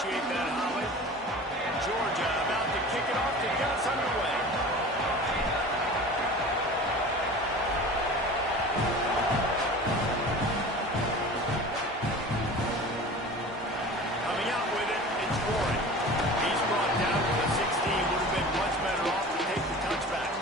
appreciate that, Holly. And Georgia about to kick it off to get us underway. Coming out with it, it's Warren. He's brought down to the 16. Would have been much better off to take the touchback.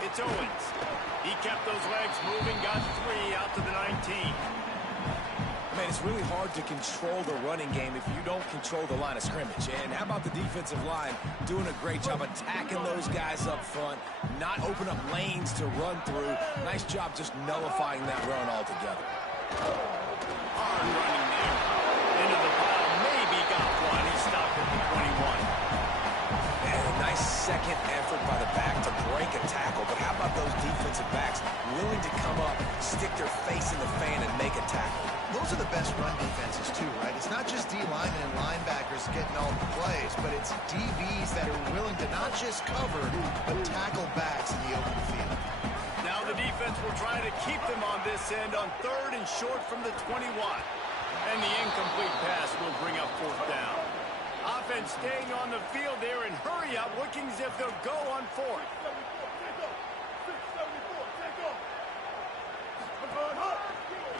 It's Owens. He kept those legs moving, got 3 out to the 19. Man, it's really hard to control the running game if you don't control the line of scrimmage. And how about the defensive line doing a great job attacking those guys up front, not open up lanes to run through. Nice job just nullifying that run altogether. Hard running there. Into the pile, maybe got one. He stopped at the 21. And a nice second effort by the back to break a tackle. But how about those defensive backs willing to come up, stick their face in the fan, and make a tackle? Those are the best run defenses, too, right? It's not just D-linemen and linebackers getting all the plays, but it's DBs that are willing to not just cover, but tackle backs in the open field. Now the defense will try to keep them on this end on 3rd and short from the 21. And the incomplete pass will bring up 4th down. Offense staying on the field there and hurry up, looking as if they'll go on 4th.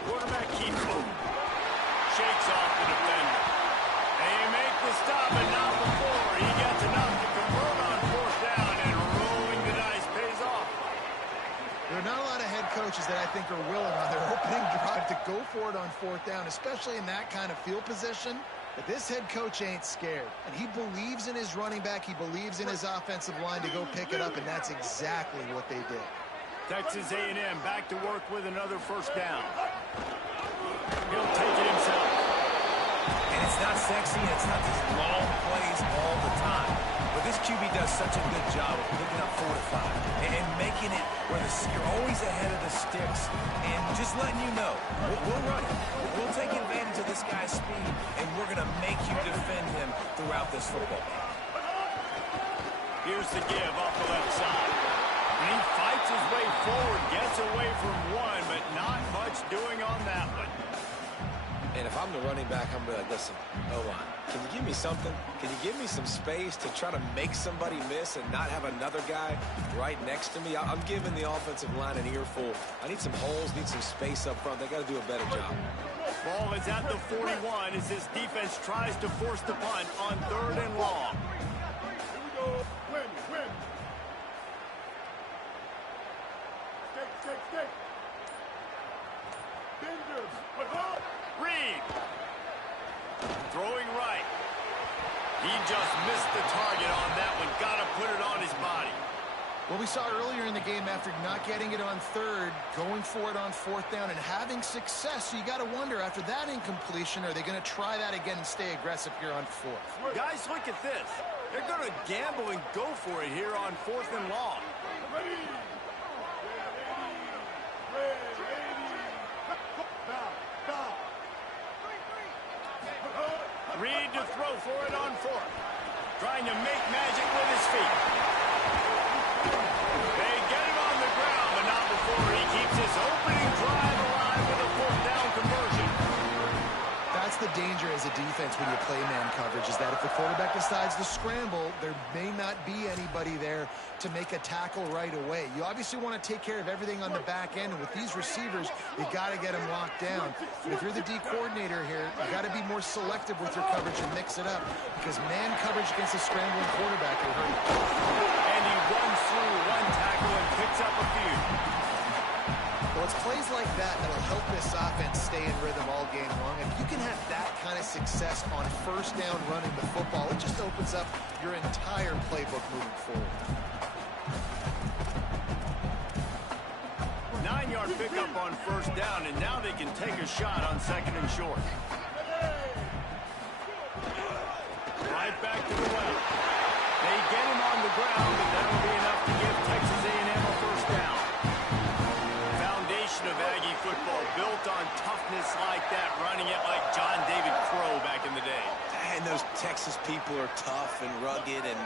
Quarterback keeps moving. Shakes off the defender. They make the stop, and not before. He gets enough to convert on 4th down, and rolling the dice pays off. There are not a lot of head coaches that I think are willing on their opening drive to go for it on 4th down, especially in that kind of field position. But this head coach ain't scared, and he believes in his running back. He believes in his offensive line to go pick it up, and that's exactly what they did. Texas A&M back to work with another 1st down. He'll take it himself. And it's not sexy, and it's not these long plays all the time. But this QB does such a good job of picking up 4 to 5 and making it where you're always ahead of the sticks and just letting you know, we'll run it. We'll take advantage of this guy's speed, and we're going to make you defend him throughout this football game. Here's the give off the left side. And he fights his way forward, gets away from one, but not much doing on that one. And if I'm the running back, I'm going to be like, listen, O-line, can you give me something? Can you give me some space to try to make somebody miss and not have another guy right next to me? I'm giving the offensive line an earful. I need some holes, need some space up front. They got to do a better job. Ball is at the 41 as this defense tries to force the punt on 3rd and long. Here we go. Win. Stick. Fingers. Reed. Throwing right. He just missed the target on that one. Got to put it on his body. Well, we saw earlier in the game after not getting it on 3rd, going for it on 4th down and having success. So you got to wonder, after that incompletion, are they going to try that again and stay aggressive here on 4th? Guys, look at this. They're going to gamble and go for it here on 4th and long. Ready. Stop. Reed to throw for it on 4th. Trying to make magic with his feet. They get him on the ground, but not before he keeps his opening drive alive with a 4th down conversion. That's the danger as a defense when you play man coverage, is that if the quarterback decides to scramble, there may not be anybody there to make a tackle right away. You obviously want to take care of everything on the back end, and with these receivers, you got to get them locked down. But if you're the D coordinator here, you got to be more selective with your coverage and mix it up, because man coverage against a scrambling quarterback will hurt. And he runs through one tackle and picks up a few. Well, it's plays like that that'll help this offense stay in rhythm all game long. If you can have that kind of success on 1st down running the football, it just opens up your entire playbook moving forward. 9-yard pickup on 1st down, and now they can take a shot on 2nd and short. right back to the well. They get him on the ground, but that'll be enough to give Texas A&M a first down. Foundation of Aggie football built on toughness like that, running it like John David Crow back in the day. And those Texas people are tough and rugged, and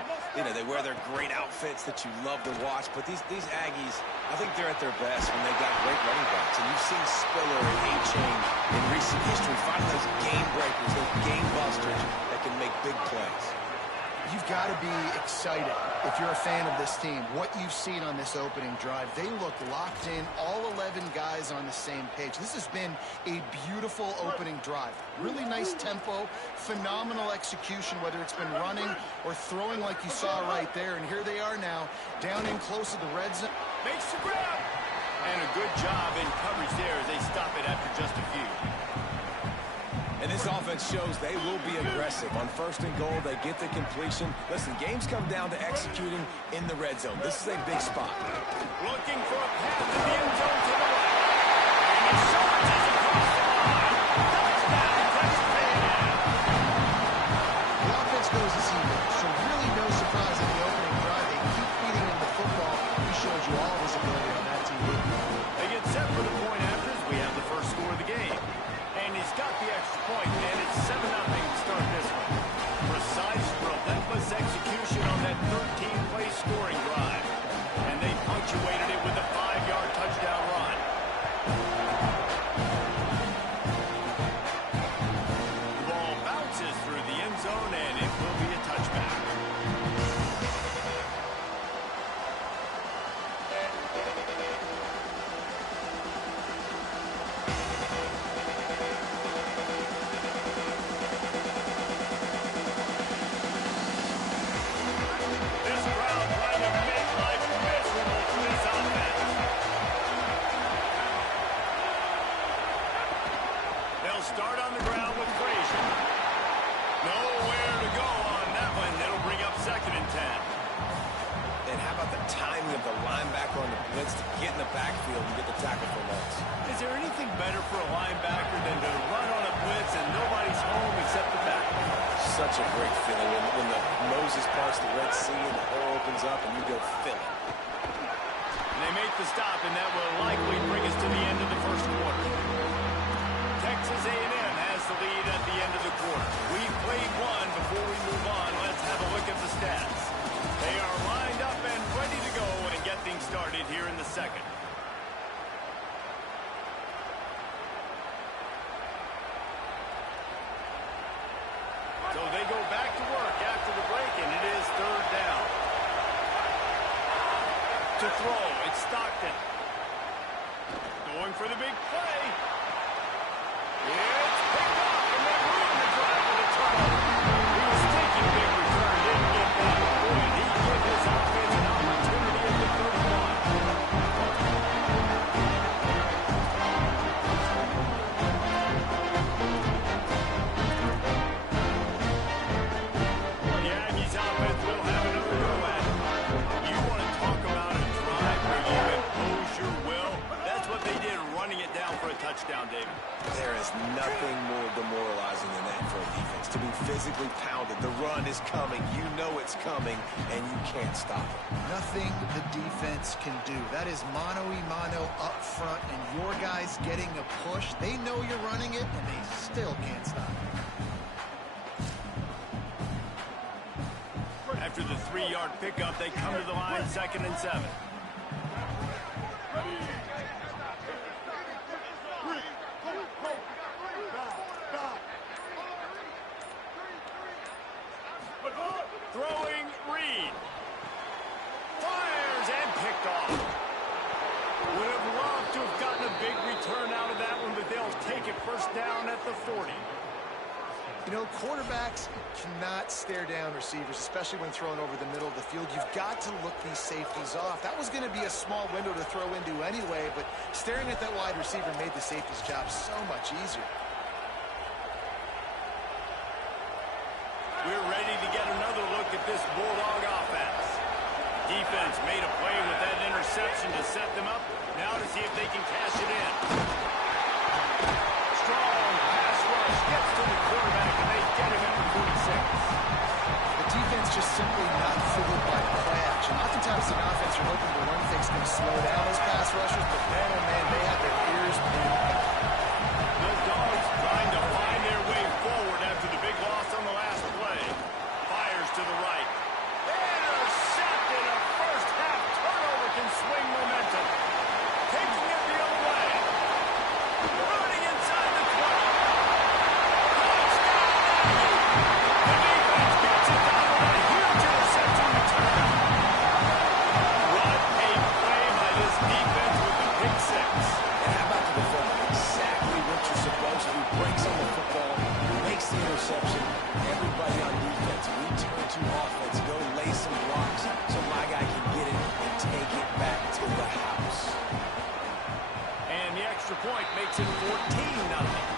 they wear their great outfits that you love to watch. But these Aggies, I think they're at their best when they've got great running backs. And you've seen Spiller and A-Chain in recent history finding those game breakers, those game busters that can make big plays. You've got to be excited if you're a fan of this team. What you've seen on this opening drive, they look locked in, all 11 guys on the same page. This has been a beautiful opening drive. Really nice tempo, phenomenal execution, whether it's been running or throwing like you saw right there. And here they are now, down in close to the red zone. Makes the grab. And a good job in coverage there as they stop it after just a few. And this offense shows they will be aggressive. On 1st and goal, they get the completion. Listen, games come down to executing in the red zone. This is a big spot. Looking for a path to the end zone to the right. And he charges across the line. Touchdown, Texas A&M. The offense goes as he goes, so really no surprise in the opening drive. They keep feeding him the football. He showed you all of his ability on that TV. They get set for the point afters. We have the first score of the game. And he's got the extra point, and it's 7-0 to start this one. Precise, relentless execution on that 13-play scoring drive. And they punctuated it with a 5-yard touchdown run. The ball bounces through the end zone, and it will be a touchback. Start on the ground with Frazier. Nowhere to go on that one. It'll bring up 2nd and 10. And how about the timing of the linebacker on the blitz to get in the backfield and get the tackle for loss? Is there anything better for a linebacker than to run on a blitz and nobody's home except the back? Such a great feeling when the Moses parts the Red Sea and the hole opens up and you go fill it. And they make the stop, and that will likely bring us to the end of the first quarter. Texas A&M has the lead at the end of the quarter. We've played one. Before we move on, let's have a look at the stats. They are lined up and ready to go and get things started here in the second. So they go back to work after the break, and it is 3rd down. To throw, it's Stockton. Going for the big play. It's picked up, and they ruined the drive with a turnover. He was taking a big return, didn't get that. Boy, did he give his offense an opportunity at the 31. The Aggies offense will have another go at it. You want to talk about a drive where you impose your will? That's what they did, running it down for a touchdown, David. There is nothing more demoralizing than that for a defense. To be physically pounded. The run is coming. You know it's coming, and you can't stop it. Nothing the defense can do. That is mano-a-mano up front, and your guys getting a push. They know you're running it, and they still can't stop it. After the 3-yard pickup, they come to the line, 2nd and 7. Throwing Reed. Fires and picked off. Would have loved to have gotten a big return out of that one, but they'll take it 1st down at the 40. You know, quarterbacks cannot stare down receivers, especially when thrown over the middle of the field. You've got to look these safeties off. That was going to be a small window to throw into anyway, but staring at that wide receiver made the safety's job so much easier. We're ready to get another look at this Bulldog offense. Defense made a play with that interception to set them up. Now to see if they can cash it in. Strong pass rush gets to the quarterback, and they get him at the 46. extra point makes it 14-0.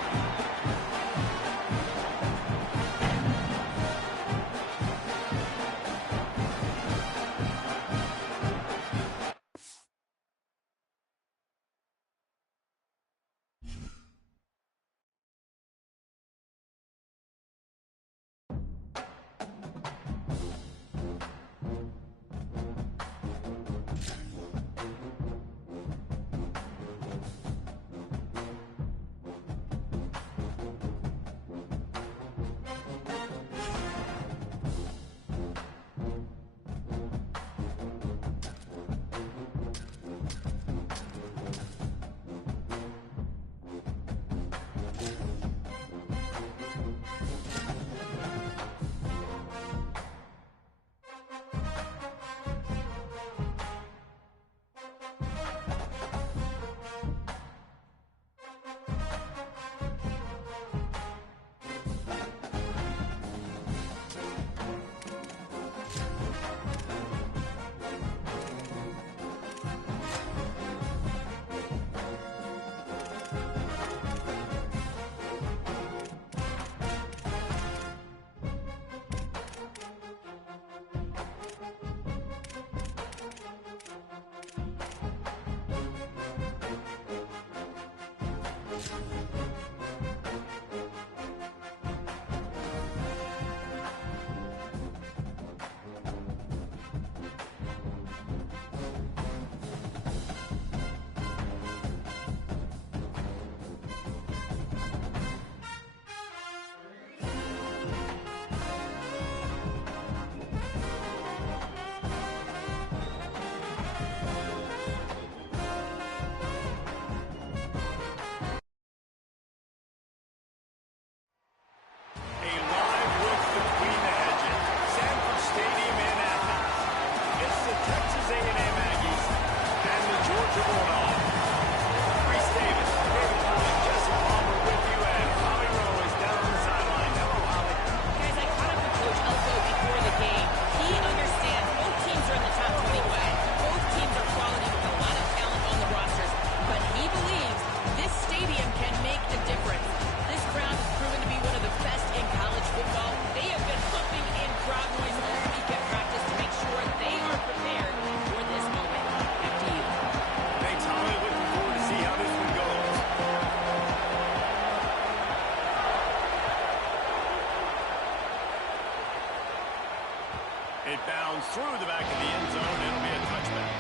It bounds through the back of the end zone. It'll be a touchback.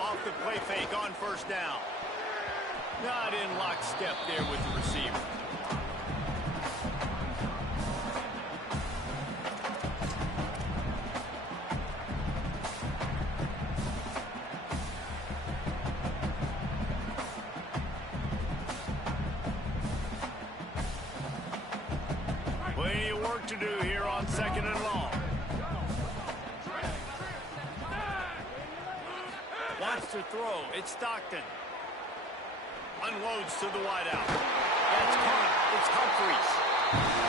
Off the play fake on first down. Not in lockstep there with the receiver. Plenty of work to do here on second and long. Wants to throw. It's Stockton. Unloads to the wideout. That's caught. It's Humphries.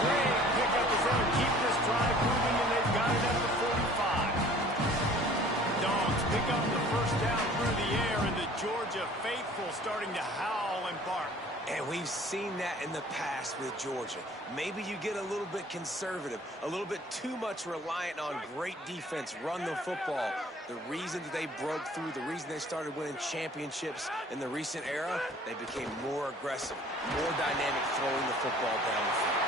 Great pick up his own. Keep this drive moving, and they've got it at the 45. Dogs pick up the first down through the air, and the Georgia faithful starting to howl and bark. And we've seen that in the past with Georgia. Maybe you get a little bit conservative, a little bit too much reliant on great defense, run the football. The reason that they broke through, the reason they started winning championships in the recent era, they became more aggressive, more dynamic throwing the football down the field.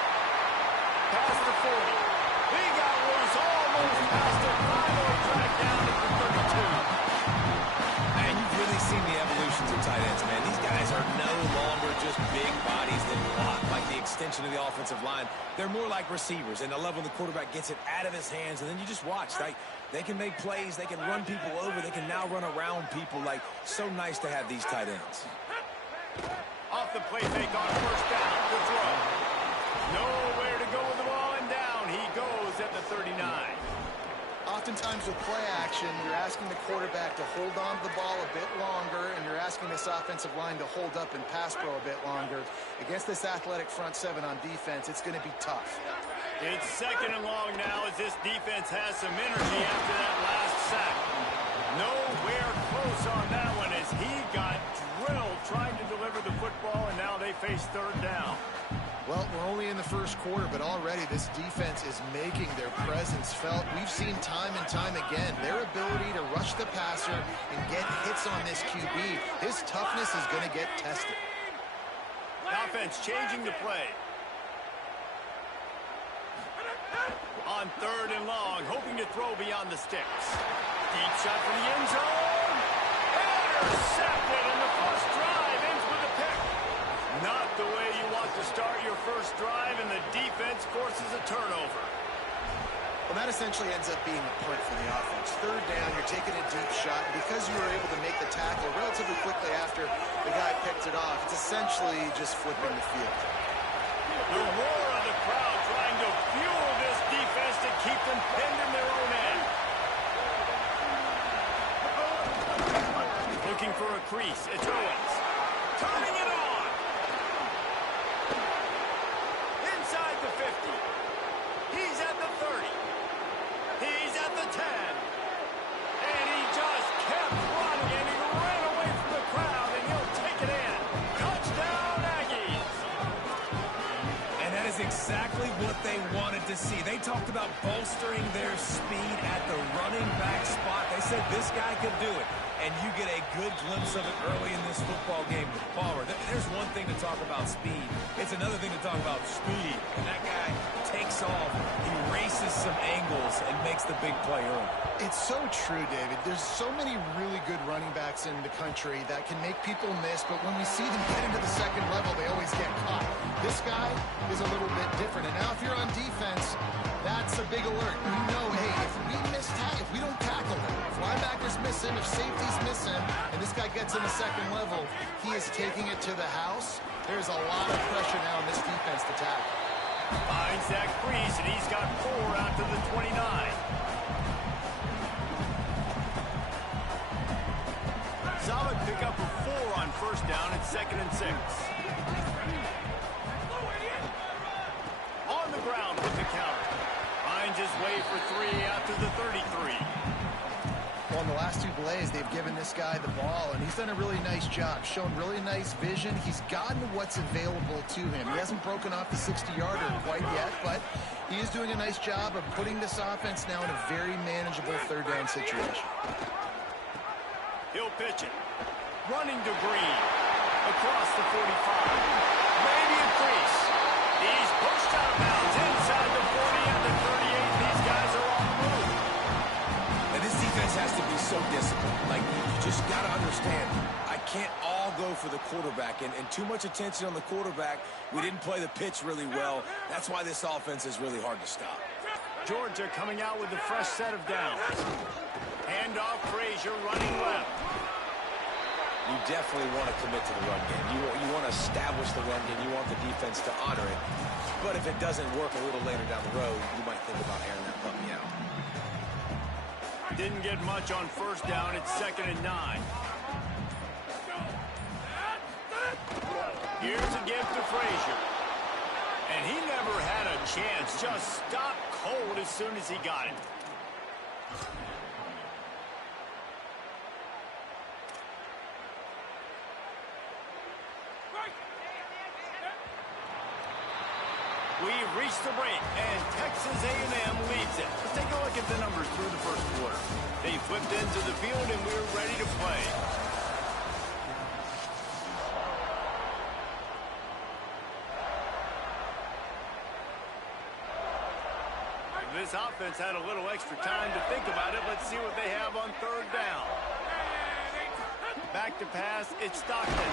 Past the 40. He got loose almost past it. Finally tracked down at the 32. And you've really seen the evolutions of tight ends, man. These guys are no longer just big bodies that block like the extension of the offensive line. They're more like receivers, and I love when the quarterback gets it out of his hands, and then you just watch. Like, they can make plays, they can run people over, they can now run around people. Like, so nice to have these tight ends. Off the play fake on first down. Good throw. Nowhere to go with the ball, and down he goes at the 39. oftentimes with play action, you're asking the quarterback to hold on to the ball a bit longer, and you're asking this offensive line to hold up and pass pro a bit longer. Against this athletic front seven on defense, it's going to be tough. It's 2nd and long now as this defense has some energy after that last sack. Nowhere close on that one as he got drilled trying to deliver the football, and now they face 3rd down. Well, we're only in the first quarter, but already this defense is making their presence felt. We've seen time and time again their ability to rush the passer and get hits on this QB. His toughness is going to get tested. Offense changing the play. On 3rd and long, hoping to throw beyond the sticks. Deep shot for the end zone. Intercepted, and the first drive ends with a pick. Not the way you want to start your first drive, and the defense forces a turnover. Well, that essentially ends up being a punt for the offense. 3rd down, you're taking a deep shot, and because you were able to make the tackle relatively quickly after the guy picked it off, it's essentially just flipping the field. The roar of the crowd trying to fuel this defense to keep them pinned in their own end. Looking for a crease. It's Owens. Turning it on. Inside the 50. He's at the 30. He's at the 10. And he just kept running, and he ran away from the crowd, and he'll take it in. Touchdown, Aggies. And that is exactly what they wanted to see. They talked about bolstering their speed at the running back spot. They said this guy could do it. And you get a good glimpse of it early in this football game. Palmer, there's one thing to talk about speed. It's another thing to talk about speed. And that guy takes off. He races some angles and makes the big play early. It's so true, David. There's so many really good running backs in the country that can make people miss, but when we see them get into the 2nd level, they always get caught. This guy is a little bit different. And now if you're on defense, that's a big alert. You know, hey, if we don't tackle him, if linebackers miss him, if safeties miss him, and this guy gets in the 2nd level, he is taking it to the house. There's a lot of pressure now on this defense to tackle. Finds that crease, and he's got 4 out to the 29. Solid pickup of 4 on 1st down at 2nd and 6. On the ground with the counter. Finds his way for 3 out to the 33. Well, in the last 2 plays, they've given this guy the ball, and he's done a really nice job, shown really nice vision. He's gotten what's available to him. He hasn't broken off the 60-yarder quite yet, but he is doing a nice job of putting this offense now in a very manageable 3rd down situation. He'll pitch it. Running to Green. Across the 45. Maybe a crease. He's pushed out of bounds inside the 40 and the 38. These guys are on the move. And this defense has to be so disciplined. Like, you just got to understand, I can't all go for the quarterback. And too much attention on the quarterback. We didn't play the pitch really well. That's why this offense is really hard to stop. Georgia coming out with a fresh set of downs. Handoff, Frazier running left. You definitely want to commit to the run game. You want to establish the run game. You want the defense to honor it. But if it doesn't work a little later down the road, you might think about airing that puppy out. Didn't get much on 1st down. It's 2nd and 9. Here's a give to Frazier. And he never had a chance. Just stopped cold as soon as he got it. We've reached the break, and Texas A&M leads it. Let's take a look at the numbers through the 1st quarter. They flipped into the field, and we're ready to play. This offense had a little extra time to think about it. Let's see what they have on 3rd down. Back to pass, it's Stockton.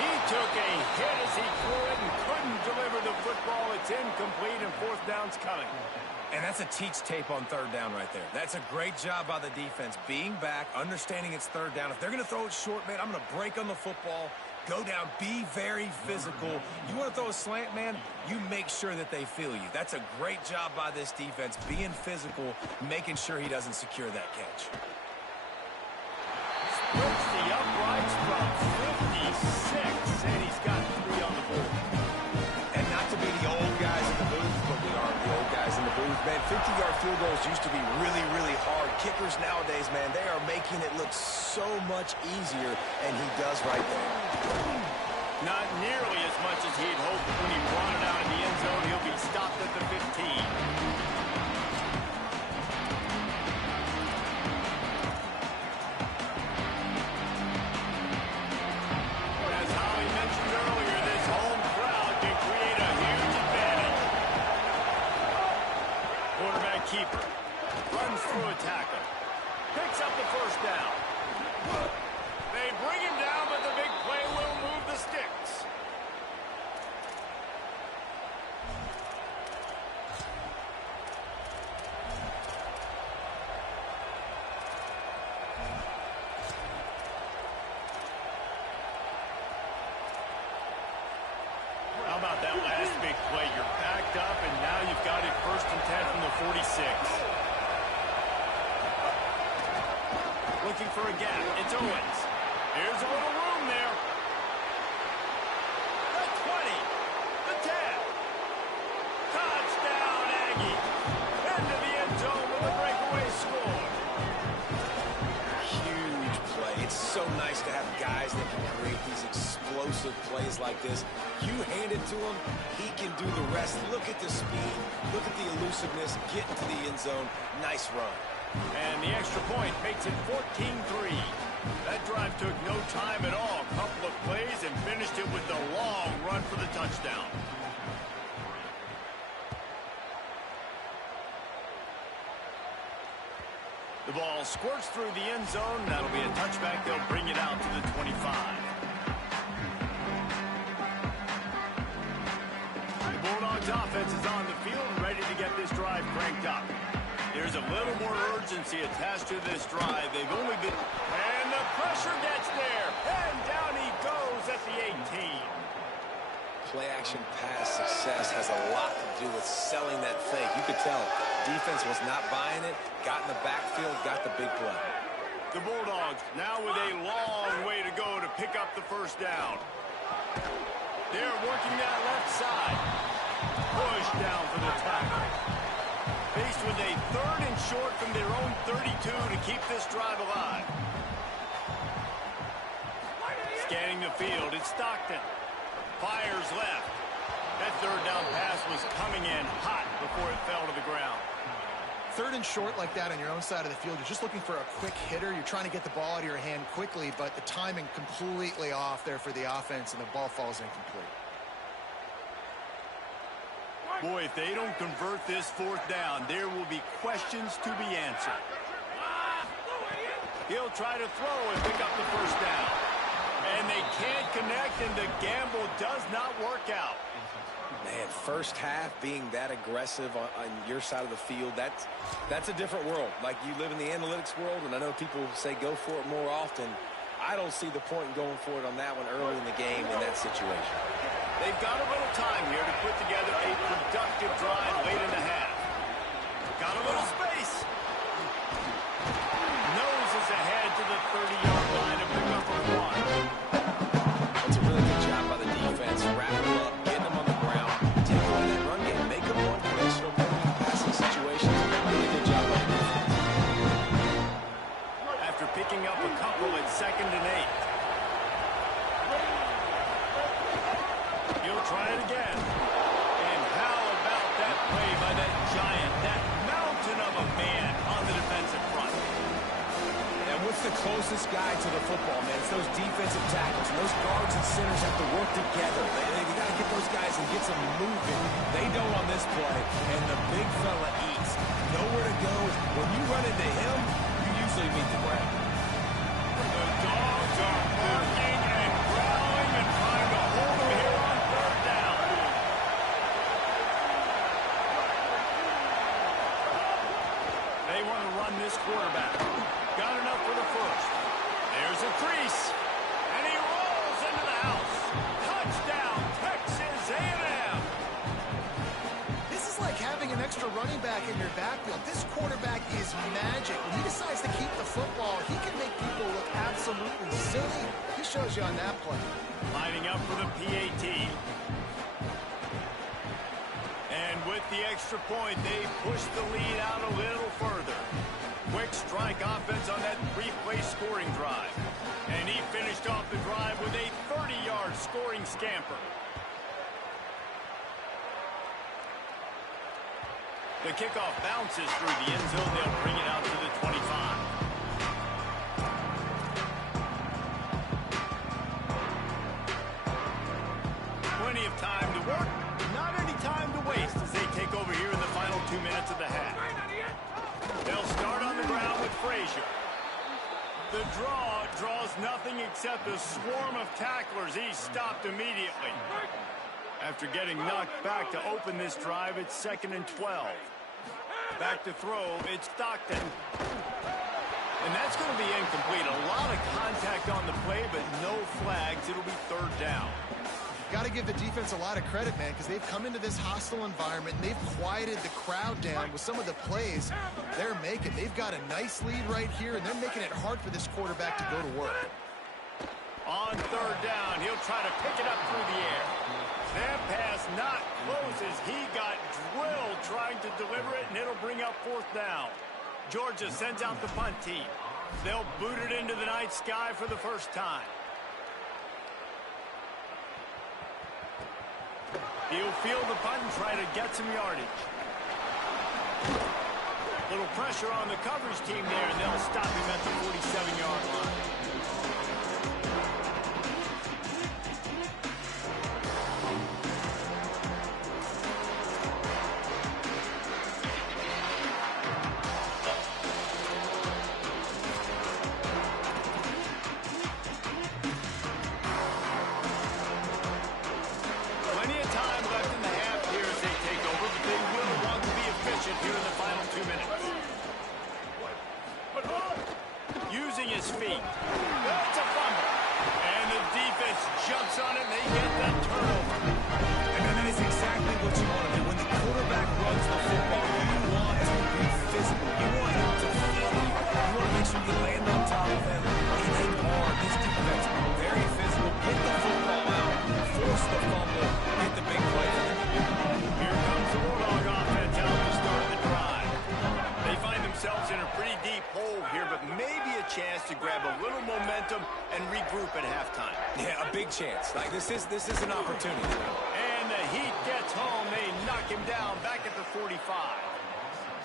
He took a hit as he threw it and couldn't deliver the football. It's incomplete, and fourth down's coming. And that's a teach tape on third down right there. That's a great job by the defense. Being back, understanding it's third down. If they're going to throw it short, man, I'm going to break on the football, go down, be very physical. You want to throw a slant, man, you make sure that they feel you. That's a great job by this defense, being physical, making sure he doesn't secure that catch. Splits the uprights from 56, and he's got 3 on the board. And not to be the old guys in the booth, but we are the old guys in the booth. Man, 50-yard field goals used to be really, really hard. Kickers nowadays, man, they are making it look so much easier, and he does right there. Not nearly as much as he'd hoped when he brought it out in the end zone. He'll be stopped at the 15. Keeper runs through a tackle, picks up the first down. They bring him down, but the big play will move the sticks. How about that last big play? You're backed up, and now you've got it 1st and 10 from the 46. Looking for a gap. It's Owens. Here's a little room there. The 20. The 10. Touchdown, Aggie. Into the end zone with a breakaway score. Huge play. It's so nice to have guys that can create these explosive plays like this. You hand it to him, he can do the rest. Look at the speed, look at the elusiveness, get into the end zone. Nice run. And the extra point makes it 14-3. That drive took no time at all. A couple of plays and finished it with a long run for the touchdown. The ball squirts through the end zone. That'll be a touchback. They'll bring it out to the 25. The Bulldogs offense is on the field and ready to get this drive cranked up. There's a little more urgency attached to this drive. They've only been... And the pressure gets there. And down he goes at the 18. Play-action pass success has a lot to do with selling that fake. You could tell defense was not buying it, got in the backfield, got the big play. The Bulldogs now with a long way to go to pick up the first down. They're working that left side. Push down for the tackle. Faced with a 3rd and short from their own 32 to keep this drive alive. Scanning the field, it's Stockton. Fires left. That 3rd down pass was coming in hot before it fell to the ground. 3rd and short like that on your own side of the field, you're just looking for a quick hitter. You're trying to get the ball out of your hand quickly, but the timing completely off there for the offense, and the ball falls incomplete. Boy, if they don't convert this 4th down, there will be questions to be answered. He'll try to throw and pick up the first down. And they can't connect, and the gamble does not work out. Man, first half being that aggressive on your side of the field, that's a different world. Like, you live in the analytics world, and I know people say go for it more often. I don't see the point in going for it on that one early in the game in that situation. They've got a little time here to put together a productive drive late in the half. Got a little space. Noses ahead to the 30-yard line to pick up a 1. That's a really good job by the defense. Wrap them up, getting them on the ground, take away that run game, make them one-dimensional passing situations. Really good job by the defense. After picking up a couple at 2nd and 8. He'll try it again. And how about that play by that giant, that mountain of a man on the defensive front? And what's the closest guy to the football, man? It's those defensive tackles. And those guards and centers have to work together. They got to get those guys and get some movement. They don't on this play. And the big fella eats. Nowhere to go. When you run into him, you usually meet the ground. The dogs are barking and growling and trying to quarterback in your backfield. This quarterback is magic. When he decides to keep the football, he can make people look absolutely silly. He shows you on that play. Lining up for the PAT. And with the extra point, they push the lead out a little further. Quick strike offense on that three-play scoring drive. And he finished off the drive with a 30-yard scoring scamper. The kickoff bounces through the end zone. They'll bring it out to the 25. Plenty of time to work. Not any time to waste as they take over here in the final 2 minutes of the half. They'll start on the ground with Frazier. The draw draws nothing except a swarm of tacklers. He's stopped immediately. After getting knocked back to open this drive, it's 2nd and 12. Back to throw, it's Stockton. And that's going to be incomplete. A lot of contact on the play, but no flags. It'll be 3rd down. Got to give the defense a lot of credit, man, because they've come into this hostile environment and they've quieted the crowd down with some of the plays they're making. They've got a nice lead right here, and they're making it hard for this quarterback to go to work. On 3rd down, he'll try to pick it up through the air. That pass not close as he got drilled trying to deliver it, and it'll bring up 4th down. Georgia sends out the punt team. They'll boot it into the night sky for the first time. He'll field the punt and try to get some yardage. Little pressure on the coverage team there, and they'll stop him at the 47-yard line. Using his feet. That's a fumble. And the defense jumps on it, and they get that turnover. And that is exactly what you want to do. When the quarterback runs the football, you want to be physical. You want him to feel you. You want to make sure you land on top of him. He hit hard. This defense, very physical. Get the football out. Force the fumble. Get the big play. Here comes the Bulldog offense out to start the drive. They find themselves in a pretty deep hole here, but maybe a chance to grab a little momentum and regroup at halftime. Yeah, a big chance. Like this is an opportunity. And the Heat gets home. They knock him down back at the 45.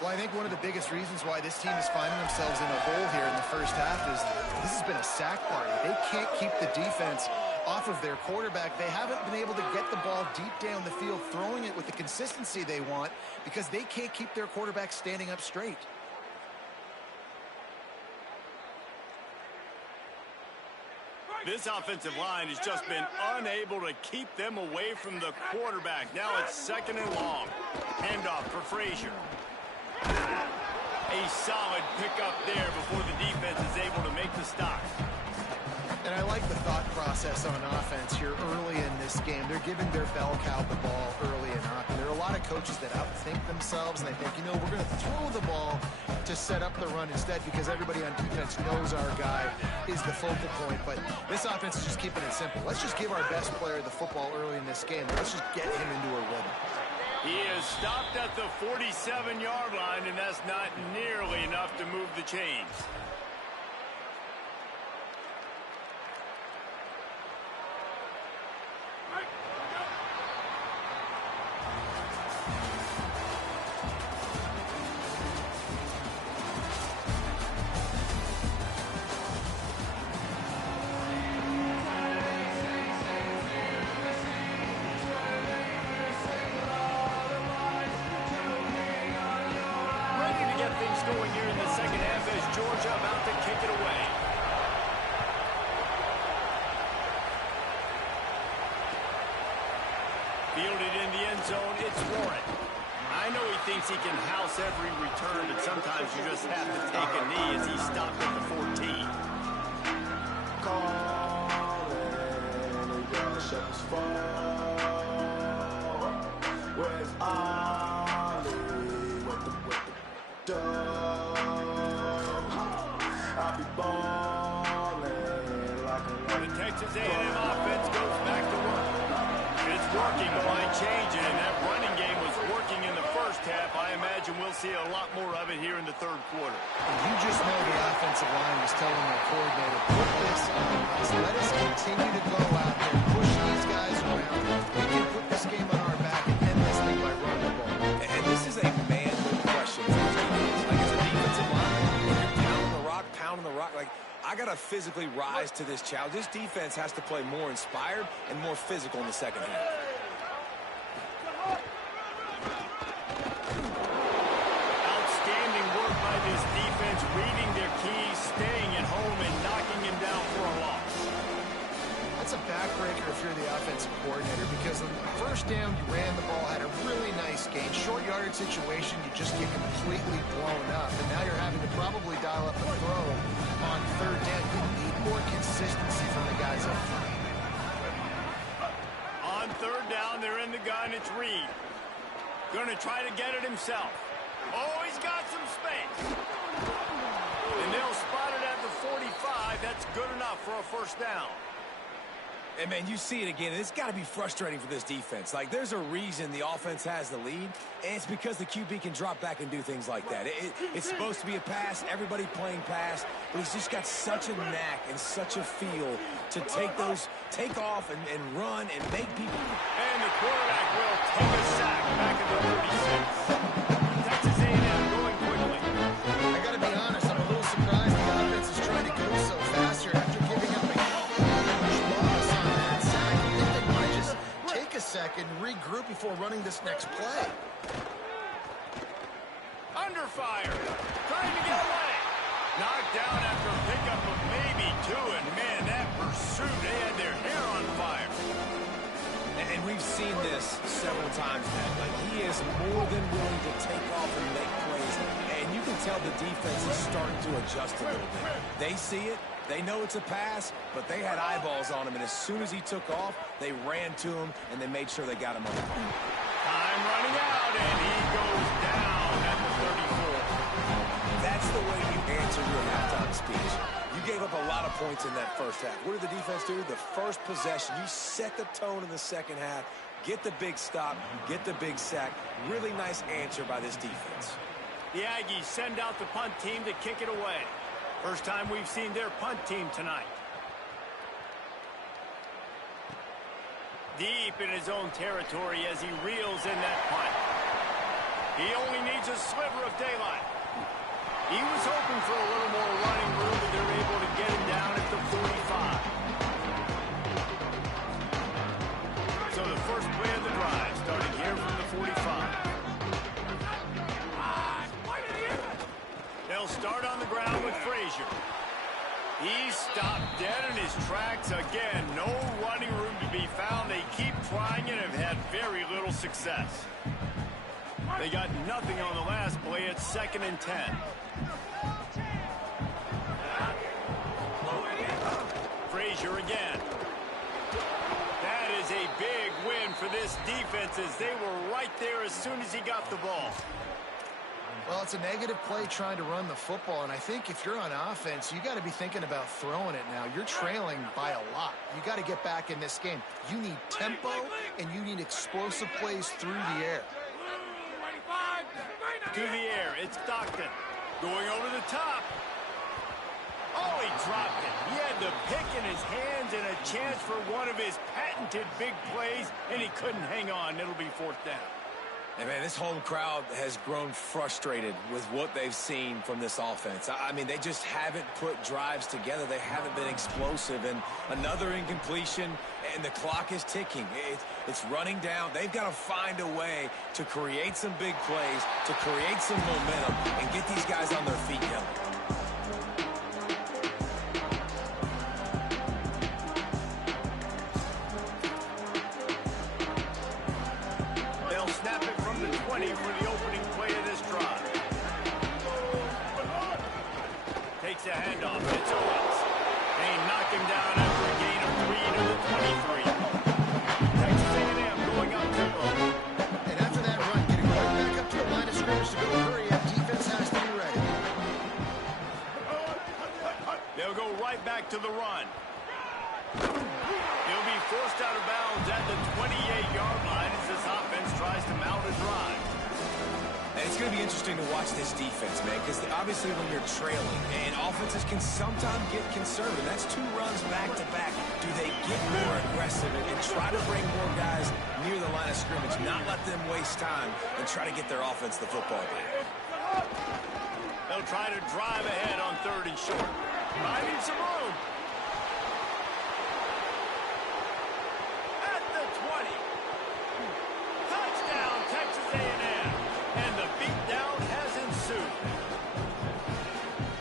Well, I think one of the biggest reasons why this team is finding themselves in a hole here in the first half is this has been a sack party. They can't keep the defense off of their quarterback. They haven't been able to get the ball deep down the field, throwing it with the consistency they want because they can't keep their quarterback standing up straight. This offensive line has just been unable to keep them away from the quarterback. Now it's 2nd and long. Handoff for Frazier. A solid pickup there before the defense is able to make the stop. And I like the thought process on offense here early in this game. They're giving their bell cow the ball early enough. And there are a lot of coaches that outthink themselves, and they think, you know, we're going to throw the ball to set up the run instead because everybody on defense knows our guy is the focal point. But this offense is just keeping it simple. Let's just give our best player the football early in this game. Let's just get him into a rhythm. He is stopped at the 47-yard line, and that's not nearly enough to move the chains. Going here in the second half as Georgia about to kick it away. Fielded in the end zone, it's Warren. I know he thinks he can house every return, but sometimes you just have to take a knee as he stopped at the 14. Where's Ollie with the The Texas A&M offense goes back to work. It's working. Why change it? And that running game was working in the first half. I imagine we'll see a lot more of it here in the third quarter. And you just know the offensive line was telling their coordinator, put this on us. Let us continue to go out there, push these guys around. We can put this game on our back and end this thing by running the ball. And this is a manhood question for these defenses. Like, as a defensive lineman, you're pounding the rock. Like, I got to physically rise to this challenge. This defense has to play more inspired and more physical in the second half. Outstanding work by this defense, reading their keys, staying at home, and knocking him down for a loss. That's a backbreaker if you're the offensive coordinator, because on the first down, you ran the ball, had a really nice gain. Short yardage situation, you just get completely blown up, and now you're having to probably dial up a throw on third down. You need more consistency from the guys up front. On third down, they're in the gun. It's Reed. Going to try to get it himself. Oh, he's got some space. And they'll spot it at the 45. That's good enough for a first down. And, man, you see it again. It's got to be frustrating for this defense. Like, there's a reason the offense has the lead, and it's because the QB can drop back and do things like that. It's supposed to be a pass, everybody playing pass, but he's just got such a knack and such a feel to take off and run and make people. And the quarterback will take a sack back at the 36. Texas A&M going quickly. I got to be honest, I'm a little surprised the offense is trying to go so fast here after giving up a huge loss on that sack. I think they might just take a second, regroup before running this next play. Under fire. Trying to get away. Knocked down after a pickup of maybe two. And, man, that pursuit, they had their hair on fire. And we've seen this several times now. Like, he is more than willing to take off and make plays. And you can tell the defense is starting to adjust a little bit. They see it. They know it's a pass, but they had eyeballs on him. And as soon as he took off, they ran to him, and they made sure they got him on the ball. Time running out, and he goes down at the 34. That's the way you answer your halftime speech. You gave up a lot of points in that first half. What did the defense do? The first possession, you set the tone in the second half, get the big stop, get the big sack. Really nice answer by this defense. The Aggies send out the punt team to kick it away. First time we've seen their punt team tonight. Deep in his own territory as he reels in that punt. He only needs a sliver of daylight. He was hoping for a little more running room, but they're able to get him down at the 45. So the first play of the drive starting here from the 45. They'll start on the ground with Frazier. He's stopped dead in his tracks again. No running room to be found. They keep trying and have had very little success. They got nothing on the last play. It's 2nd and 10. Frazier again. That is a big win for this defense as they were right there as soon as he got the ball. Well, it's a negative play trying to run the football, and I think if you're on offense, you got to be thinking about throwing it now. You're trailing by a lot. You got to get back in this game. You need tempo, and you need explosive plays through the air. To the air, it's Stockton. Going over the top. Oh, he dropped it. He had the pick in his hands and a chance for one of his patented big plays, and he couldn't hang on. It'll be 4th down. And, man, this home crowd has grown frustrated with what they've seen from this offense. I mean, they just haven't put drives together. They haven't been explosive. And another incompletion, and the clock is ticking. It's running down. They've got to find a way to create some big plays, to create some momentum, and get these guys on their feet now. Snap it from the 20 for the opening play of this drive. Takes a handoff. It's Owens. They knock him down after a gain of 3 to the 23. Texas A&M going up tempo. And after that run, getting right back up to the line of scrimmage to go hurry up, defense has to to the run. He'll be forced out of bounds at the 28-yard line as this offense tries to mount a drive. And it's going to be interesting to watch this defense, man, because obviously when you're trailing, and offenses can sometimes get conservative. That's 2 runs back-to-back. Do they get more aggressive and try to bring more guys near the line of scrimmage, not let them waste time, and try to get their offense the football back? They'll try to drive ahead on 3rd and short. Finding some room. At the 20. Touchdown, Texas A&M. And the beatdown has ensued.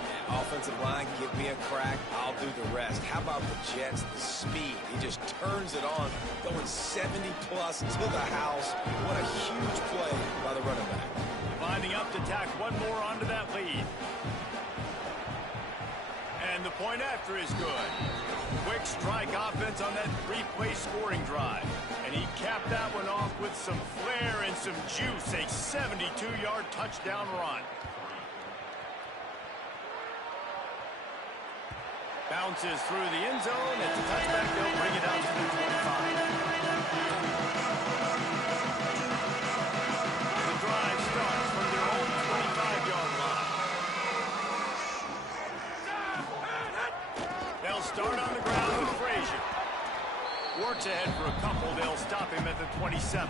Yeah, offensive line, give me a crack. I'll do the rest. How about the Jets? The speed. He just turns it on, going 70-plus to the house. What a huge play by the running back. Lining up to tack one more onto that lead. And the point after is good. Quick strike offense on that 3-play scoring drive. And he capped that one off with some flair and some juice. A 72-yard touchdown run. Bounces through the end zone. It's a touchback. They'll bring it out to the 25. The drive starts from their own 25-yard line. They'll start on the ground with Frazier. Works ahead for a couple. They'll stop him at the 27.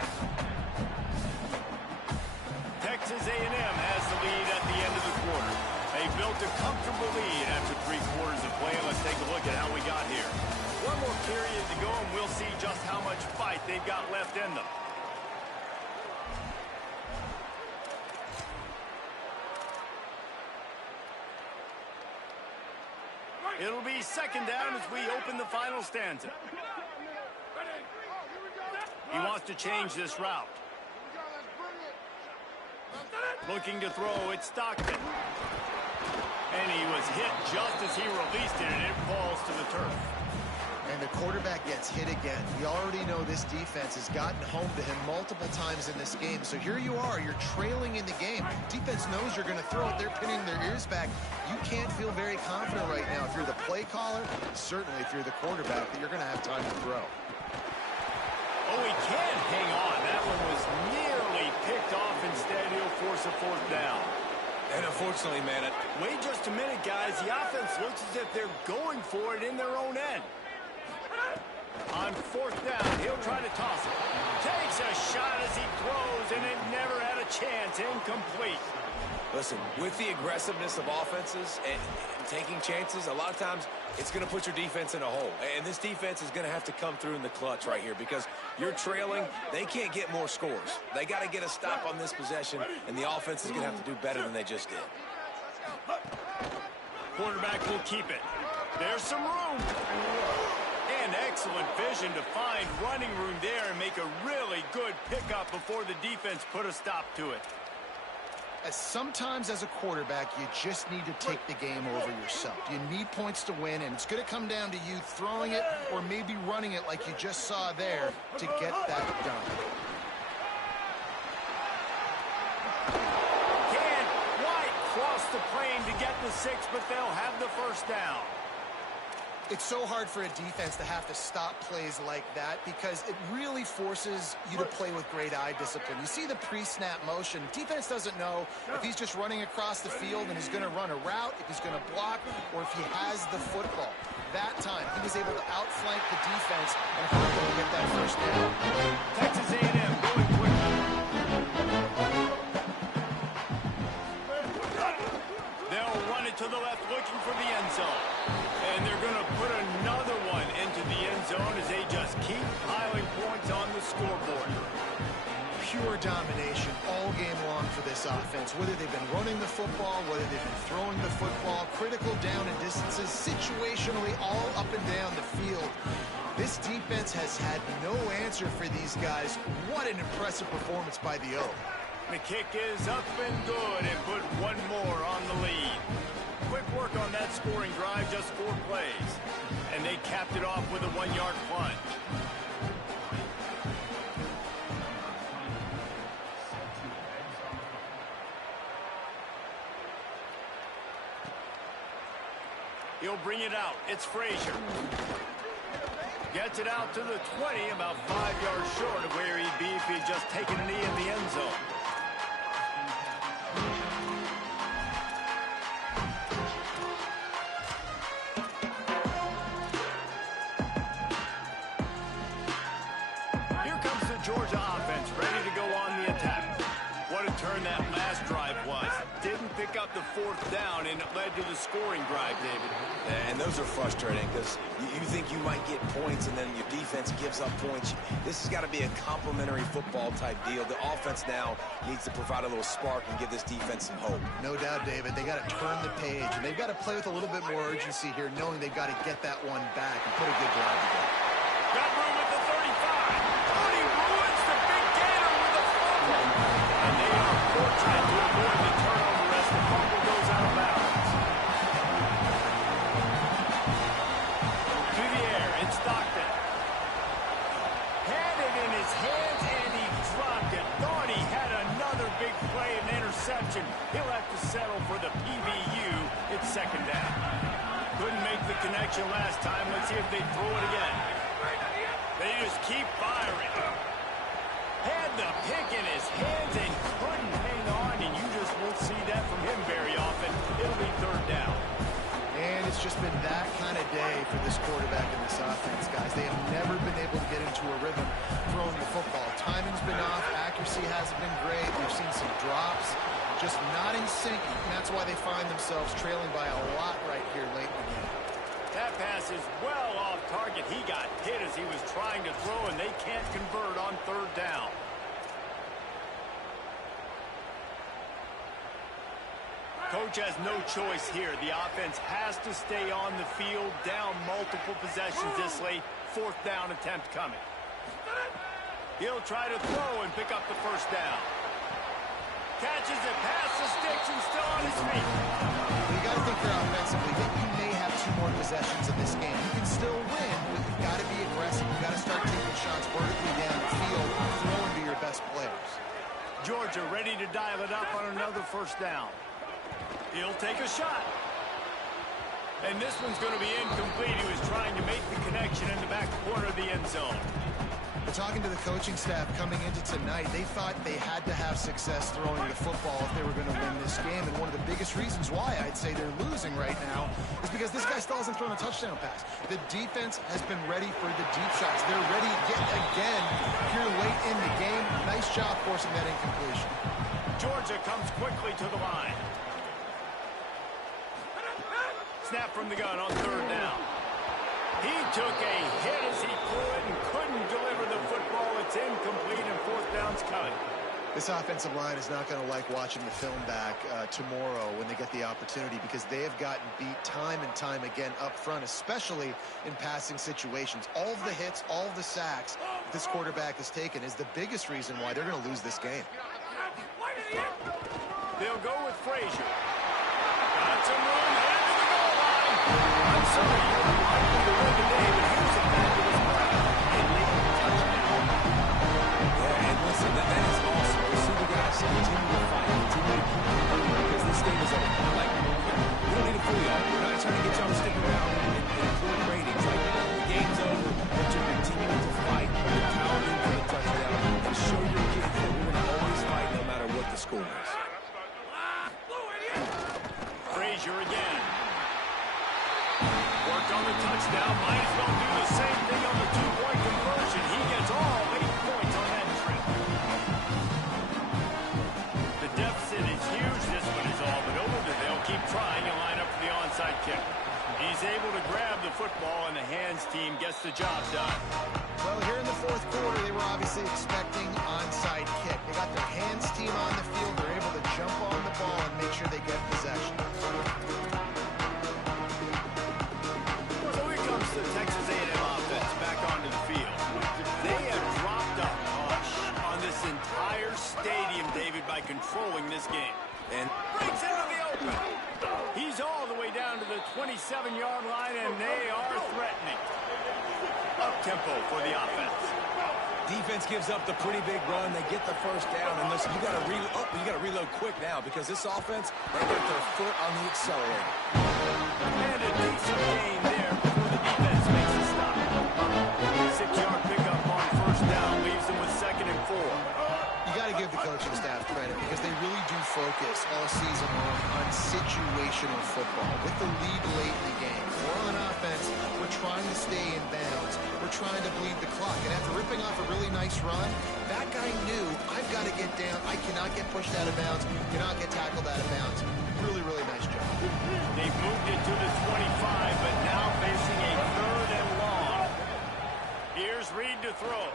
Texas A&M has the lead at the end of the quarter. They built a comfortable lead after 3 quarters of play. Let's take a look at how we got here. One more period to go, and we'll see just how much fight they've got left in them. It'll be 2nd down as we open the final stanza. He wants to change this route. Looking to throw, it's Stockton. And he was hit just as he released it, and it falls to the turf. And the quarterback gets hit again. We already know this defense has gotten home to him multiple times in this game. So here you are, you're trailing in the game. Defense knows you're going to throw it. They're pinning their ears back. You can't feel very confident right now if you're the play caller, certainly if you're the quarterback, that you're going to have time to throw. Oh, he can't hang on. That one was nearly picked off. Instead, he'll force a 4th down. And unfortunately, man, wait just a minute, guys. The offense looks as if they're going for it in their own end. On 4th down, he'll try to toss it. Takes a shot as he throws, and it never had a chance. Incomplete. Listen, with the aggressiveness of offenses and taking chances, a lot of times it's going to put your defense in a hole. And this defense is going to have to come through in the clutch right here because you're trailing. They can't get more scores. They got to get a stop on this possession, and the offense is going to have to do better than they just did. Quarterback will keep it. There's some room. And excellent vision to find running room there and make a really good pickup before the defense put a stop to it. Sometimes as a quarterback, you just need to take the game over yourself. You need points to win, and it's going to come down to you throwing it or maybe running it like you just saw there to get that done. White cross the plane to get the 6, but they'll have the 1st down. It's so hard for a defense to have to stop plays like that because it really forces you to play with great eye discipline. You see the pre-snap motion. Defense doesn't know if he's just running across the field and he's going to run a route, if he's going to block, or if he has the football. That time, he was able to outflank the defense and hopefully get that 1st down. Texas A&M going quickly. They'll run it to the left looking for the end zone. And they're going to put another one into the end zone as they just keep piling points on the scoreboard. Pure domination all game long for this offense. Whether they've been running the football, whether they've been throwing the football, critical down and distances, situationally all up and down the field. This defense has had no answer for these guys. What an impressive performance by the O. The kick is up and good and put one more on the lead. Quick work on that scoring drive, just 4 plays. And they capped it off with a 1-yard plunge. He'll bring it out. It's Frazier. Gets it out to the 20, about 5 yards short of where he'd be if he'd just taken a knee in the end zone. Here comes the Georgia offense, ready to go on the attack. What a turn that last drive was. Didn't pick up the 4th down, and it led to the scoring drive, David. And those are frustrating because you think you might get points and then your defense gives up points. This has got to be a complementary football type deal. The offense now needs to provide a little spark and give this defense some hope. No doubt, David. They got to turn the page, and they've got to play with a little bit more urgency here, knowing they've got to get that one back and put a good drive together. Got room at the 35. Tony ruins the big gator with a fumble. And they are fortunate to avoid the turnover as the fumble goes out of bounds. To the air, it's Stockton. Had it in his hands, and he dropped it. Thought he had another big play, an interception. He'll have to settle for the PBU. It's 2nd down. Couldn't make the connection last time. Let's see if they throw it again. They just keep firing. Had the pick in his hands and couldn't hang on, and you just won't see that from him very often. It'll be 3rd down. And it's just been that kind of day for this quarterback and this offense, guys. They have never been able to get into a rhythm throwing the football. Timing's been off. Accuracy hasn't been great. We've seen some drops, just not in sync, and that's why they find themselves trailing by a lot right here late in the game. That pass is well off target. He got hit as he was trying to throw, and they can't convert on 3rd down. Coach has no choice here. The offense has to stay on the field, down multiple possessions this late. 4th down attempt coming. He'll try to throw and pick up the 1st down. Catches it past the sticks and still on his feet. You got to think here offensively that you may have 2 more possessions in this game. You can still win, but you've got to be aggressive. You've got to start taking shots vertically down the field and throwing to your best players. Georgia ready to dial it up on another 1st down. He'll take a shot. And this one's going to be incomplete. He was trying to make the connection in the back corner of the end zone. But talking to the coaching staff coming into tonight, they thought they had to have success throwing the football if they were going to win this game. And one of the biggest reasons why I'd say they're losing right now is because this guy still hasn't thrown a touchdown pass. The defense has been ready for the deep shots. They're ready yet again here late in the game. Nice job forcing that incompletion. Georgia comes quickly to the line. Snap from the gun on 3rd down. He took a hit as he threw it and couldn't deliver the football. It's incomplete, and 4th down's coming. This offensive line is not going to like watching the film back tomorrow when they get the opportunity, because they have gotten beat time and time again up front, especially in passing situations. All of the hits, all of the sacks this quarterback has taken is the biggest reason why they're going to lose this game. They'll go with Frazier. Got some room, headed to the goal line. I'm sorry, you're unlikely to win the day, but here's a fabulous play. And make a touchdown. Yeah, and listen, that is awesome. You see the guys continue to fight, continue to keep moving, because this game is over. Like, we don't need to fool y'all. We're not trying to get y'all to stick around and improve ratings. Like, the game's over, but you're continuing to fight, you're pounding for the touchdown, and show your kids that we're going to always fight no matter what the score is. Frazier again. Worked on the touchdown. Might as well do the same thing on the 2-point conversion. He gets all 8 points on that trip. The deficit is huge. This one is all but over. They'll keep trying and line up for the onside kick. He's able to grab the football, and the hands team gets the job done. Well, here in the 4th quarter, they were obviously expecting onside kick. They got their hands team on the field. They're able to jump on the ball and make sure they get possession. So here comes the Texas A&M offense back onto the field. They have dropped a hush on this entire stadium, David, by controlling this game. And breaks into the open. He's all the way down to the 27-yard line, and they are threatening. Up-tempo for the offense. Defense gives up the pretty big run. They get the first down. And listen, you got to reload quick now because this offense, they got their foot on the accelerator. And a decent gain there before the defense makes a stop. 6-yard pickup on first down leaves them with 2nd and 4. You got to give the coaching staff credit because they really do focus all season long on situational football. With the lead late in the game, we're on offense, we're trying to stay in bounds. We're trying to bleed the clock. And after ripping off a really nice run, that guy knew, I've got to get down. I cannot get pushed out of bounds, cannot get tackled out of bounds. Really, really nice job. They've moved it to the 25, but now facing a 3rd and long. Here's Reed to throw.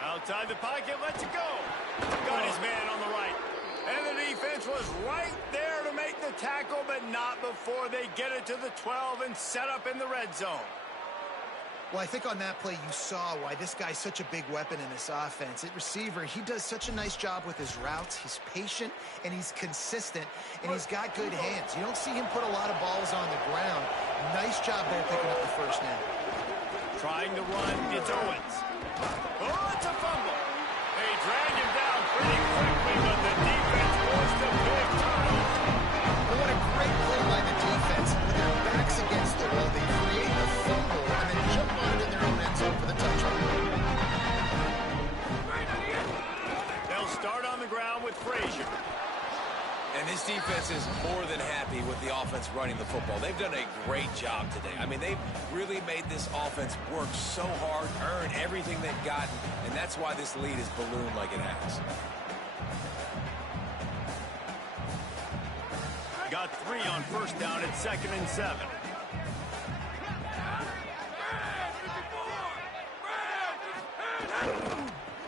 Outside the pocket, lets it go. Got his man on the right. And the defense was right there to make the tackle, but not before they get it to the 12 and set up in the red zone. Well, I think on that play you saw why this guy's such a big weapon in this offense. At receiver, he does such a nice job with his routes. He's patient, and he's consistent, and he's got good hands. You don't see him put a lot of balls on the ground. Nice job there picking up the first down. Trying to run, it's Owens. Oh, it's a fumble. They drag him down pretty quickly, but the defense forced a big turnover. But what a great play by the defense. With their backs against the wall, they create the fumble and then jump on it in their own end zone for the touchdown. They'll start on the ground with Frazier. And this defense is more than happy with the offense running the football. They've done a great job today. I mean, they've really made this offense work so hard, earn everything they've gotten, and that's why this lead is ballooned like it has. Got 3 on first down at 2nd and 7.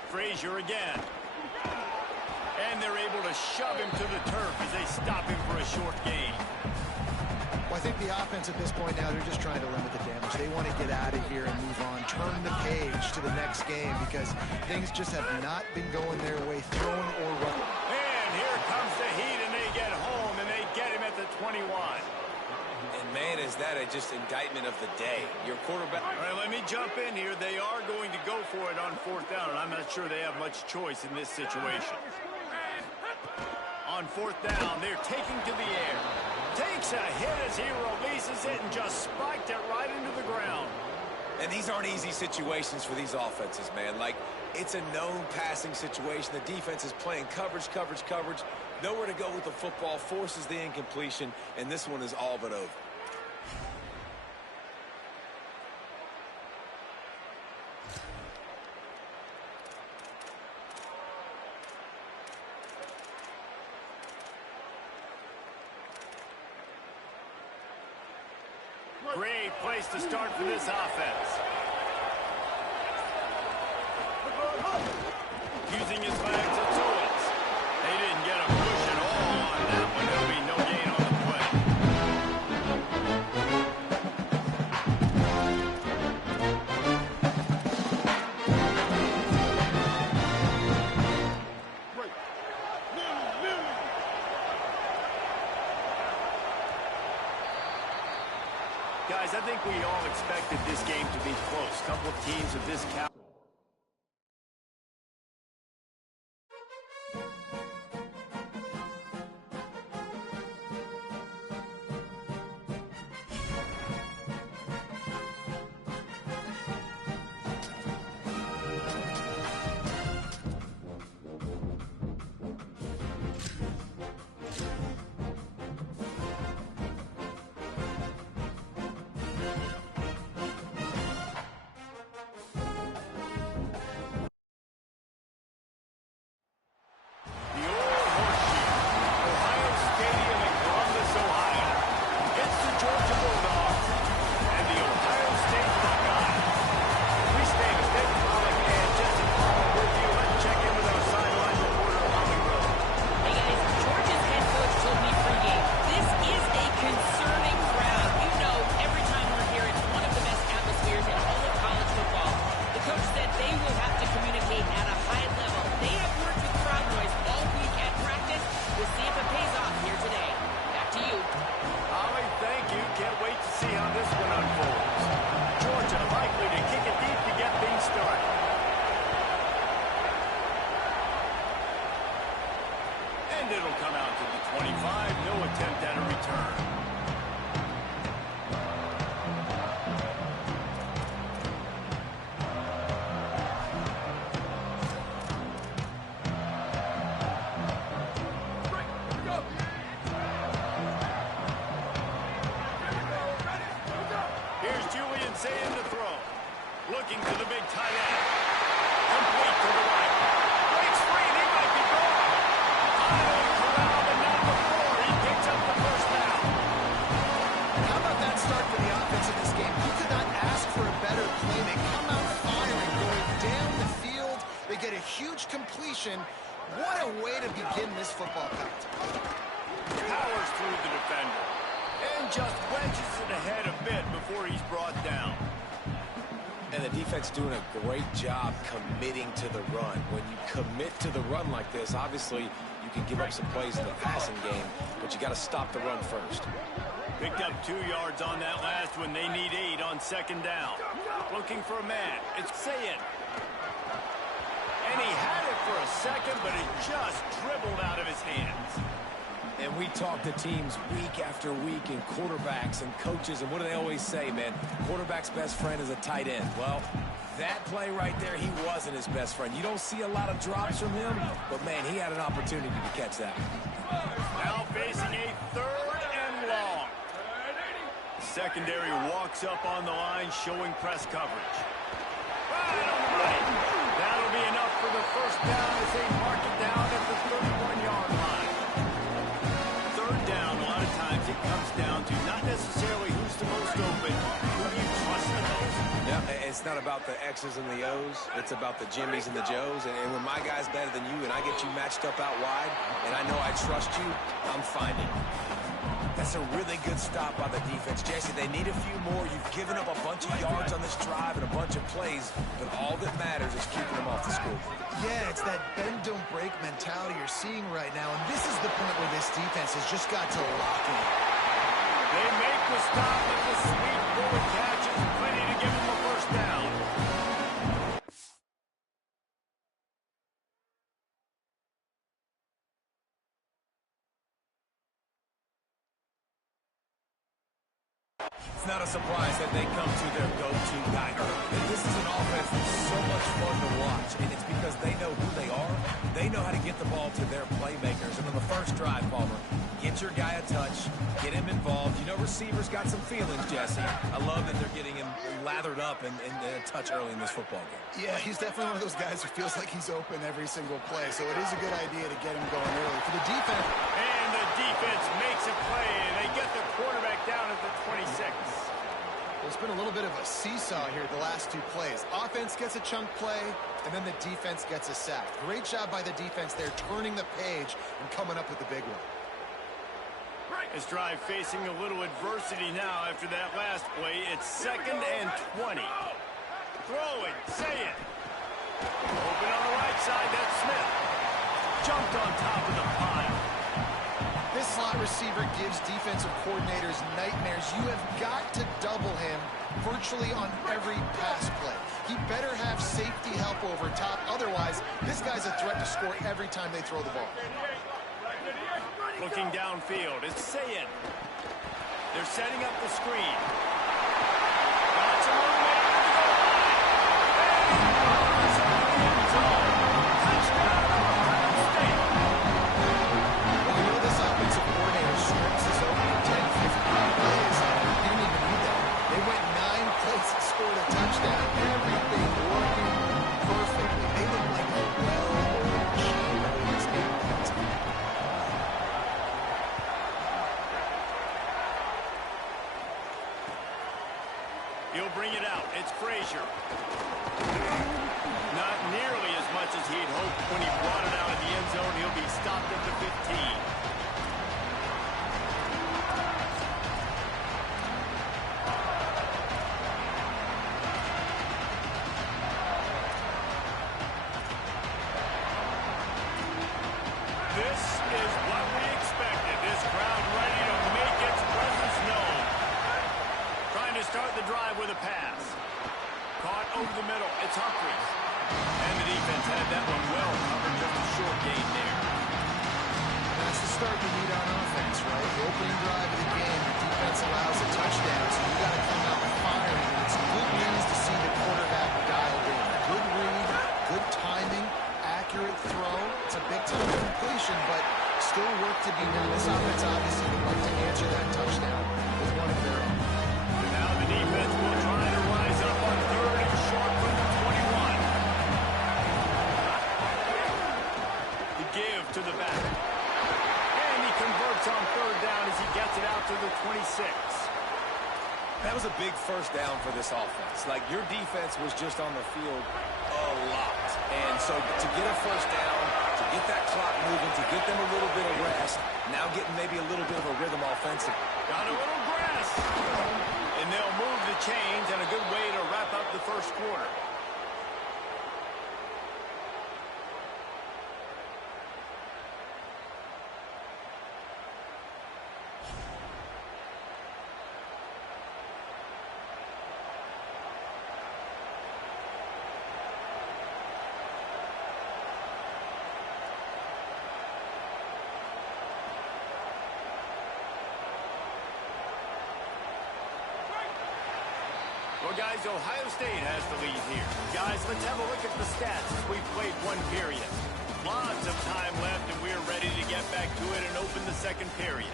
Frazier again. And they're able to shove him to the turf as they stop him for a short gain. Well, I think the offense at this point now, they're just trying to limit the damage. They want to get out of here and move on, turn the page to the next game because things just have not been going their way, thrown or run. And here comes the heat, and they get home, and they get him at the 21. And, man, is that just indictment of the day. Your quarterback... All right, let me jump in here. They are going to go for it on 4th down, and I'm not sure they have much choice in this situation. On 4th down, they're taking to the air. Takes a hit as he releases it and just spiked it right into the ground. And these aren't easy situations for these offenses, man. Like, it's a known passing situation. The defense is playing coverage, coverage, coverage. Nowhere to go with the football, forces the incompletion, and this one is all but over. Great place to start for this offense. Using his legs, it's Owens. They didn't get a push at all on that one. There'll be no gain on the play. Guys, I think we all expected this game to be huge completion. What a way to begin this football count. Powers through the defender. And just wedges it ahead a bit before he's brought down. And the defense doing a great job committing to the run. When you commit to the run like this, obviously you can give up some plays in the passing game, but you got to stop the run first. Picked up 2 yards on that last one. They need 8 on second down. Looking for a man. It's Sayin. And he had it for a second, but it just dribbled out of his hands. And we talk to teams week after week and quarterbacks and coaches, and what do they always say, man? Quarterback's best friend is a tight end. Well, that play right there, he wasn't his best friend. You don't see a lot of drops from him, but, man, he had an opportunity to catch that. Now facing a 3rd and long. Secondary walks up on the line, showing press coverage. Right. That'll be enough for the first down as they mark it down at the 31-yard line. Third down, a lot of times it comes down to not necessarily who's the most open, who do you trust the most. Yeah, it's not about the X's and the O's. It's about the Jimmys and the Joes. And when my guy's better than you and I get you matched up out wide and I know I trust you, I'm finding you. That's a really good stop by the defense. Jesse, they need a few more. You've given up a bunch of yards on this drive and a bunch of plays, but all that matters is keeping them off the score. Yeah, it's that bend, don't break mentality you're seeing right now, and this is the point where this defense has just got to lock in. They make the stop with the sweet forward catch. It's plenty to give them a first down. It's not a surprise that they come to their go-to guy early. This is an offense that's so much fun to watch, and it's because they know who they are. They know how to get the ball to their playmakers. And on the first drive, Palmer, get your guy a touch, get him involved. You know receivers got some feelings, Jesse. I love that they're getting him lathered up and a touch early in this football game. Yeah, he's definitely one of those guys who feels like he's open every single play, so it is a good idea to get him going early. For the defense... And the defense makes a play. They get the quarterback down at the 26. There's been a little bit of a seesaw here the last 2 plays. Offense gets a chunk play, and then the defense gets a sack. Great job by the defense there, turning the page and coming up with the big one. This drive facing a little adversity now after that last play. It's 2nd and 20. Throwing, Sayin. Open on the right side, that's Smith. Jumped on top of the pile. This slot receiver gives defensive coordinators nightmares. You have got to double him virtually on every pass play. He better have safety help over top. Otherwise, this guy's a threat to score every time they throw the ball. Looking downfield, it's Sayin. They're setting up the screen. Got some room there to the goal line. And end zone. Touchdown, Ohio State. Well, you know this offensive coordinator scripts his opening 10, 15 plays. He didn't even need that. They went 9 plays and scored a touchdown. Everything working perfectly. They look like a well-oiled machine in this game. He'll bring it out. It's Frazier. Not nearly as much as he'd hoped when he brought it out of the end zone. He'll be stopped at the 15. This is what we expected. This crowd ready to make its presence known. Trying to start the drive with a pass. Caught over the middle. It's Humphries. And the defense had that one well covered. Just a short gain there. That's the start you need on offense, right? The opening drive of the game, the defense allows a touchdown, so you got to come out firing. It's good news to see the quarterback dialed in. Good read, good timing, accurate throw. It's a big-time completion, but still work to be done. This offense obviously would like to answer that touchdown with one of their own. Now the defense will try to rise up on 3rd and short from the 21. The give to the back. And he converts on 3rd down as he gets it out to the 26. That was a big first down for this offense. Like, your defense was just on the field a lot. And So to get a first down, to get that clock moving, to get them a little bit of rest, now getting maybe a little bit of a rhythm offensive. Got a little grass. And they'll move the chains, and a good way to wrap up the first quarter. Well, guys, Ohio State has the lead here. Guys, let's have a look at the stats as we've played one period. Lots of time left, and we're ready to get back to it and open the second period.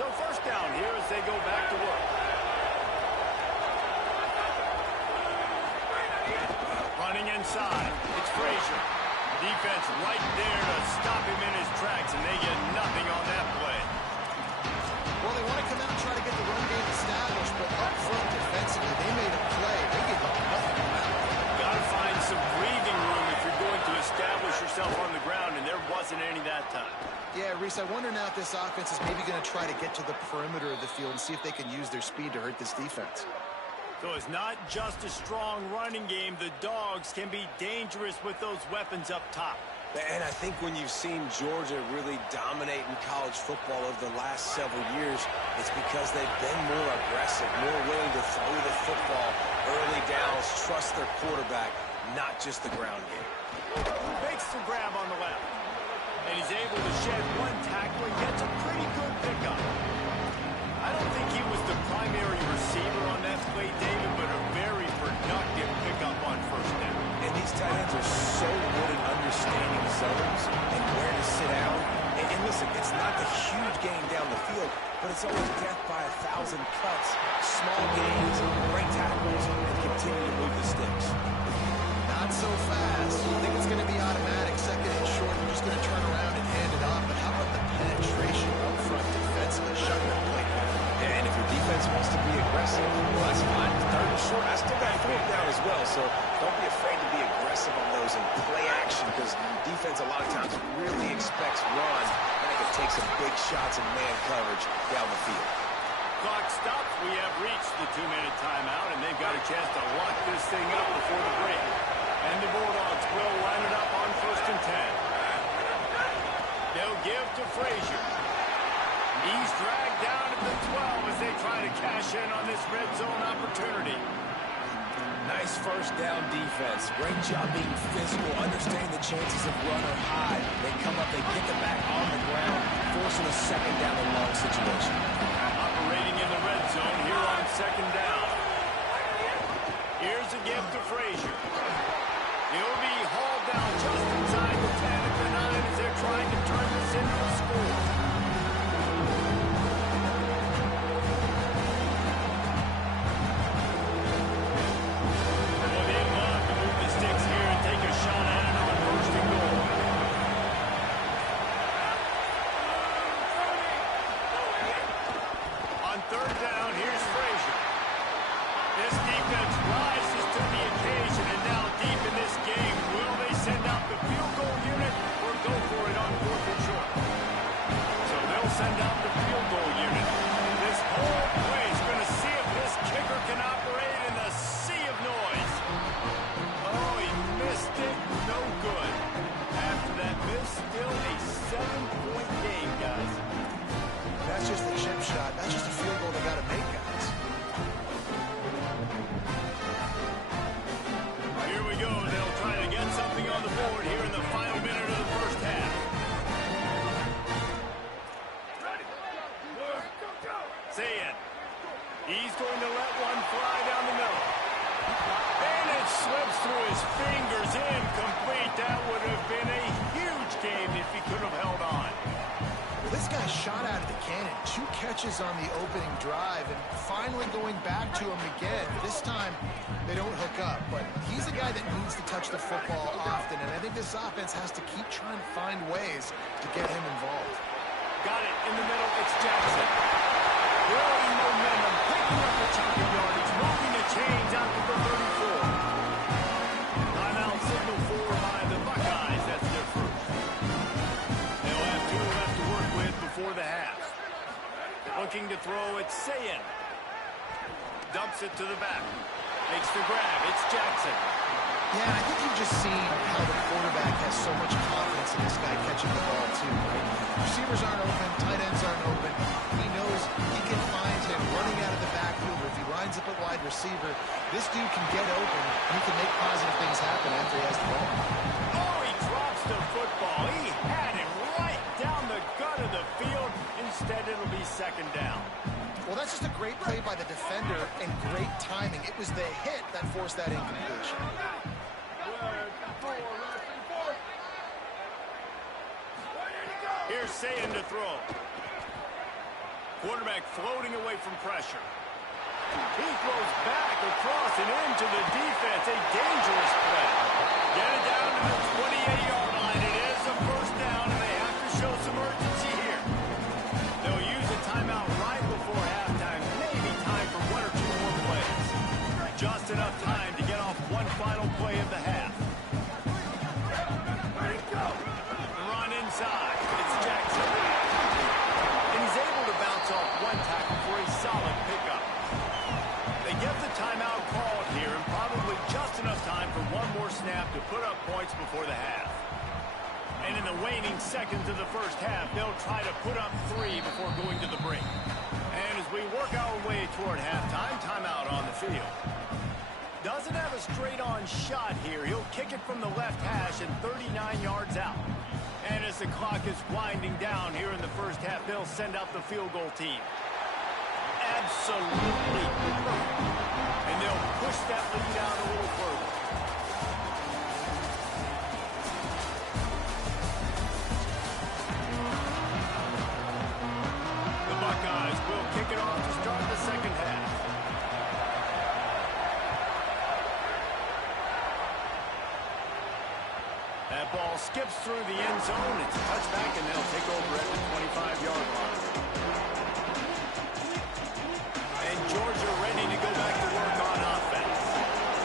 So first down here as they go back to work. Running inside, it's Frazier. Defense right there to stop him in his tracks, and they get nothing on that play. Well, they want to come out and try to get the run game established, but up front defensively, they made a play. They gave up nothing on that one. Got to find some breathing room if you're going to establish yourself on the ground, and there wasn't any that time. Yeah, Reese, I wonder now if this offense is maybe going to try to get to the perimeter of the field and see if they can use their speed to hurt this defense. So it's not just a strong running game. The Dogs can be dangerous with those weapons up top. And I think when you've seen Georgia really dominate in college football over the last several years, it's because they've been more aggressive, more willing to throw the football early downs, trust their quarterback, not just the ground game. Makes the grab on the left. And he's able to shed one tackle and gets a pretty good pickup. I don't think he was the primary receiver on that play, David, but a very productive pickup on first down. And these tight ends are so good at understanding zones and where to sit down. And listen, it's not the huge gain down the field, but it's always death by 1,000 cuts, small gains, great tackles, and continue to move the sticks. Not so fast. I think it's going to be automatic. Second and short, they're just going to turn around and hand it off. But how about the penetration up front defensively, shutting that play down? And if your defense wants to be aggressive, well, that's fine. Third and short, I still got fourth down as well. So don't be afraid to be aggressive on those and play action, because defense a lot of times really expects run. And they can take some big shots in man coverage down the field. Clock stops. We have reached the 2-minute timeout, and they've got a chance to lock this thing up before the break. And the Bulldogs will line it up on 1st and 10. They'll give to Frazier. He's dragged down at the 12 as they try to cash in on this red zone opportunity. Nice first down defense. Great job being physical, understanding the chances of run or hide. They come up, they get the back on the ground, forcing a second down and long situation. Operating in the red zone here on 2nd down. Here's a give to Frazier. He'll be hauled down just inside the 10 at the 9 as they're trying to turn this into a score. Well, they'd love to move the sticks here and take a shot at it on 1st and goal. On 3rd down, here's Frazier. This defense rises to the occasion, and now deep in this game, will they send out the field goal unit or go for it on 4th and short? touches on the opening drive and finally going back to him again. This time, they don't hook up, but he's a guy that needs to touch the football often, and I think this offense has to keep trying to find ways to get him involved. Got it in the middle. It's Jackson. Building momentum, picking up the chunk of yardage, moving the chains out to the 34. Timeout signal for by the Buckeyes. That's their first. They'll have 2 left to work with before the half. Looking to throw, it's Sayin. Dumps it to the back. Makes the grab. It's Jackson. Yeah, I think you've just seen how the quarterback has so much confidence in this guy catching the ball, too, right? Receivers aren't open, tight ends aren't open. He knows he can find him running out of the backfield. If he lines up at wide receiver, this dude can get open, and he can make positive things happen after he has the ball. Oh, he drops the football. He had him right down the gut of the field. Instead, it'll be second down. Well, that's just a great play by the defender and great timing. It was the hit that forced that incompletion. Here's Sayin to throw. Quarterback floating away from pressure. He throws back across and into the defense. A dangerous play. Get it down to the 28-yard line. It is a first down, and they have to show some urgency here. They'll use a timeout right before halftime. Maybe time for 1 or 2 more plays. Just enough time to get off one final play of the half. Run inside. It's Jackson. And he's able to bounce off one tackle for a solid pickup. They get the timeout called here, and probably just enough time for one more snap to put up points before the half. And in the waning seconds of the first half, they'll try to put up 3 before going to the break. And as we work our way toward halftime, timeout on the field. Doesn't have a straight-on shot here. He'll kick it from the left hash and 39 yards out. And as the clock is winding down here in the first half, they'll send out the field goal team. Absolutely perfect. And they'll push that lead out a little further. The Buckeyes will kick it off to start the second half. That ball skips through the end zone. It's a touchback, and they'll take over at the 25-yard line. And Georgia ready to go back to work on offense.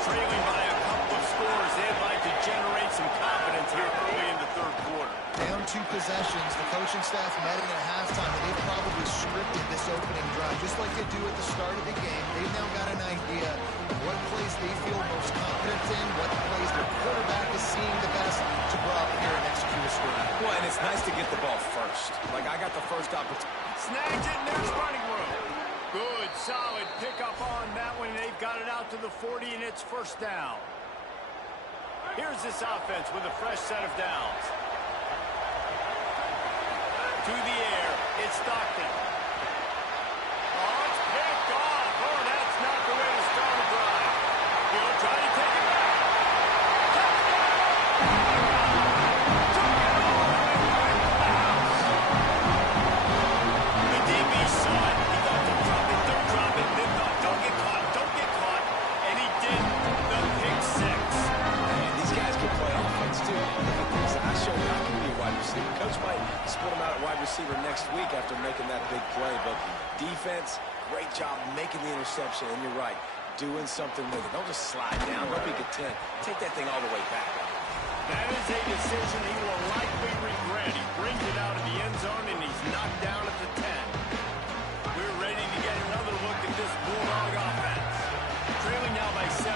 Trailing by a couple of scores, they'd like to generate some confidence here early in the third quarter. Down 2 possessions, the coaching staff met in at halftime, and they've probably scripted this opening drive, just like they do at the start of the game. They've now got an idea of what plays they feel most confident in, what plays their quarterback is seeing the best to go out here and execute a scoring. Well, and it's nice to get the ball first. Like, I got the first opportunity. Snags it, and there's running room. Good, solid pickup on that one. They've got it out to the 40, and it's first down. Here's this offense with a fresh set of downs. To the air, it's Stockton. Oh, it's picked off. Oh, that's not the way to start a drive. He'll try to take it back. The DB saw it. He thought, don't drop it, don't drop it. Then thought, don't get caught. And he did the pick 6. And these guys can play offense, too. Look at this. I showed you I can be a wide receiver. Coach might split him out at wide receiver next week after making that big play. But defense, great job making the interception. And you're right, doing something with it. Don't just slide down. Don't be content. Take that thing all the way back. That is a decision he will likely regret. He brings it out of the end zone, and he's knocked down at the 10. We're ready to get another look at this Bulldog offense. Trailing now by 17,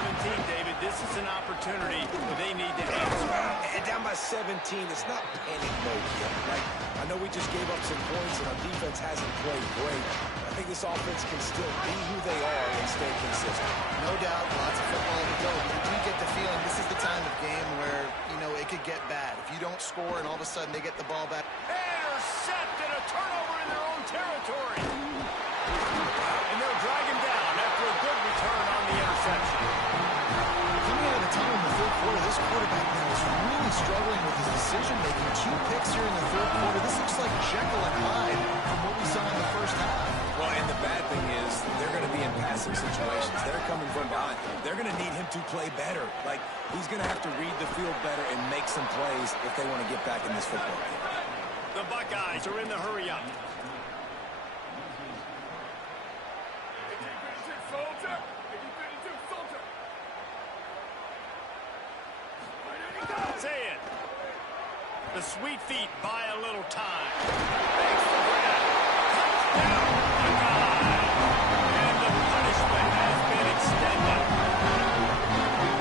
David. This is an opportunity they need to answer. And down by 17, it's not panic mode yet, right? I know we just gave up some points, and our defense hasn't played great. I think this offense can still be who they are and stay consistent. No doubt, lots of football to go. But you get the feeling this is the time of game where, you know, it could get bad. If you don't score and all of a sudden they get the ball back. Intercepted, a turnover in their own territory. And they'll drag him down after a good return on the interception. Coming out of the tunnel in the third quarter, this quarterback now is really struggling with his decision-making. 2 picks here in the third quarter. This looks like Jekyll and Hyde from what we saw in the first half. Well, and the bad thing is they're going to be in passing situations. They're coming from behind. They're going to need him to play better. Like, he's going to have to read the field better and make some plays if they want to get back in this football game. The Buckeyes are in the hurry-up. Say it. The sweet feet buy a little time. Makes the grab. Touchdown, Buckeyes. And the punishment has been extended.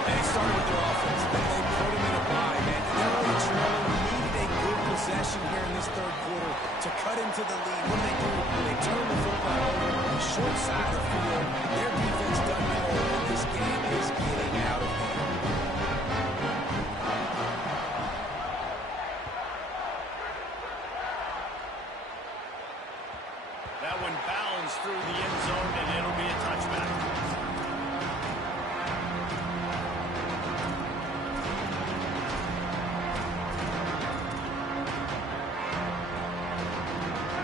They started with their offense. They put him in a bye, man. They're really trailing. We needed a good possession here in this third quarter to cut into the lead. What do? They turn the football over on the short side of the field. Their defense doesn't hold, and this game is getting out of hand. That one bounds through the end zone, and it'll be a touchback.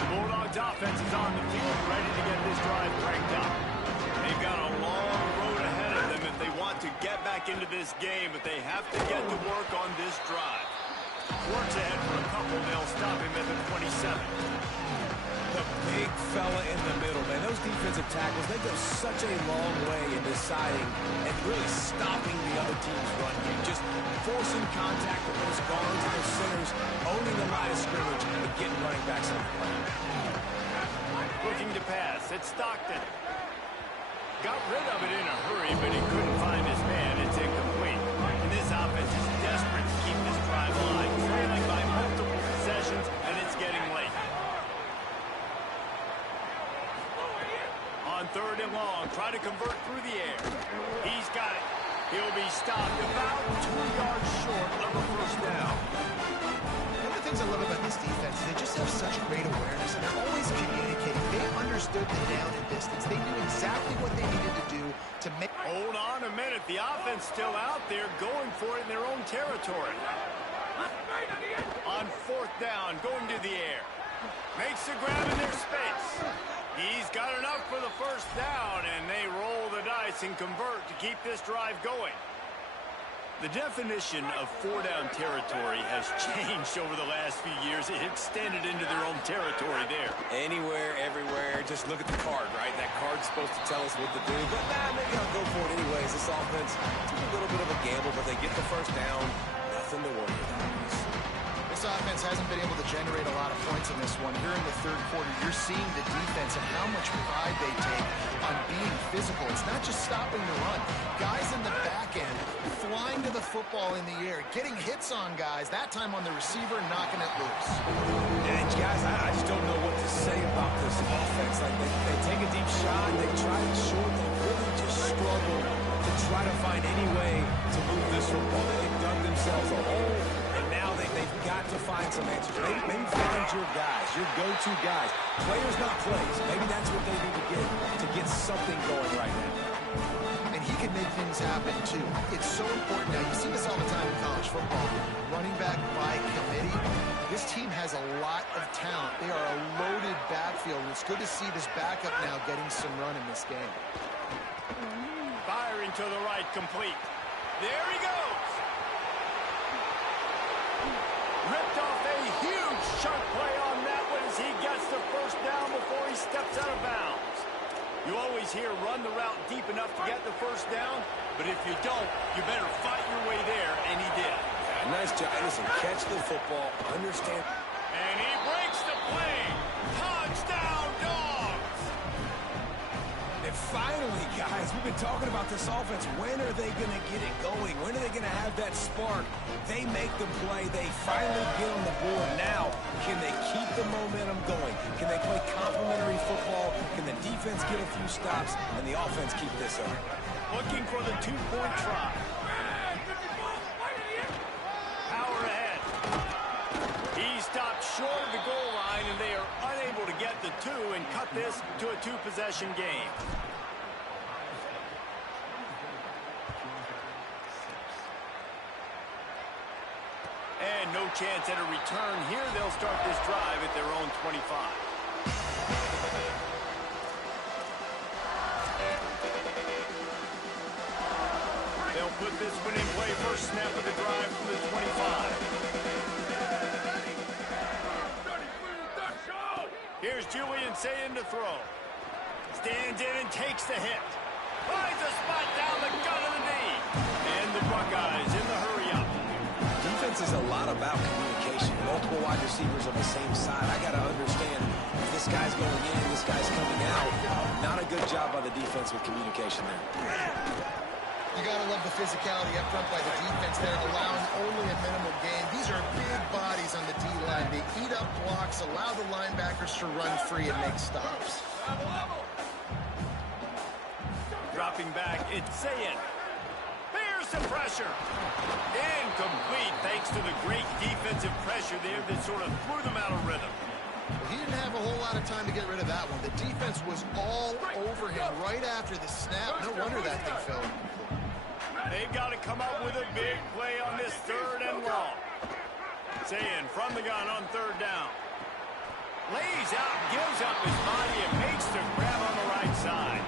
The Bulldogs offense is on the field, ready to get this drive cranked up. They've got a long road ahead of them if they want to get back into this game, but they have to get to work on this drive. Works ahead for a couple. They'll stop him at the 27. The big fella in the middle, man. Those defensive tackles, they go such a long way in deciding and really stopping the other team's run game. Just forcing contact with those guards and those centers, owning the line of scrimmage, and getting running backs on the play. Looking to pass. It's Stockton. Got rid of it in a hurry, but he couldn't find his man. It's incomplete. And this offense is desperate to keep this drive alive, trailing by multiple possessions, and it's getting late. On third and long, try to convert through the air. He's got it. He'll be stopped about 2 yards short of a first down. One of the things I love about this defense is they just have such great awareness, and they're always communicating. They understood the down and distance. They knew exactly what they needed to do to make... Hold on a minute. The offense still out there going for it in their own territory. On fourth down, going to the air. Makes the grab in their space. He's got enough for the first down, and they roll the dice and convert to keep this drive going. The definition of four-down territory has changed over the last few years. It extended into their own territory there. Anywhere, everywhere, just look at the card, right? That card's supposed to tell us what to do, but maybe I'll go for it anyways. This offense, it's a little bit of a gamble, but they get the first down. Nothing to worry about. This offense hasn't been able to generate a lot of points in this one. Here in the third quarter, you're seeing the defense and how much pride they take on being physical. It's not just stopping the run. Guys in the back end flying to the football in the air, getting hits on guys, that time on the receiver, knocking it loose. And guys, I just don't know what to say about this offense. Like they take a deep shot, they try it short, they really just struggle to try to find any way to move this football. They've dug themselves a hole, and now they've got to find some answers. Maybe find your guys, your go-to guys. Players, not plays. Maybe that's what they need to get something going right now. And he can make things happen, too. It's so important. Now, you see this all the time in college football. Running back by committee. This team has a lot of talent. They are a loaded backfield. It's good to see this backup now getting some run in this game. Firing to the right, complete. There he goes. Ripped off a huge chunk play on that one as he gets the first down before he steps out of bounds. You always hear run the route deep enough to get the first down, but if you don't, you better fight your way there, and he did. Yeah, nice job. Listen, catch the football, understand. And he breaks the play. Touchdown, Dogs! And finally, guys, we've been talking about this offense. When are they going to get it going? When are they going to have that spark? They make the play. They finally get on the board. Now, can they keep the momentum going? Can they play complementary football? Can the defense get a few stops and the offense keep this up? Looking for the two-point try. Power ahead. He stopped short of the goal line, and they are unable to get the two and cut this to a two-possession game. And no chance at a return here. They'll start this drive at their own 25. opening play, first snap of the drive from the 25. Here's Julian Sayin to throw. Stands in and takes the hit. Finds a spot down the gut of the knee. And the Buckeyes in the hurry-up. Defense is a lot about communication. Multiple wide receivers on the same side. I got to understand if this guy's going in, this guy's coming out. Not a good job by the defense with communication there. You got to love the physicality up front by the defense there, allowing only a minimal gain. These are big bodies on the D-line. They eat up blocks, allow the linebackers to run free and make stops. Dropping back, it's Sayin. Here's some pressure. Incomplete, thanks to the great defensive pressure there that sort of threw them out of rhythm. He didn't have a whole lot of time to get rid of that one. The defense was all over him right after the snap. No wonder that thing fell. They've got to come up with a big play on this third and long. Sayin from the gun on third down. Lays out, gives up his body, and makes the grab on the right side.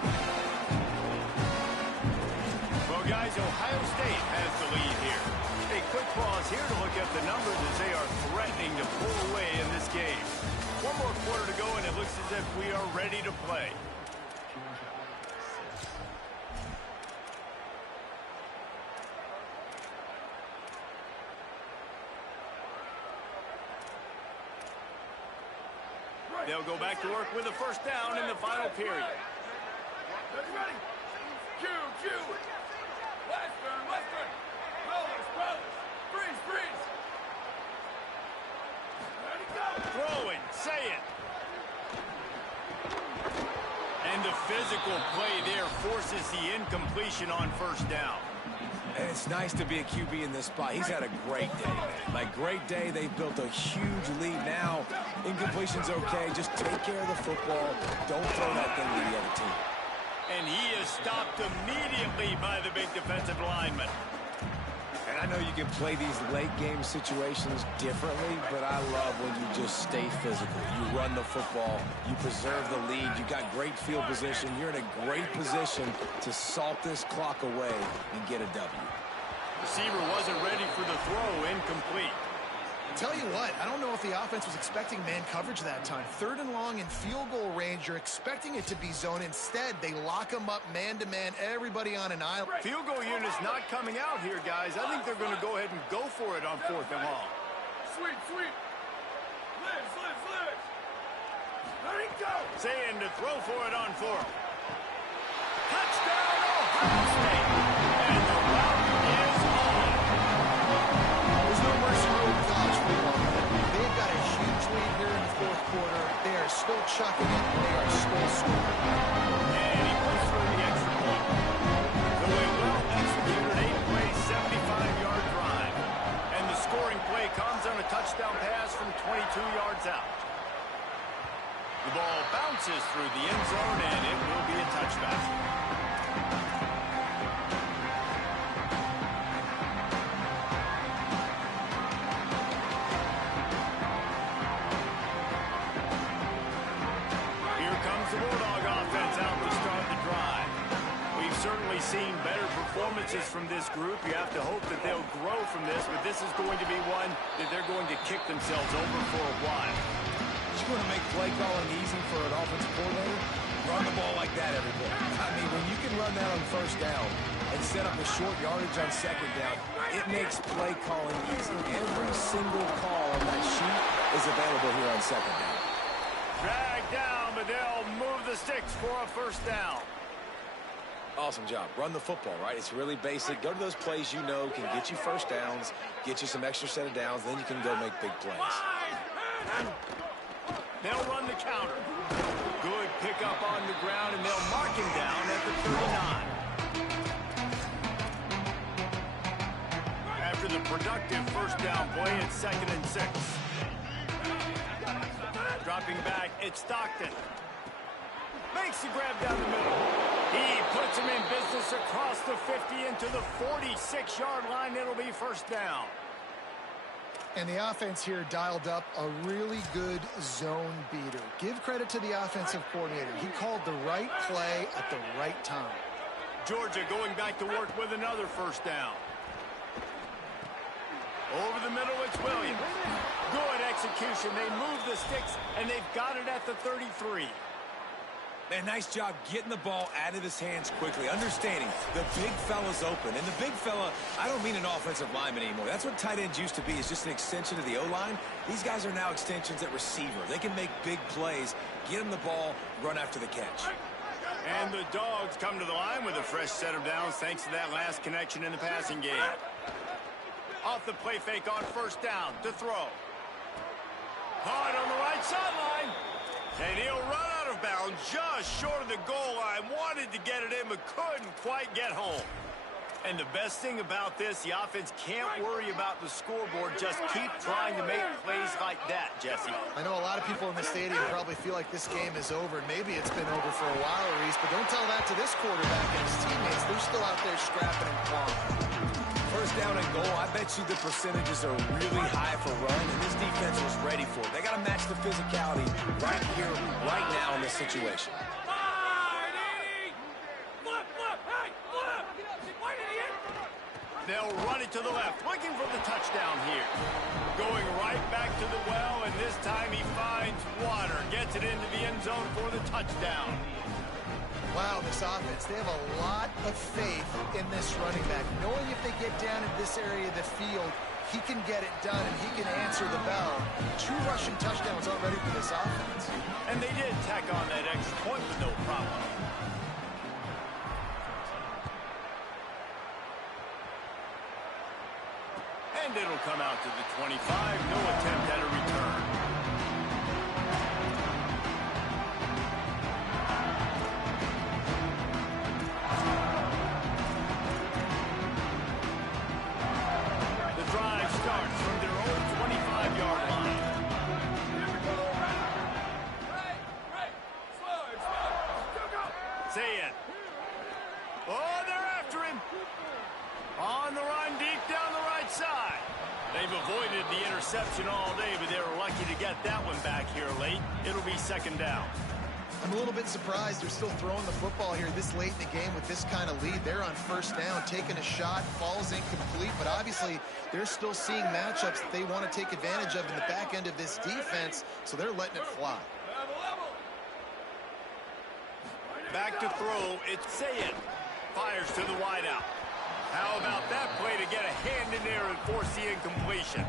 Well, guys, Ohio State has the lead here. A quick pause here to look at the numbers as they are threatening to pull away in this game. One more quarter to go, and it looks as if we are ready to play. They'll go back to work with a first down in the final period. Ready? Q. Western. Brothers. Freeze. Ready, go. Throwing, Sayin. And the physical play there forces the incompletion on first down. And it's nice to be a QB in this spot. He's had a great day, man. Like, great day. They've built a huge lead now. Incompletion's okay. Just take care of the football. Don't throw that thing to the other team. And he is stopped immediately by the big defensive lineman. And I know you can play these late-game situations differently, but I love when you just stay physical. You run the football. You preserve the lead. You got great field position. You're in a great position to salt this clock away and get a W. Receiver wasn't ready for the throw, incomplete. Tell you what, I don't know if the offense was expecting man coverage that time. Third and long in field goal range, you're expecting it to be zone. Instead, they lock them up man-to-man, everybody on an island. Field goal unit's not coming out here, guys. I think they're going to go ahead and go for it on fourth and long. Sweet. Lives. Ready, go. Sayin to throw for it on fourth. Touchdown, Ohio State. And the route is on. There's no mercy rule in college football. They've got a huge lead here in the fourth quarter. They are still chucking it, and they are still scoring. And he puts through the extra point. So a well-executed 8-play, 75-yard drive. And the scoring play comes on a touchdown pass from 22 yards out. The ball bounces through the end zone, and it will be a touchback. Seen better performances from this group. You have to hope that they'll grow from this, but this is going to be one that they're going to kick themselves over for a while. You want to make play calling easy for an offensive coordinator? Run the ball like that every play. I mean, when you can run that on first down and set up a short yardage on second down, it makes play calling easy. Every single call on that sheet is available here on second down. Drag down, but they'll move the sticks for a first down. Awesome job. Run the football, right? It's really basic. Go to those plays you know can get you first downs, get you some extra set of downs, then you can go make big plays. They'll run the counter. Good pickup on the ground, and they'll mark him down at the 39. After the productive first down play, it's 2nd and 6. Dropping back, it's Stockton. Makes the grab down the middle. He puts him in business across the 50 into the 46-yard line. It'll be first down. And the offense here dialed up a really good zone beater. Give credit to the offensive coordinator. He called the right play at the right time. Georgia going back to work with another first down. Over the middle, it's Williams. Good execution. They move the sticks, and they've got it at the 33. Man, nice job getting the ball out of his hands quickly, understanding the big fella's open. And the big fella, I don't mean an offensive lineman anymore. That's what tight ends used to be, is just an extension of the O-line. These guys are now extensions at receiver. They can make big plays, get him the ball, run after the catch. And the Dogs come to the line with a fresh set of downs thanks to that last connection in the passing game. Off the play fake on first down to throw. Hard on the right sideline. And he'll run out of bounds just short of the goal line. Wanted to get it in, but couldn't quite get home. And the best thing about this, the offense can't worry about the scoreboard. Just keep trying to make plays like that, Jesse. I know a lot of people in the stadium probably feel like this game is over. Maybe it's been over for a while, Reese, but don't tell that to this quarterback and his teammates. They're still out there scrapping and clawing. First down and goal, I bet you the percentages are really high for run, and this defense was ready for it. They got to match the physicality right here, right now in this situation. They'll run it to the left, looking for the touchdown here. Going right back to the well, and this time he finds water. Gets it into the end zone for the touchdown. Wow, this offense, they have a lot of faith in this running back. Knowing if they get down in this area of the field, he can get it done and he can answer the bell. 2 rushing touchdowns already for this offense. And they did tack on that extra point with no problem. And it'll come out to the 25. No attempt at a return. The drive starts from their own 25-yard line. Say it. Oh, they're after him. On the run, deep down the right side. They've avoided the interception all day, but they were lucky to get that one back here late. It'll be second down. I'm a little bit surprised they're still throwing the football here this late in the game with this kind of lead. They're on first down, taking a shot, falls incomplete, but obviously they're still seeing matchups that they want to take advantage of in the back end of this defense, so they're letting it fly. Back to throw, it's Sayed. Fires to the wideout. How about that play to get a hand in there and force the incompletion?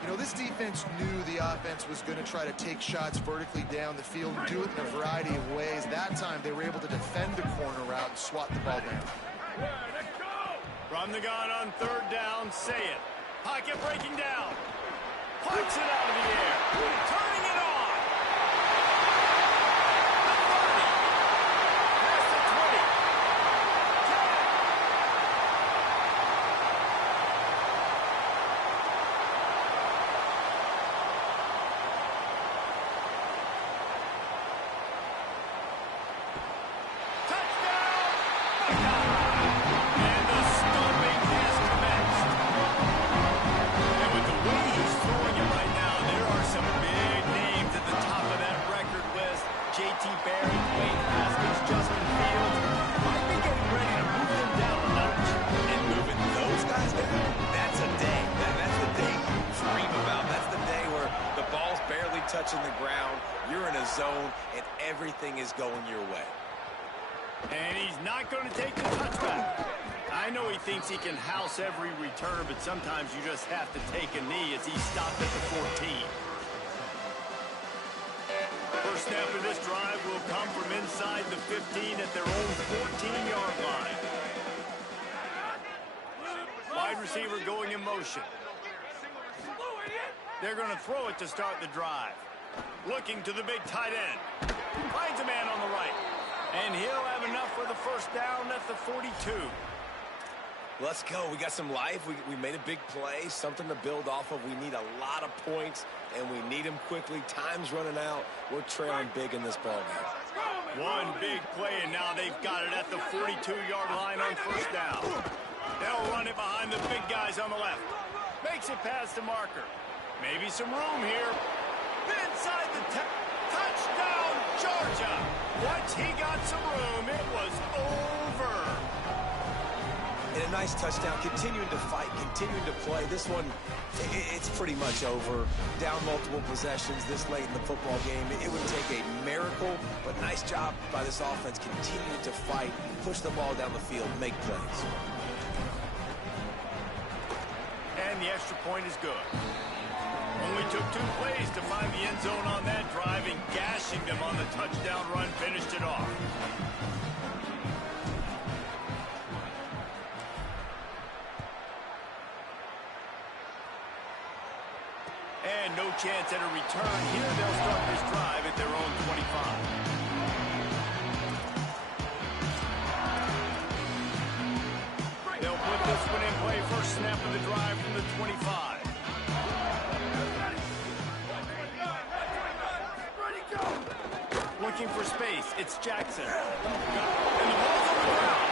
You know, this defense knew the offense was going to try to take shots vertically down the field and do it in a variety of ways. That time, they were able to defend the corner route and swat the ball down. From the gun on third down, Sayed. Pocket breaking down. Punts it out of the air. Turning it on. Touching the ground, you're in a zone, and everything is going your way. And he's not going to take the touchback. I know he thinks he can house every return, but sometimes you just have to take a knee as he stopped at the 14. First snap of this drive will come from inside the 15 at their own 14-yard line. Wide receiver going in motion. They're going to throw it to start the drive. Looking to the big tight end. Finds a man on the right. And he'll have enough for the first down at the 42. Let's go. We got some life. We made a big play, something to build off of. We need a lot of points, and we need them quickly. Time's running out. We're trailing big in this ballgame. One big play, and now they've got it at the 42-yard line on first down. They'll run it behind the big guys on the left. Makes it past the marker. Maybe some room here. Inside the touchdown, Georgia. Once he got some room, it was over. And a nice touchdown, continuing to fight, continuing to play. This one, it's pretty much over. Down multiple possessions this late in the football game. It would take a miracle, but nice job by this offense continuing to fight, push the ball down the field, make plays. And the extra point is good. Only took 2 plays to find the end zone on that drive, and gashing them on the touchdown run finished it off. And no chance at a return here. They'll start this drive at their own 25. They'll put this one in play. First snap of the drive from the 25. Looking for space. It's Jackson. And the ball's on the ground.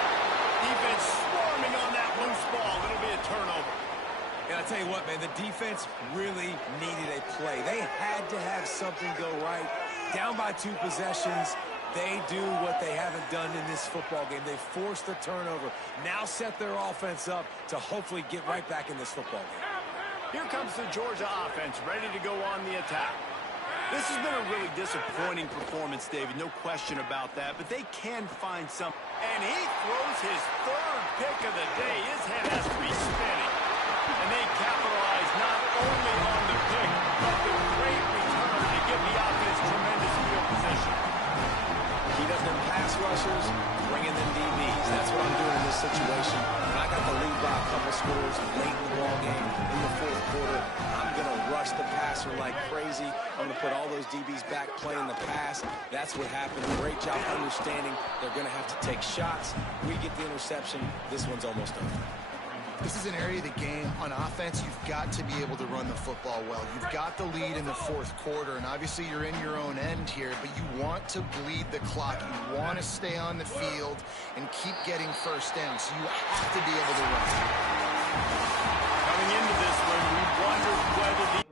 Defense swarming on that loose ball. It'll be a turnover. And I tell you what, man, the defense really needed a play. They had to have something go right. Down by 2 possessions, they do what they haven't done in this football game. They forced the turnover. Now set their offense up to hopefully get right back in this football game. Here comes the Georgia offense, ready to go on the attack. This has been a really disappointing performance, David, no question about that, but they can find some. And he throws his 3rd pick of the day. His head has to be spinning. And they capitalize not only on the pick, but the great return to give the offense tremendous field position. Keep up them pass rushers, bringing them DBs. That's what I'm doing in this situation. When I got the lead by a couple scores late in the ball game, in the 4th quarter, I'm going to rush the passer like crazy. I'm going to put all those DBs back playing the pass. That's what happened. Great job understanding they're going to have to take shots. We get the interception. This one's almost over. This is an area of the game on offense you've got to be able to run the football well. You've got the lead in the 4th quarter, and obviously you're in your own end here, but you want to bleed the clock. You want to stay on the field and keep getting first down, so you have to be able to run. Coming into this one, we wondered whether the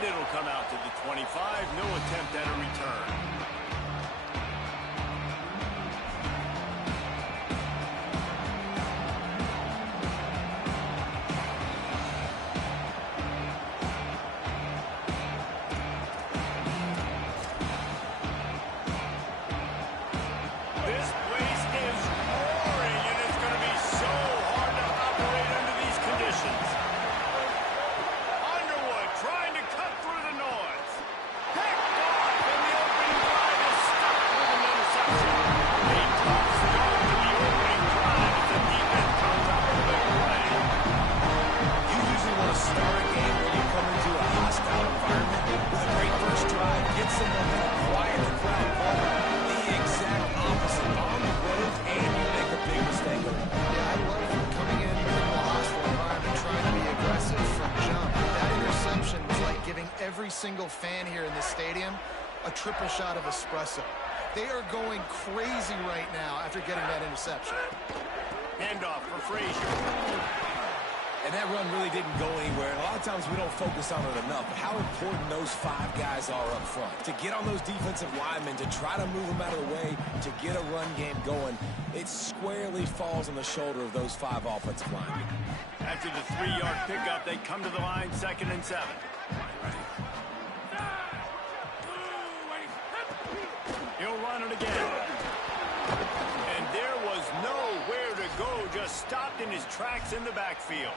And it'll come out to the 25. No attempt at a return. Every single fan here in this stadium a triple shot of espresso. They are going crazy right now after getting that interception. Handoff for Frazier. And that run really didn't go anywhere. And a lot of times we don't focus on it enough. How important those 5 guys are up front. To get on those defensive linemen, to try to move them out of the way, to get a run game going, it squarely falls on the shoulder of those 5 offensive linemen. After the 3-yard pickup, they come to the line, 2nd and 7. He'll run it again. And there was nowhere to go, just stopped in his tracks in the backfield.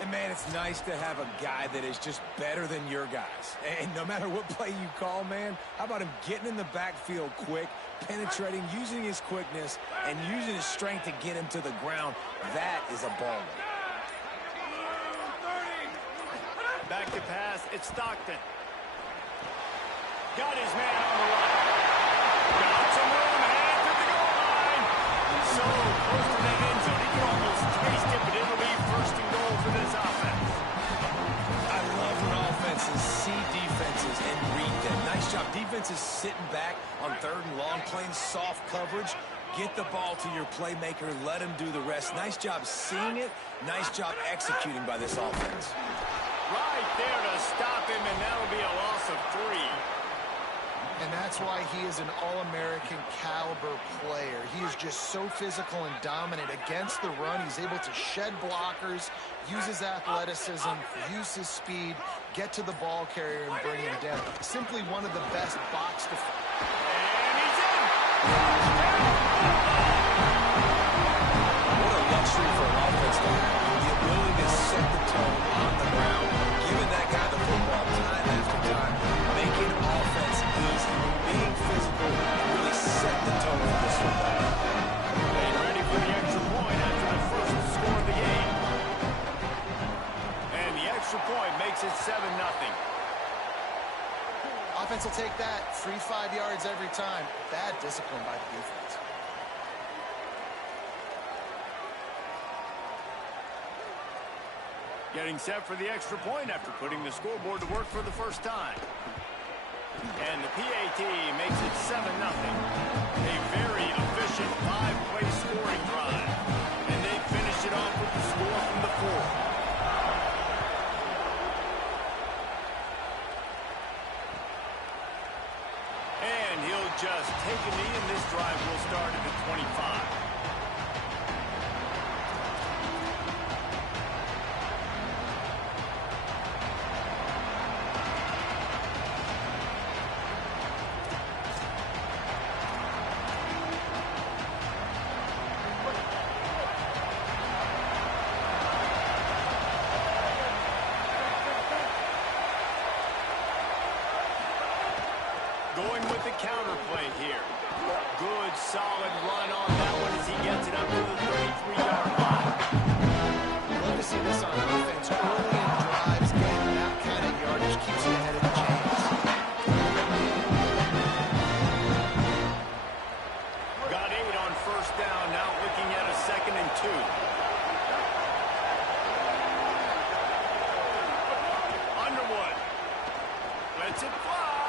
And, man, it's nice to have a guy that is just better than your guys. And no matter what play you call, man, how about him getting in the backfield quick, penetrating, using his quickness, and using his strength to get him to the ground. That is a ball. Back to pass, it's Stockton. Got his man on the right. Got some room, head to the goal line. So close to that end zone, he can almost taste it, but it'll be 1st and goal for this offense. I love when offenses see defenses and read them. Nice job. Defenses sitting back on 3rd and long, playing soft coverage. Get the ball to your playmaker, let him do the rest. Nice job seeing it. Nice job executing by this offense. Right there to stop him, and that'll be a loss of 3. And that's why he is an All-American caliber player. He is just so physical and dominant against the run. He's able to shed blockers, use his athleticism, use his speed, get to the ball carrier and bring him down. Simply one of the best box defenders. And he's in! What a luxury for an offense to have. The ability to set the tone on the ground, giving that guy the football time after time, making offense easy, being physical, and really set the tone for this football. And ready for the extra point after the first score of the game. And the extra point makes it 7-0. Offense will take that. Free 5 yards every time. Bad discipline by the defense. Getting set for the extra point after putting the scoreboard to work for the first time. And the PAT makes it 7-0. A very efficient 5-play scoring drive. And they finish it off with the score from the 4th. And he'll just take a knee, and this drive will start at the 25. Going with the counter play here. Good, solid run on that one as he gets it up to the 33-yard line. Love to see this on offense. Early in drives, getting that kind of yardage keeps you ahead of the chains. Got 8 on 1st down. Now looking at a 2nd and 2. Underwood lets it fly.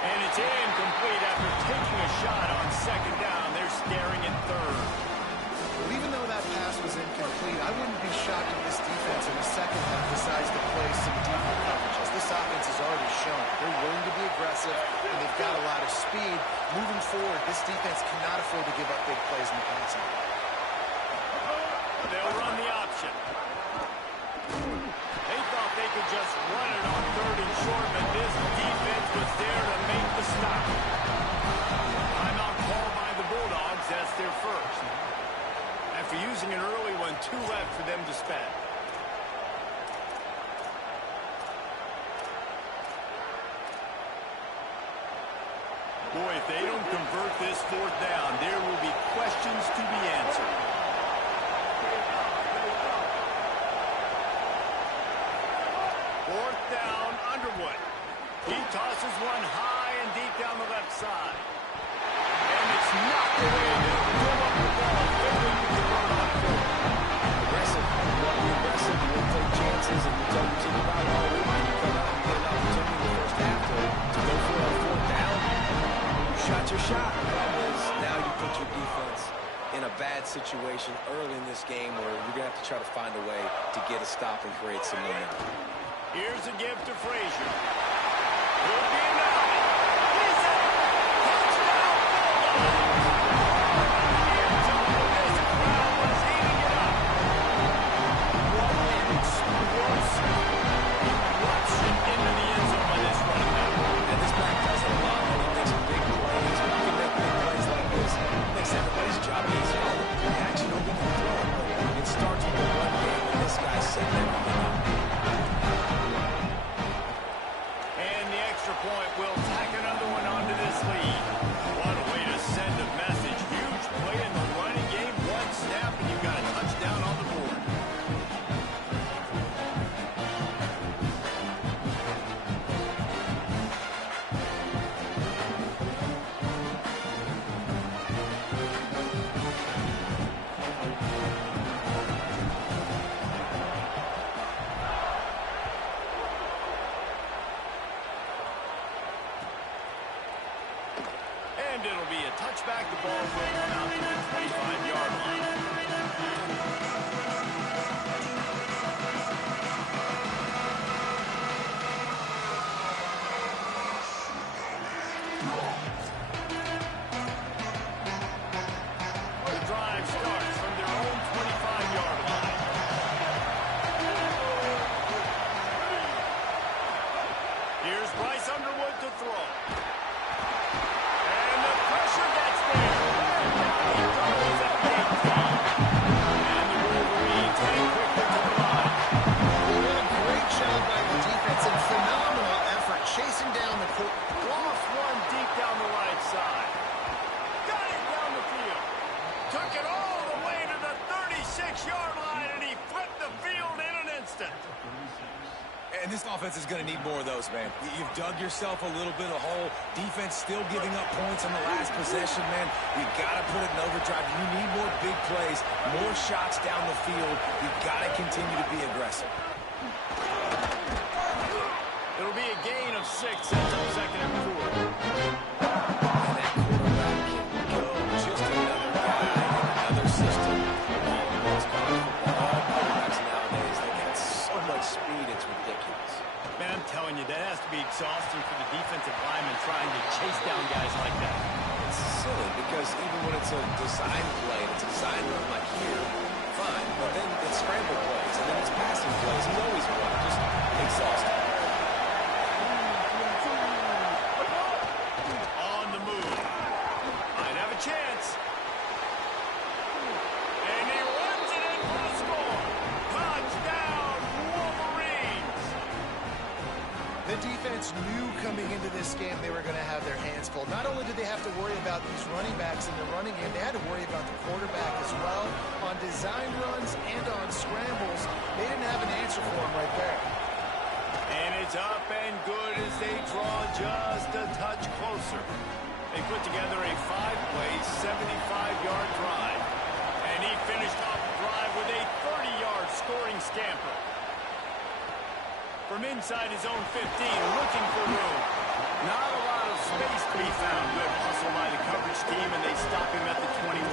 And it's incomplete after taking a shot on 2nd down. They're staring at 3rd. Well, even though that pass was incomplete, I wouldn't be shocked if this defense in the second half decides to play some deeper coverages. This offense has already shown they're willing to be aggressive, and they've got a lot of speed. Moving forward, this defense cannot afford to give up big plays in the passing. They'll run the option. They thought they could just run it on 3rd and short, but this defense was there to make the stop. Timeout called by the Bulldogs. That's their first. After using an early one, 2 left for them to spend. Boy, if they don't convert this 4th down, there will be questions to be answered. Fourth down, Underwood. He tosses one high and deep down the left side. And it's knocked away. They'll throw up the ball. Failing to convert on 4th. Aggressive. You want to be aggressive. You want to take chances. And you tell your team about it all week. And you come out and get an opportunity in the first half to go for it on 4th down. You shot your shot. The problem is now you put your defense in a bad situation early in this game where you're going to have to try to find a way to get a stop and create some momentum. Here's a give to Frazier. Will be enough. He's a touchdown Bulldogs. This crowd was eating it up. What an explosive eruption into the end zone by this running back. And this back does it a lot. When he makes big plays, when he can make big plays like this, it makes everybody's job easier. The action only can throw it, but it starts with the run game, and this guy's setting everything up. Point will tack another one onto this lead. What a way to send a message. Huge play in the running game. One snap and you've got a touchdown on the board. And it'll be a touchback. The ball will come out to the 25-yard line. The drive starts from their own 25-yard line. Here's Bryce Underwood to throw. Pressure gets there. He throws at the 18. And the Wolverines head quickly to the line. What a great job by the defense and phenomenal effort chasing down the court. Lost one deep down the right side. Got it down the field. Took it all the way to the 36-yard line, and he flipped the field in an instant. And this offense is going to need more of those, man. You've dug yourself a little bit of hole. Defense still giving up points on the last possession, man. You got to put it in overdrive. You need more big plays, more shots down the field. You got to continue to be aggressive. It'll be a gain of 6 until 2nd and 4. And that quarterback can go just another guy in another system. All across college football. All quarterbacks nowadays, they got so much speed, it's ridiculous. Man, I'm telling you, that has to be exhausting for the defensive lineman trying to chase down guys like that. It's silly because even when it's a design play, it's a design run like here, fine. But then it's scramble plays, and then it's passing plays. He's always run, just exhausting. On the move. Might have a chance. And he runs it in for the score. Touchdown, Wolverines. The defense knew coming into this game they were going to have their hands full. Not only did they have to worry about these running backs in the running game, they had to worry about the quarterback as well. On design runs and on scrambles, they didn't have an answer for him right there. And it's up and good as they draw just a touch closer. They put together a 5-play, 75-yard drive. And he finished off the drive with a 30-yard scoring scamper. From inside his own 15, looking for room. Not a lot of space to be found. Good hustle by the coverage team, and they stop him at the 21.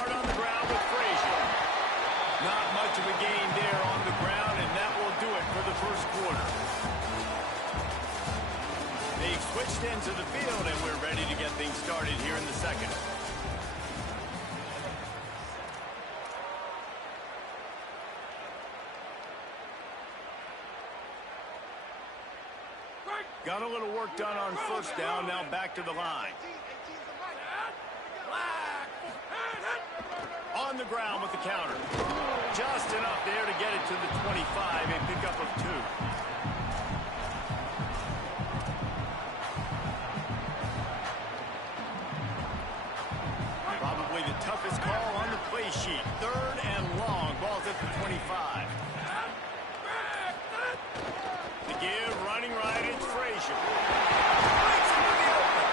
start on the ground with Frazier. Not much of a gain there on the ground, and that will do it for the first quarter. They've switched into the field, and we're ready to get things started here in the second. Got a little work done on first down, now back to the line. On the ground with the counter. Just enough there to get it to the 25, a pickup of 2. Probably the toughest call on the play sheet. 3rd and long, ball's at the 25. The give, running right, it's Frazier. Breaks into the open.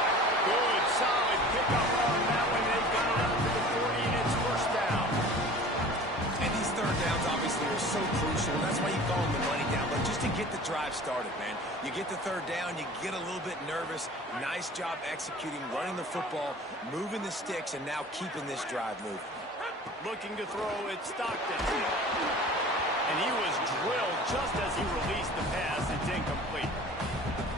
Good, solid pickup on that one. They've got it out to the 40, and it's first down. And these third downs obviously are so crucial, and that's why you call them the money down. But just to get the drive started, man. You get the third down, you get a little bit nervous. Nice job executing, running the football, moving the sticks, and now keeping this drive moving. Looking to throw, it's Stockton. And he was drilled just as he released the pass. It's incomplete.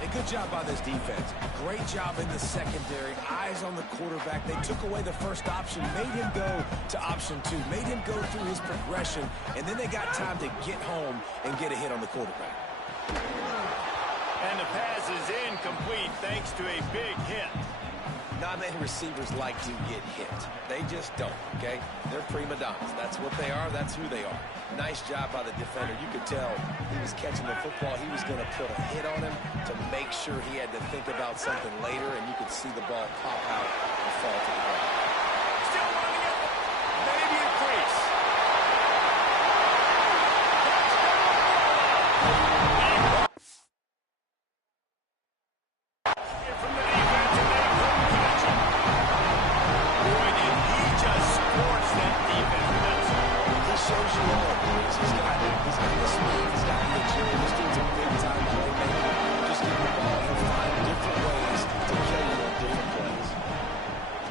A good job by this defense. Great job in the secondary. Eyes on the quarterback. They took away the first option, made him go to option 2, made him go through his progression, and then they got time to get home and get a hit on the quarterback. And the pass is incomplete thanks to a big hit. Not many receivers like to get hit. They just don't, okay? They're prima donnas. That's what they are. That's who they are. Nice job by the defender. You could tell he was catching the football. He was going to put a hit on him to make sure he had to think about something later, and you could see the ball pop out and fall to the ground. Still running it. Maybe a crease. From the defense, and they couldn't catch him. Boy, did he just scorch that defense. He shows you all. He's got the speed. He's got the agility. This dude's a big-time playmaker. Just give him the ball. He'll find different ways to kill you on different plays.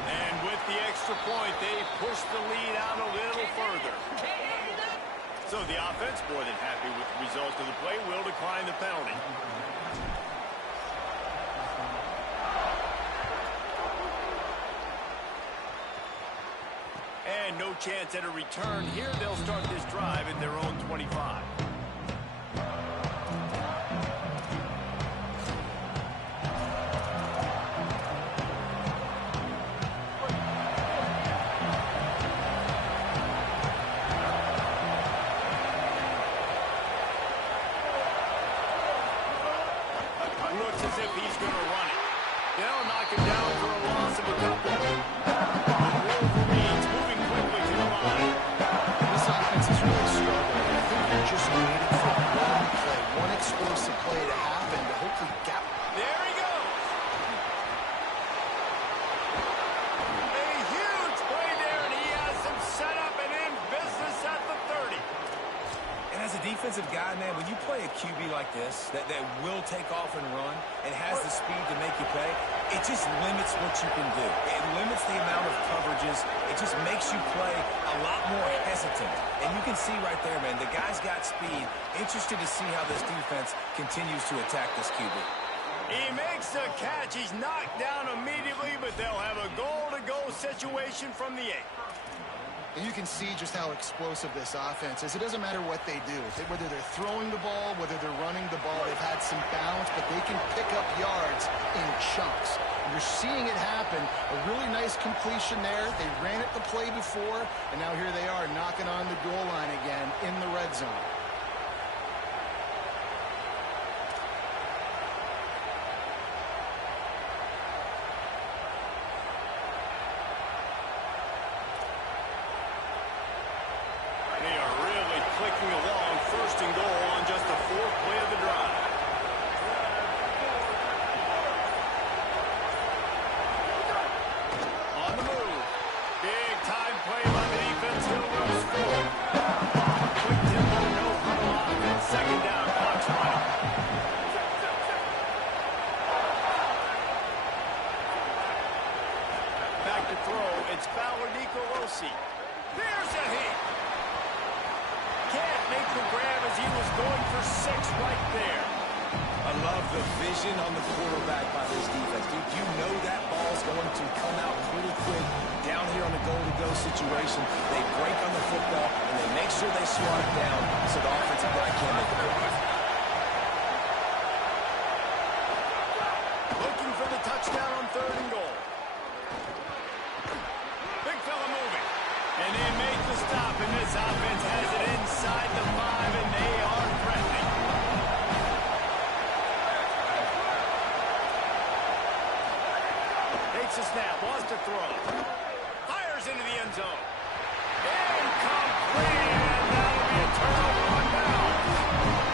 And with the extra point, they push the lead out a little further. So the offense, more than happy with the result of the play, will decline the penalty. And no chance at a return here. They'll start this drive at their own 25. Looks as if he's going to run it. They'll knock him down for a loss of a couple. The Wolverines moving quickly to the line. This offense is really struggling. I think they're just waiting for one play, one explosive play to happen to hopefully gap. There he goes. A huge play there, and he has them set up and in business at the 30. And as a defensive guy, man, when you play a QB like this that will take off and run and has the speed to make you pay, it just limits what you can do. It limits the amount of coverages. It just makes you play a lot more hesitant. And you can see right there, man, the guy's got speed. Interested to see how this defense continues to attack this QB. He makes the catch. He's knocked down immediately, but they'll have a goal-to-go situation from the 8. And you can see just how explosive this offense is. It doesn't matter what they do. Whether they're throwing the ball, whether they're running the ball, they've had some balance, but they can pick up yards in chunks. And you're seeing it happen. A really nice completion there. They ran it the play before, and now here they are knocking on the goal line again in the red zone. They are really clicking along, first and goal on just the 4th play of the drive. On the move. Big time play by the defense. He'll lose 4. Quick tempo, no huddle offense. Second down, clock's running. Back to throw. It's Fowler Nicolosi. Here's a hit. Can't make the grab as he was going for 6 right there. I love the vision on the quarterback by this defense. Dude, you know that ball's going to come out pretty quick down here on the goal-to-go situation. They break on the football, and they make sure they swat it down so the offensive line can't make a play. Looking for the touchdown on 3rd and goal. Big fella moving. And they make the stop, and this offense has it inside the 5, and they are threatening. Takes a snap, wants to throw. Fires into the end zone. Incomplete, and that'll be a turnover on down.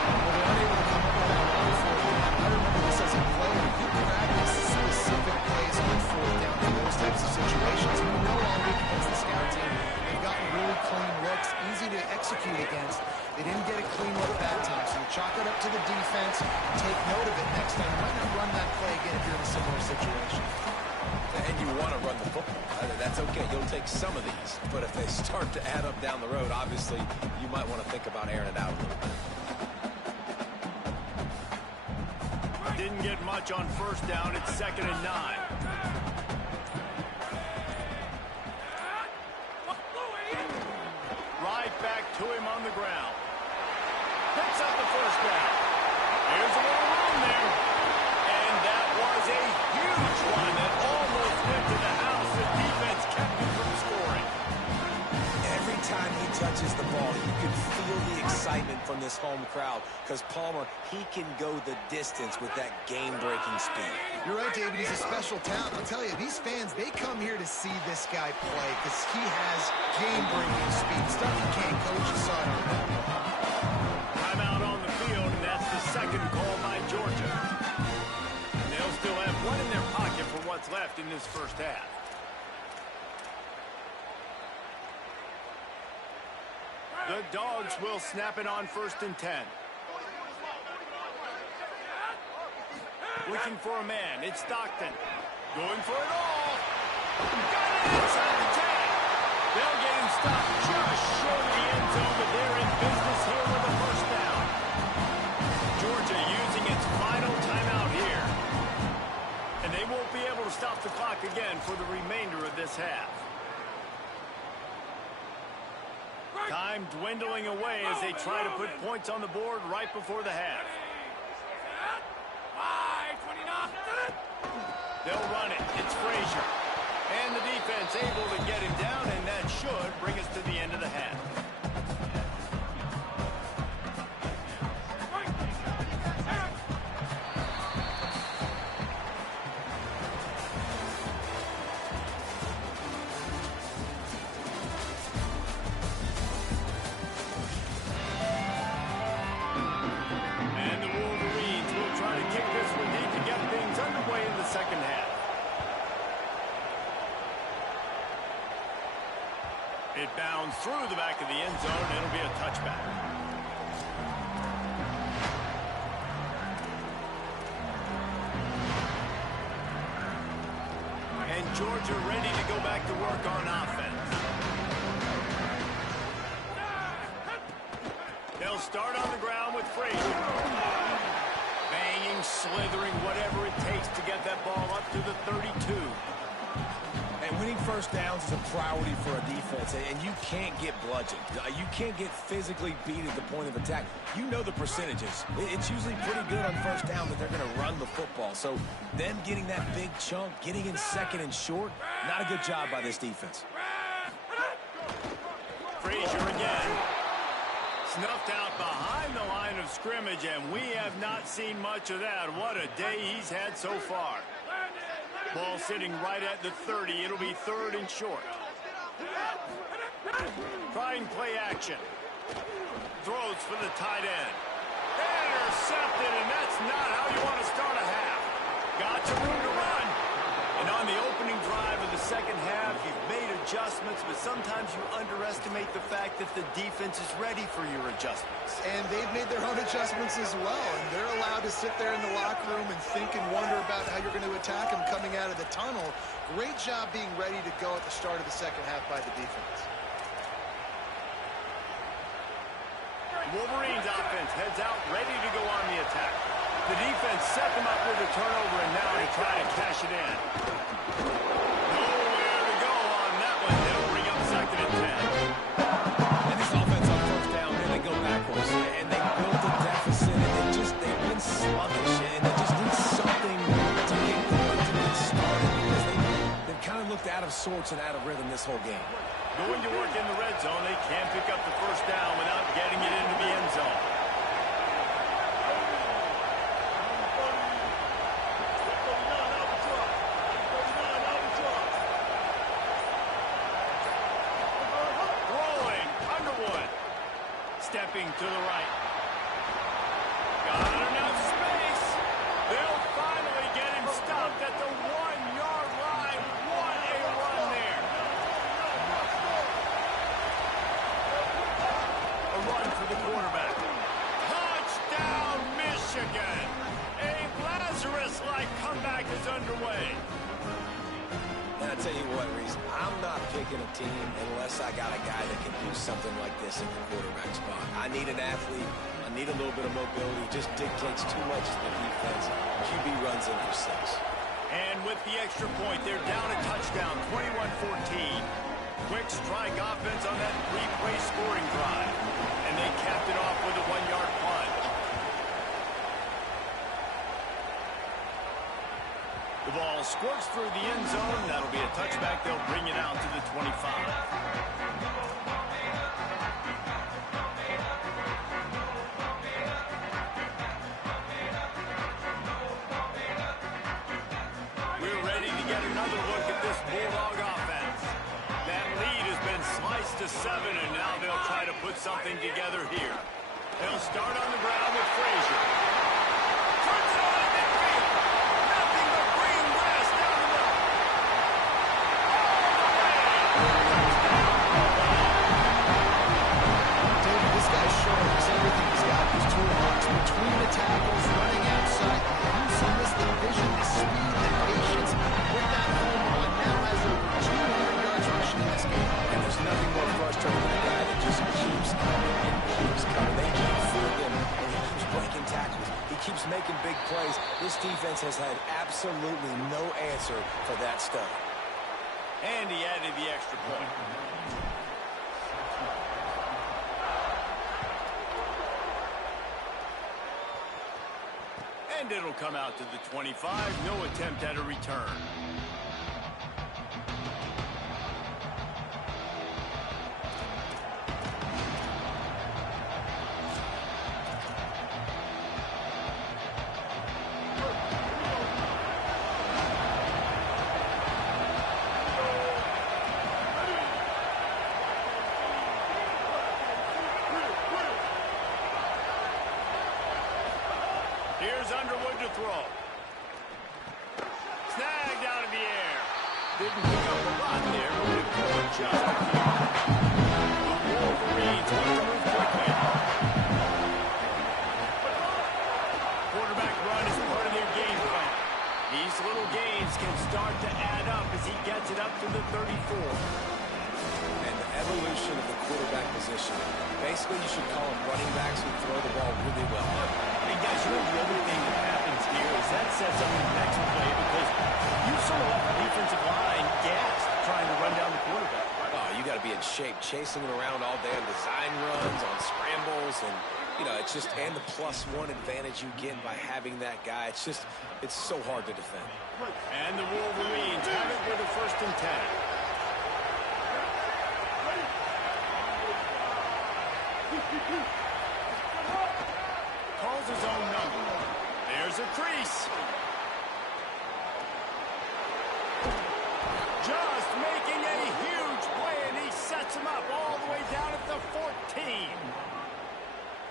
Well, they're unable to come up with that on 4th down. I remember this as a player. You practice specific plays on 4th down for those types of situations. You know all week against the scout team. They've gotten really clean looks, easy to execute against. They didn't get a clean look that time, so you chalk it up to the defense. Take note of it next time. You might not run that play again if you're in a similar situation. And you want to run the football. That's okay. You'll take some of these. But if they start to add up down the road, obviously, you might want to think about airing it out a little bit. Didn't get much on 1st down. It's 2nd and 9. Right back to him on the ground. Picks up the 1st down. Here's a little room there. And that was a huge one that almost went to the house. The defense kept him from scoring. Every time he touches the ball, you can feel the excitement from this home crowd because Palmer, he can go the distance with that game-breaking speed. You're right, David. He's a special talent. I'll tell you, these fans, they come here to see this guy play because he has game-breaking speed. Stuff you can't coach. You saw it on that. Timeout on the field, and that's the 2nd call by Georgia. And they'll still have one in their pocket for what's left in this 1st half. The Dogs will snap it on 1st and 10. Looking for a man. It's Stockton. Going for it all. Got it inside the 10. They'll get him stopped just short of the end zone, but they're in business here with a 1st down. Georgia using its final timeout here. And they won't be able to stop the clock again for the remainder of this half. Time dwindling away as they try to put points on the board right before the half. They'll run it. It's Frazier. And the defense able to get him down, and that should bring us to the end of the half. And the Wolverines will try to kick this one deep to get things underway in the 2nd half. It bounds through the back of the end zone. It'll be a touchback. And Georgia ready to go back to work on offense. They'll start on the ground with Frazier. Banging, slithering, whatever it takes to get that ball up to the 32. And winning 1st downs is a priority for a defense, and you can't get bludgeoned. You can't get physically beat at the point of attack. You know the percentages. It's usually pretty good on 1st down that they're going to run the football. So them getting that big chunk, getting in 2nd and short, not a good job by this defense. Frazier again. Snuffed out behind the line of scrimmage, and we have not seen much of that. What a day he's had so far. Ball sitting right at the 30. It'll be 3rd and short. Trying play action. Throws for the tight end. Intercepted, and that's not how you want to start a half. Got some room to run. And on the opening drive of the 2nd half, you've made adjustments, but sometimes you underestimate the fact that the defense is ready for your adjustments. And they've made their own adjustments as well, and they're allowed to sit there in the locker room and think and wonder about how you're going to attack them coming out of the tunnel. Great job being ready to go at the start of the 2nd half by the defense. Wolverines offense heads out ready to go on the attack. The defense set them up with a turnover and now they try to cash it in. Nowhere to go on that one. They'll bring up second and 10. And this offense on first down, then they go backwards. And they built a deficit, and they've been sluggish. And they just need something to get going, to get started, because they've kind of looked out of sorts and out of rhythm this whole game. Going to work in the red zone, they can't pick up the first down without getting it into the end zone. Throwing, Underwood. Stepping to the right. Got enough space. They'll finally get him stopped at the 1-yard line. What a run there. A run for the quarterback. Touchdown, Michigan. A Lazarus-like comeback is underway. And I tell you what, Reese, I'm not picking a team unless I got a guy that can do something like this in the quarterback spot. I need an athlete. I need a little bit of mobility. It just dictates too much to the defense. QB runs in for 6. And with the extra point, they're down a touchdown, 21-14. Quick strike offense on that 3-play scoring drive. And they capped it off with a 1-yard punt. The ball squirts through the end zone. That'll be a touchback. They'll bring it out to the 25. We're ready to get another look at this Bulldog offense. That lead has been sliced to 7, and now they'll try to put something together here. They'll start on the ground with Frazier. Turns it on in midfield. Nothing but green grass down the middle. David, this guy's showing us everything he's got in his toolbox. Between the tackles, running outside, the use of this, the vision, the speed, the patience. With that home run, now has over 200 yards rushing in this game. And there's nothing more frustrating than a guy that just keeps coming and keeps coming. They keep fooling him, and he keeps breaking tackles. He keeps making big plays. This defense has had absolutely no answer for that stud. And he added the extra point. And it'll come out to the 25. No attempt at a return. Here's Underwood to throw. Snagged out of the air. Didn't pick up a lot there, but it caught just a few. The Wolverines want to move quickly. Quarterback run is part of their game plan. These little gains can start to add up as he gets it up to the 34. And the evolution of the quarterback position. Basically, you should call them running backs who throw the ball really well. And guys, you know the other thing that happens here is that sets up the next play because you sort of left the defensive line gassed trying to run down the quarterback. Oh, you got to be in shape, chasing him around all day on design runs, on scrambles, and it's just, and the +1 advantage you get by having that guy. It's so hard to defend. And the Wolverines have it with a 1st and 10. Calls his own number. There's a crease. Just making a huge play, and he sets him up all the way down at the 14.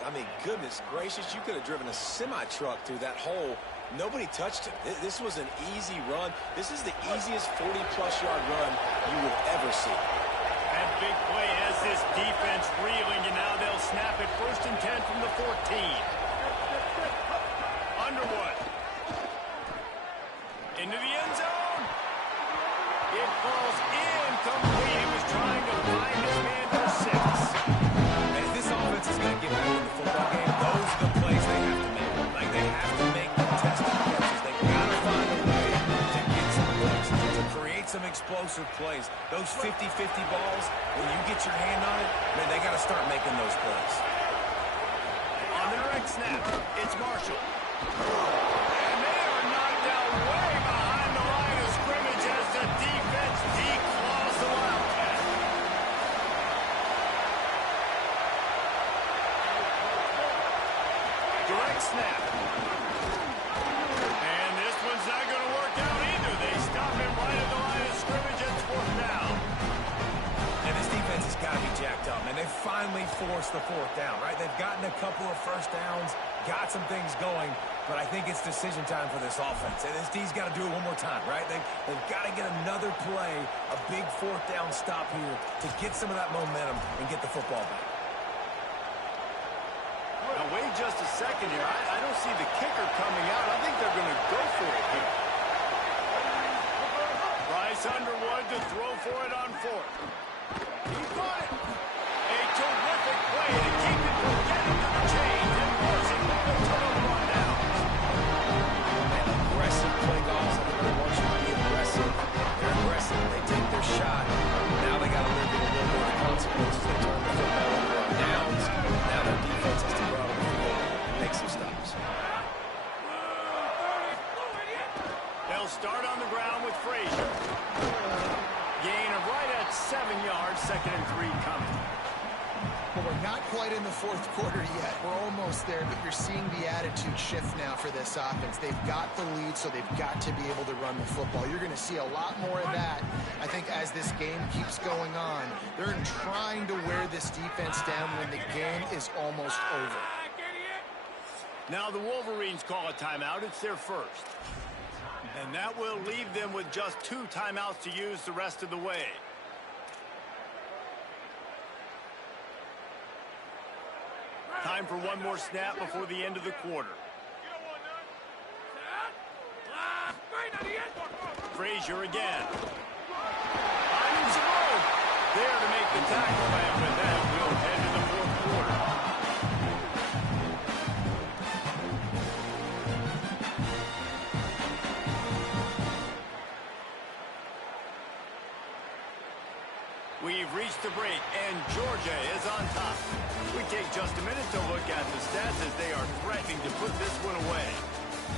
I mean, goodness gracious, you could have driven a semi-truck through that hole. Nobody touched him. This was an easy run. This is the easiest 40-plus yard run you will ever see. That big play has this defense reeling, and now they'll snap it 1st and 10 from the 14. Underwood. Into the end zone. It falls incomplete. He was trying to find his man for 6. And if this offense is going to get back in the explosive plays. Those 50-50 balls, when you get your hand on it, man, they got to start making those plays. On the direct snap, it's Marshall. And they are knocked down way behind the line of scrimmage as the defense declaws the Wildcat. Direct snap. And this one's not going to work out either. They stop him right at the line of scrimmage. It's 4th down. And this defense has got to be jacked up, and they finally forced the 4th down, right? They've gotten a couple of first downs, got some things going, but I think it's decision time for this offense. And this D's got to do it one more time, right? They've got to get another play, a big 4th down stop here to get some of that momentum and get the football back. Now, wait just a second here. I don't see the kicker coming out. I think they're going to go for it here. Bryce Underwood to throw for it on 4th. He caught it. A terrific play to keep it from getting to the chains and forcing them to turn on down. And aggressive play calls. Everybody wants you to be aggressive. They're aggressive. They take their shot. Now they got to live with a little bit of the consequences. They turn the football over on downs. Now their defense has to go out on the field and make some stops. They'll start on the ground with Frazier. Gain of right at 7 yards, 2nd and 3 coming. Well, we're not quite in the 4th quarter yet. We're almost there, but you're seeing the attitude shift now for this offense. They've got the lead, so they've got to be able to run the football. You're going to see a lot more of that, I think, as this game keeps going on. They're trying to wear this defense down when the game is almost over. Now the Wolverines call a timeout. It's their first. And that will leave them with just 2 timeouts to use the rest of the way. Time for one more snap before the end of the quarter. Frazier again. Finding some room. There to make the tackle, and with that, we'll head to the 4th quarter. We've reached the break, and Georgia is on top. We take just a minute to look at the stats as they are threatening to put this one away.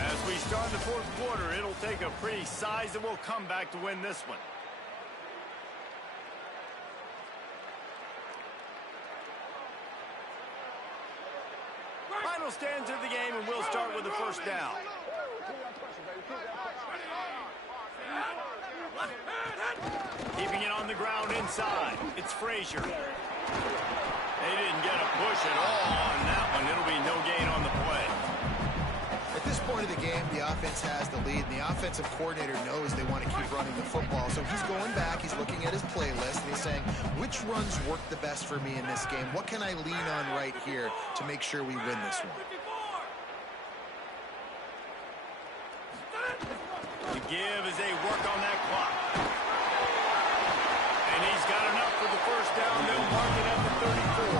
As we start the 4th quarter, it'll take a pretty sizable comeback to win this one. Final stands of the game, and we'll start with the 1st down. Keeping it on the ground inside. It's Frazier. They didn't get a push at all on that one. It'll be no gain on the play. At this point of the game, the offense has the lead, and the offensive coordinator knows they want to keep running the football. So he's going back, he's looking at his playlist, and he's saying, which runs work the best for me in this game? What can I lean on right here to make sure we win this one? The give as they work on that clock. And he's got enough for the 1st down. They'll mark it at the 34.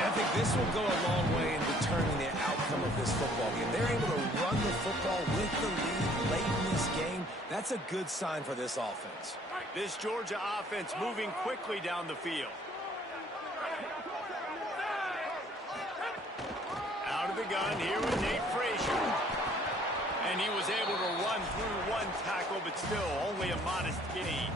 And I think this will go a long way in determining the outcome of this football game. They're able to run the football with the lead late in this game. That's a good sign for this offense. This Georgia offense moving quickly down the field. Out of the gun here with Nate Frazier. And he was able to run through 1 tackle, but still only a modest gain.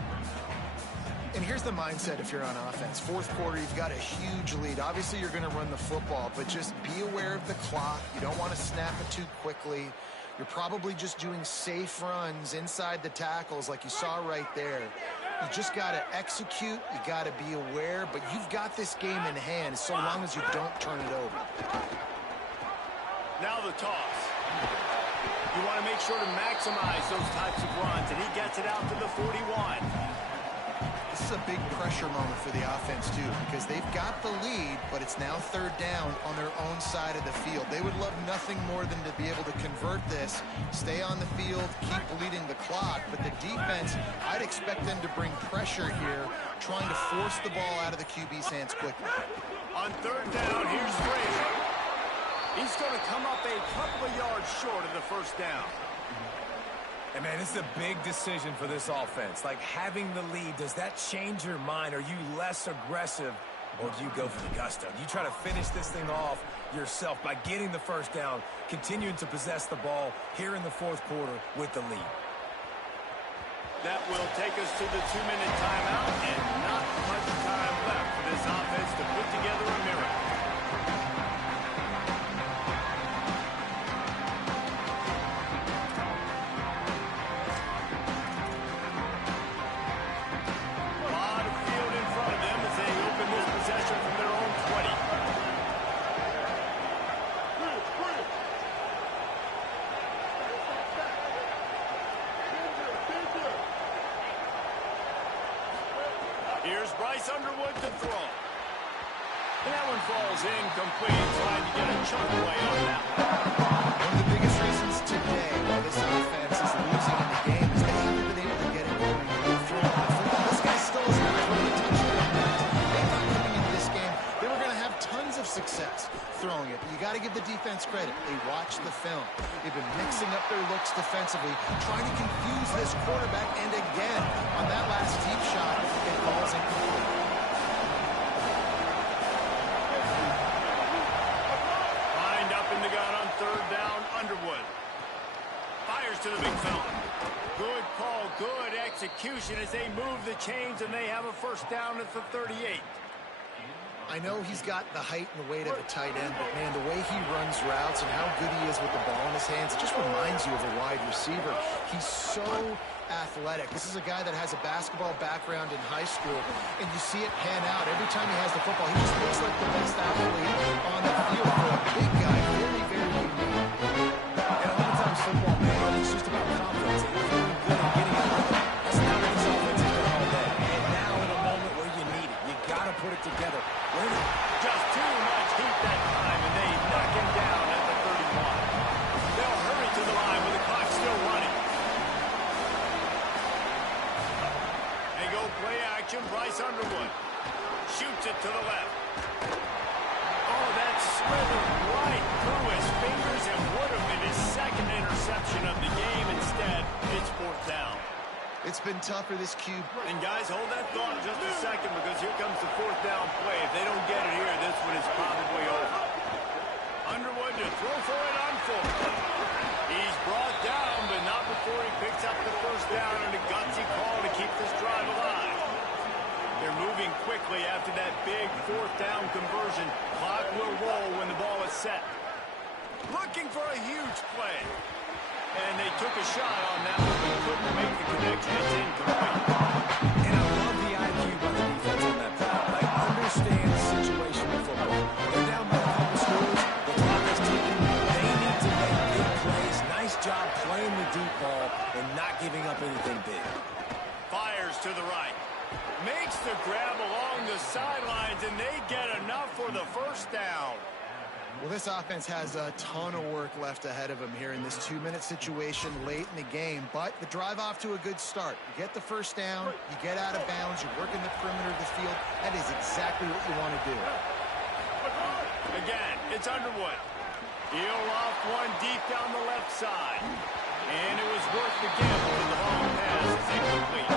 And here's the mindset if you're on offense. 4th quarter, you've got a huge lead. Obviously, you're going to run the football, but just be aware of the clock. You don't want to snap it too quickly. You're probably just doing safe runs inside the tackles like you saw right there. You just got to execute. You got to be aware, but you've got this game in hand so long as you don't turn it over. Now the toss. You want to make sure to maximize those types of runs, and he gets it out to the 41. This is a big pressure moment for the offense, too, because they've got the lead, but it's now 3rd down on their own side of the field. They would love nothing more than to be able to convert this, stay on the field, keep leading the clock. But the defense, I'd expect them to bring pressure here, trying to force the ball out of the QB's hands quickly. On 3rd down, here's Frazier. He's going to come up a couple of yards short of the 1st down. And, man, this is a big decision for this offense. Like, having the lead, does that change your mind? Are you less aggressive, or do you go for the gusto? Do you try to finish this thing off yourself by getting the first down, continuing to possess the ball here in the fourth quarter with the lead? That will take us to the 2-minute timeout, and not much time left for this offense to put together a miracle. Here's Bryce Underwood to throw. And that one falls incomplete. Trying to get a chunk play on that one. One of the biggest reasons today why this offense is losing in the game is they haven't been able to get it going throwing the football. This guy still has not thrown a touchdown yet. They thought coming into this game they were going to have tons of success throwing it. But you got to give the defense credit. They watched the film. They've been mixing up their looks defensively, trying to confuse this quarterback. And again, on that last deep shot, it falls incomplete. Lined up in the gun on third down, Underwood. Fires to the big fella. Good call, good execution as they move the chains, and they have a first down at the 38. I know he's got the height and the weight of a tight end, but, man, the way he runs routes and how good he is with the ball in his hands, it just reminds you of a wide receiver. He's so athletic. This is a guy that has a basketball background in high school, and you see it pan out. Every time he has the football, he just looks like the best athlete on the field for a big guy. Very, very unique. And a lot of times football, man, it's just about confidence and feeling good and getting it rhythm. That's not what this offense has been all day. And now in a moment where you need it, you got to put it together. Just too much heat that time, and they knock him down at the 31. They'll hurry to the line with the clock still running. They go play action. Bryce Underwood shoots it to the left. Oh, that slithered right through his fingers and would have been his second interception of the game. Instead, it's fourth down. It's been tough for this cube. And guys, hold that thought just a second, because here comes the fourth down play. If they don't get it here, this one is probably over. Underwood to throw for it on fourth. He's brought down, but not before he picks up the first down and a gutsy call to keep this drive alive. They're moving quickly after that big fourth down conversion. Clock will roll when the ball is set. Looking for a huge play. And they took a shot on that one, but couldn't make the connection. It's incomplete. And I love the IQ by the defense on that play. They understand the situation in football. They're down by a couple scores. The clock is ticking. They need to make big plays. Nice job playing the deep ball and not giving up anything big. Fires to the right. Makes the grab along the sidelines, and they get enough for the first down. Well, this offense has a ton of work left ahead of them here in this 2-minute situation late in the game, but the drive off to a good start. You get the first down, you get out of bounds, you work in the perimeter of the field. That is exactly what you want to do. Again, it's Underwood. He'll off one deep down the left side. And it was worth the gamble, and the long pass is incomplete.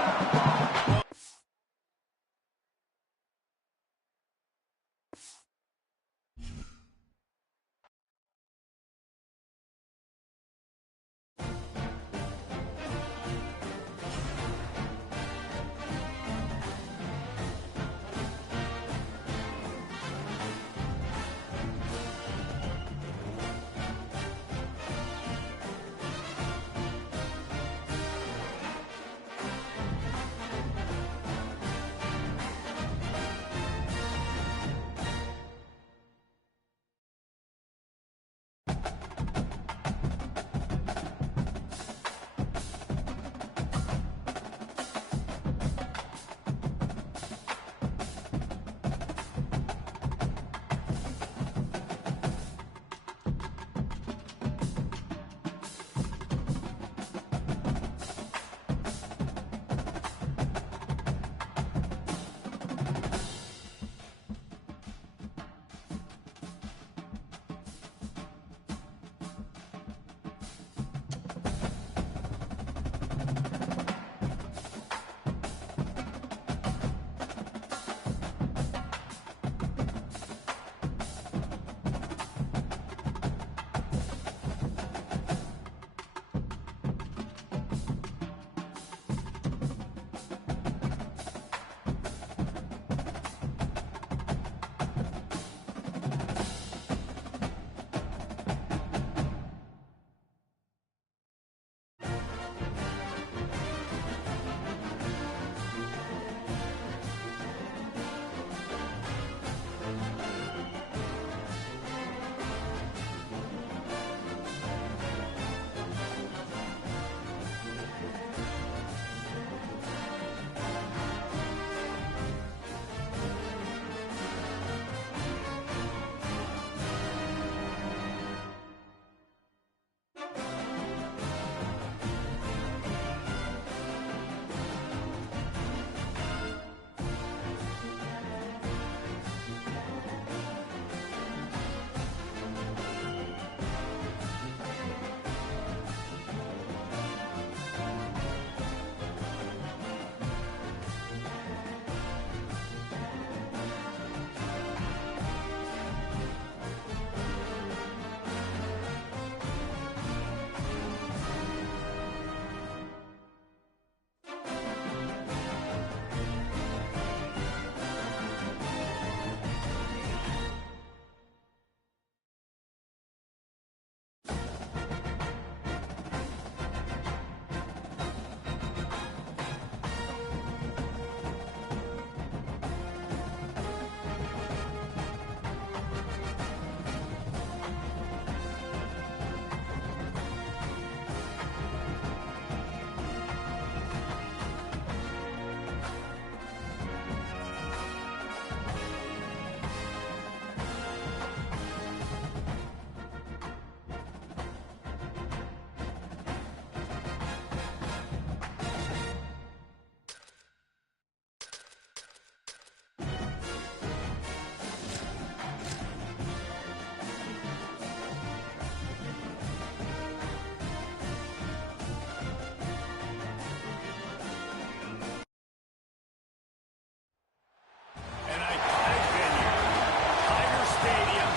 Stadium,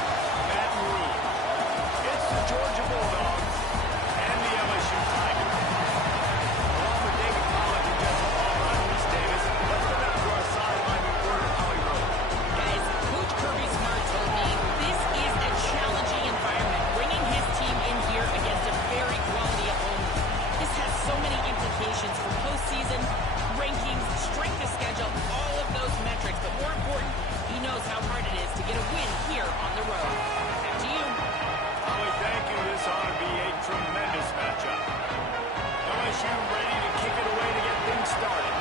Baton Rouge. It's the Georgia Bulldogs and the LSU Tigers. Along with David Pollack and Jesse Palmer, I'm Reese Davis. Let's go down to our sideline reporter, Holly Rose. Guys, Coach Kirby Smart told me this is a challenging environment, bringing his team in here against a very quality opponent. This has so many implications for postseason, rankings, strength of schedule, all of those metrics. But more important, he knows how hard it is to get a win here on the road. Back to you. Holly, thank you. This ought to be a tremendous matchup. LSU ready to kick it away to get things started.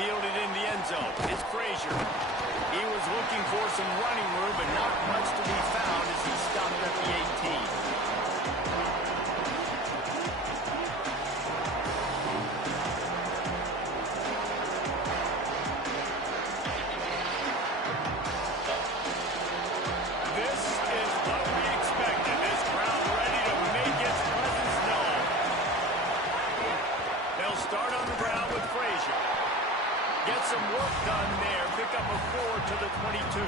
Fielded in the end zone. It's Frazier. He was looking for some running room, but not much to be found as he stopped at the 18. This is what we expected. This crowd ready to make its presence known. They'll start on the ground with Frazier. Get some work done there. Pick up a 4 to the 22.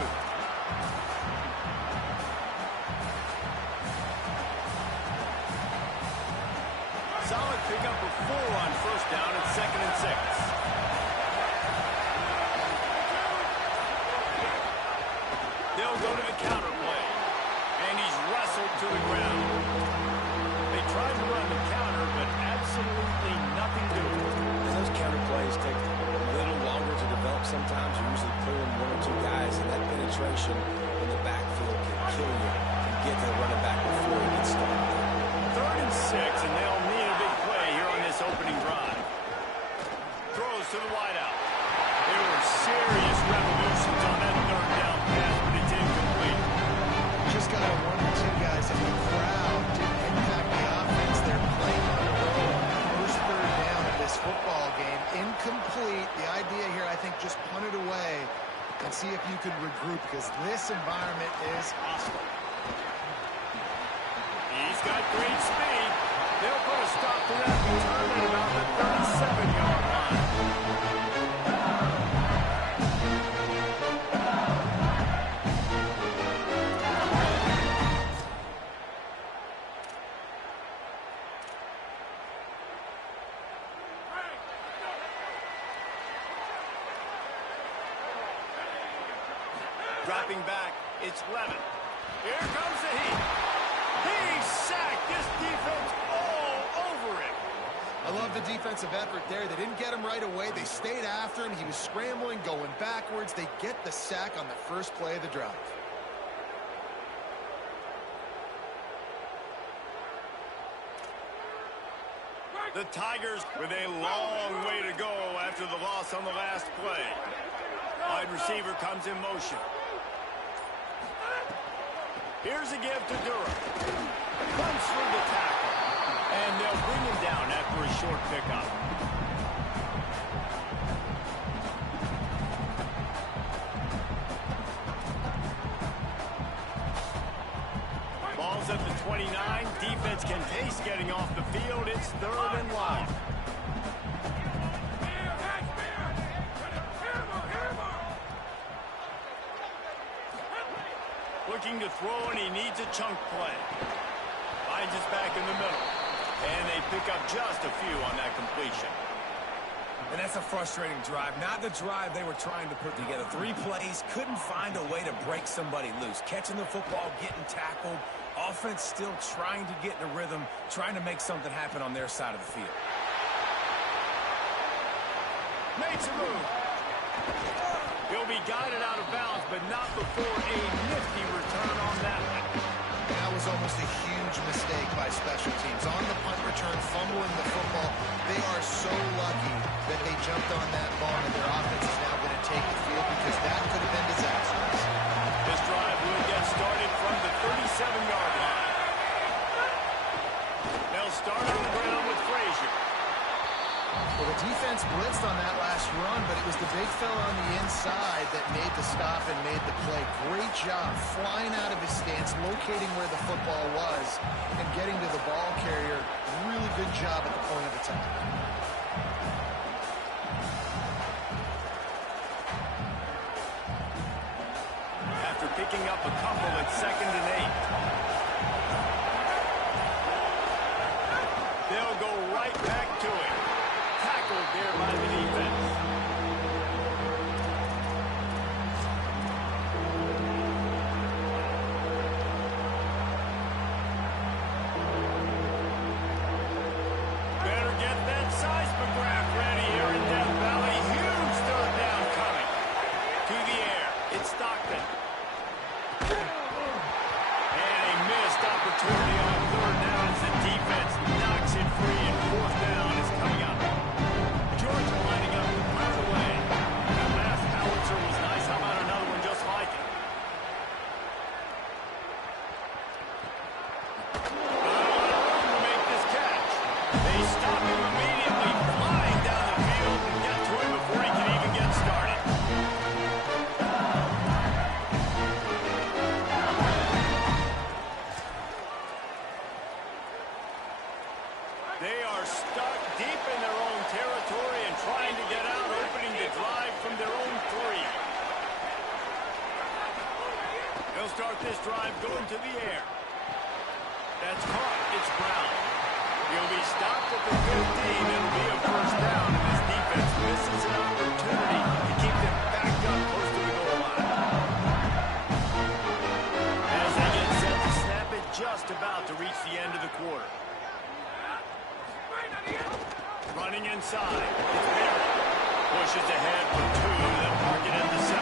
Solid pick up a 4 on first down at 2nd and 6. They'll go to the counter play. And he's wrestled to the ground. They tried to run the counter, but absolutely nothing doing. And those counter plays take a little longer to develop sometimes. You're usually pulling 1 or 2 guys, and that penetration in the backfield can kill you and get to the running back before he gets started. 3rd and 6, and they'll need a big play here on this opening drive. Throws to the wideout. There were serious revolutions on that 3rd down pass, but it's incomplete. Just got a 1 or 2 guys in the crowd didn't impact the offense. They're playing on the road. First 3rd down of this football game. Incomplete. The idea here, I think, just punt it away and see if you can regroup, because this environment is hostile. He's got great speed. They'll put a stop to that return at about the 37-yard line. Dropping back, it's Levin. Here comes the heat. He's sacked. This defense all over him. I love the defensive effort there. They didn't get him right away. They stayed after him. He was scrambling, going backwards. They get the sack on the first play of the drive. The Tigers with a long way to go after the loss on the last play. Wide receiver comes in motion. Here's a give to Durham. Comes through the tackle. And they'll bring him down after a short pickup. Ball's at the 29. Defense can taste getting off the field. It's 3rd and long. Looking to throw, and he needs a chunk play. Finds his back in the middle. And they pick up just a few on that completion. And that's a frustrating drive. Not the drive they were trying to put together. 3 plays, couldn't find a way to break somebody loose. Catching the football, getting tackled. Offense still trying to get in a rhythm, trying to make something happen on their side of the field. Makes a move. He'll be guided out of bounds, but not before a nifty return on that one. That was almost a huge mistake by special teams. On the punt return, fumbling the football. They are so lucky that they jumped on that ball, and their offense is now going to take the field, because that could have been disastrous. This drive will get started from the 37-yard line. They'll start on the ground with Frazier. Well, the defense blitzed on that last run, but it was the big fella on the inside that made the stop and made the play. Great job flying out of his stance, locating where the football was, and getting to the ball carrier. Really good job at the point of attack. drive going to the air. That's caught. It's Brown. He'll be stopped at the 15. It'll be a first down, and this defense misses an opportunity to keep them backed up close to the goal line. As they get set to snap it, just about to reach the end of the quarter. Running inside. It's Barry. Pushes ahead for 2. They'll mark it at the 17.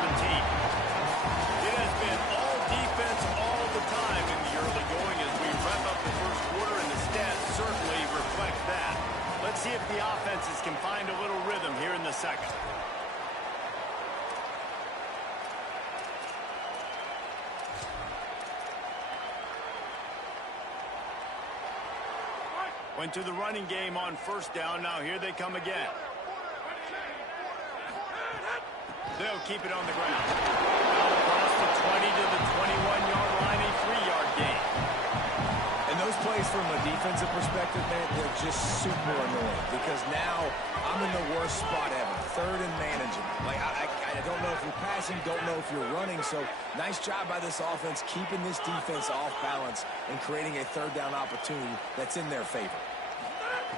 It has been all defense all the time in the early going as we wrap up the first quarter, and the stats certainly reflect that. Let's see if the offenses can find a little rhythm here in the second. Went to the running game on first down. Now here they come again. They'll keep it on the ground. Now across the 20 to the 21-yard line, a 3-yard gain. And those plays from a defensive perspective, man, they're just super annoying because now I'm in the worst spot ever. Third and managing. Like, I don't know if you're passing, don't know if you're running. So nice job by this offense keeping this defense off balance and creating a third down opportunity that's in their favor.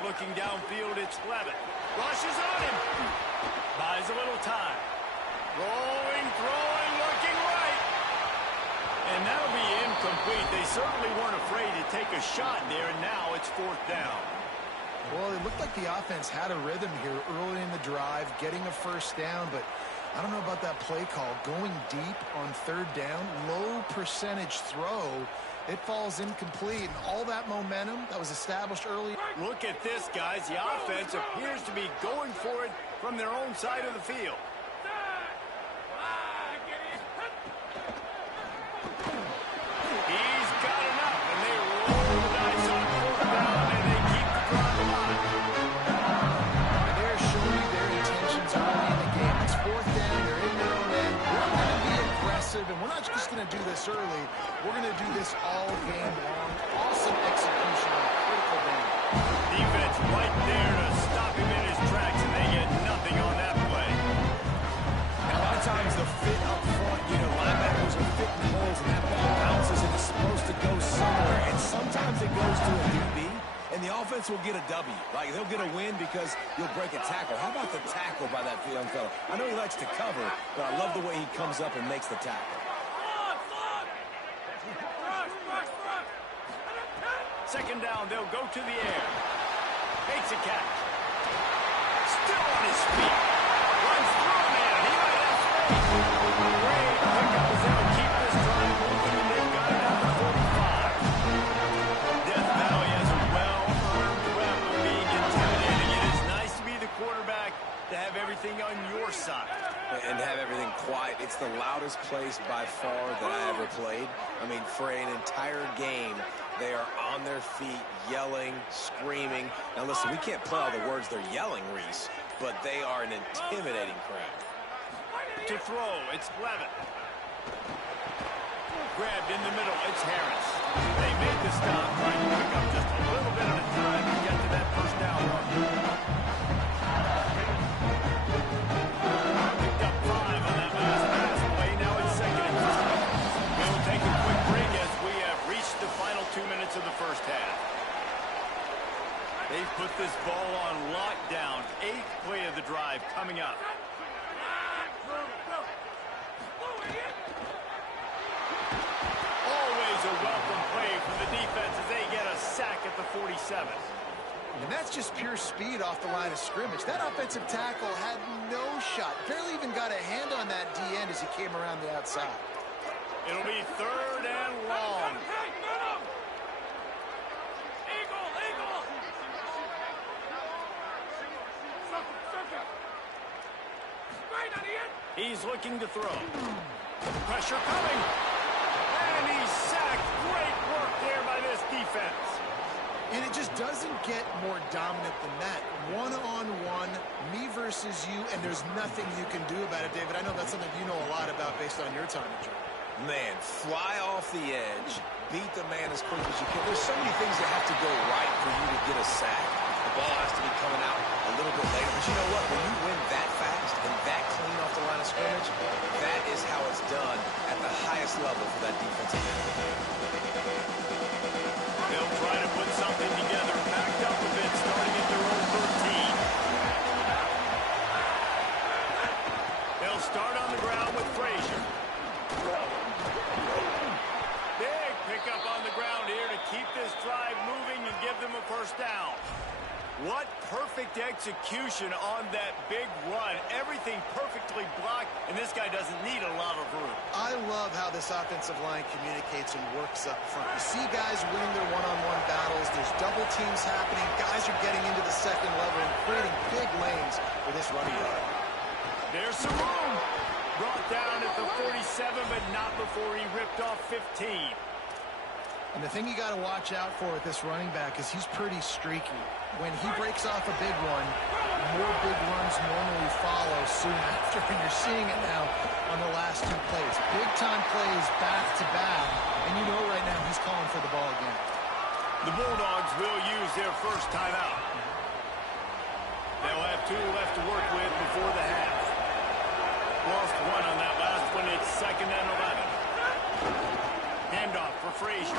Looking downfield, it's Levitt. Rushes on him. Buys a little time. Rolling, throwing, looking right. And that'll be incomplete. They certainly weren't afraid to take a shot there, and now it's fourth down. Well, it looked like the offense had a rhythm here early in the drive, getting a first down, but I don't know about that play call. Going deep on third down, low percentage throw, it falls incomplete. And all that momentum that was established early. Look at this, guys. The offense appears to be going for it from their own side of the field. He's got enough, and they roll the dice on fourth down, and they keep the drive alive. And they're showing their intentions early in the game. It's fourth down. They're in their own end. We're going to be aggressive, and we're not just going to do this early. We're going to do this all game long. Awesome execution on a critical down. Defense right there to stop him in his tracks, and they get nothing on that play. And a lot of times the fit up front, linebackers are fitting holes, and that ball bounces and it's supposed to go somewhere. And sometimes it goes to a DB, and the offense will get a W. Like, they'll get a win because you'll break a tackle. How about the tackle by that young fellow? I know he likes to cover, but I love the way he comes up and makes the tackle. Second down, they'll go to the air. Makes a catch. Still on his feet. Runs through a man. He might have space. Great pickup as they'll keep this drive moving, and they've got it at the 45. Death Valley has a well-earned rep of being intimidating. It is nice to be the quarterback, to have everything on your side. And have everything quiet. It's the loudest place by far that I ever played. I mean, for an entire game, they are on their feet, yelling, screaming. Now, listen, we can't play all the words they're yelling, Reese, but they are an intimidating crowd. To throw, it's Levitt. Grabbed in the middle, it's Harris. They made the stop, trying to pick up just a little bit at a time to get to that first down mark. Picked up 5 on that last pass play. Now it's second and 10. We'll take a quick break as we have reached the final 2 minutes of the first half. They've put this ball on lockdown. 8th play of the drive coming up. Always a welcome play from the defense as they get a sack at the 47. And that's just pure speed off the line of scrimmage. That offensive tackle had no shot. Barely even got a hand on that D-end as he came around the outside. It'll be third and long. He's looking to throw. Pressure coming. And he's sacked. Great work there by this defense. And it just doesn't get more dominant than that. One-on-one, me versus you, and there's nothing you can do about it, David. I know that's something you know a lot about based on your time in Germany. Man, fly off the edge, beat the man as quick as you can. There's so many things that have to go right for you to get a sack. The ball has to be coming out a little bit later. But you know what? When you win that fast and that clean off the line of scrimmage, that is how it's done at the highest level level for that defensive end. They'll try to put something together, backed up a bit, starting at their own 13. They'll start on the ground with Frazier. Big pickup on the ground here to keep this drive moving and give them a first down. What perfect execution on that big run. Everything perfectly blocked, and this guy doesn't need a lot of room. I love how this offensive line communicates and works up front. You see guys winning their one-on-one battles. There's double teams happening. Guys are getting into the second level and creating big lanes for this running back. There's some room. Brought down at the 47, but not before he ripped off 15. And the thing you got to watch out for with this running back is he's pretty streaky. When he breaks off a big one, more big runs normally follow soon after, and you're seeing it now on the last two plays. Big-time plays back-to-back, and you know right now he's calling for the ball again. The Bulldogs will use their first timeout. They'll have 2 left to work with before the half. Lost 1 on that last one. It's 2nd and 11. Handoff for Frazier.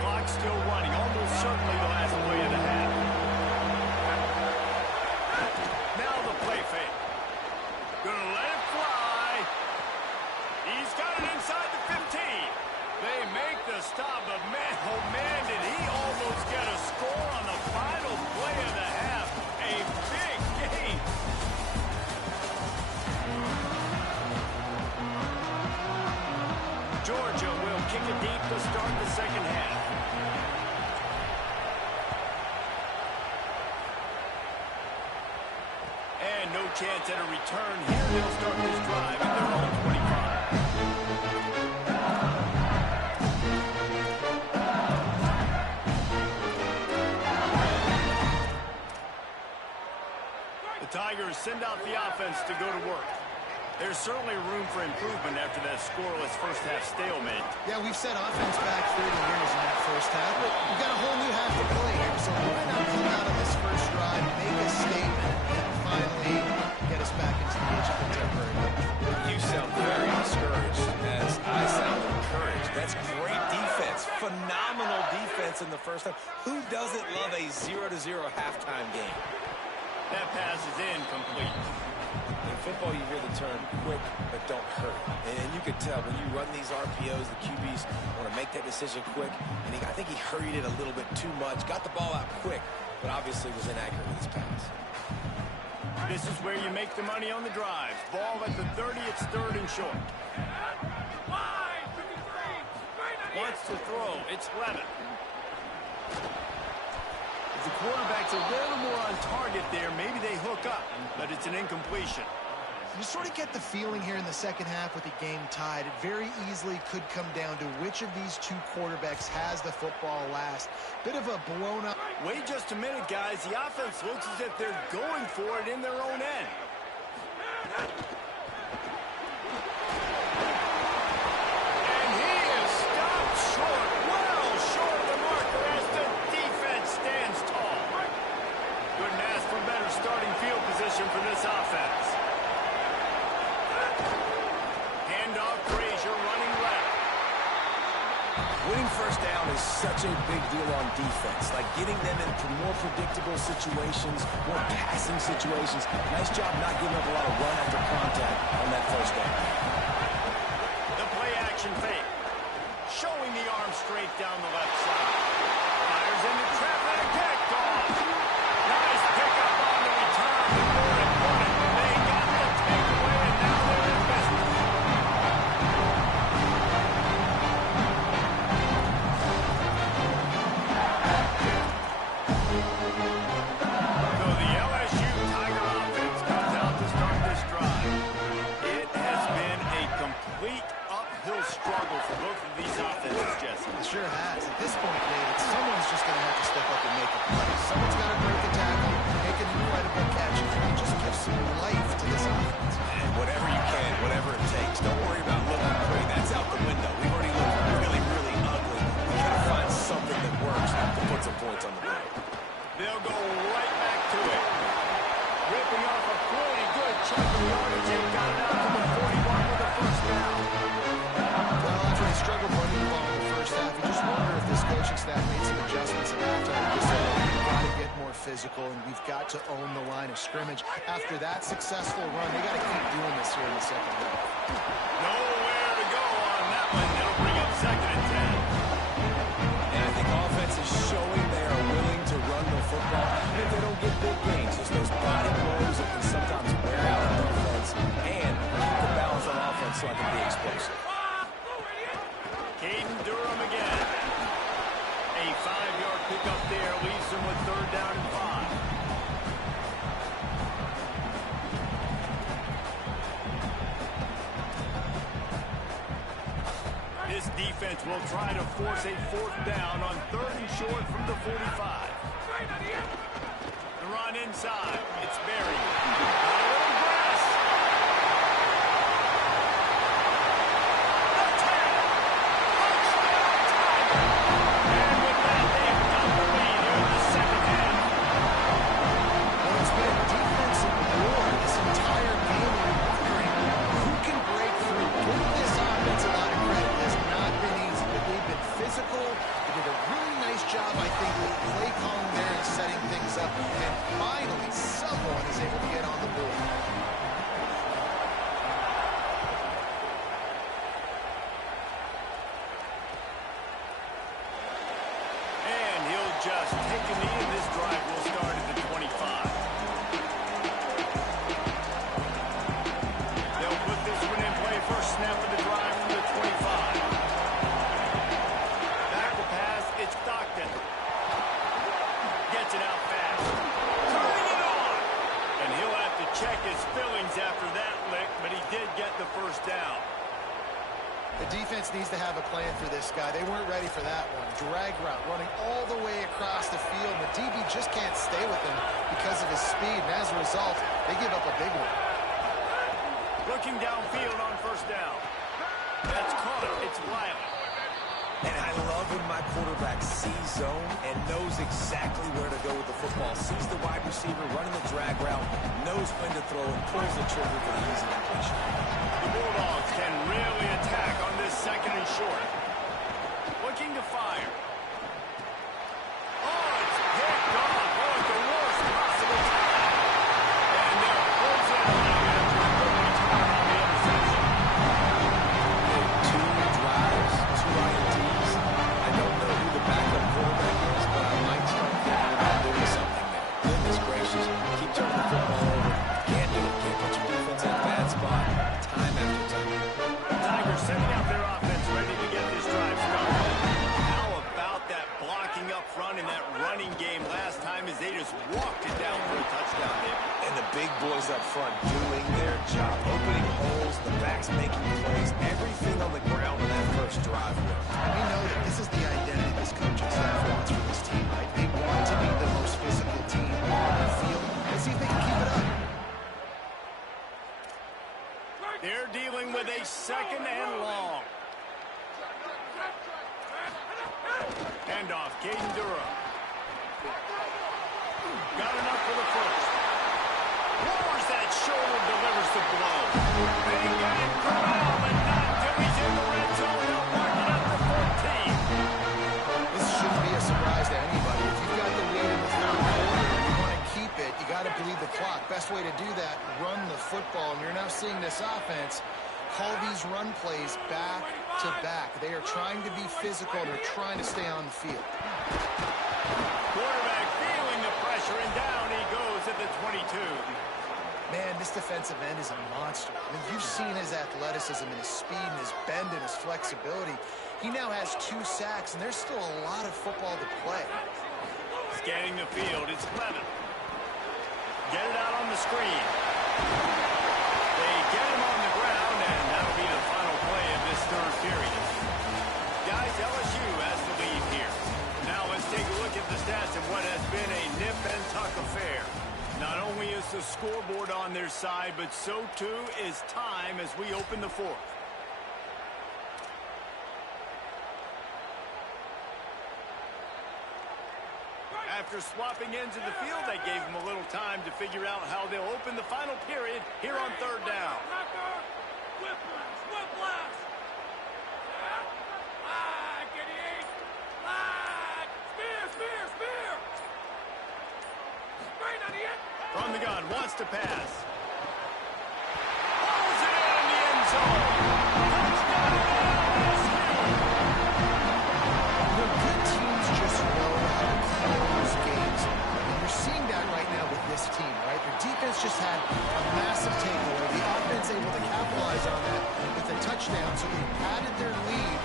Clock still running. Almost certainly the last play of the half. Now the play fake. Gonna let it fly. He's got it inside the 15. They make the stop, but man, oh man, did he almost get a score on the final play of the half. A big game. Georgia will kick it deep to start the second half. And no chance at a return here. They'll start this drive at their own 25. Tigers send out the offense to go to work. There's certainly room for improvement after that scoreless first half stalemate. Yeah, we've set offense back 30 years in that first half, but we've got a whole new half to play here. So why not come out on this first drive, make a statement, and finally get us back into the age of contemporary. You sound very discouraged, as I sound encouraged. That's great defense. Phenomenal defense in the first half. Who doesn't love a 0-0 halftime game? That pass is incomplete. In football, you hear the term quick but don't hurt. And you can tell when you run these RPOs, the QBs want to make that decision quick. And I think he hurried it a little bit too much. Got the ball out quick, but obviously was inaccurate with his pass. This is where you make the money on the drives. Ball at the 30, it's 3rd and short. Wants to throw, it's Levin. The quarterback's a little more on target there. Maybe they hook up, but it's an incompletion. You sort of get the feeling here in the second half with the game tied. It very easily could come down to which of these two quarterbacks has the football last. Bit of a blown up. Wait just a minute, guys. The offense looks as if they're going for it in their own end. And he is stopped short, well short of the marker as the defense stands tall. Couldn't ask for better starting field position for this offense. Handoff, Frazier running left. Winning first down is such a big deal on defense, like getting them into more predictable situations, more passing situations. Nice job not giving up a lot of run after contact on that first down. The play action fake. Showing the arm straight down the left side. Fires into traffic and picked off. Nice pickup on the return. They got the takeaway, and now they're in business. So the LSU Tiger offense comes out to start this drive. It has been a complete uphill struggle for both of these offenses, Jesse. It sure has. At this point, David, someone's just going to have to step up and make a Check the yardage. They got it out to the 41 with a first down. Well, after they struggled running the ball in the first half, you just wonder if this coaching staff made some adjustments at halftime. They said, we've got to get more physical, and we've got to own the line of scrimmage. After that successful run, they got to keep doing this here in the second half. Nowhere to go on that one. That'll bring up 2nd and 10. And I think offense is showing they are willing to run the football, even if they don't get big gains. Just those body blows that can sometimes wear out on defense and keep the balance on offense so I can be explosive. Caden Durham again. A 5-yard pickup there leaves him with 3rd down and 5. This defense will try to force a 4th down on 3rd and short from the 45. The run inside. It's buried. A little grass. The 10. And with that, they've got the lead here in the second half. Well, it's been a defensive war this entire game, and you're wondering who can break through. Give this offense a lot of credit. It has not been easy, but they've been physical. They did a really nice job, I think, with play calling there and setting things up. And finally, someone is able to get on the board. And he'll just take a knee, and this drive will start at the 25. They'll put this one in play. First snap of the drive from the 25. Back to pass. It's Stockton. Gets it out fast. Turning it on. And he'll have to check his fillings after that lick, but he did get the first down. The defense needs to have a plan for this guy. They weren't ready for that one. Drag route, running all the way across the field. The DB just can't stay with him because of his speed, and as a result, they give up a big one. Looking downfield on first down. That's caught. It's Wiley. And I love when my quarterback sees zone and knows exactly where to go with the football. Sees the wide receiver running the drag route, knows when to throw, and pulls the trigger for the easy completion. The Bulldogs can really attack on this 2nd and short. Looking to fire. Oh, it's picked off. Oh, it's the worst possible time. And they'll close it out after a good return on the interception. 2 drives, 2 INTs. I don't know who the backup quarterback is, but I might start thinking about doing something there. Goodness gracious, keep turning the football over. Can't do it. Can't put your defense in a bad spot time after time. Tigers setting up their offense, ready to get this drive started. How about that blocking up front in that running game last time as they just walked it down for a touchdown there. And the big boys up front doing their job, opening holes, the backs making plays, everything on the ground in that first drive. We know that this is the identity this coaching staff wants for this team, right? They want to be the most physical team on the field. Let's see if they can keep it up. They're dealing with a 2nd and long. Handoff, Caden Durham. Got enough for the first. Lowers that shoulder, delivers the blow. They got it corralled, but not till he's in the red zone. They'll mark it up to 14. This shouldn't be a surprise to anybody. If you've got the lead in the 3rd quarter and you want to keep it, you got to bleed the clock. Best way to do that, run the football. And you're now seeing this offense call these run plays back to back. They are trying to be physical, and they're trying to stay on the field. Quarterback feeling the pressure, and down he goes at the 22. Man, this defensive end is a monster. I mean, you've seen his athleticism and his speed and his bend and his flexibility. He now has 2 sacks, and there's still a lot of football to play. Scanning the field, it's Clement. Get it out on the screen. They get him on the ground, and that'll be the final play of this 3rd period. Guys, LSU has the lead here. Now let's take a look at the stats of what has been a nip and tuck affair. Not only is the scoreboard on their side, but so too is time as we open the 4th. After swapping ends of the field, they gave them a little time to figure out how they'll open the final period here on third down. Whiplash! Whiplash! Get it! Spear! Spear! Spear! Right on the end! From the gun, wants to pass. Pulls it in the end zone. Touchdown, LSU! The good teams just know how to close games. And you're seeing that right now with this team, right? Their defense just had a massive takeaway. The offense able to capitalize on that with a touchdown, so they padded their lead.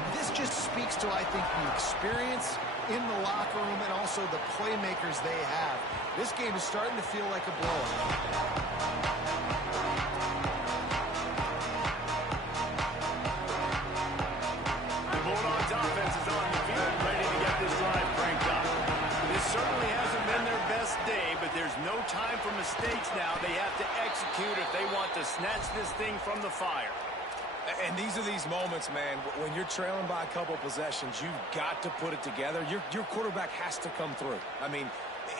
And this just speaks to, I think, the experience in the locker room and also the playmakers they have. This game is starting to feel like a blowout. The Bulldogs offense is on the field, ready to get this drive cranked up. This certainly hasn't been their best day, but there's no time for mistakes now. They have to execute if they want to snatch this thing from the fire. And these are these moments, man, when you're trailing by a couple possessions, you've got to put it together. Your quarterback has to come through. I mean,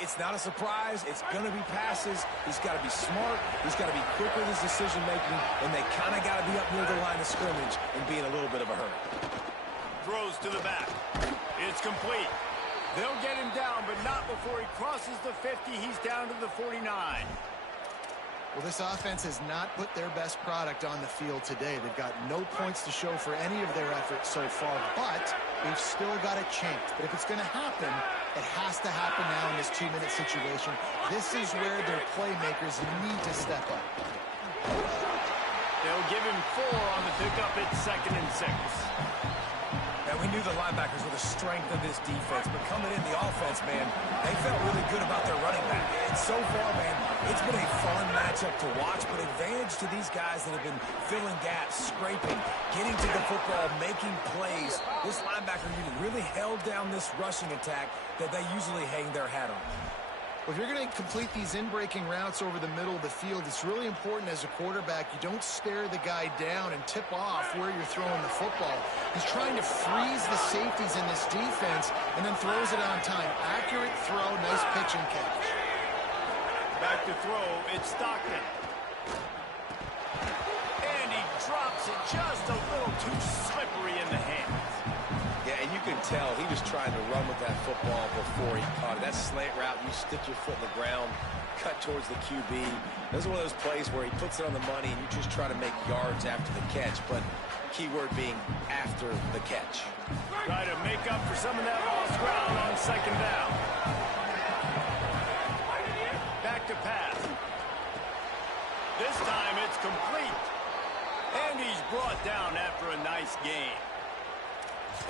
it's not a surprise. It's going to be passes. He's got to be smart. He's got to be quick with his decision-making, and they kind of got to be up near the line of scrimmage and be in a little bit of a hurry. Throws to the back. It's complete. They'll get him down, but not before he crosses the 50. He's down to the 49. Well, this offense has not put their best product on the field today. They've got no points to show for any of their efforts so far, but they've still got a chance. But if it's going to happen, it has to happen now in this 2-minute situation. This is where their playmakers need to step up. They'll give him 4 on the pickup. It's 2nd and 6. Now, we knew the linebackers were the strength of this defense, but coming in the offense, man, they felt really good about their running back. And so far, man, it's been a fun matchup to watch, but advantage to these guys that have been filling gaps, scraping, getting to the football, making plays. This linebacker unit really held down this rushing attack that they usually hang their hat on. Well, if you're going to complete these in-breaking routes over the middle of the field, it's really important as a quarterback you don't stare the guy down and tip off where you're throwing the football. He's trying to freeze the safeties in this defense and then throws it on time. Accurate throw, nice pitch and catch. Back to throw, it's Stockton. And he drops it just a little too slippery in the hands. Yeah, and you can tell he was trying to run with that football before he caught it. That slant route, you stick your foot in the ground, cut towards the QB. This is one of those plays where he puts it on the money and you just try to make yards after the catch, but key word being after the catch. Try to make up for some of that lost ground on 2nd down. Back to pass. This time it's complete. And he's brought down after a nice game.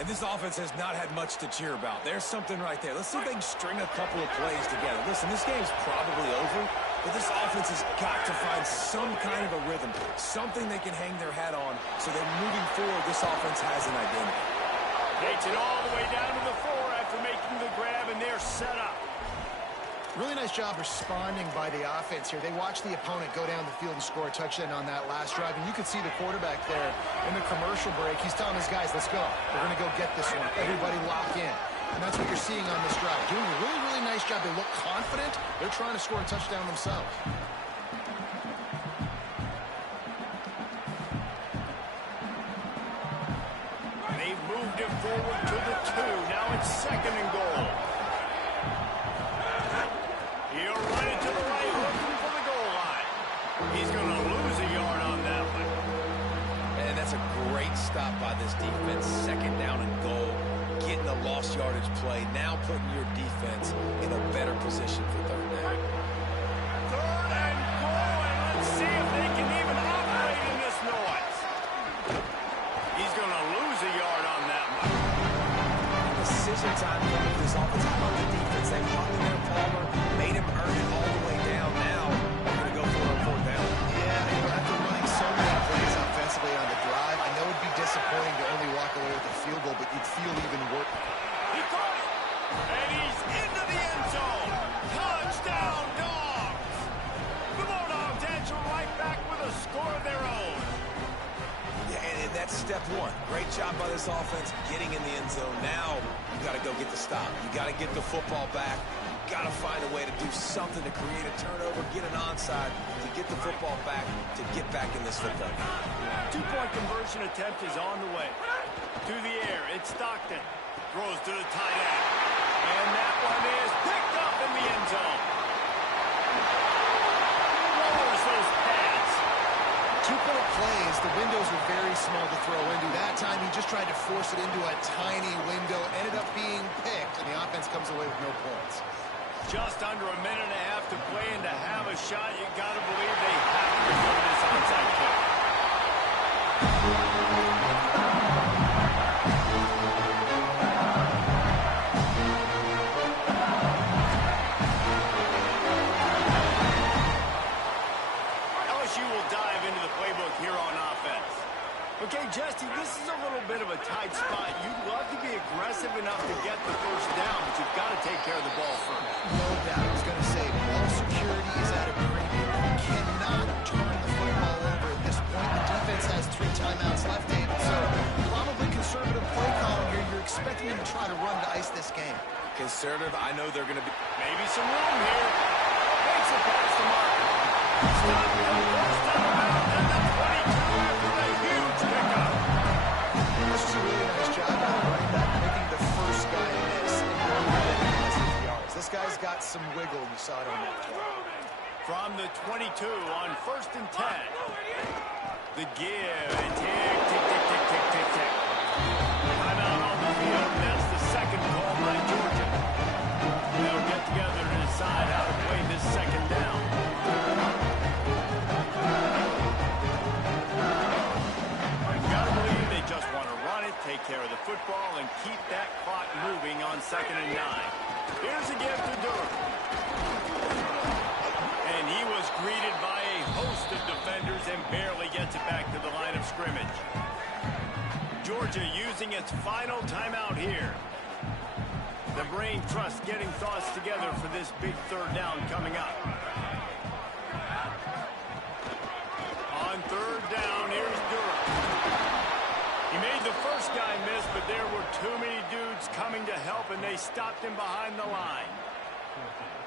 And this offense has not had much to cheer about. There's something right there. Let's see if they can string a couple of plays together. Listen, this game's probably over, but this offense has got to find some kind of a rhythm, something they can hang their hat on, so that moving forward, this offense has an identity. Takes it all the way down to the 4 after making the grab, and they're set up. Really nice job responding by the offense here. They watched the opponent go down the field and score a touchdown on that last drive. And you can see the quarterback there in the commercial break. He's telling his guys, let's go. We're going to go get this one. Everybody lock in. And that's what you're seeing on this drive. Doing a really, really nice job. They look confident. They're trying to score a touchdown themselves. They've moved him forward to the 2. Now it's 2nd and goal. He'll run it to the right, looking for the goal line. He's going to lose a yard on that one. And that's a great stop by this defense. 2nd down and goal, getting the lost yardage play, now putting your defense in a better position for 3rd down. 3rd and goal, and let's see if they can even operate in this noise. He's going to lose a yard on that one. Decision time coming for this offense. How about the defense? They brought in their Palmer, made him earn it all the way down. Now they're going to go for it on 4th down. Yeah, after running so many plays offensively on the drive, I know it'd be disappointing to only walk away with a field goal, but you'd feel even worse. He caught it, and he's into the end zone. Touchdown, Dogs! The Bulldogs answer right back with a score of their own. Yeah, and that's step 1. Great job by this offense getting in the end zone. Now you got to go get the stop. You got to get the football back. got to find a way to do something to create a turnover, get an onside, to get the football back, to get back in this football game. Two-point conversion attempt is on the way. To the air, it's Stockton. Throws to the tight end. And that one is picked up in the end zone. Lowers those pads. Two-point plays, the windows are very small to throw into. That time he just tried to force it into a tiny window, ended up being picked, and the offense comes away with no points. Just under a minute and a half to play, and to have a shot, you got to believe they have to recover this onside kick. LSU will dive into the playbook here on offense. Okay, Jesse, this is a little bit of a tight spot. You'd love to be aggressive enough to get the first down, but you've got to take care of the ball first. No doubt. I was going to say, ball security is at a premium. You cannot turn the football over at this point. The defense has 3 timeouts left, David, so probably conservative play calling here. You're expecting them to try to run to ice this game. Conservative, I know they're going to be... Maybe some room here. Makes it past the mark. Stop the first timeout at the 22 after a huge pickup. This is a really nice job by the running back, making the first guy miss and going to get past his yards. This guy's got some wiggle. You saw it on that play. From the 22 on 1st and 10. The give and tick, tick, tick, tick, tick, tick, tick. Timeout on the field, and that's the second call by Georgia. They'll get together to decide how to play this second down. You've got to believe they just want to run it, take care of the football, and keep that clock moving on 2nd and 9. Here's a give to Durham. And he was greeted by a host of defenders and barely gets it back to the line of scrimmage. Georgia using its final timeout here. The brain trust getting thoughts together for this big 3rd down coming up. On 3rd down, here's Durham. He made the first guy miss, but there were too many dudes coming to help, and they stopped him behind the line.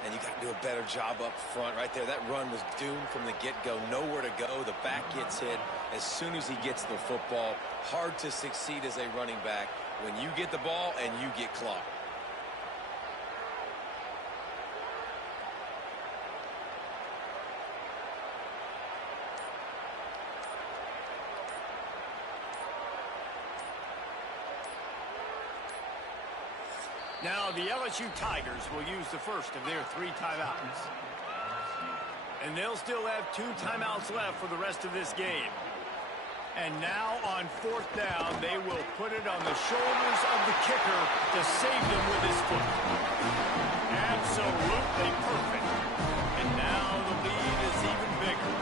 And you got to do a better job up front right there. That run was doomed from the get-go. Nowhere to go. The back gets hit as soon as he gets the football. Hard to succeed as a running back when you get the ball and you get clocked. Now the LSU Tigers will use the first of their 3 timeouts. And they'll still have 2 timeouts left for the rest of this game. And now on 4th down, they will put it on the shoulders of the kicker to save them with his foot. Absolutely perfect. And now the lead is even bigger.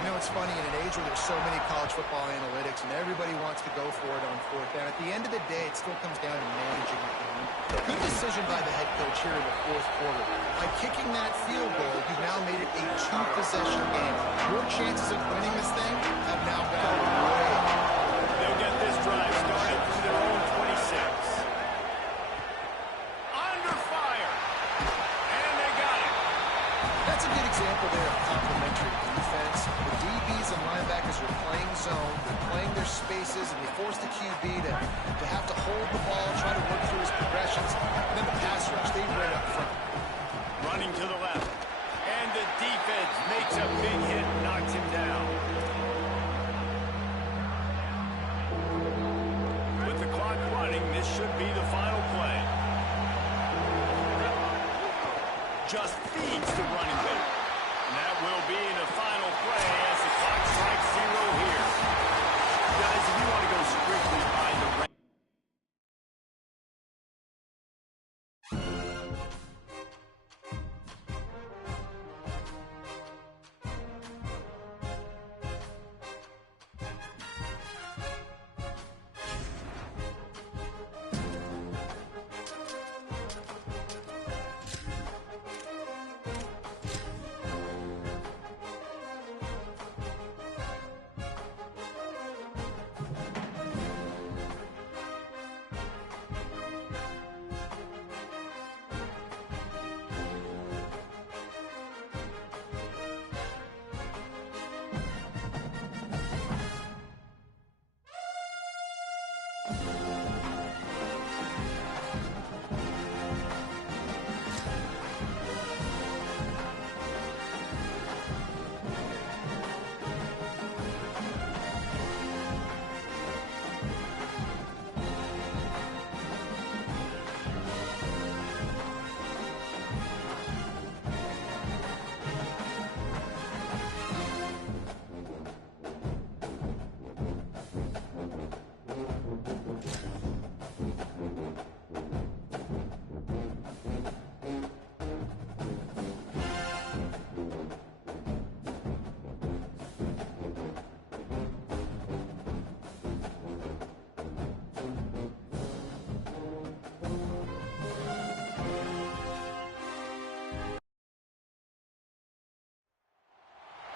You know, it's funny, in an age where there's so many college football analytics and everybody wants to go for it on 4th down, at the end of the day, it still comes down to managing the game. Good decision by the head coach here in the 4th quarter. By kicking that field goal, you've now made it a 2-possession game. Your chances of winning this thing have now gone way up. They'll get this drive started from their own 26. Under fire. And they got it. That's a good example there of complementary defense. The DBs and linebackers are playing zone, they're playing their spaces, and they force the QB to have to hold the ball, try to work through his progressions, and then the pass rush, they right up front. Running to the left. And the defense makes a big hit, knocks him down. With the clock running, this should be the final play. Just feeds the running back. And that will be the final play as the clock strikes 0 here. Guys, if you want to go strictly by the rank.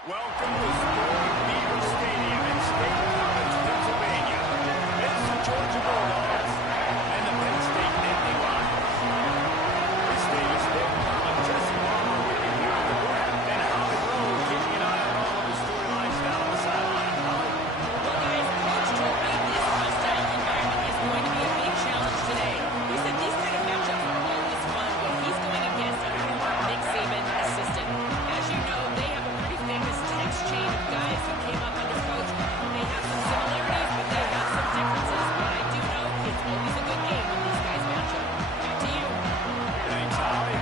Welcome to Sport Beaver Stadium in Stable Village, Pennsylvania. It's the Georgia Bulldogs and the Penn State Nittany Lions. This stadium is big. I'm Jesse Palmer with you here at the booth. And Holly Rowe keeping an eye on all of the storylines down on the sideline. Holly? Well, guys, Coach told me this hostile environment is going to be a big challenge today. He said these kind of matchups are always fun when he's going against a former Nick Saban assistant. As you know, they have a pretty famous text chain of guys who came up under Coach. They have some similarities, but they have some differences. But I do know it's always a good game when these guys match up. Back to you. Thanks, Holly.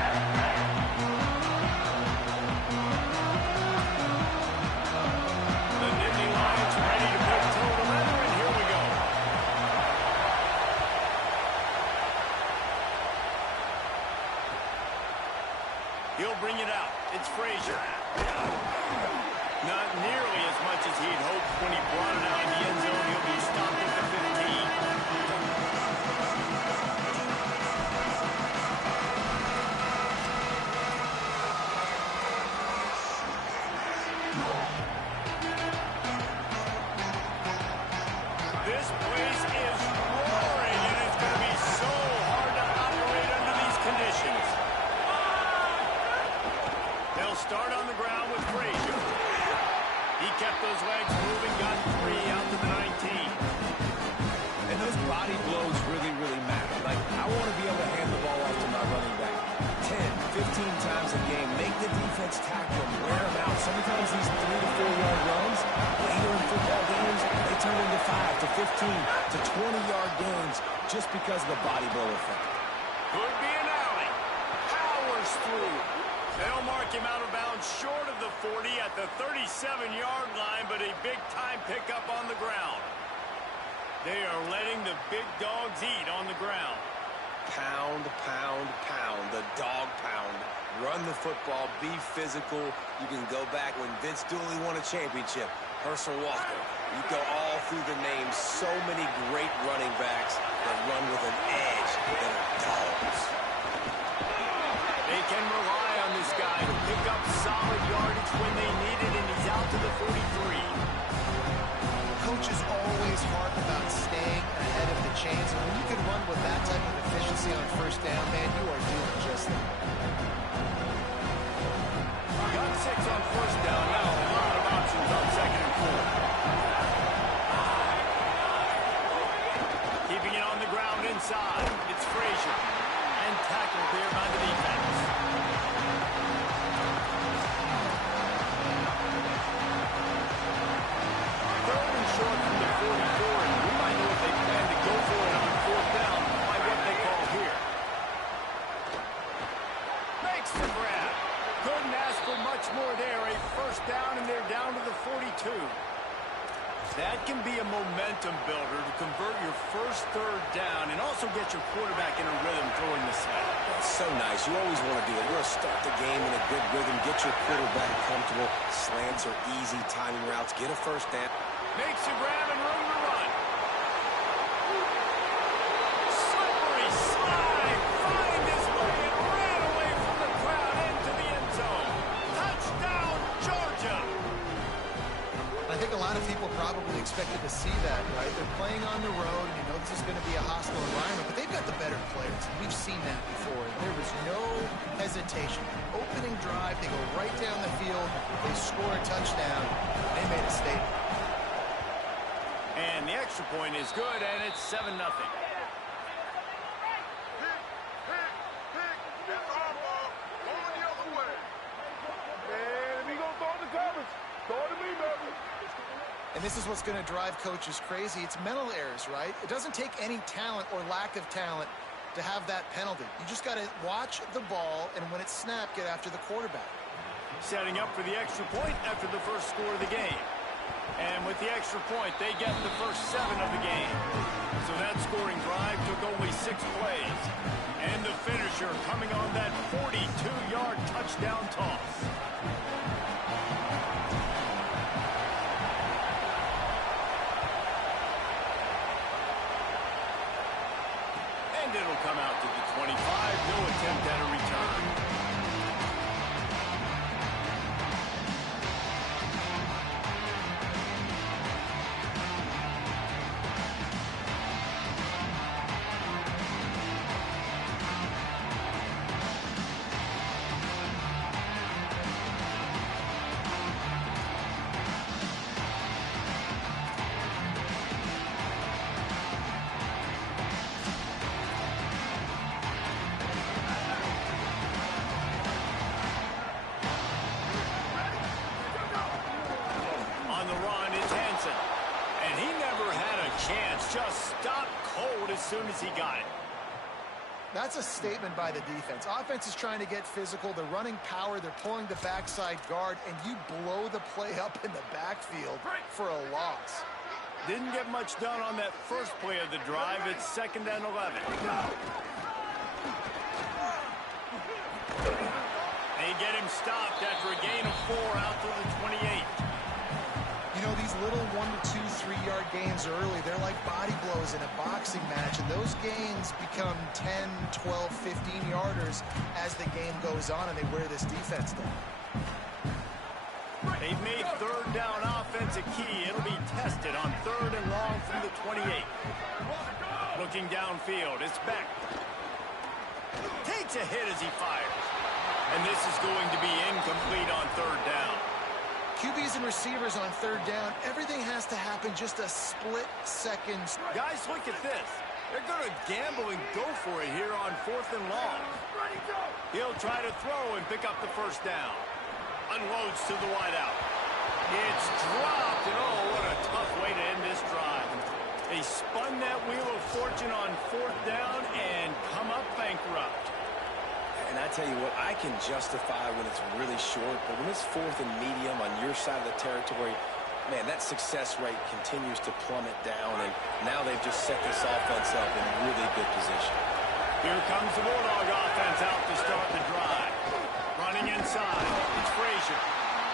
The Nittany Lions ready to put toe to leather, and here we go. He'll bring it out. It's Frazier. Not nearly as much as he'd hoped when he brought it out in the end zone. He'll be stopped at the 15. This place is roaring, and it's going to be so hard to operate under these conditions. They'll start on the ground with Frazier. He kept those legs moving, got 3 out to the 19. And those body blows really, really matter. Like, I want to be able to hand the ball off to my running back 10, 15 times a game. Make the defense tackle him, wear him out. Sometimes these 3 to 4 yard runs, later in football games, they turn into 5 to 15 to 20-yard gains just because of the body blow effect. Could be an alley. Powers through. They'll mark him out of bounds short of the 40 at the 37-yard line, but a big-time pickup on the ground. They are letting the big dogs eat on the ground. Pound, pound, pound, the dog pound. Run the football, be physical. You can go back when Vince Dooley won a championship, Herschel Walker. You go all through the names. So many great running backs that run with an edge that are dogs. They can rely on this guy to pick up solid yardage when they need it, and he's out to the 43. Coaches always harp about staying ahead of the chains, and when you can run with that type of efficiency on first down, man, you are doing just that. Got 6 on first down now. A lot of options on second and 4. Keeping it on the ground inside. It's Frazier. And tackled there by the defense. Third and short from the 44, and we might know if they plan to go for it on fourth down by what they call here. Makes the grab. Couldn't ask for much more there. A first down, and they're down to the 42. That can be a momentum builder to convert your first third down and also get your quarterback in a rhythm throwing the snap. That's so nice. You always want to do it. You want to start the game in a good rhythm, get your quarterback comfortable. Slants are easy, timing routes, get a first down. Makes a grab and room to run. Slippery slide. Find his way and ran away from the crowd into the end zone. Touchdown, Georgia. I think a lot of people probably expected to see that, right? They're playing on the road, and you know this is going to be a hostile environment, but they've got the better players. We've seen that before. There was no hesitation. Opening drive, they go right down the field, they score a touchdown, they made a statement. And the extra point is good, and it's 7-0. And this is what's going to drive coaches crazy. It's mental errors, right? It doesn't take any talent or lack of talent to have that penalty. You just got to watch the ball, and when it's snapped, get after the quarterback. Setting up for the extra point after the first score of the game. And with the extra point, they get the first 7 of the game. So that scoring drive took only 6 plays. And the finisher coming on that 42-yard touchdown toss. And it'll come out to the 25. No attempt at a return. soon as he got it. That's a statement by the defense. Offense is trying to get physical. They're running power. They're pulling the backside guard, and you blow the play up in the backfield for a loss. Didn't get much done on that first play of the drive. It's 2nd and 11. They get him stopped after a gain of 4 out to the 28. You know, these little 1 to 2, 3-yard gains early, they're like body blows in a boxing match, and those gains become 10, 12, 15-yarders as the game goes on, and they wear this defense down. They've made 3rd down offense a key. It'll be tested on 3rd and long from the 28. Looking downfield, it's Beck. Takes a hit as he fires. And this is going to be incomplete on 3rd down. QBs and receivers on 3rd down, everything has to happen just a split second. Guys, look at this. They're going to gamble and go for it here on 4th and long. He'll try to throw and pick up the 1st down. Unloads to the wideout. It's dropped, and oh, what a tough way to end this drive. They spun that wheel of fortune on 4th down and come up bankrupt. And I tell you what, I can justify when it's really short, but when it's 4th and medium on your side of the territory, man, that success rate continues to plummet down, and now they've just set this offense up in really good position. Here comes the Bulldog offense out to start the drive. Running inside, it's Frazier.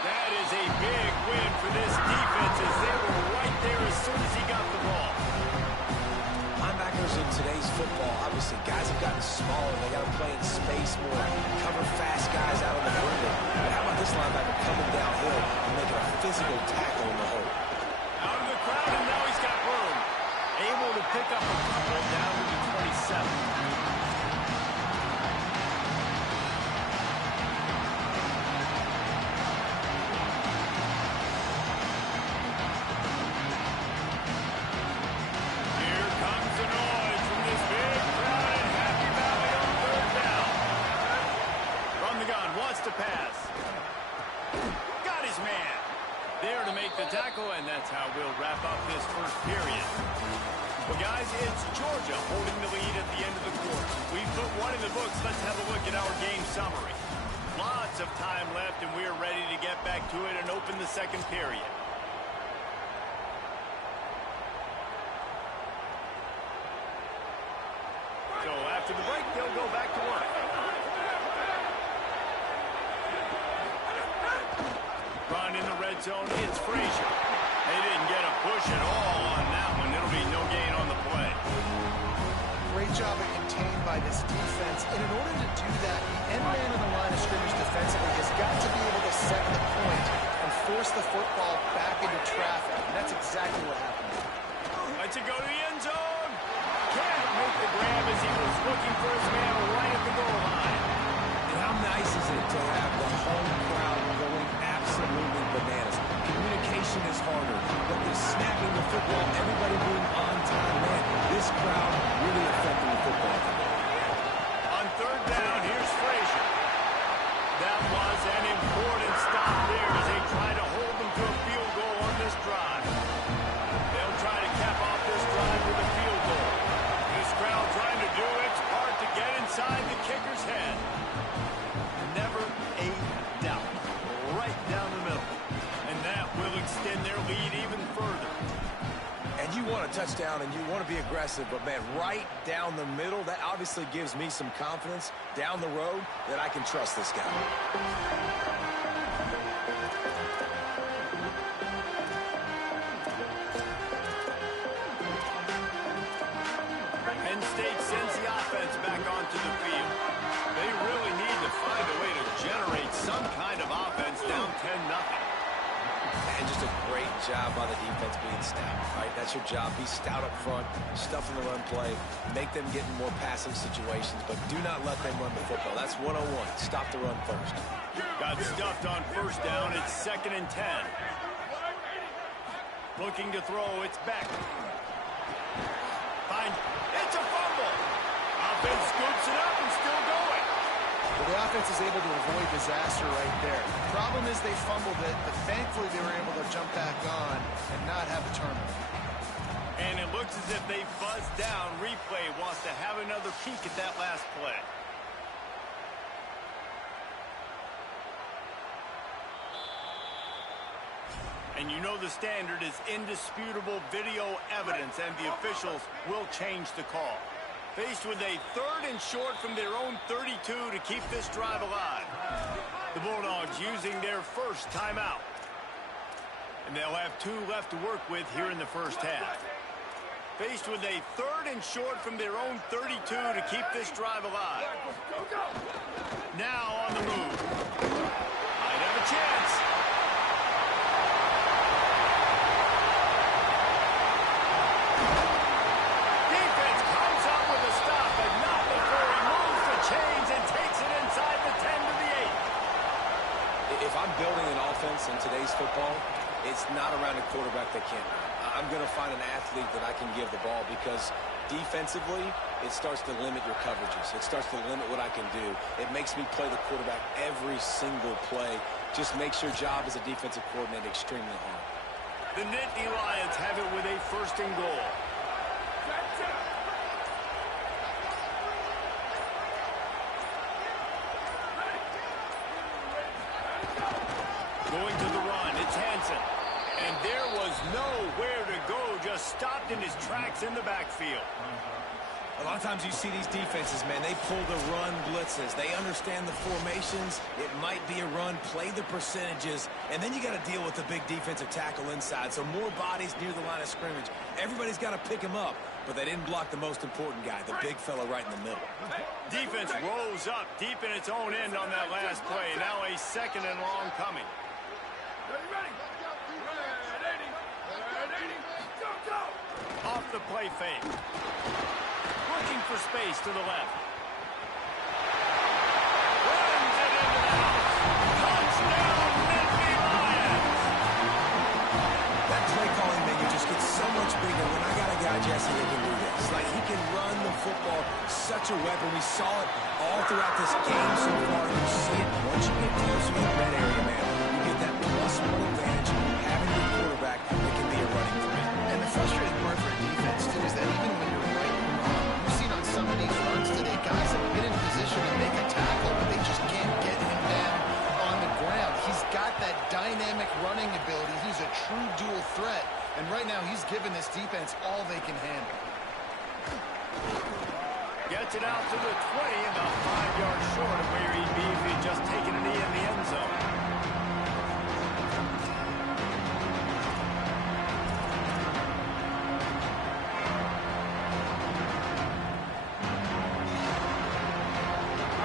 That is a big win for this defense as they were right there as soon as he got the ball. Linebackers in today's football, obviously, guys have gotten smaller. They got to play in space more, cover fast guys out on the perimeter. But how about this linebacker coming downhill and making a physical tackle in the hole? Out of the crowd, and now he's got room. Able to pick up a couple down to the 27. And that's how we'll wrap up this first period. Well, guys, it's Georgia holding the lead at the end of the quarter. We've put one in the books. Let's have a look at our game summary. Lots of time left, and we're ready to get back to it and open the second period. So after the break, they'll go back to work. Run in the red zone, it's Frazier. They didn't get a push at all on that one. It'll be no gain on the play. Great job of contained by this defense. And in order to do that, the end man on the line of scrimmage defensively has got to be able to set the point and force the football back into traffic. And that's exactly what happened. Lets it go to the end zone. Can't make the grab as he was looking for his man right at the goal line. And how nice is it to have the home crowd going absolutely bananas? Communication is harder, but the snapping the football, everybody being on time, man, this crowd really affecting the football. On 3rd down, here's Frazier. That was an important stop there as they try to hold them to a field goal on this drive. They'll try to cap off this drive with a field goal. This crowd trying to do its part to get inside the kicker's head. Never a doubt. Right down the middle. And that will extend their lead even further. And you want a touchdown and you want to be aggressive, but man, right down the middle, that obviously gives me some confidence down the road that I can trust this guy. Penn State sends the offense back onto the field. They really need to find a way to generate some kind of offense down 10-0. And just a great job by the defense being stout, right? That's your job. Be stout up front, stuff in the run play, make them get in more passive situations, but do not let them run the football. That's 101. Stop the run first. Got stuffed on 1st down. It's 2nd and 10. Looking to throw. It's back. It's a fumble. Offense scoops it up and still going. Well, the offense is able to avoid disaster right there. The problem is they fumbled it, but thankfully they were able to jump back on and not have a turnover. And it looks as if they buzzed down. Replay wants to have another peek at that last play. And you know the standard is indisputable video evidence, and the officials will change the call. Faced with a 3rd and short from their own 32 to keep this drive alive. The Bulldogs using their first timeout. And they'll have 2 left to work with here in the first half. Faced with a 3rd and short from their own 32 to keep this drive alive. Now on the move. Might have a chance. Defense comes up with a stop, but not before he moves the chains and takes it inside the 10 to the 8. If I'm building an offense in today's football, it's not around a quarterback that can't run. I'm going to find an athlete that I can give the ball, because defensively, it starts to limit your coverages. It starts to limit what I can do. It makes me play the quarterback every single play. Just makes your job as a defensive coordinator extremely hard. The Nittany Lions have it with a 1st and goal. Going to the run, it's Hansen. And there was nowhere to go, just stopped in his tracks in the backfield. A lot of times you see these defenses, man, they pull the run blitzes. They understand the formations. It might be a run, play the percentages, and then you got to deal with the big defensive tackle inside. So more bodies near the line of scrimmage. Everybody's got to pick him up, but they didn't block the most important guy, the big fella right in the middle. Defense rose up deep in its own end on that last play. Now a 2nd and long coming. Ready? Go! Off the play fake. Looking for space to the left. Runs it into the house. Touchdown, Nittany Lions. That play calling menu just gets so much bigger when I got a guy, Jesse, that can do this. Like, he can run the football, such a weapon. We saw it all throughout this game so far. You see it once you get closer to the red area, man. You get that +1 advantage, having your quarterback that can be a running threat. And the frustrating part for a defense, too, is that even when you're right and wrong, you've seen on some of these runs today, guys have been in position to make a tackle, but they just can't get him down on the ground. He's got that dynamic running ability. He's a true dual threat. And right now, he's given this defense all they can handle. Gets it out to the 20, about 5 yards short of where he'd be if he'd just taken a knee in the end zone.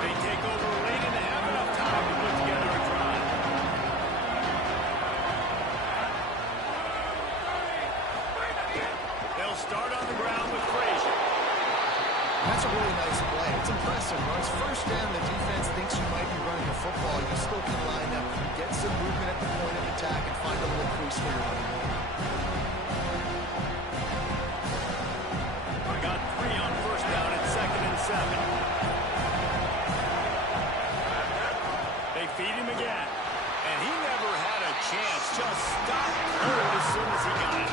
They take over late and have enough time to put together a drive. They'll start on the ground with Frazier. That's a really nice play. It's impressive. On his first down, the defense thinks you might be running the football. You still can line up, get some movement at the point of attack, and find a little crease for your running. We got 3 on 1st down at 2nd and 7. They feed him again. And he never had a chance. Just stopped cold as soon as he got it.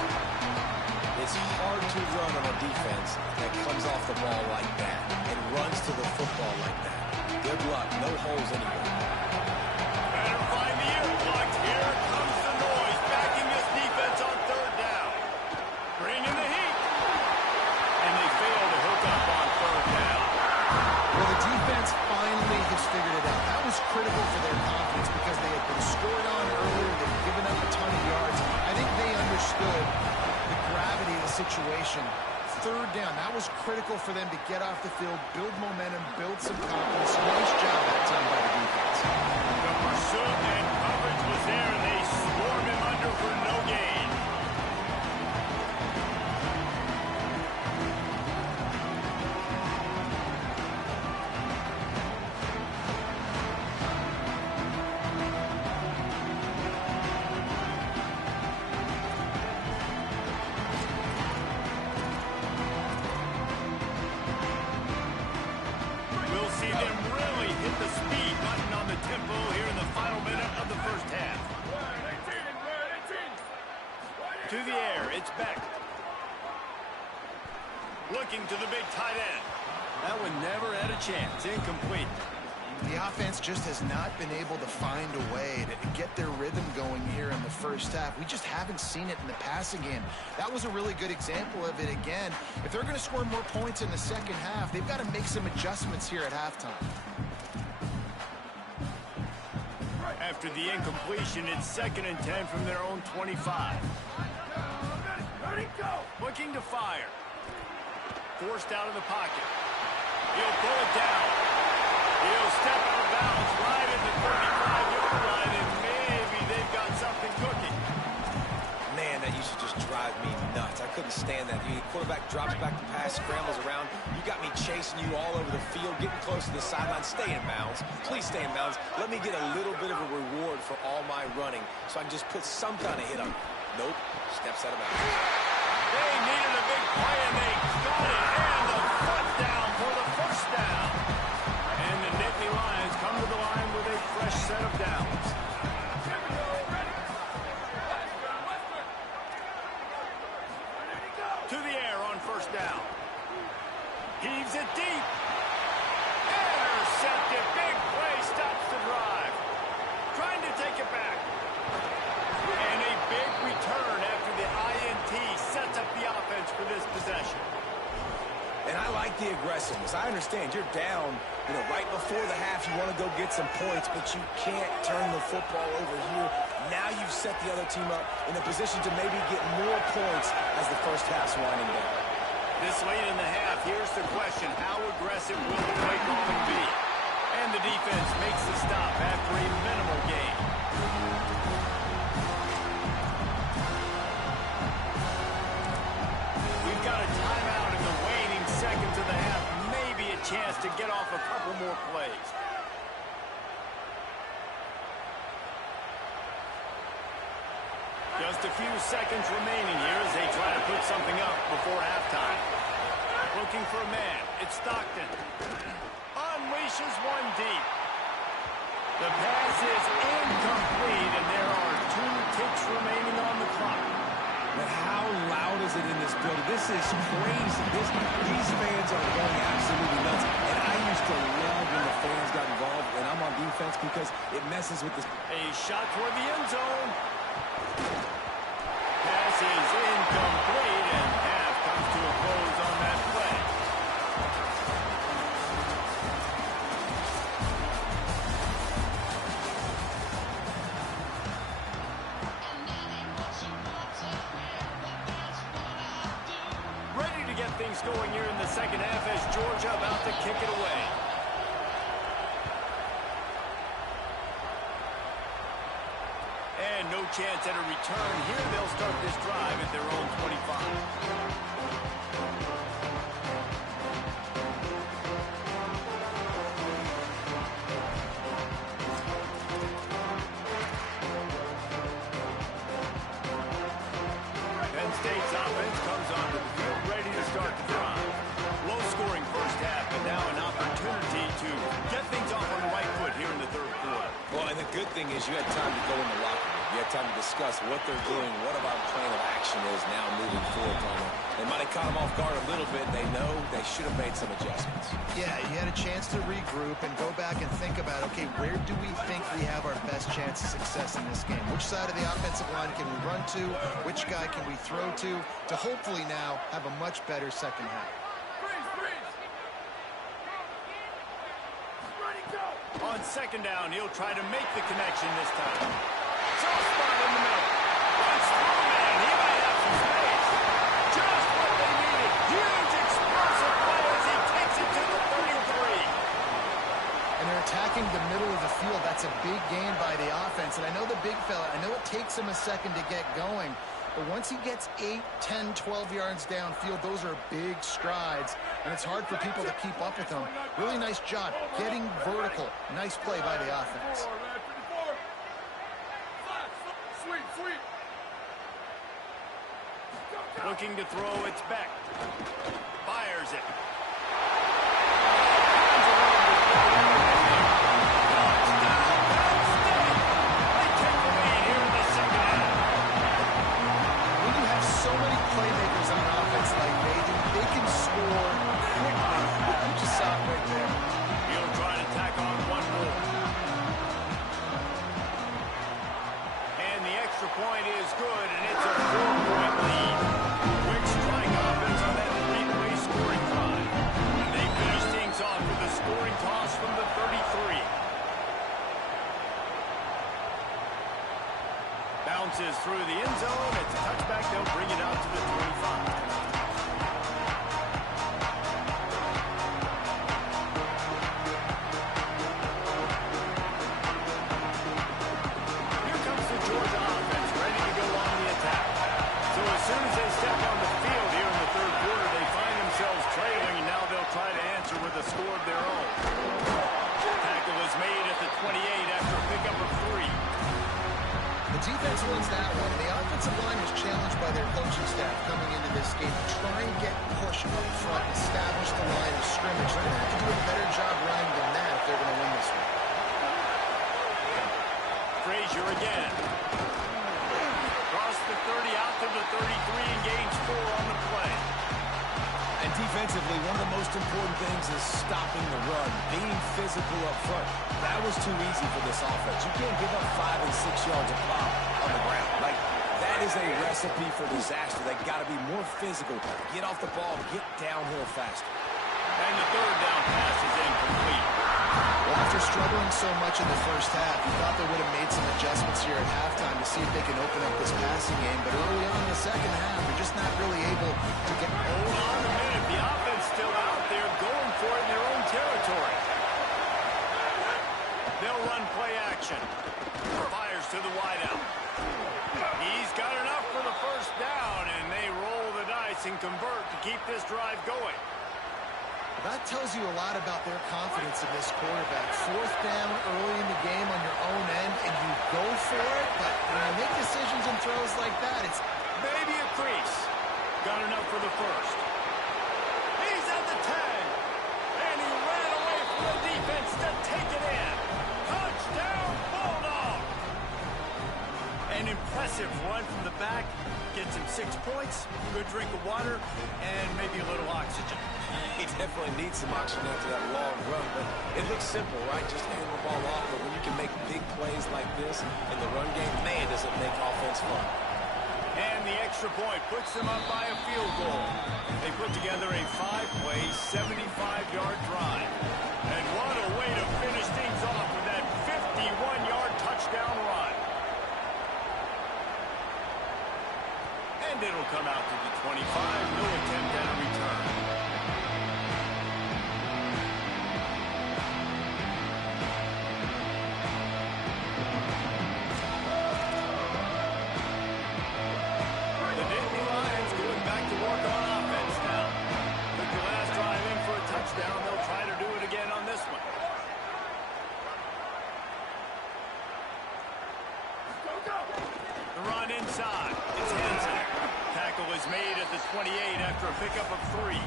It's hard to run on a defense that comes off the ball like that and runs to the football like that. Good luck. No holes anywhere. Better find the earplugs. Here comes the noise, backing this defense on 3rd down. Bringing the heat. And they fail to hook up on 3rd down. Well, the defense finally has figured it out. That was critical for their confidence because they had been scored on earlier. They'd given up a ton of yards. I think they understood the gravity of the situation. 3rd down, that was critical for them to get off the field, build momentum, build some confidence. Nice job that time by the defense. The pursuit and coverage was there, and they swarm him under for no gain. We'll see them really hit the speed button on the tempo here in the final minute of the first half. To the air, it's Beck. Looking to the big tight end. That one never had a chance. Incomplete. The offense just has not been able to find a way to get their rhythm going here in the first half. We just haven't seen it in the passing game. That was a really good example of it again. If they're going to score more points in the second half, they've got to make some adjustments here at halftime. After the incompletion, it's 2nd and 10 from their own 25. Ready, go! Looking to fire. Forced out of the pocket. He'll pull it down. He'll step out of bounds right at the 35-yard line, and maybe they've got something cooking. Man, that used to just drive me nuts. I couldn't stand that. The quarterback drops back the pass, scrambles around. You got me chasing you all over the field, getting close to the sideline. Stay in bounds. Please stay in bounds. Let me get a little bit of a reward for all my running so I can just put some kind of hit on. Nope. Steps out of bounds. They needed a big play, and they got it. And the foot down for the first down. And the Nittany Lions come to the line with a fresh set of downs. To the air on first down. Heaves it deep. Intercepted. Big play stops the drive. Trying to take it back. And a big return after the INT sets up the offense for this possession. And I like the aggressiveness. I understand you're down, right before the half. You want to go get some points, but you can't turn the football over here. Now you've set the other team up in a position to maybe get more points as the first half's winding down. This late in the half, here's the question. How aggressive will the play calling be? And the defense makes the stop after a minimal gain. We've got a timeout in the waning seconds of the half. Maybe a chance to get off a couple more plays. Just a few seconds remaining here as they try to put something up before halftime. Looking for a man. It's Stockton. Unleashes one deep. The pass is incomplete, and there are 2 ticks remaining on the clock. But how loud is it in this building? This is crazy. These fans are going absolutely nuts. And I used to love when the fans got involved when I'm on defense because it messes with this. A shot toward the end zone. Pass is incomplete, and half comes to a close on that play. Ready to get things going here in the second half as Georgia about to kick it away. And no chance at a return here. They'll start this drive at their own 25. Penn State's offense comes onto the field ready to start the drive. Low-scoring first half, but now an opportunity to get things off on the right foot here in the third quarter. Well, and the good thing is you had time to go in the locker room. You had time to discuss what they're doing, what our plan of action is now moving forward. They might have caught them off guard a little bit. They know they should have made some adjustments. Yeah, you had a chance to regroup and go back and think about, okay, where do we think we have our best chance of success in this game? Which side of the offensive line can we run to? Which guy can we throw to hopefully now have a much better second half? On second down, he'll try to make the connection this time. Soft spot in the middle. Runs through, man. He might have some space. Just what they needed. Huge explosive play as he takes it to the 33. And they're attacking the middle of the field. That's a big gain by the offense. And I know the big fella, I know it takes him a second to get going. But once he gets 8, 10, 12 yards downfield, those are big strides. And it's hard for people to keep up with him. Really nice job getting vertical. Nice play by the offense. Looking to throw, it's Beck. Fires it. So many playmakers on offense like they can score is good, and it's a 4-point lead. Quick strike offense on that three-play scoring drive. And they finish things off with a scoring toss from the 33. Bounces through the end zone. It's a touchback. They'll bring it out to the 25. Defense wins that one. The offensive line was challenged by their coaching staff coming into this game to try and get push up front and establish the line of scrimmage. They're going to have to do a better job running than that if they're going to win this one. Frazier again. Across the 30, out to the 33, and gains 4 on the play. And defensively, one of the most important things is stopping the run, being physical up front. That was too easy for this offense. You can't give up 5 and 6 yards a pop on the ground. Like, that is a recipe for disaster. They've got to be more physical, get off the ball, get downhill faster. And the third down pass is incomplete. Well, after struggling so much in the first half, you thought they would have made some adjustments here at halftime to see if they can open up this passing game. But early on in the second half, they're just not really able to get... Hold on a minute. The offense still out there going for it in their own territory. They'll run play action. Fires to the wideout. He's got enough for the first down, and they roll the dice and convert to keep this drive going. That tells you a lot about their confidence in this quarterback. 4th down early in the game on your own end, and you go for it, but when you make decisions and throws like that, it's maybe a crease. Got enough for the first. He's at the 10, and he ran away from the defense to take it in. Touchdown, Bulldog! An impressive run from the back. Gets him 6 points, good drink of water, and maybe a little oxygen. He definitely needs some oxygen after that long run, but it looks simple, right? Just hand the ball off, but when you can make big plays like this in the run game, man, does it make offense fun. And the extra point puts them up by a field goal. They put together a 5-play, 75-yard drive. And what a way to finish things off with that 51-yard touchdown run. And it'll come out to the 25. No attempt at a return. The Nittany Lions going back to work on offense now. Took the last drive in for a touchdown. They'll try to do it again on this one. The run inside. It's Hansen. Tackle is made at the 28 after a pickup of 3.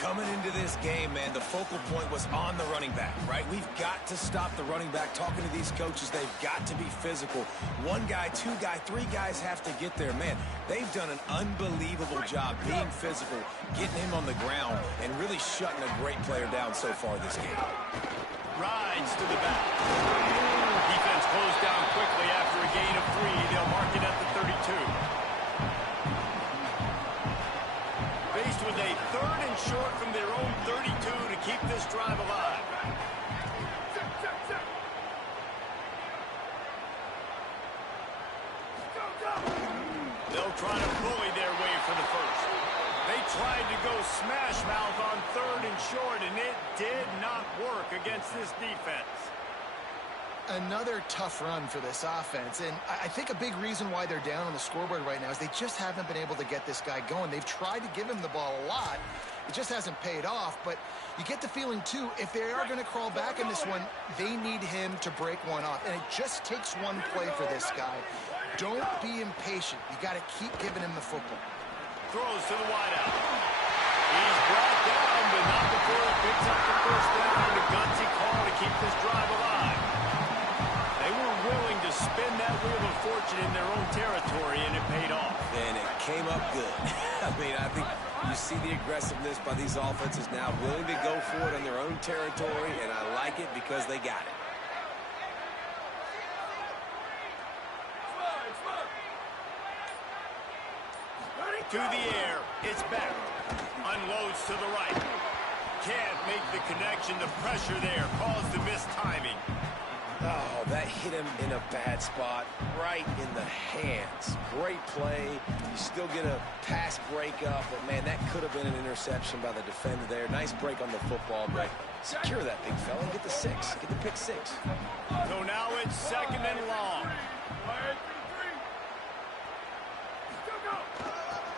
Coming into this game, man, the focal point was on the running back, right? We've got to stop the running back. Talking to these coaches, they've got to be physical. 1 guy, 2 guy, 3 guys have to get there. Man, they've done an unbelievable job being physical, getting him on the ground, and really shutting a great player down so far this game. Rides to the back. Defense closed down quickly after a gain of 3. They'll mark it at the 32. Faced with a 3rd and short from their own 32 to keep this drive alive. They'll try to bully their way for the first. They tried to go smash mouth on 3rd and short, and it did not work against this defense. Another tough run for this offense, and I think a big reason why they're down on the scoreboard right now is they just haven't been able to get this guy going. They've tried to give him the ball a lot. It just hasn't paid off, but you get the feeling, too, if they are going to crawl back in this one, they need him to break one off, and it just takes one play for this guy. Don't be impatient. You got to keep giving him the football. Throws to the wideout. He's brought down, but not before he picks up the first down and a gutsy call to keep this drive alive. They were willing to spin that wheel of fortune in their own territory, and it paid off. And it came up good. I mean, I think you see the aggressiveness by these offenses now, willing to go for it in their own territory, and I like it because they got it. to the air. It's back. Unloads to the right. Can't make the connection. The pressure there caused the missed timing. Oh, that hit him in a bad spot, right in the hands. Great play. You still get a pass breakup, but, man, that could have been an interception by the defender there. Nice break on the football, but secure that big fella. Get the 6. Get the pick 6. So now it's 2nd and long.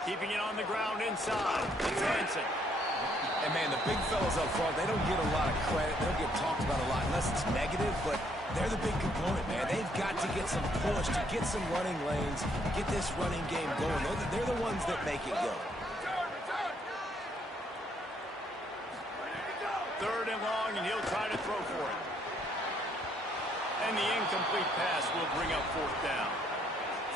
Keeping it on the ground inside. It's Hansen. And, man, the big fellas up front, they don't get a lot of credit. They don't get talked about a lot unless it's negative, but they're the big component, man. They've got to get some push, to get some running lanes, get this running game going. They're the ones that make it go. 3rd and long, and he'll try to throw for it. And the incomplete pass will bring up 4th down.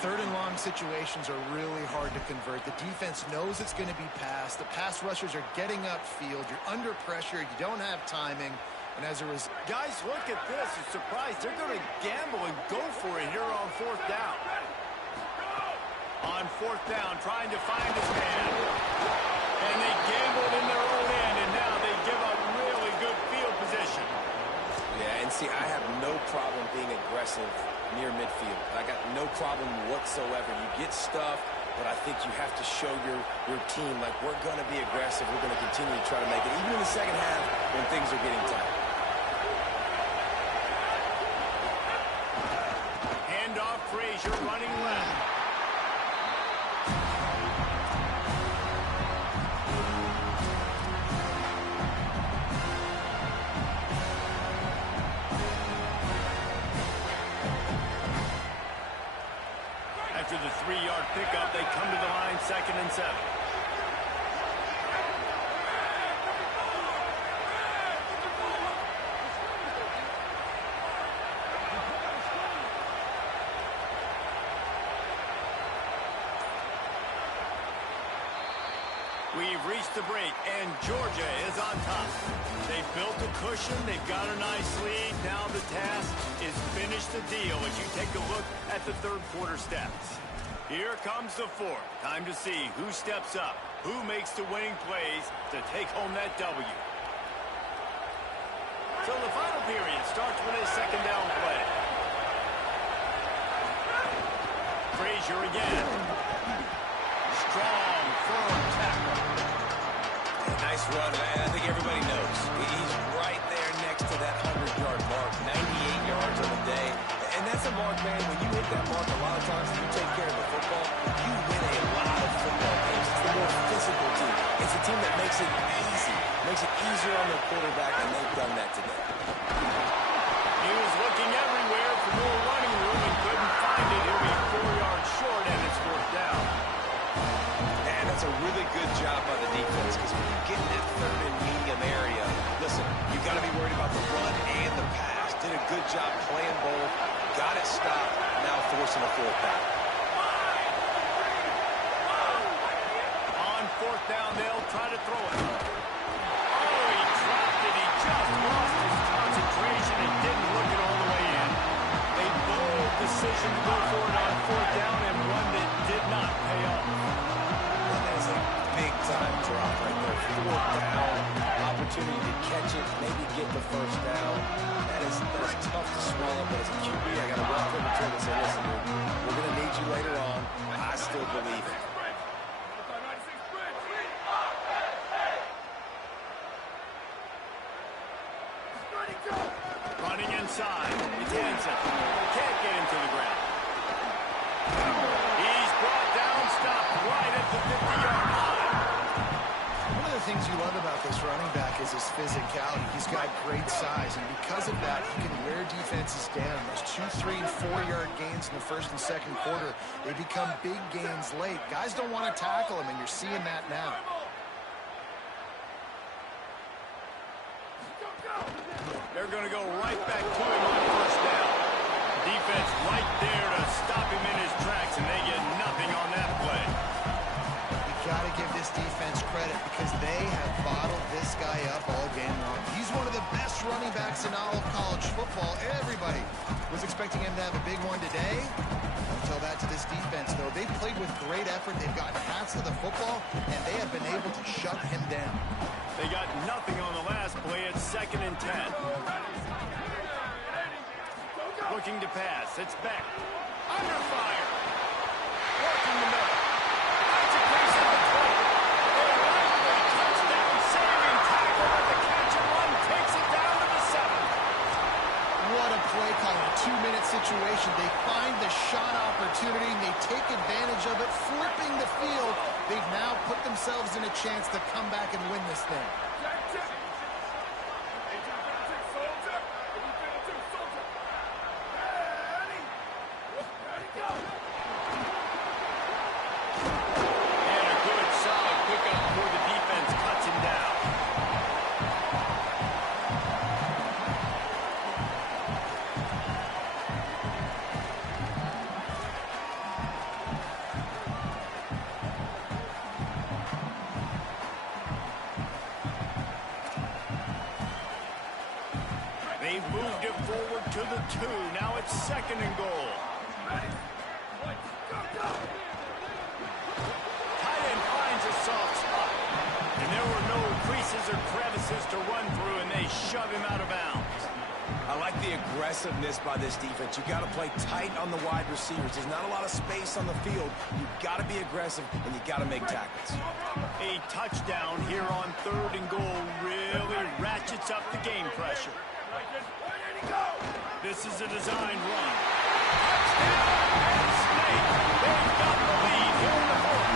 3rd and long situations are really hard to convert. The defense knows it's going to be passed. The pass rushers are getting upfield. You're under pressure. You don't have timing. And as a result, guys, look at this. I'm surprised. They're going to gamble and go for it here on 4th down. On 4th down, trying to find his man. And they gambled in their own end, and now they give up really good field position. Yeah, and see, I have no problem being aggressive near midfield. I got no problem whatsoever. You get stuff, but I think you have to show your team, like, we're going to be aggressive. We're going to continue to try to make it, even in the second half when things are getting tight. Handoff, Frazier running left. After the 3-yard pickup, they come to the line 2nd and 7. We've reached the break, and Georgia is on top. They've built a cushion. They've got a nice lead. Now the task is finish the deal as you take a look at the 3rd quarter stats. Here comes the 4th. Time to see who steps up, who makes the winning plays to take home that W. So the final period starts with a 2nd down play. Frazier again. Strong, firm tackle. Nice run, man. I think everybody knows. He's right there next to that 100-yard mark, 98 yards on the day. And that's a mark, man. When you hit that mark, a lot of times, if you take care of the football, you win a lot of football games. It's the more physical team. It's a team that makes it easy, makes it easier on the quarterback, and they've done that today. He was looking everywhere for more running room and couldn't find it. He'll be 4 yards short, and it's 4th down. Man, that's a really good job by the defense, because when you get in that 3rd and medium area, listen, you've got to be worried about the run and the pass. Did a good job playing both, got it stopped, now forcing a 4th down. On 4th down, they'll try to throw it. Oh, he dropped it. He just lost his concentration and didn't look it all the way in. A bold decision to go for it on 4th down and one that did not pay off. That's a big-time drop right there. 4th down, opportunity to catch it, maybe get the 1st down. That is tough to swallow, but as a QB, I got to walk over to him and say, listen, we're going to need you later on. I still believe it. Running inside. It's Hansen. Can't get him to the ground. He's brought down, stopped right at the 50-yard line. one of the things you love about this running back is his physicality. He's got great size, and because of that, he can wear defenses down. Those 2, 3, and 4-yard gains in the 1st and 2nd quarter, they become big gains late. Guys don't want to tackle him, and you're seeing that now. They're going to go right back to him on 1st down. Defense right there to stop him in his tracks, and they get nothing on that play. You got to give this defense credit because they have bottled this guy up all game long. He's one of the best running backs in all of college football. Everybody was expecting him to have a big one today. Don't tell that to this defense, though. They played with great great effort. They've gotten halves of the football, and they have been able to shut him down. They got nothing on the last play. It's 2nd and 10. Looking to pass. It's Beck. Under fire. Working the middle. Finds a crease at the 20. A likely touchdown saving tackle at the catch and run takes it down to the 7. What a play call in a 2-minute situation. They find the shot opportunity, and they take advantage of it, flipping the field. They've now put themselves in a chance to come back and win this thing. And a good, solid pickup before the defense cuts him down. They've moved it forward to the 2. Now it's 2nd and goal. Tight end finds a soft spot. And there were no creases or crevices to run through, and they shove him out of bounds. I like the aggressiveness by this defense. You got to play tight on the wide receivers. There's not a lot of space on the field. You got to be aggressive, and you got to make tackles. A touchdown here on 3rd and goal really ratchets up the game pressure. This is a design run. Touchdown and Snake. They've got the lead here in the 4th.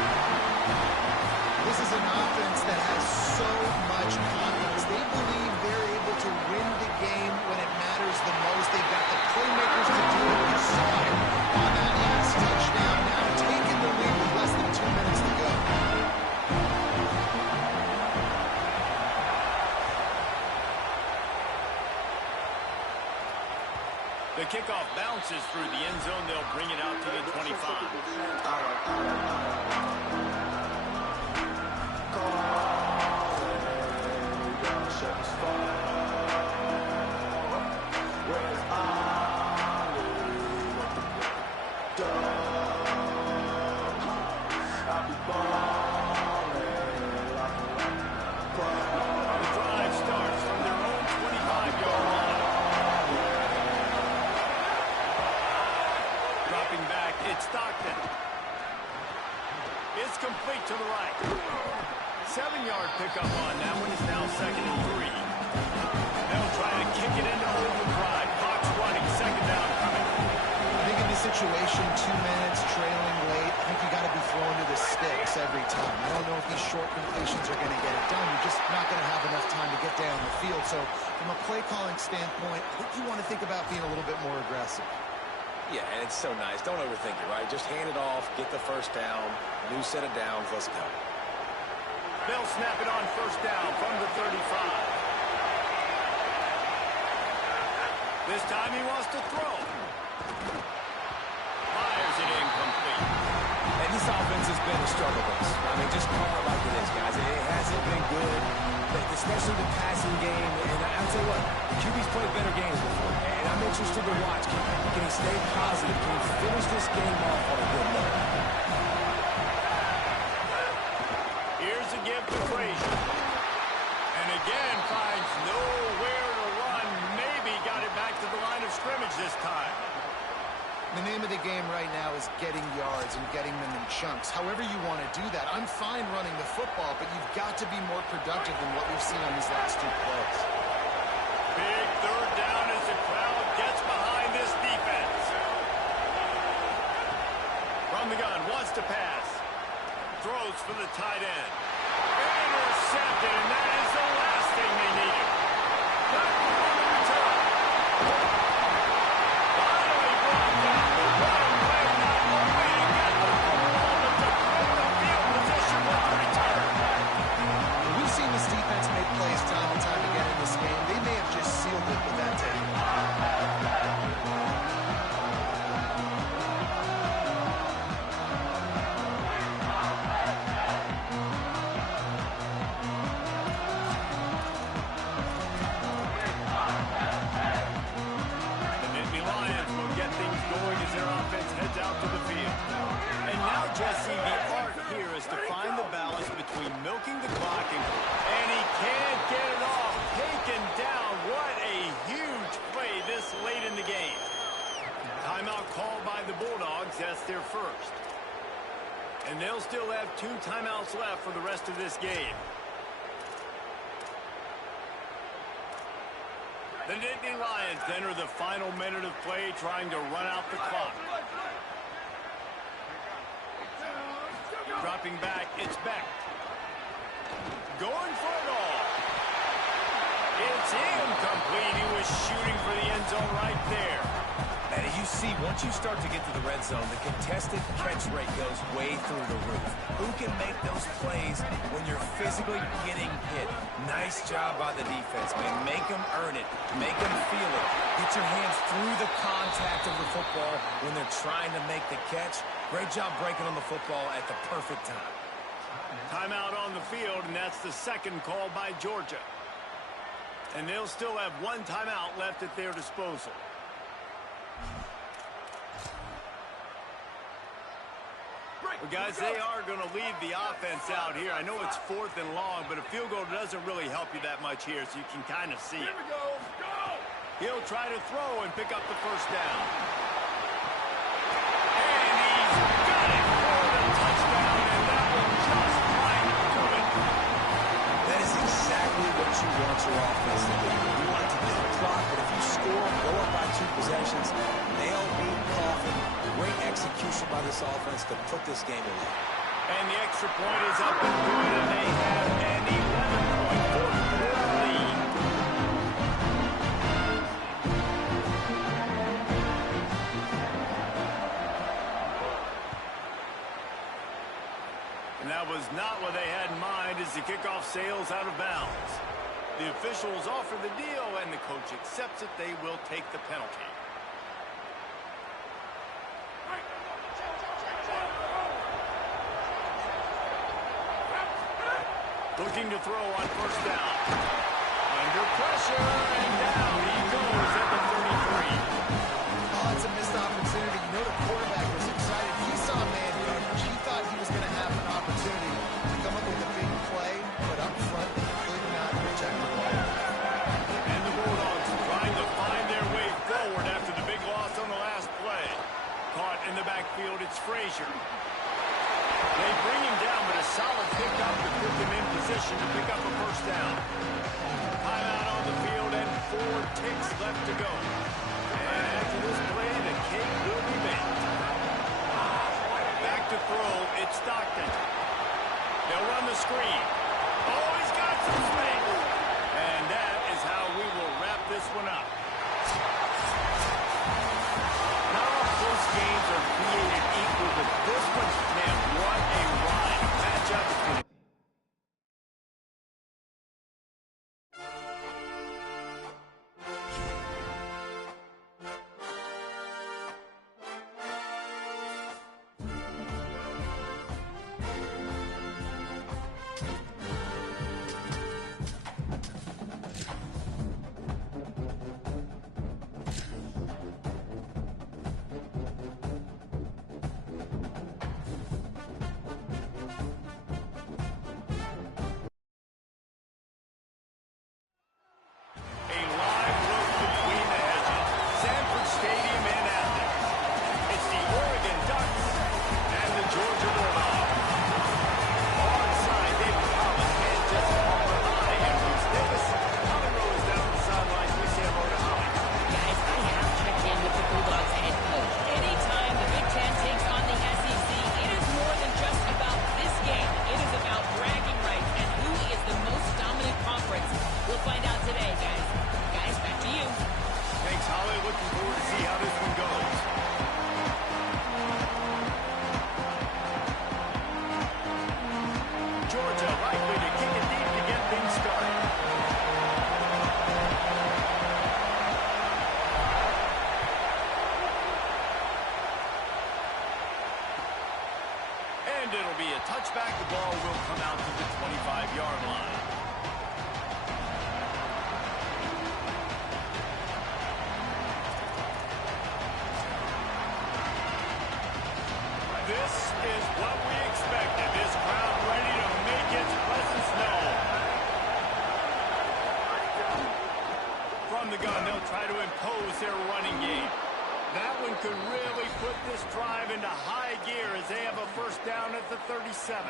This is an offense that has so much confidence. They believe they're able to win the game when it matters the most. They've got the playmakers to do it. You saw it on that last touchdown. Now taking the lead with less than 2 minutes to go. The kickoff bounces through the end zone. They'll bring it out to the 25. The drive starts from their own 25-yard line. Dropping back, it's Stockton. It's complete to the right. 7-yard pickup on that one is now 2nd and 3. They'll try to kick it into overdrive. Clock's running, 2nd down coming. I think in this situation, 2 minutes, trailing late, I think you got to be thrown to the sticks every time. I don't know if these short completions are going to get it done. You're just not going to have enough time to get down the field. So from a play calling standpoint, I think you want to think about being a little bit more aggressive. Yeah, and it's so nice. Don't overthink it, right? Just hand it off, get the 1st down, new set of downs, let's go. They'll snap it on 1st down from the 35. This time he wants to throw. Fires it incomplete. And this offense has been a struggle bus. I mean, just call it like it is, guys. It hasn't been good, especially the passing game. And I'll tell you what, the QB's played better games before. And I'm interested to watch. Can he stay positive? Can he finish this game off on a good note? Here's a give to Frazier. And again finds nowhere to run. Maybe got it back to the line of scrimmage this time. The name of the game right now is getting yards and getting them in chunks. However you want to do that. I'm fine running the football, but you've got to be more productive than what we've seen on these last 2 plays. Big 3rd down as the crowd gets behind this defense. From the gun, wants to pass. Throws for the tight end. Intercepted, and that is the last thing they needed. Back on the return. Finally brought down the right way, not only to get the football, but to put the field position with the return. We've seen this defense make plays time and time again in this game. They may have just sealed it with that take. Jesse, the art here is to find the balance between milking the clock and he can't get it off. Taken down. What a huge play this late in the game. Timeout called by the Bulldogs. That's their first. And they'll still have 2 timeouts left for the rest of this game. The Nittany Lions enter the final minute of play, trying to run out the clock. Dropping back, it's Beck. Going for it all. It's incomplete. He was shooting for the end zone right there. And as you see, once you start to get to the red zone, the contested catch rate goes way through the roof. Who can make those plays when you're physically getting hit? Nice job by the defense, man. Make them earn it. Make them feel it. Get your hands through the contact of the football when they're trying to make the catch. Great job breaking on the football at the perfect time. Timeout on the field, and that's the second call by Georgia. And they'll still have 1 timeout left at their disposal. Well, guys, they are going to leave the offense out here. I know it's 4th and long, but a field goal doesn't really help you that much here, so you can kind of see it. Here we go. Go! He'll try to throw and pick up the first down. And he's got it for the touchdown, and that will just might do it. That is exactly what you want your offense to do. You want it to beat the clock, but if you score, go up by 2 possessions, nail, beat, coffin. Great execution by this offense to put this game away. And the extra point is up and good, and they have an 11-point fourth-quarter lead. And that was not what they had in mind as the kickoff sails out of bounds. The officials offer the deal, and the coach accepts it. They will take the penalty. Looking to throw on first down. Under pressure, and down he goes at the 33. Oh, it's a missed opportunity. You know the quarterback was excited. He saw man coverage. He thought he was going to have an opportunity to come up with a big play, but up front, he could not reject the ball. And the Bulldogs trying to find their way forward after the big loss on the last play. Caught in the backfield, it's Frazier. They bring him down, but a solid pickup to put them in position to pick up a first down. Timeout on the field and 4 ticks left to go. And after this play, the cake will be baked. Back to throw, it's Stockton. They'll run the screen. Oh, he's got some space. And that is how we will wrap this one up. Not all close games are created equal, but this one, man, what a ride. Matchup between and it'll be a touchback. The ball will come out to the 25-yard line. This is what the gun. They'll try to impose their running game. That one could really put this drive into high gear as they have a first down at the 37.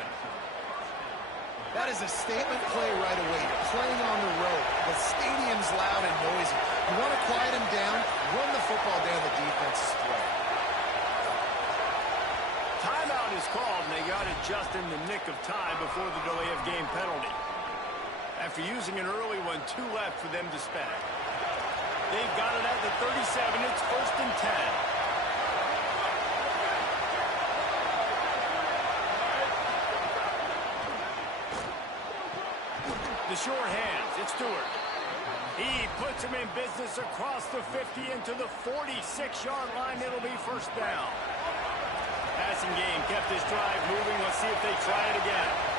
That is a statement play right away. You're playing on the road. The stadium's loud and noisy. You want to quiet them down, run the football down the defense's throat. Timeout is called, and they got it just in the nick of time before the delay of game penalty. After using an early one, 2 left for them to spend. They've got it at the 37. It's 1st and 10. The short hands. It's Stewart. He puts him in business across the 50 into the 46-yard line. It'll be first down. Passing game kept this drive moving. Let's see if they try it again.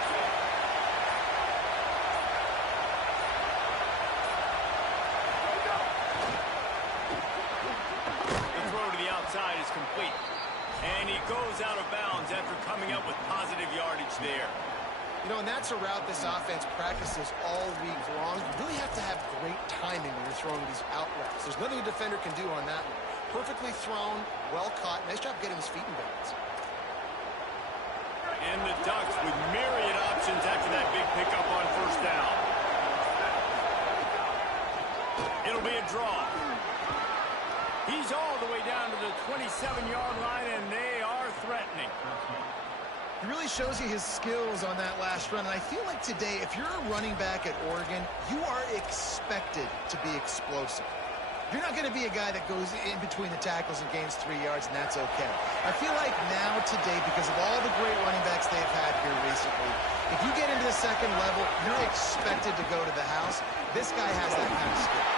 Is complete. And he goes out of bounds after coming up with positive yardage there. You know, and that's a route this offense practices all week long. You really have to have great timing when you're throwing these out routes. There's nothing a defender can do on that one. Perfectly thrown, well caught. Nice job getting his feet in bounds. And the Ducks with myriad options after that big pickup on first down. It'll be a draw. He's all the way down to the 27-yard line, and they are threatening. He really shows you his skills on that last run. And I feel like today, if you're a running back at Oregon, you are expected to be explosive. You're not going to be a guy that goes in between the tackles and gains 3 yards, and that's okay. I feel like now today, because of all the great running backs they've had here recently, if you get into the second level, you're expected to go to the house. This guy has that kind of skill.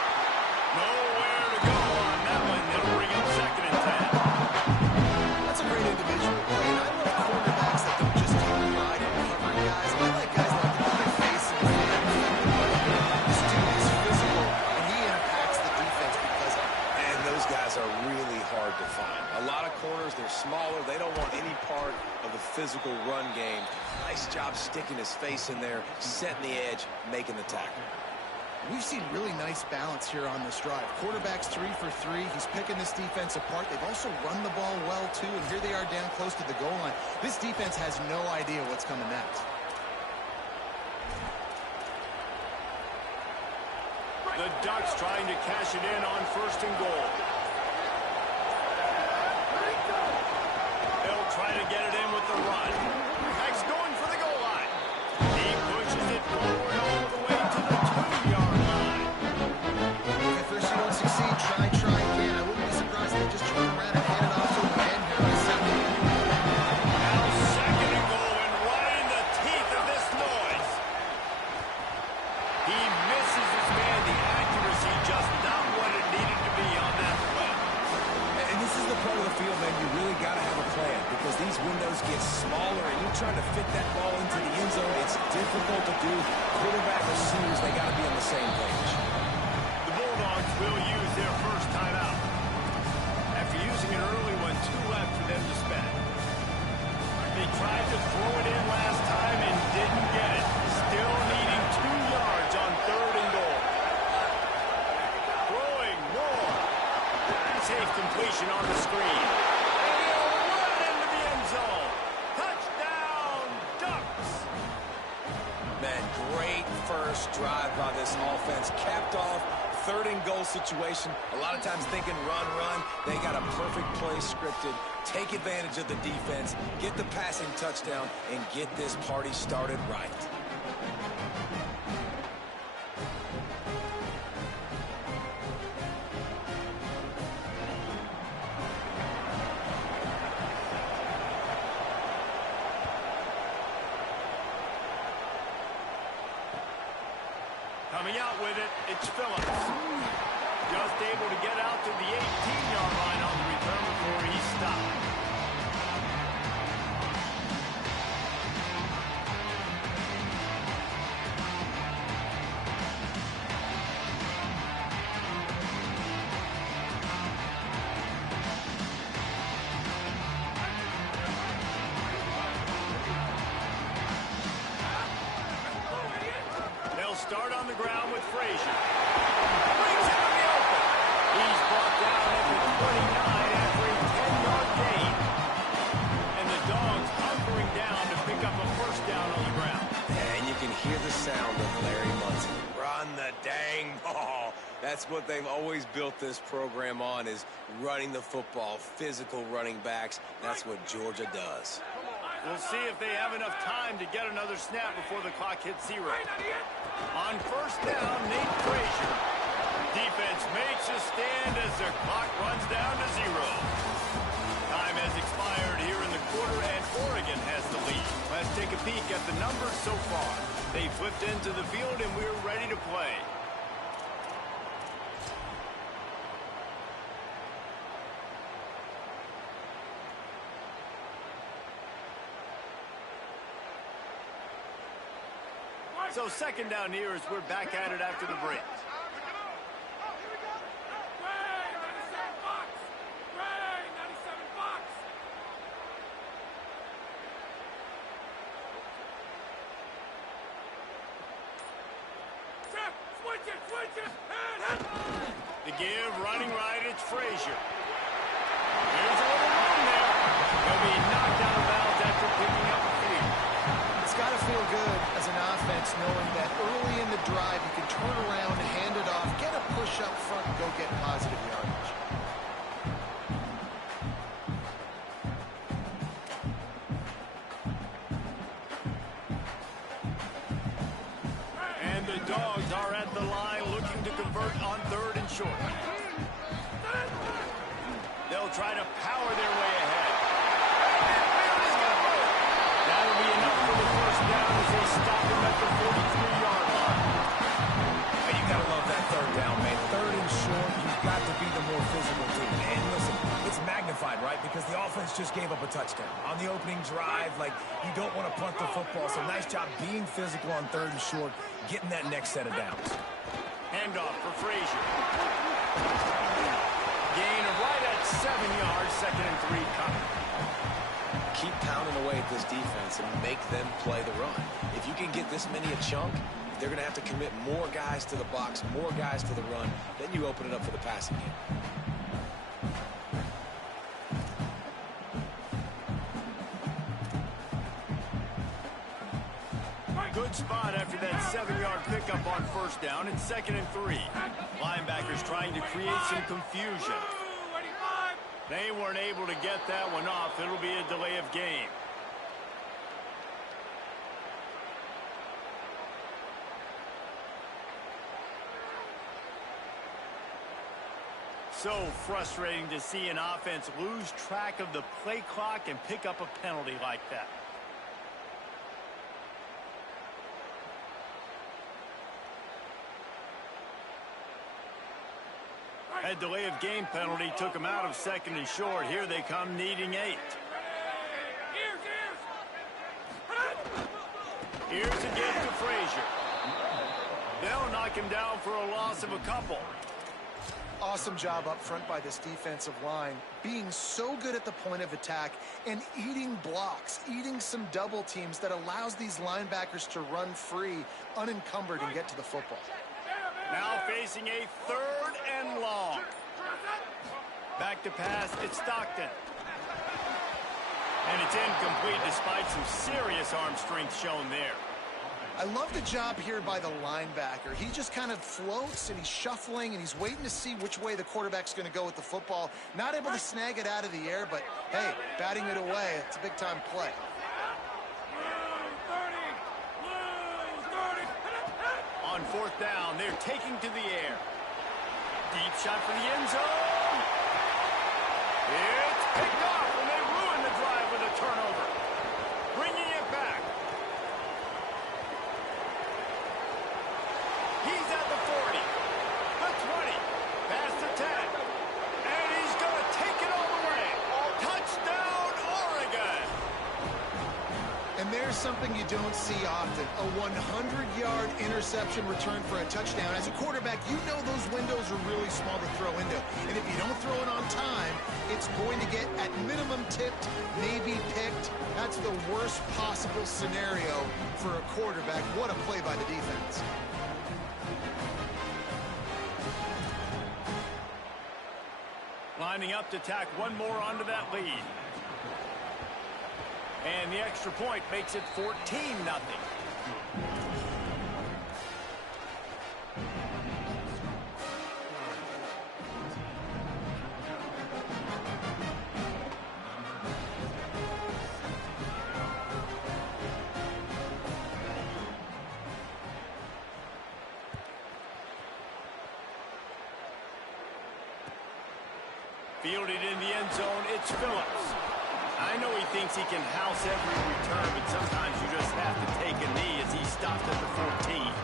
Nowhere to go on that one. They'll bring up 2nd and 10. That's a great individual play, and I love quarterbacks that don't just take pride in covering guys. I like guys that like to put their face in the field. This dude is physical, and he impacts the defense because of it. And those guys are really hard to find. A lot of corners, they're smaller. They don't want any part of the physical run game. Nice job sticking his face in there, setting the edge, making the tackle. We've seen really nice balance here on this drive. Quarterback's 3 for 3. He's picking this defense apart. They've also run the ball well, too, and here they are down close to the goal line. This defense has no idea what's coming next. The Ducks trying to cash it in on 1st and goal. They'll try to get it in with the run. Heck's going for the goal line. He pushes it forward all the way to the 2-yard line. If first you don't succeed, try again. I wouldn't be surprised if they just turn around and hand it off to him again here on 2nd. Now 2nd and goal, and right in the teeth of this noise. He misses his man. The accuracy just not what it needed to be on that play. And this is the part of the field, man, you really got to have a plan because these windows get smaller and you're trying to fit that ball into the end zone. It's difficult to do. Quarterback, receivers, they got to be on the same page. The Bulldogs will use their first timeout. After using an early one, 2 left for them to spend. They tried to throw it in last time and didn't get it. Still needing 2 yards on 3rd and goal. Throwing more. Safe completion on the screen. And he'll run into the end zone. Touchdown, Ducks! Man, great first drive by this offense. Capped off, 3rd and goal situation. A lot of times thinking run. They got a perfect play scripted. Take advantage of the defense, get the passing touchdown, and get this party started right. Coming out with it, it's Phillips. Just able to get out to the 18-yard line on the return before he stopped. Start on the ground with Frazier. Brings it in the open sound of Larry Munson. Run the dang ball. That's what they've always built this program on, is running the football, physical running backs. That's what Georgia does. We'll see if they have enough time to get another snap before the clock hits 0. On first down, Nate Frazier. Defense makes a stand as the clock runs down to 0. Time has expired here in the quarter, and Oregon has the lead. Let's take a peek at the numbers so far. They flipped into the field, and we're ready to play. So second down here as we're back at it after the break. The give, running right, it's Frazier. There's a little room there. He'll be knocked out of bounds after picking up a few. It's got to feel good as an offense knowing that early in the drive you can turn around, hand it off, get a push up front, and go get positive yardage. And the Dogs are at the line looking to convert on 3rd and short. They'll try to power their way ahead. That'll be enough for the first down as they stop him at the 43-yard line. Hey, you gotta love that 3rd down, man. 3rd and short, you've got to be the more physical team. And listen, it's magnified, right? Because the offense just gave up a touchdown. On the opening drive, like, you don't want to punt the football. So nice job being physical on 3rd and short, getting that next set of downs. Handoff for Frazier. Gain of right at 7 yards, 2nd and 3 coming. Keep pounding away at this defense and make them play the run. If you can get this many a chunk, they're going to have to commit more guys to the box, more guys to the run. Then you open it up for the passing game. Good spot after that 7-yard pickup on first down. It's 2nd and 3. Linebackers trying to create some confusion. They weren't able to get that one off. It'll be a delay of game. So frustrating to see an offense lose track of the play clock and pick up a penalty like that. That delay of game penalty took them out of 2nd and short. Here they come needing 8. Here's a give to Frazier. They'll knock him down for a loss of a couple. Awesome job up front by this defensive line, being so good at the point of attack and eating blocks, eating some double teams that allows these linebackers to run free, unencumbered, and get to the football. Now facing a 3rd and long. Back to pass, it's Stockton. And it's incomplete despite some serious arm strength shown there. I love the job here by the linebacker. He just kind of floats and he's shuffling and he's waiting to see which way the quarterback's going to go with the football. Not able to snag it out of the air, but hey, batting it away, it's a big-time play. On 4th down, they're taking to the air. Deep shot for the end zone. It's picked off, and they ruin the drive with a turnover. Bringing it back. He's at the 40, the 20, past the 10, and he's going to take it all the way. Touchdown, Oregon. And there's something you don't see often, a 100-yard interception return for a touchdown. As a quarterback, you know those windows are really small to throw into. And if you don't throw it on time, it's going to get at minimum tipped, maybe picked. That's the worst possible scenario for a quarterback. What a play by the defense. Lining up to tack one more onto that lead. And the extra point makes it 14-0. Fielded in the end zone, it's Phillips. I know he thinks he can house every return, but sometimes you just have to take a knee as he stopped at the 14.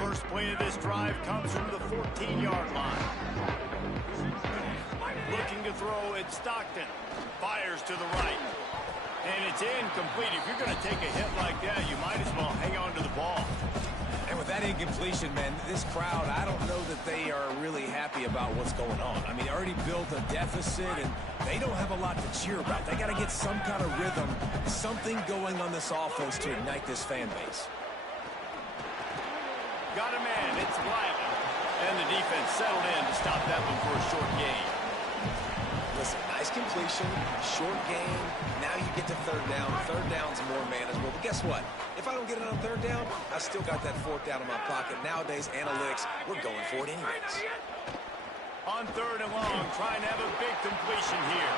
First play of this drive comes from the 14-yard line. Looking to throw, it's Stockton. Fires to the right. And it's incomplete. If you're going to take a hit like that, you might as well hang on to the ball. And with that incompletion, man, this crowd, I don't know that they are really happy about what's going on. I mean, they already built a deficit, and they don't have a lot to cheer about. They got to get some kind of rhythm, something going on this offense to ignite this fan base. Got a man, it's Riley. And the defense settled in to stop that one for a short gain. Listen, nice completion, short gain. Now you get to third down. Third down's more manageable. But guess what? If I don't get it on third down, I still got that fourth down in my pocket. Nowadays, analytics, we're going for it anyways. On third and long, trying to have a big completion here.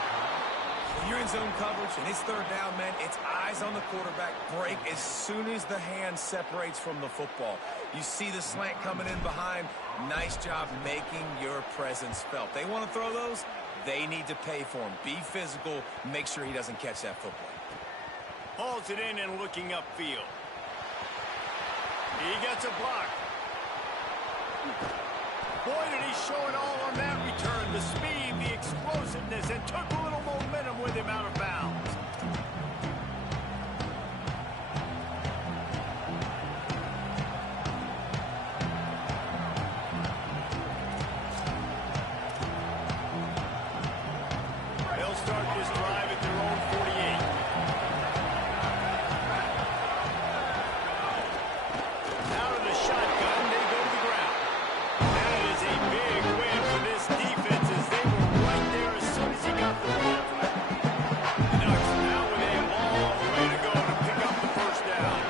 When you're in zone coverage and it's third down, man, it's eyes on the quarterback, break as soon as the hand separates from the football. You see the slant coming in behind. Nice job making your presence felt. They want to throw those, they need to pay for them. Be physical, make sure he doesn't catch that football. Hauls it in and looking upfield. He gets a block. Boy, did he show it all on that return. The speed, the explosiveness, and took a little momentum with him out of bounds. They'll start this drive at their own 48. Out of the shotgun, they go to the ground. That is a big win for this defense as they were right there as soon as he got the ball. Ducks now with a long way to go to pick up the first down.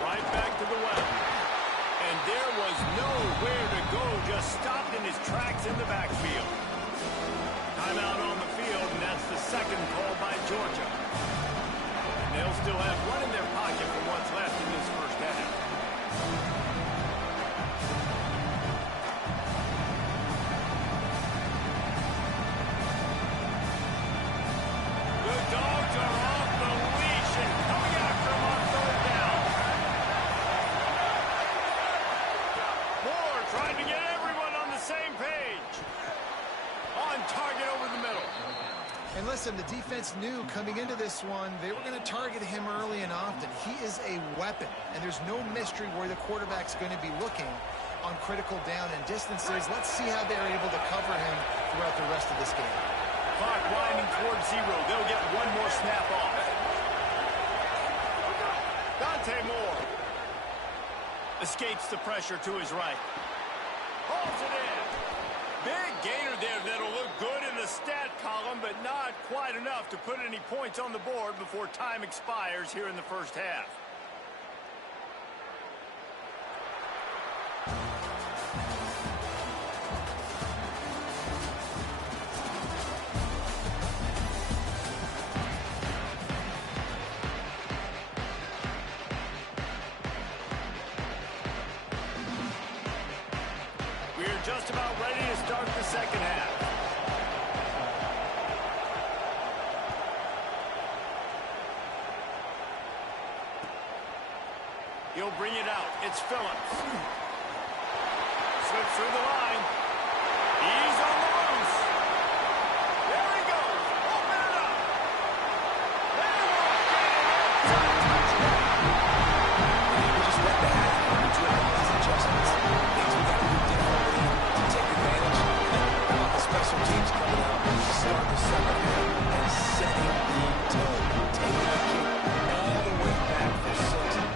Right back to the well. And there was nowhere to go, just stopped in his tracks in the backfield. Timeout on the field, and that's the second call by Georgia. And they'll still have one in their pocket for what's left in this first half. The Dogs are off the leash and coming after him on third down. Moore trying to get everyone on the same page. On target over the middle. And listen, the defense knew coming into this one, they were going to target him early and often. He is a weapon, and there's no mystery where the quarterback's going to be looking on critical down and distances. Let's see how they're able to cover him throughout the rest of this game. Clock winding towards zero. They'll get one more snap off. Dante Moore escapes the pressure to his right. Hauls it in. Big gainer there that'll look good in the stat column, but not quite enough to put any points on the board before time expires here in the first half. We're just about ready to start the second half. He'll bring it out. It's Phillips. Slips through the line. He's on the loose. There he goes. Open it up. They won't get it. Touchdown. We just went back and doing all these adjustments. Things we got to do differently to take advantage. How about the special teams coming out to start the second half and setting the tone, taking a kick all the way back for 6.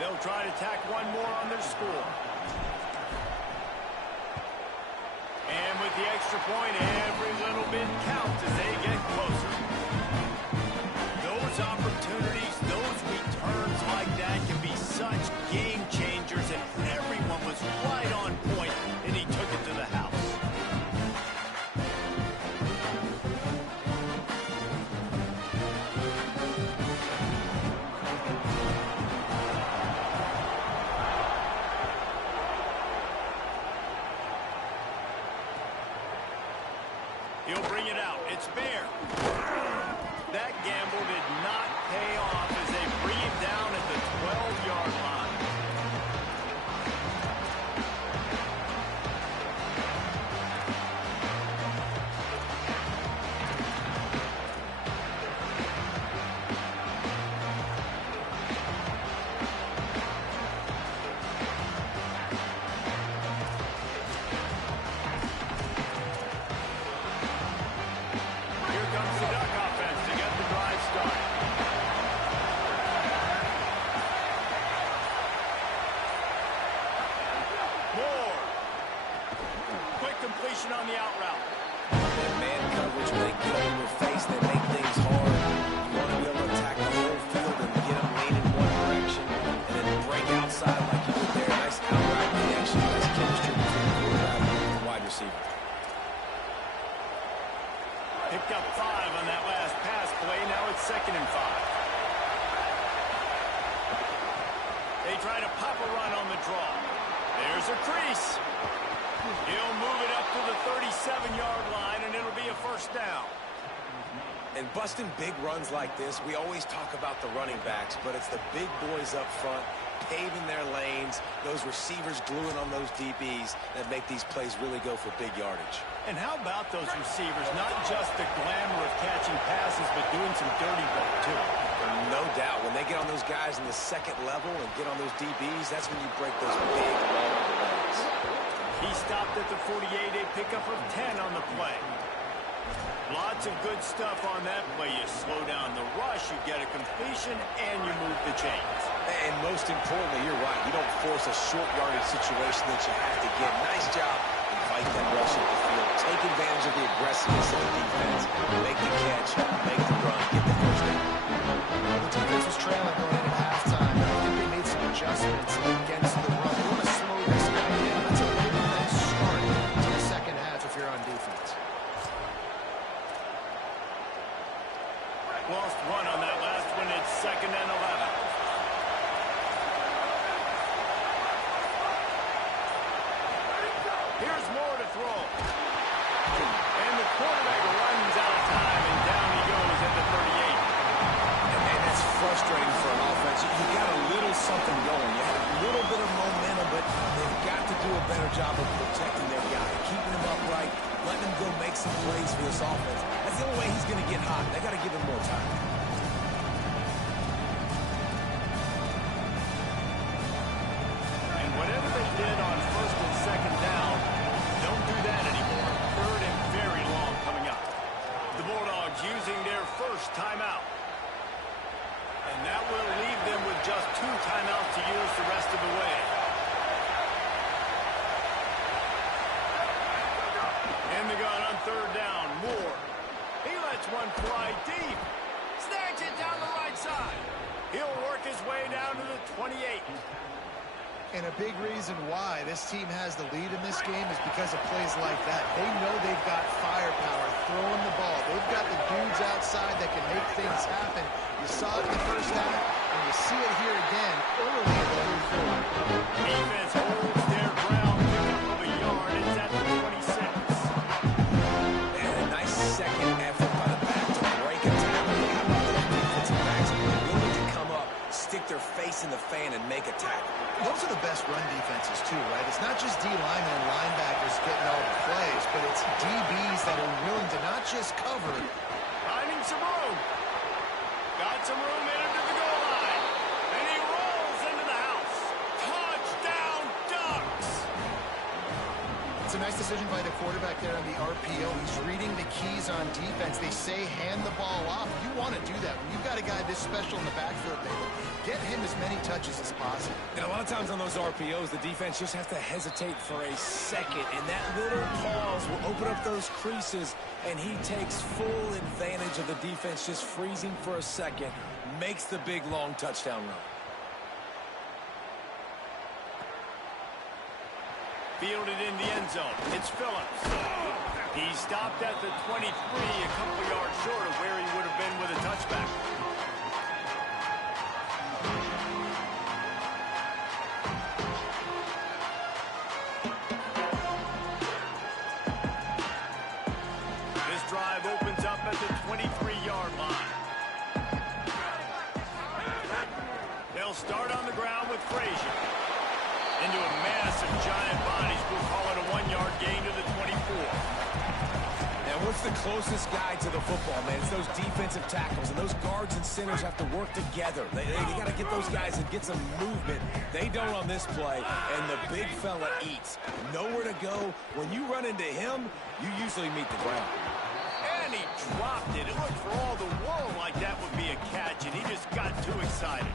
They'll try to tack one more on their score. And with the extra point, every little bit counts as they get closer. opportunities, those returns like that can be such game changers, and everyone was right on point, and he took it to the house. He'll bring it out. It's Bear. That gamble did not pay off as they bring it down at the 12-yard line. Here comes the Duck offense to get the drive started. Moore. Quick completion on the out route. That man coverage, when they get up in your face, they make things hard. You want to be able to attack the whole field and get them leaning one direction and then break outside like you did there. Nice out-route connection, nice chemistry between the quarterback and the wide receiver. Picked up 5 on that last pass play. Now it's 2nd and 5. They try to pop a run on the draw. There's a crease. He'll move it up to the 37-yard line, and it'll be a 1st down. And busting big runs like this, we always talk about the running backs, but it's the big boys up front, paving their lanes, those receivers gluing on those DBs that make these plays really go for big yardage. And how about those receivers? Not just the glamour of catching passes, but doing some dirty work, too. No doubt. When they get on those guys in the 2nd level and get on those DBs, that's when you break those big, long legs. He stopped at the 48, a pickup of 10 on the play. Lots of good stuff on that play. You slow down the rush, you get a completion, and you move the chains. And most importantly, you're right. You don't force a short yardage situation that you have to get. Nice job. Invite that rush at the field. Take advantage of the aggressiveness of the defense. Make the catch, make the run, get the 1st down. The defense was trailing going into halftime. I think they made some adjustments against the run. You want to slow this guy down. That's a really nice start to the 2nd half if you're on defense. Lost 1 on that last one. It's 2nd and 11. Here's Moore to throw. And the quarterback runs out of time, and down he goes at the 38. And that's frustrating for an offense. You got a little something going. You had a little bit of momentum, but they've got to do a better job of protecting their guy, keeping him upright, letting him go make some plays for this offense. That's the only way he's going to get hot. They got to give him more time. And whatever they did on 1st and 2nd down, don't do that anymore. 3rd and very long coming up. The Bulldogs using their 1st timeout. And that will leave them with just 2 timeouts to use the rest of the way. In the gun on 3rd down, Moore. He lets one fly deep. Snags it down the right side. He'll work his way down to the 28. And a big reason why this team has the lead in this game is because of plays like that. They know they've got firepower throwing the ball. They've got the dudes outside that can make things happen. You saw it in the 1st half, and you see it here again early in the 3rd quarter. Defense holds their ground, pickup of a yard. It's at the 26. And a nice 2nd effort by the back to break a tackle. How about those defensive backs willing to come up, stick their face in the fan, and make a tackle? Those are the best run defenses, too, right? It's not just D linemen and linebackers getting all the plays, but it's DBs that are willing to not just cover. Finding some room. Got some room in him to the goal line. And he rolls into the house. Touchdown, Ducks! It's a nice decision by the quarterback there on the RPO. He's reading the keys on defense. They say hand the ball off. You want to do that. When you've got a guy this special in the backfield, get him as many touches as possible. And a lot of times on those RPOs, the defense just has to hesitate for a second, and that little pause will open up those creases, and he takes full advantage of the defense just freezing for a second, makes the big, long touchdown run. Fielded in the end zone. It's Phillips. He stopped at the 23, a couple yards short of where he would have been with a touchback. This drive opens up at the 23-yard line. They'll start on the ground with Frazier. Into a massive giant bodies. We'll call it a 1-yard gain to the 24. And what's the closest guy to the football, man? It's those defensive tackles, and those guards and centers have to work together. They got to get those guys and get some movement. They don't on this play, and the big fella eats. Nowhere to go. When you run into him, you usually meet the ground. And he dropped it. It looked for all the world like that would be a catch, and he just got too excited.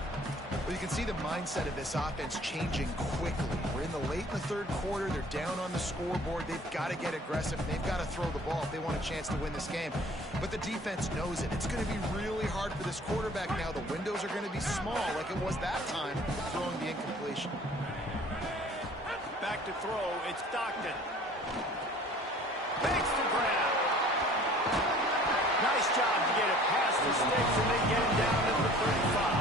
Well, you can see the mindset of this offense changing quickly. We're in the late in the third quarter. They're down on the scoreboard. They've got to get aggressive. They've got to throw the ball if they want a chance to win this game. But the defense knows it. It's going to be really hard for this quarterback now. The windows are going to be small like it was that time throwing the incompletion. Back to throw. It's Stockton. Makes the grab. Nice job to get it past the sticks, and they get it down at the 35.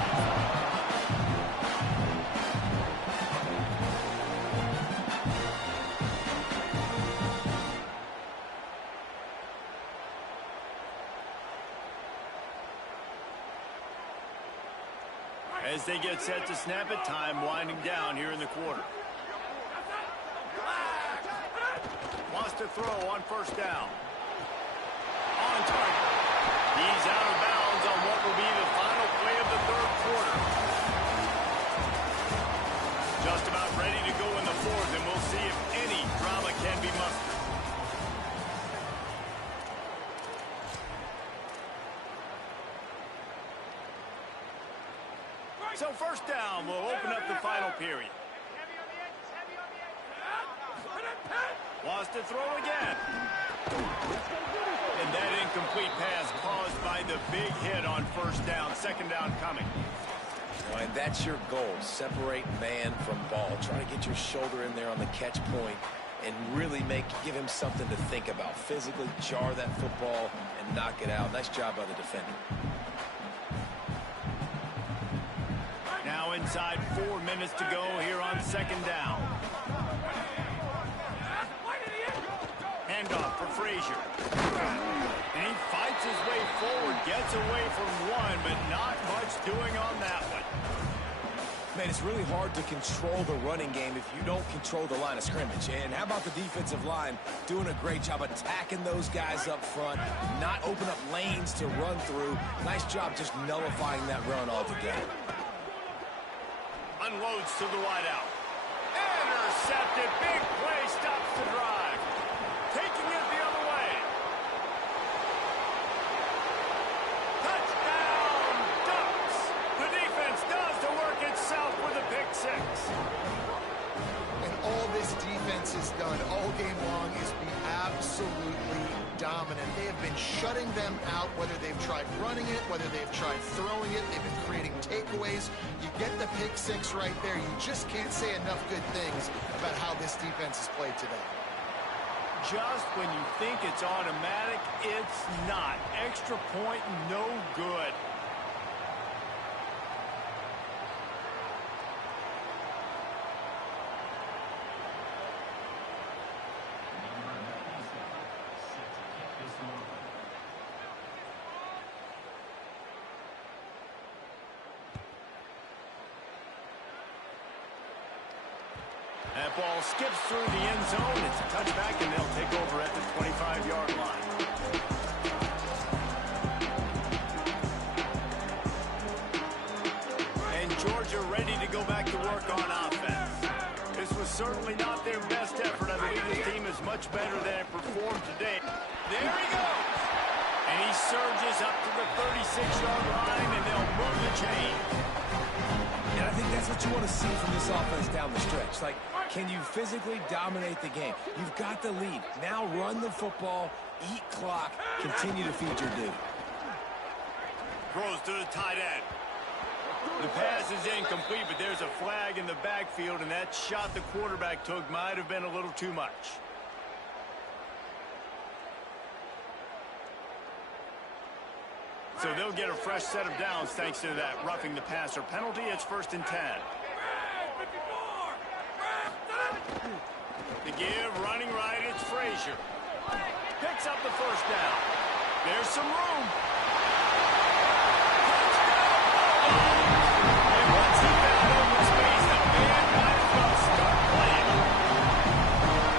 As they get set to snap it, time winding down here in the quarter. Wants to throw on first down. On target. He's out of bounds on what will be the final play of the third quarter. Just about ready to go in the fourth, and we'll see if any drama can be mustered. So first down will open up the final period. Wants to throw again. And that incomplete pass caused by the big hit on first down. Second down coming. And that's your goal. Separate man from ball. Try to get your shoulder in there on the catch point and really give him something to think about. Physically jar that football and knock it out. Nice job by the defender. Now inside 4 minutes to go here on second down. Handoff for Frazier. And he fights his way forward, gets away from one, but not much doing on that one. Man, it's really hard to control the running game if you don't control the line of scrimmage. And how about the defensive line doing a great job attacking those guys up front, not open up lanes to run through. Nice job just nullifying that run altogether. Unloads to the wideout. Intercepted. Big play stops the drive. Taking it the other way. Touchdown, Ducks. The defense does the work itself with a pick six. And all this defense has done all game long is be absolutely dominant. They have been shutting them out, whether they've tried running it, whether they've tried throwing it. They've been creating takeaways. You get the pick six right there. You just can't say enough good things about how this defense has played today. Just when you think it's automatic, it's not. Extra point, no good. That ball skips through the end zone. It's a touchback, and they'll take over at the 25-yard line. And Georgia ready to go back to work on offense. This was certainly not their best effort. I believe this team is much much better than it performed today. There he goes. And he surges up to the 36-yard line, and they'll move the chain. And I think that's what you want to see from this offense down the stretch. Like, can you physically dominate the game? You've got the lead. Now run the football, eat clock, continue to feed your dude. Throws to the tight end. The pass is incomplete, but there's a flag in the backfield, and that shot the quarterback took might have been a little too much. So they'll get a fresh set of downs thanks to that roughing the passer penalty. It's 1st and 10. The give, running right, it's Frazier. Picks up the first down. There's some room. And once he found open space, the band might as well start playing.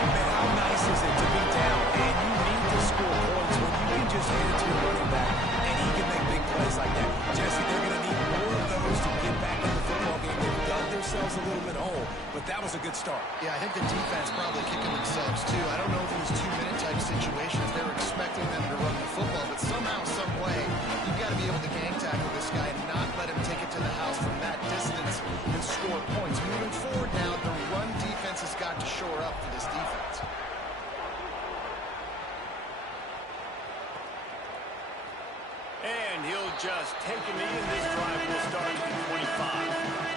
Man, how nice is it to be down and you need to score points when you can just hand it to your running back and he can make big plays like that. Jesse, they're going to need more of those to get back in the football game. They've dug themselves a little bit whole, but that was a good start. Yeah, I think the defense probably kicking themselves, too. I don't know if these 2-minute type situations, they were expecting them to run the football, but somehow, some way, you've got to be able to gang tackle this guy and not let him take it to the house from that distance and score points. Moving forward now, the run defense has got to shore up for this defense. And he'll just take a knee, and this drive will start at the 25.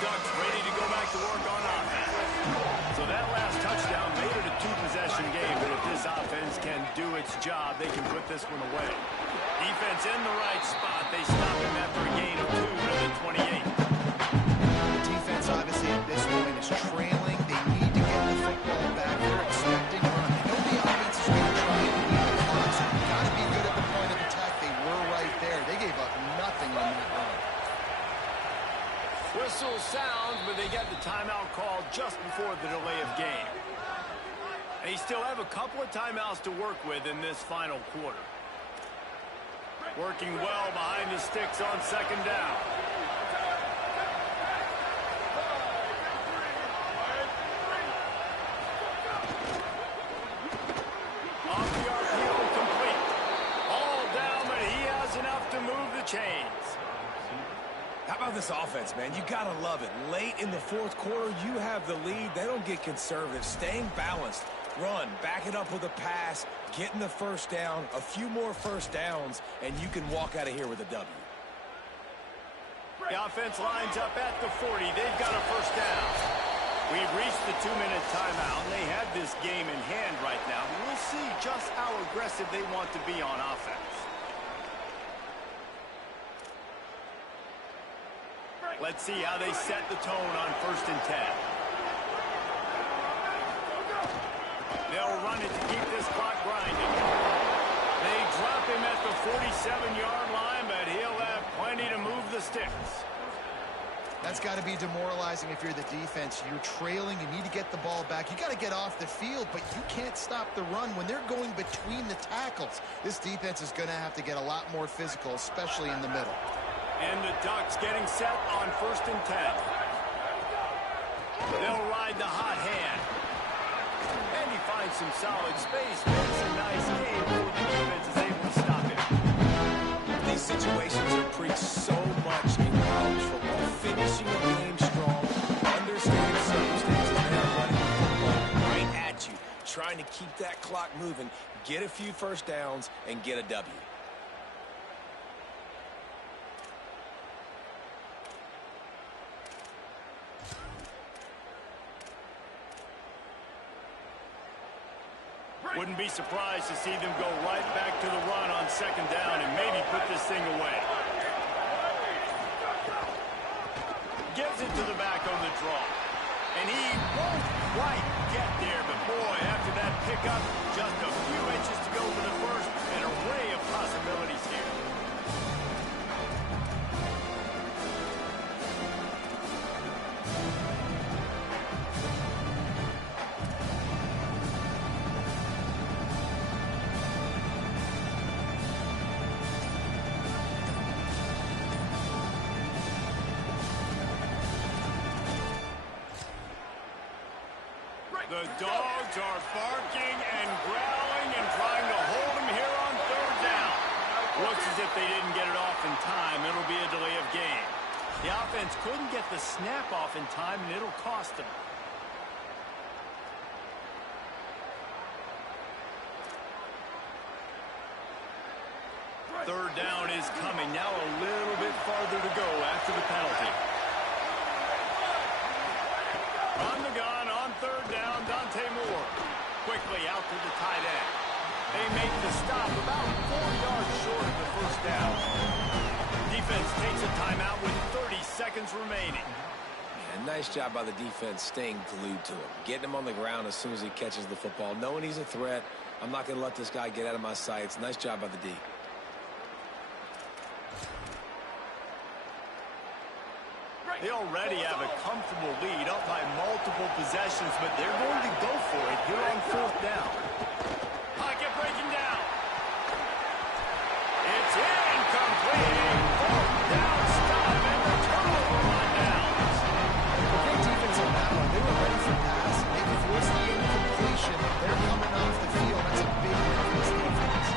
Ducks ready to go back to work on offense. So that last touchdown made it a 2-possession game, but if this offense can do its job, they can put this one away. Defense in the right spot. They stop him after a gain of 2 to the 28. The defense, obviously, at this point is trailing. They need to get the football back. They're expecting a run. They know the offense is going to try and beat the clock, so you've got to be good at the point of attack. They were right there. They gave up nothing on that run. Whistle sounds, but they get the timeout called just before the delay of game. They still have a couple of timeouts to work with in this final quarter. Working well behind the sticks on 2nd down. Off the RPO, complete. All down, but he has enough to move the chains. How about this offense, man? You got to love it. Late in the 4th quarter, you have the lead. They don't get conservative. Staying balanced. Run. Back it up with a pass. Getting the first down. A few more first downs, and you can walk out of here with a W. The offense lines up at the 40. They've got a first down. We've reached the 2-minute timeout, and they have this game in hand right now. We'll see just how aggressive they want to be on offense. Let's see how they set the tone on 1st and 10. They'll run it to keep this clock grinding. They drop him at the 47-yard line, but he'll have plenty to move the sticks. That's got to be demoralizing if you're the defense. You're trailing. You need to get the ball back. You got to get off the field, but you can't stop the run when they're going between the tackles. This defense is going to have to get a lot more physical, especially in the middle. And the Ducks getting set on 1st and 10. They'll ride the hot hand. And he finds some solid space. Makes a nice game before the defense is able to stop him. These situations are preached so much in college football. Finishing a game strong, understanding circumstances, and then running the football right at you. Trying to keep that clock moving, get a few first downs, and get a W. Wouldn't be surprised to see them go right back to the run on 2nd down and maybe put this thing away. Gives it to the back on the draw. And he won't quite get there, but boy, after that pickup, just a few inches to go for the first, an array of possibilities here. The dogs are barking and growling and trying to hold him here on third down. Looks as if they didn't get it off in time. It'll be a delay of game. The offense couldn't get the snap off in time, and it'll cost them. Third down is coming. Now a little bit farther to go after the penalty. On the gun, on third down, Dante Moore. Quickly out to the tight end. They make the stop about 4 yards short of the first down. Defense takes a timeout with 30 seconds remaining. Yeah, nice job by the defense staying glued to him. Getting him on the ground as soon as he catches the football. Knowing he's a threat, I'm not going to let this guy get out of my sights. Nice job by the D. They already have a comfortable lead up by multiple possessions, but they're going to go for it here on fourth down. Pocket breaking down. It's incomplete. Fourth down stop and the turnover on downs. Great defense on that one. They were ready for pass. If it was the incompletion, they're coming off the field. That's a big win for this defense.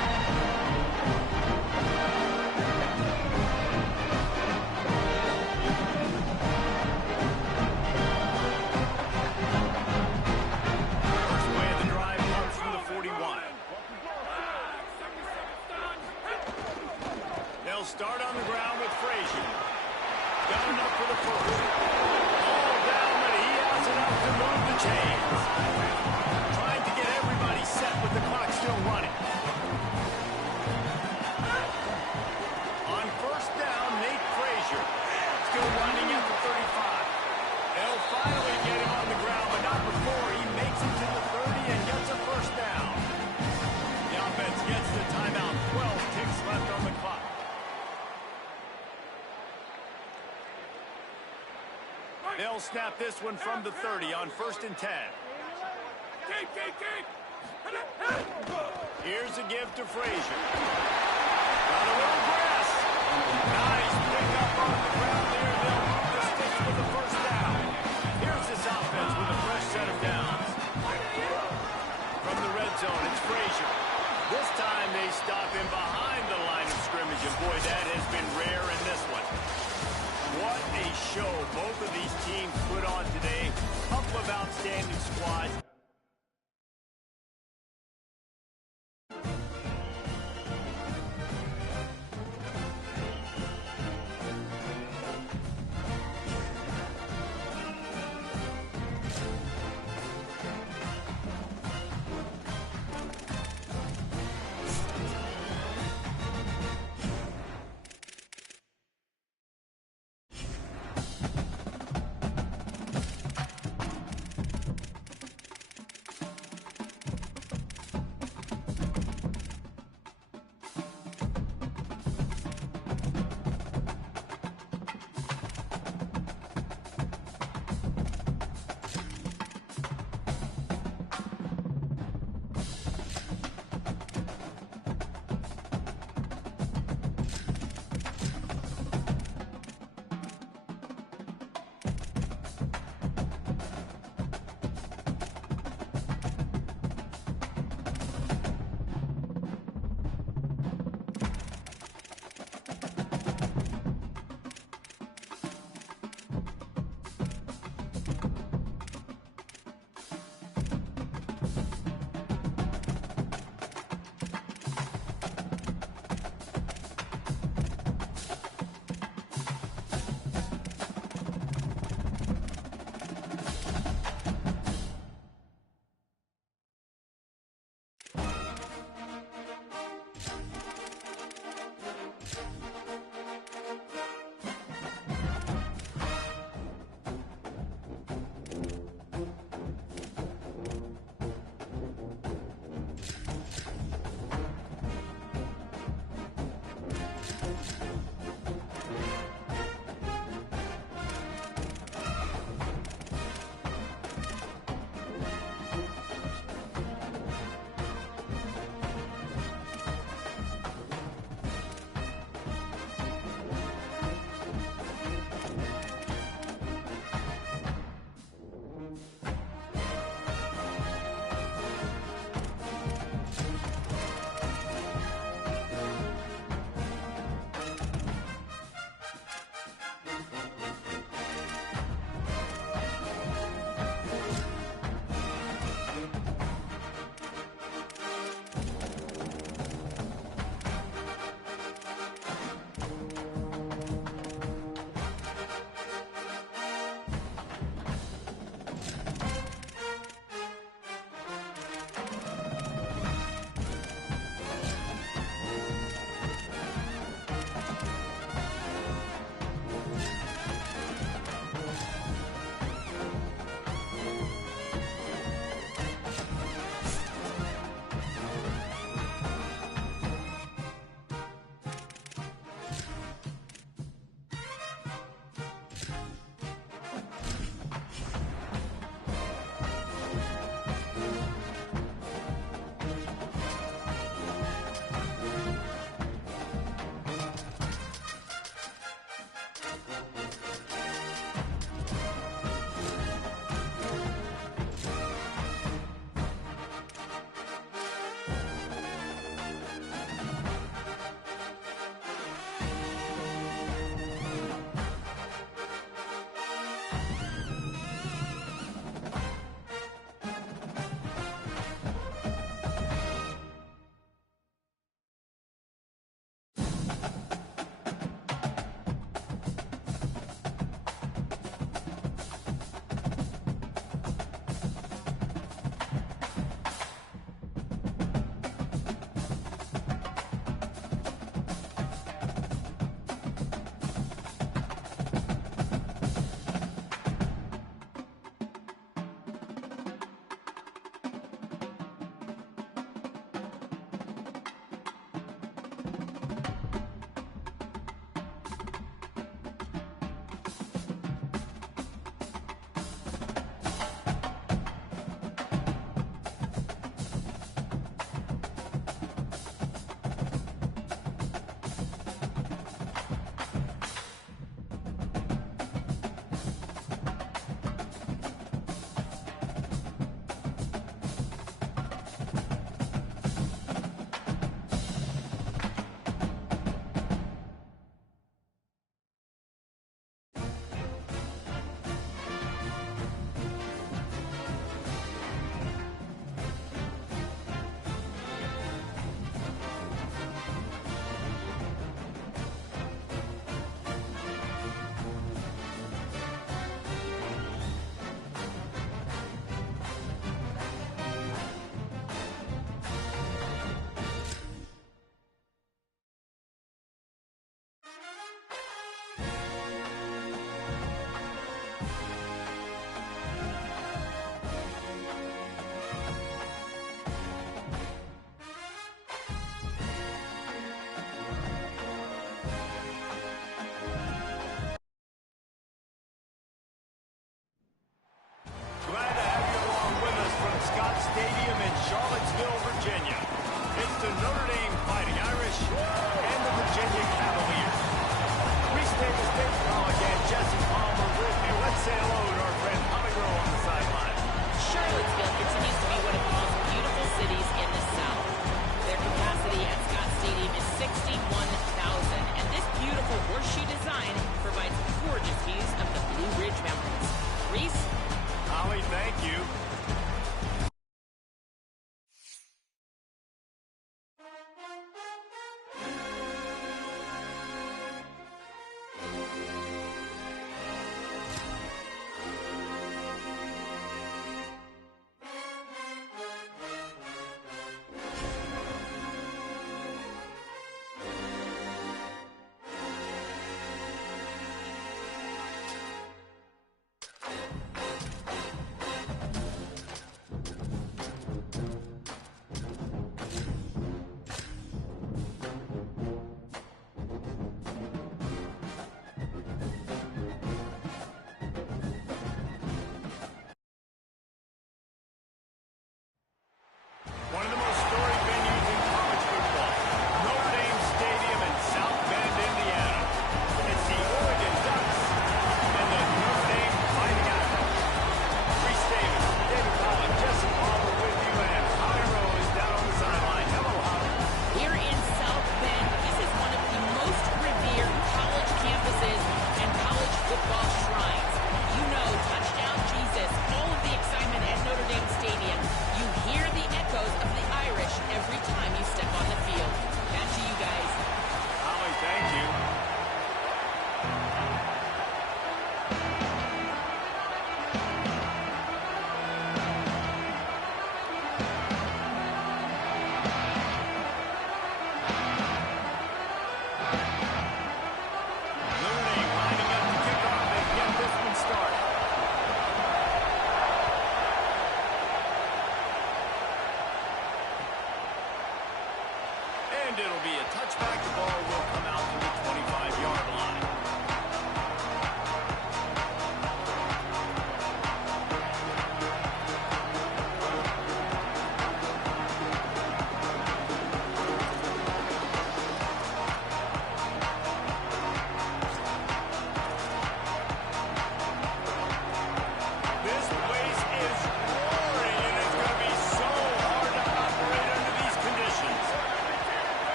Start on the ground with Frazier. Got enough for the first. All down, but he has enough to move the chains. Trying to get everybody set with the clock still running. On first down, Nate Frazier. Still running at the 35. They'll finally get him on the ground, but not before he makes it to the 30 and gets a first down. The offense gets the timeout. 12 ticks left on the clock. They'll snap this one from the 30 on 1st and 10. Here's a give to Frazier. Got a little grass. Nice pick up on the ground there. They'll move the sticks with the first down. Here's this offense with a fresh set of downs. From the red zone, it's Frazier. This time they stop him behind the line of scrimmage, and boy, that has been rare in this one. What a show both of these teams put on today. Couple of outstanding squads.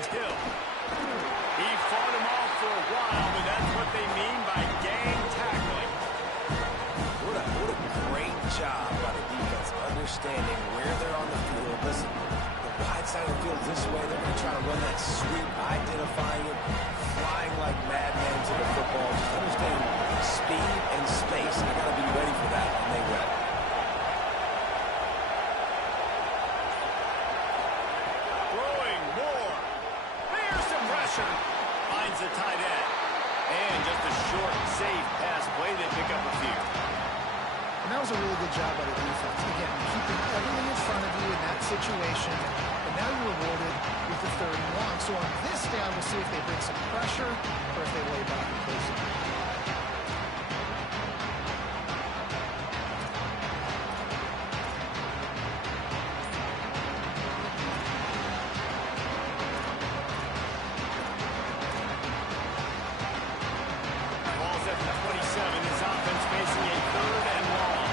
Finds Hill. He fought him off for a while, but that's what they mean by gang tackling. What a great job by the defense understanding where they're on the field. Listen, the wide side of the field this way, they're going to try to run that sweep, identifying it, flying like madmen to the football. Just understand speed and space. They got to be ready for that, and they will. Throwing more. There's some pressure. Finds the tight end. And just a short, safe pass play. They pick up a few. And that was a really good job by the defense. Again, keeping everything in front of you in that situation. And now you're rewarded with the 3rd and long. So on this down, we'll see if they bring some pressure or if they lay back and close it. Ball's at the 27. His offense facing a 3rd and long.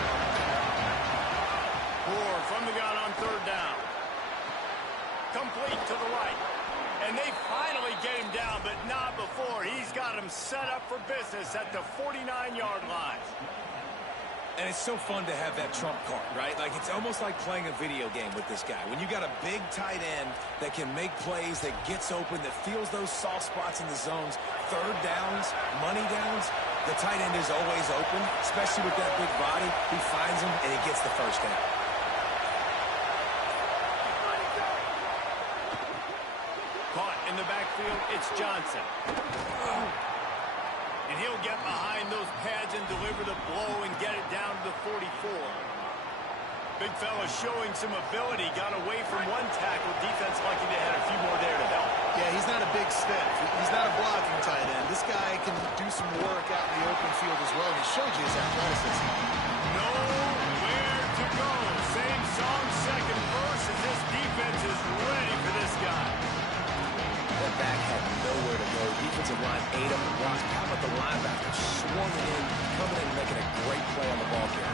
Moore from the gun on 3rd down. Complete to the right. And they finally get him down, but not before. He's got him set up for business at the 49-yard line. And it's so fun to have that trump card, right? Like, it's almost like playing a video game with this guy. When you got a big tight end that can make plays, that gets open, that feels those soft spots in the zones, 3rd downs, money downs, the tight end is always open, especially with that big body. He finds him, and he gets the 1st down. Caught in the backfield, it's Johnson. And he'll get behind those pads and deliver the blow and get it down to the 44. Big fella showing some ability. Got away from one tackle. Defense lucky they had a few more there to help. Yeah, he's not a big stiff. He's not a blocking tight end. This guy can do some work out in the open field as well. And he showed you his athleticism. Nowhere to go. Same song, second verse, as this defense is ready for this guy. That back had nowhere to go. Defensive line ate up the blocks. How about the linebacker swarming in, coming in and making a great play on the ball carrier?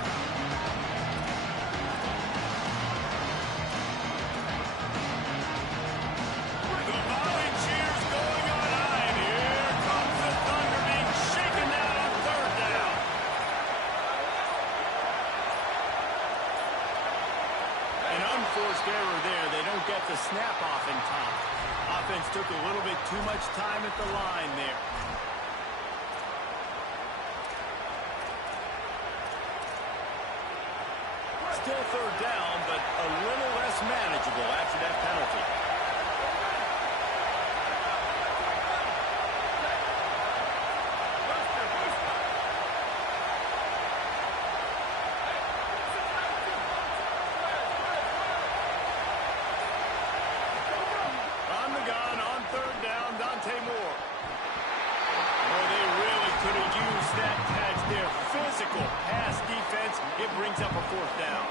The volley cheers going on high. And here comes the Thunder being shaken down on 3rd down. An unforced error there. They don't get the snap off in time. Offense took a little bit too much time at the line there. Still 3rd down, but a little less manageable after that penalty. On the gun, on 3rd down, Dante Moore. Oh, they really could have used that catch there. Physical pass defense. It brings up a 4th down.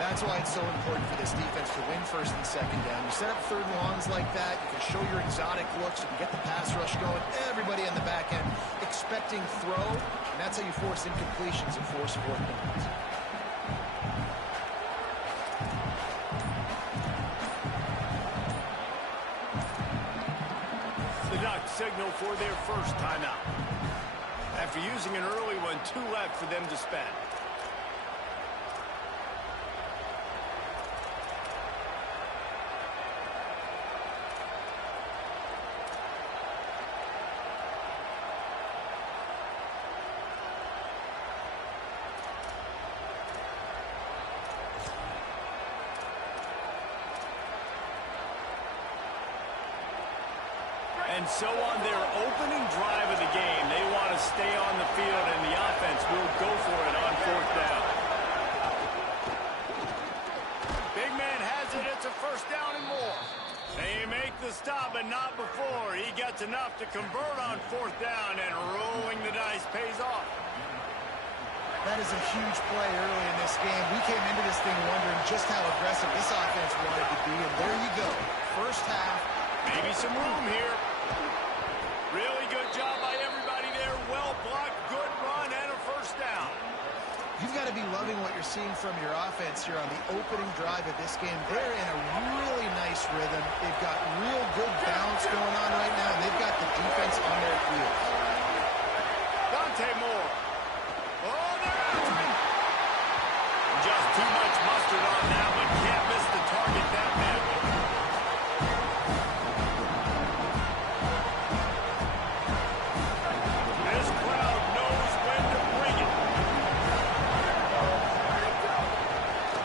That's why it's so important for this defense to win 1st and 2nd down. You set up 3rd and longs like that. You can show your exotic looks. You can get the pass rush going. Everybody on the back end expecting throw. And that's how you force incompletions and force 4th downs. The Ducks signal for their first timeout. After using an early one, 2 left for them to spend. And so on their opening drive of the game, they want to stay on the field, and the offense will go for it on 4th down. Big man has it. It's a 1st down and more. They make the stop, but not before. He gets enough to convert on 4th down, and rolling the dice pays off. That is a huge play early in this game. We came into this thing wondering just how aggressive this offense wanted to be, and there you go. First half. Maybe some room here. Really good job by everybody there. Well blocked, good run, and a 1st down. You've got to be loving what you're seeing from your offense here on the opening drive of this game. They're in a really nice rhythm. They've got real good balance. too much mustard on that one. Can't miss the target that badly. This crowd knows when to bring it.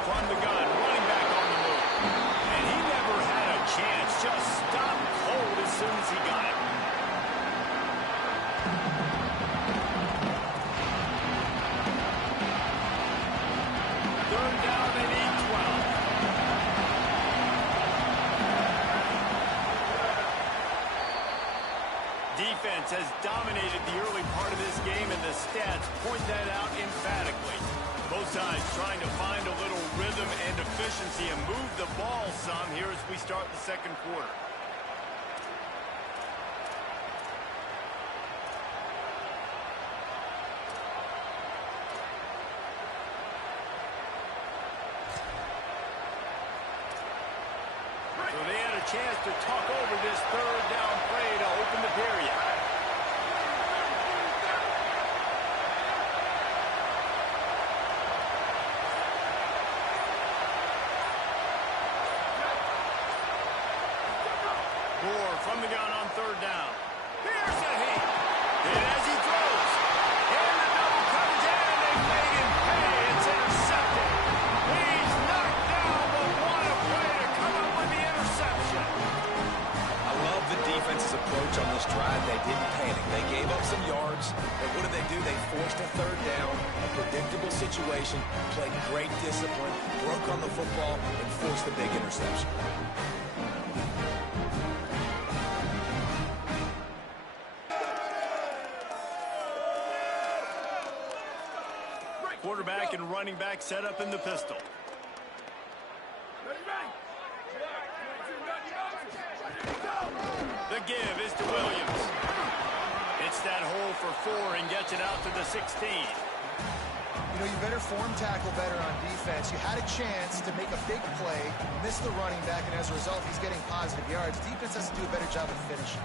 From the gun, running back on the move. And he never had a chance. Just stopped cold as soon as he got it. Third down, they need 12. Defense has dominated the early part of this game, and the stats point that out emphatically. Both sides trying to find a little rhythm and efficiency and move the ball some here as we start the second quarter. So they had a chance to talk over this third down play to open the period. Moore from the gun on third down. Here's a heat. And as he throws, and the double coverage, and they made him pay. It's intercepted. He's knocked down, but what a play to come up with the interception. I love the defense's approach on this drive. They didn't panic. They gave up some yards, but what did they do? They forced a third down, a predictable situation, played great discipline, broke on the football, and forced the big interception. Quarterback and running back set up in the pistol. The give is to Williams. It's that hole for 4 and gets it out to the 16. You know, you better form tackle better on defense. You had a chance to make a big play, missed the running back, and as a result, he's getting positive yards. Defense has to do a better job of finishing.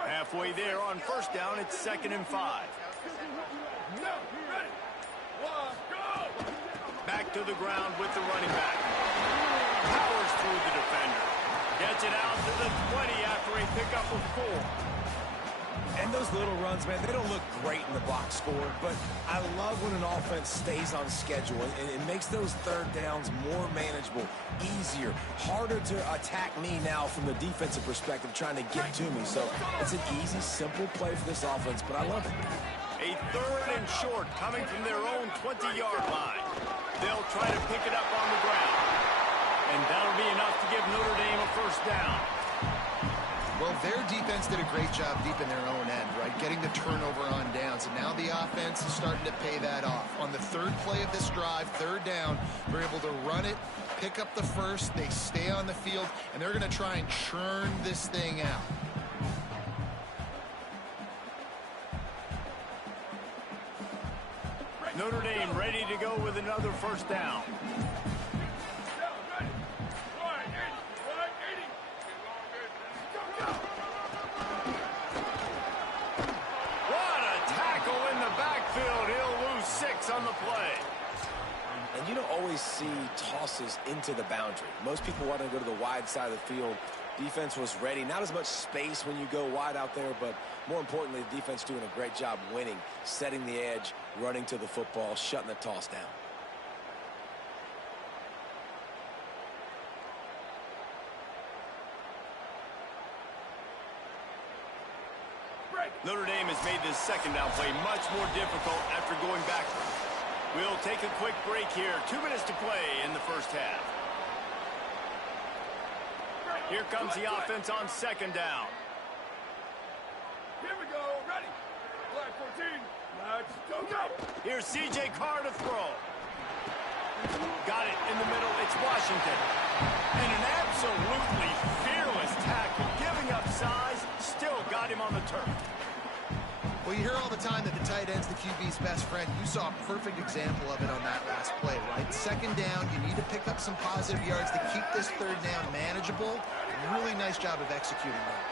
Halfway there on first down, it's 2nd and 5. Back to the ground with the running back. Powers through the defender. Gets it out to the 20 after a pickup of 4. And those little runs, man, they don't look great in the box score, but I love when an offense stays on schedule, and it makes those third downs more manageable, easier, harder to attack me now from the defensive perspective trying to get to me. So it's an easy, simple play for this offense, but I love it. A 3rd and short coming from their own 20-yard line. They'll try to pick it up on the ground. And that'll be enough to give Notre Dame a first down. Well, their defense did a great job deep in their own end, right? Getting the turnover on downs. And now the offense is starting to pay that off. On the 3rd play of this drive, 3rd down, they're able to run it, pick up the first, they stay on the field, and they're going to try and churn this thing out. Notre Dame ready to go with another first down. What a tackle in the backfield. He'll lose 6 on the play. And you don't always see tosses into the boundary. Most people want to go to the wide side of the field. Defense was ready. Not as much space when you go wide out there, but more importantly, the defense doing a great job winning, setting the edge, running to the football, shutting the toss down. Notre Dame has made this second down play much more difficult after going backwards. We'll take a quick break here. 2 minutes to play in the first half. Here comes the offense on second down. Here we go. Ready. Black 14. Let's go. Here's C.J. Carr to throw. Got it in the middle. It's Washington. And an absolutely fearless tackle. Giving up size. Still got him on the turf. Well, you hear all the time that the tight end's the QB's best friend. You saw a perfect example of it on that last play, right? Second down, you need to pick up some positive yards to keep this third down manageable. Really nice job of executing that.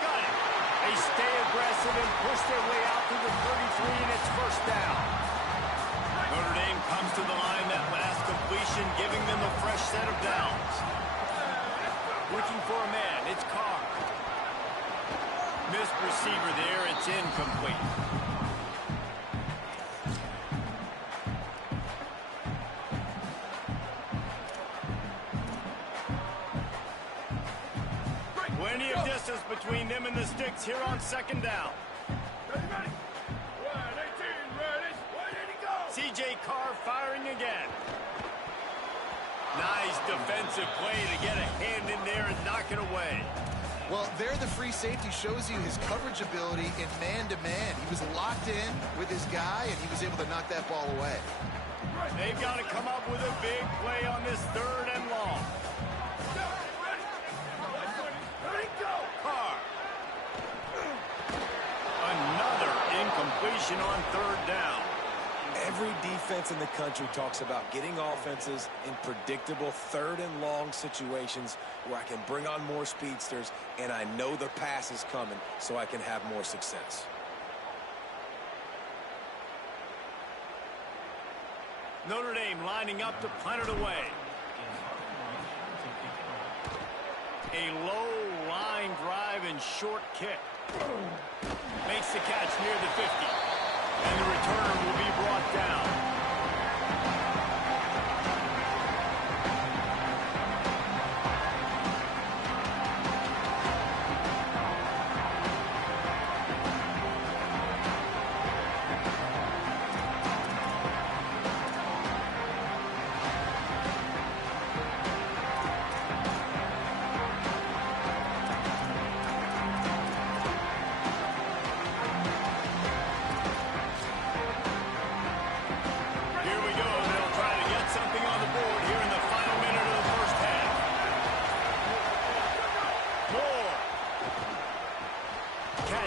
Got it. They stay aggressive and push their way out to the 33, and it's first down. Notre Dame comes to the line that last completion, giving them a fresh set of downs. Looking for a man, it's Carr. Missed receiver there, it's incomplete. Plenty of distance between them and the sticks here on second down. Ready, ready. 118, ready. Where did he go? C.J. Carr firing again. Nice defensive play to get a hand in there and knock it away. Well, there the free safety shows you his coverage ability in man-to-man. He was locked in with his guy, and he was able to knock that ball away. They've got to come up with a big play on this third and long. Ready, go. Carr. Another incompletion on third down. Every defense in the country talks about getting offenses in predictable third and long situations where I can bring on more speedsters and I know the pass is coming so I can have more success. Notre Dame lining up to punt it away. A low line drive and short kick. Makes the catch near the 50. And the returner will be brought down.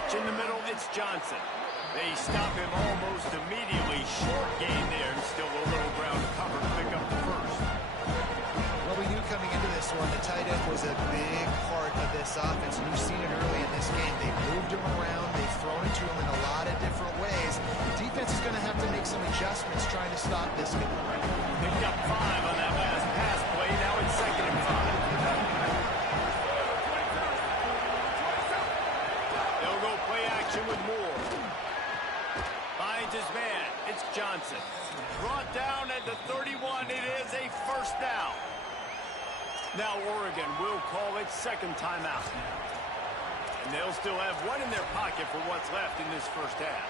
In the middle, it's Johnson. They stop him almost immediately. Short gain there, and still a little ground to cover to pick up the first. Well, we knew coming into this one, the tight end was a big part of this offense. And you've seen it early in this game. They've moved him around. They've thrown it to him in a lot of different ways. The defense is going to have to make some adjustments trying to stop this guy. Picked up 5 on that last pass play. Now it's 2nd and 5. With Moore. Finds his man. It's Johnson. Brought down at the 31. It is a first down. Now Oregon will call its second timeout. And they'll still have one in their pocket for what's left in this first half.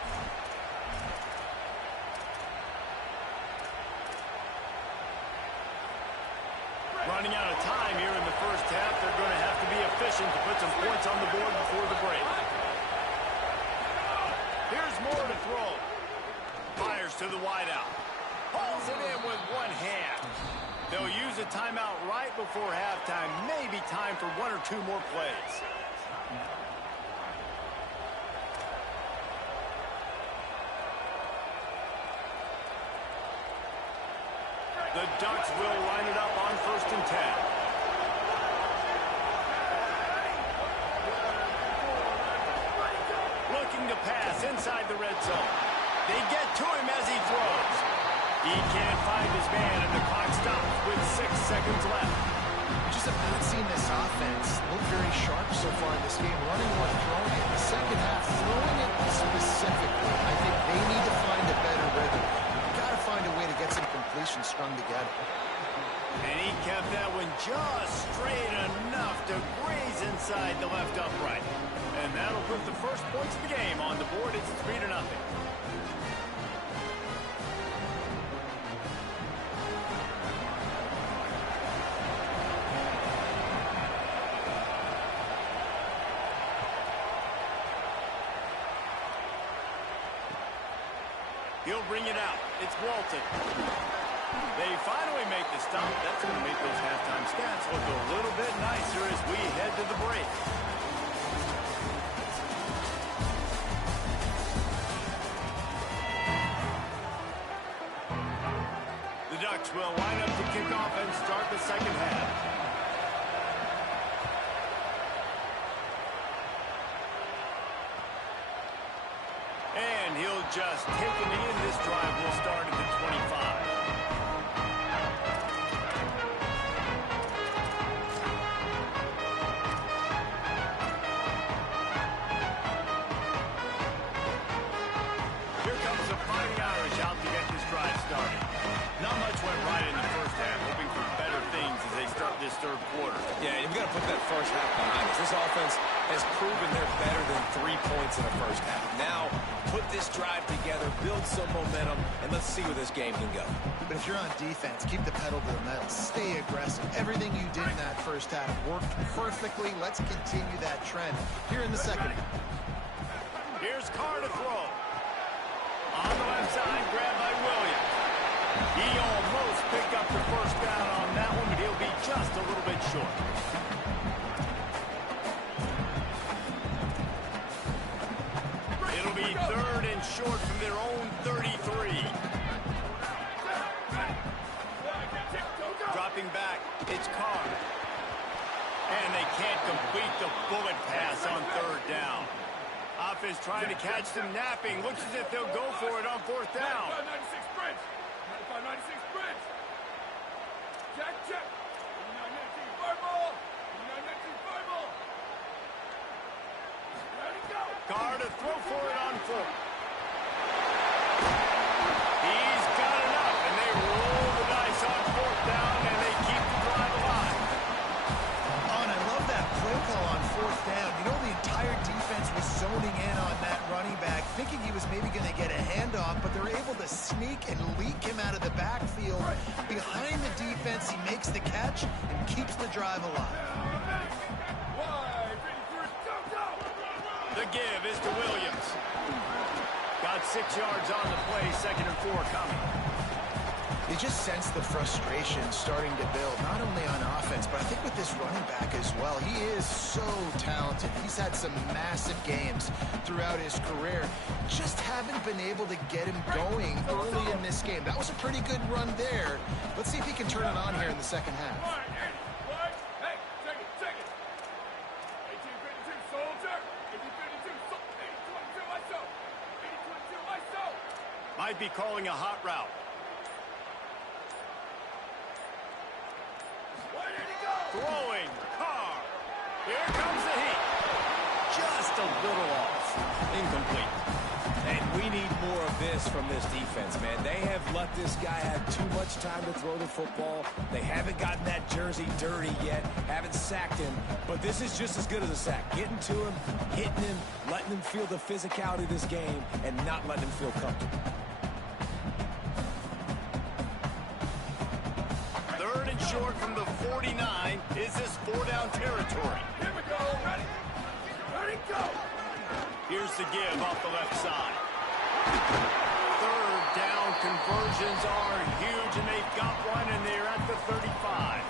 Running out of time here in the first half. They're going to have to be efficient to put some points on the board before the break. Here's Moore to throw. Fires to the wideout. Pulls it in with one hand. They'll use a timeout right before halftime. Maybe time for 1 or 2 more plays. The Ducks will line it up on 1st and 10. To pass inside the red zone. They get to him as he throws. He can't find his man, and the clock stops with 6 seconds left. We just have not seen this offense look very sharp so far in this game, running or throwing it. In the second half, throwing it specifically, I think they need to find a better rhythm. You've got to find a way to get some completions strung together. And he kept that one just straight enough to graze inside the left upright. And that'll put the first points of the game on the board. It's 3-0. He'll bring it out. It's Walton. They finally make the stop. That's going to make those halftime stats look a little bit nicer as we head to the break. The Ducks will line up to kick off and start the second half. And he'll just take him in. This drive will start at the 25. Out to get this drive started. Not much went right in the first half, hoping for better things as they start this third quarter. Yeah, you've got to put that first half behind us. This offense has proven they're better than 3 points in the first half. Now, put this drive together, build some momentum, and let's see where this game can go. But if you're on defense, keep the pedal to the metal. Stay aggressive. Everything you did in that first half worked perfectly. Let's continue that trend here in the second half. Here's Carr to throw. On the left side, grabbed by Williams. He almost picked up the first down on that one, but he'll be just a little bit short. It'll be third and short from their own 33. Dropping back, it's Carr. And they can't complete the bullet pass on third down. Offense trying to catch them napping. Looks as if they'll go for it on fourth down. 96 Prince. 96 Prince. Check, check. 99 verbal. 99 verbal. Ready, go. Carr to throw for it on fourth. He's got enough, and they roll the dice on fourth down, and they keep the drive alive. Oh, and I love that play call on fourth down. You know, the entire defense was zoning in on that running back, thinking he was maybe going to get a handoff, but they're able to sneak and leak him out of the backfield. Behind the defense, he makes the catch and keeps the drive alive. The give is to Williams. Got 6 yards on the play, 2nd and 4 coming. You just sense the frustration starting to build, not only on offense, but I think with this running back as well. He is so talented. He's had some massive games throughout his career. Just haven't been able to get him going early in this game. That was a pretty good run there. Let's see if he can turn it on here in the second half. Hey, check it. 1852 soldier. 1852 8022 ISO. 8022 ISO. Might be calling a hot route. Throwing, Carr. Here comes the heat. Just a little off. Incomplete. And we need more of this from this defense, man. They have let this guy have too much time to throw the football. They haven't gotten that jersey dirty yet, haven't sacked him, but this is just as good as a sack. Getting to him, hitting him, letting him feel the physicality of this game, and not letting him feel comfortable. Short from the 49. Is this 4-down territory? Here we go. Ready? Ready, go. Here's the give off the left side. Third down conversions are huge, and they've got one, and they're at the 35.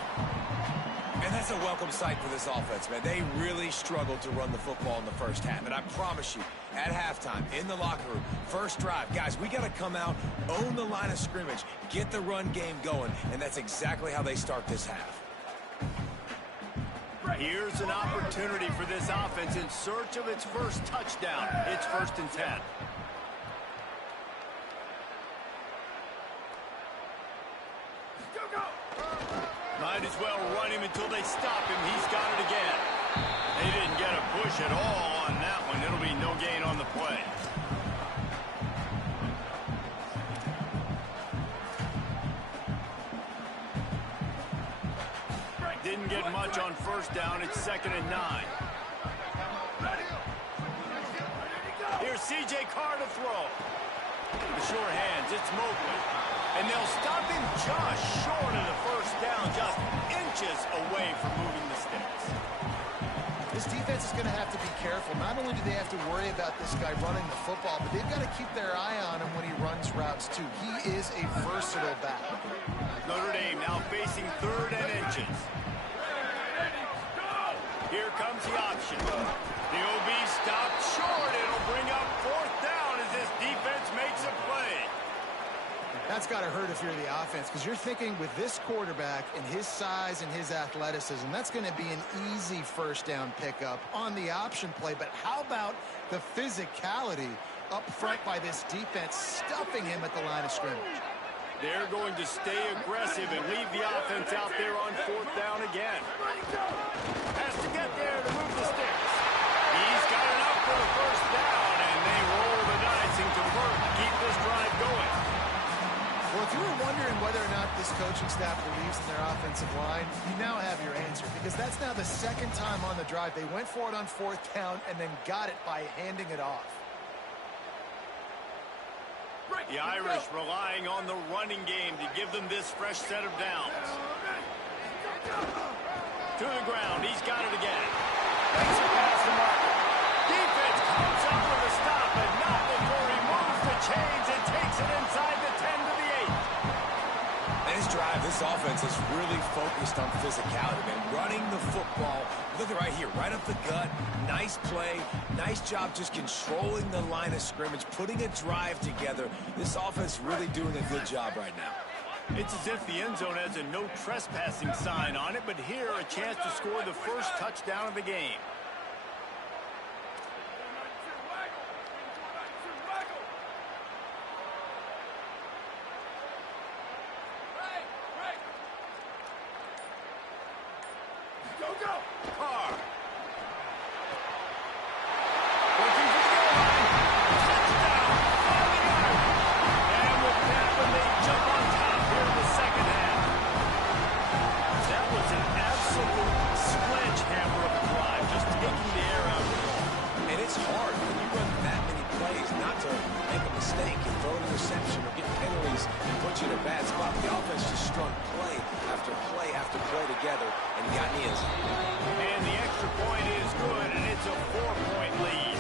And that's a welcome sight for this offense, man. They really struggled to run the football in the first half. And I promise you, at halftime, in the locker room, first drive, guys, we got to come out, own the line of scrimmage, get the run game going, and that's exactly how they start this half. Here's an opportunity for this offense in search of its first touchdown. It's 1st and 10. Might as well run him until they stop him. He's got it again. They didn't get a push at all on that one. It'll be no gain on the play. Didn't get much on first down. It's 2nd and 9. Here's C.J. Carr to throw. The sure hands, it's Mobley. And they'll stop him just short of the first down, just inches away from moving the sticks. This defense is going to have to be careful. Not only do they have to worry about this guy running the football, but they've got to keep their eye on him when he runs routes, too. He is a versatile back. Notre Dame now facing 3rd and inches. Here comes the option. The OB stopped short. It'll bring up 4th down as this defense makes a play. That's got to hurt if you're the offense, because you're thinking with this quarterback and his size and his athleticism, that's going to be an easy first down pickup on the option play. But how about the physicality up front by this defense, stuffing him at the line of scrimmage. They're going to stay aggressive and leave the offense out there on 4th down again. Has to get there to move the sticks. He's got enough for the first down, and they roll the dice and convert to keep this drive going. Well, if you were wondering whether or not this coaching staff believes in their offensive line, you now have your answer, because that's now the second time on the drive they went for it on 4th down and then got it by handing it off. The Irish relying on the running game to give them this fresh set of downs. To the ground, he's got it again. Makes it past the marker. Defense comes up with a stop, but not before he moves the chains and takes it inside the 10 to the 8. This drive, this offense is really focused on physicality, man. Running the football. Look at right here, right up the gut. Nice play. Nice job just controlling the line of scrimmage, putting a drive together. This offense really doing a good job right now. It's as if the end zone has a no trespassing sign on it, but here a chance to score the first touchdown of the game. Carr. Looking for the goal line. Touchdown on the Irish. And with that one, they jump on top here in the second half. That was an absolute sledgehammer of a drive, just taking the air out of it. And it's hard when you run that many plays not to make a mistake and throw an interception or get penalties and put you in a bad spot. The offense just strung play after play after play together, and he got in the end zone. And the extra point is good, and it's a 4-point lead.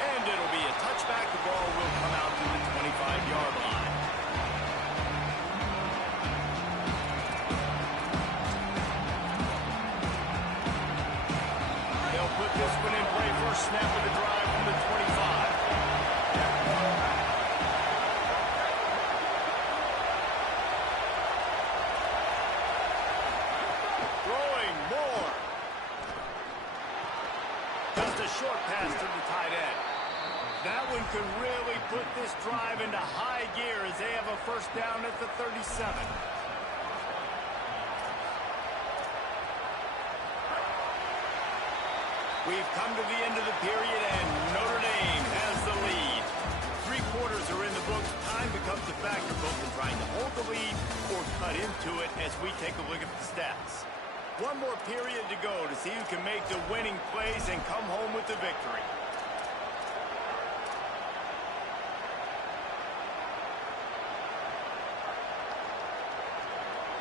And it'll be a touchback. The ball will come out to the 25-yard line. They'll put this one in play. First snap of the drive from the 25. Throwing more. Just a short pass to the tight end. That one could really put this drive into high gear as they have a first down at the 37. We've come to the end of the period, and Notre Dame has the lead. 3 quarters are in the books. Time becomes a factor, both in trying to hold the lead or cut into it as we take a look at the stats. One more period to go to see who can make the winning plays and come home with the victory.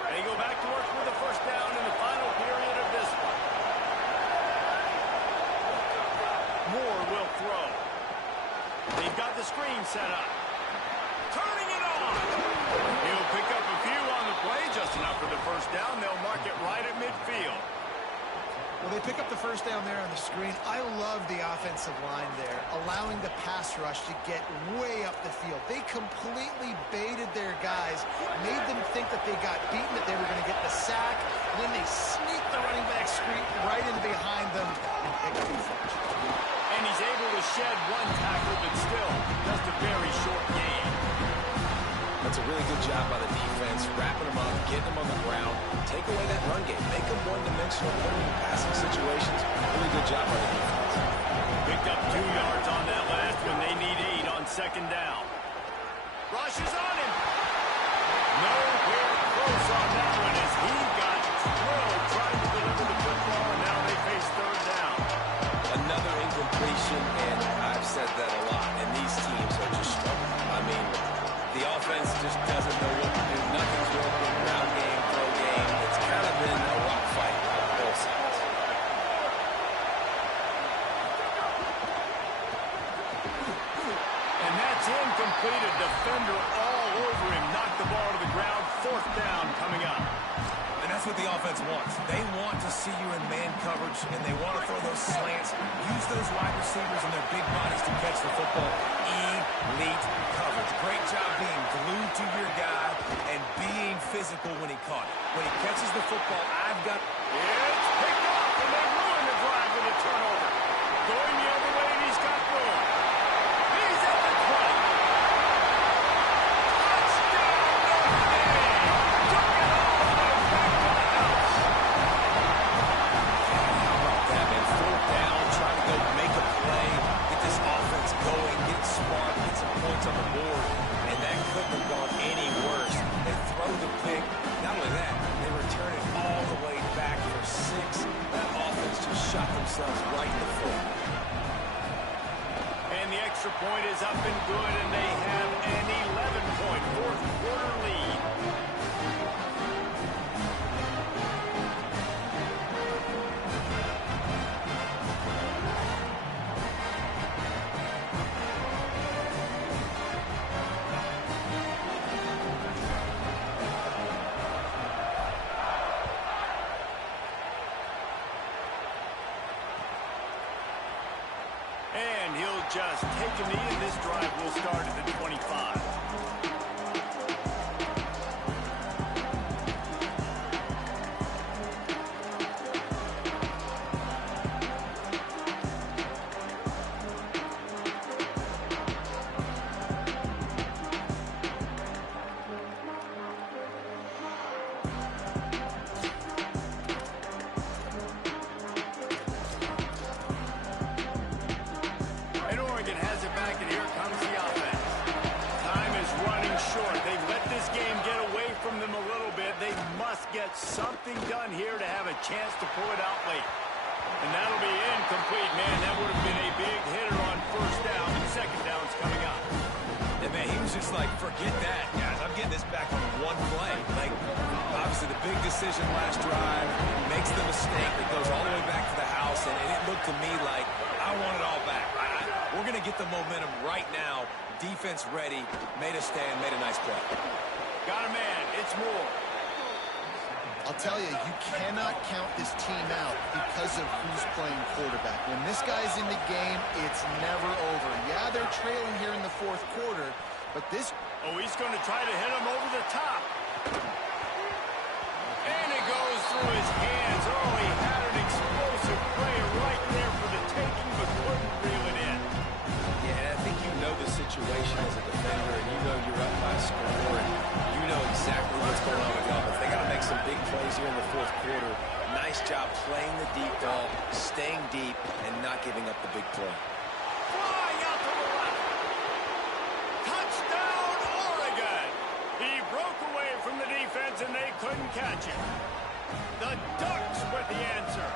They go back to work with the first down in the final period of this one. Moore will throw. They've got the screen set up. Turning it on. He'll pick up a few on the play, just enough for the first down. They'll mark it right at midfield. Well, they pick up the first down there on the screen. I love the offensive line there, allowing the pass rush to get way up the field. They completely baited their guys, made them think that they got beaten, that they were going to get the sack, and then they sneak the running back screen right in behind them and pick up the first. And he's able to shed one tackle, but still just a very short gain. That's a really good job by the defense, wrapping them up, getting them on the ground, take away that run game, make them one-dimensional, put them in passing situations. Really good job by the defense. Picked up 2 yards on that last one. They need 8 on second down. Rush is on him. Nowhere close on that one as he got drilled trying to deliver the football, and now they face third down. Another incompletion, and I've said that a lot, and these teams are just struggling. I mean, the offense just doesn't know what to do. Nothing's working. Ground game, throw game. It's kind of been a rock fight on both sides. And that's incomplete. A defender all over him. Knocked the ball to the ground. Fourth down coming up. And that's what the offense wants. They want to see you in man coverage, and they want to throw those slants, use those wide receivers and their big bodies to catch the football elite coverage. Great job being glued to your guy and being physical when he caught it. When he catches the football, I've got... It's picked up, and they ruin the drive with a turnover. Going the other way, and he's got room. He's at the 20. Touchdown, Notre Dame! Took it all the way back to the house. How about that, man? 4th down, trying to go make a play, get this offense going, get it smart, get some points on the board, and that couldn't have gone any worse. They throw the pick. Not only that, they return it all the way back for 6. That offense just shot themselves right in the foot. And the extra point is up and good, and they have an 11-point fourth-quarter lead. And he'll just take a knee, and this drive will start at the 25. And Oregon has it back, and here comes the offense. Time is running short. They've let this game get away from them a little bit. They must get something done here to have a chance to pull it out late. And that'll be incomplete. Man, that would have been a big hitter on 1st down, and 2nd down's coming up. And man, he was just like, forget that, guys. I'm getting this back on one play. Like, obviously the big decision last drive, makes the mistake that goes all the way back to the house, and it looked to me like I want it all back. We're going to get the momentum right now. Defense ready, made a stand, made a nice play. Got a man. It's Moore. I'll tell you, you cannot count this team out because of who's playing quarterback. When this guy's in the game, it's never over. Yeah, they're trailing here in the 4th quarter, but this... Oh, he's going to try to hit him over the top. And it goes through his hands. Oh, he had an explosive play right there for the taking, but couldn't reel it in. Yeah, and I think you know the situation as a defender, and you know you're up by a score, and you know exactly what's going on with offense. They got to make some big plays here in the 4th quarter. Nice job playing the deep ball, staying deep, and not giving up the big play. Flying out to the left. Touchdown, Oregon. He broke away from the defense, and they couldn't catch him. The Ducks with the answer.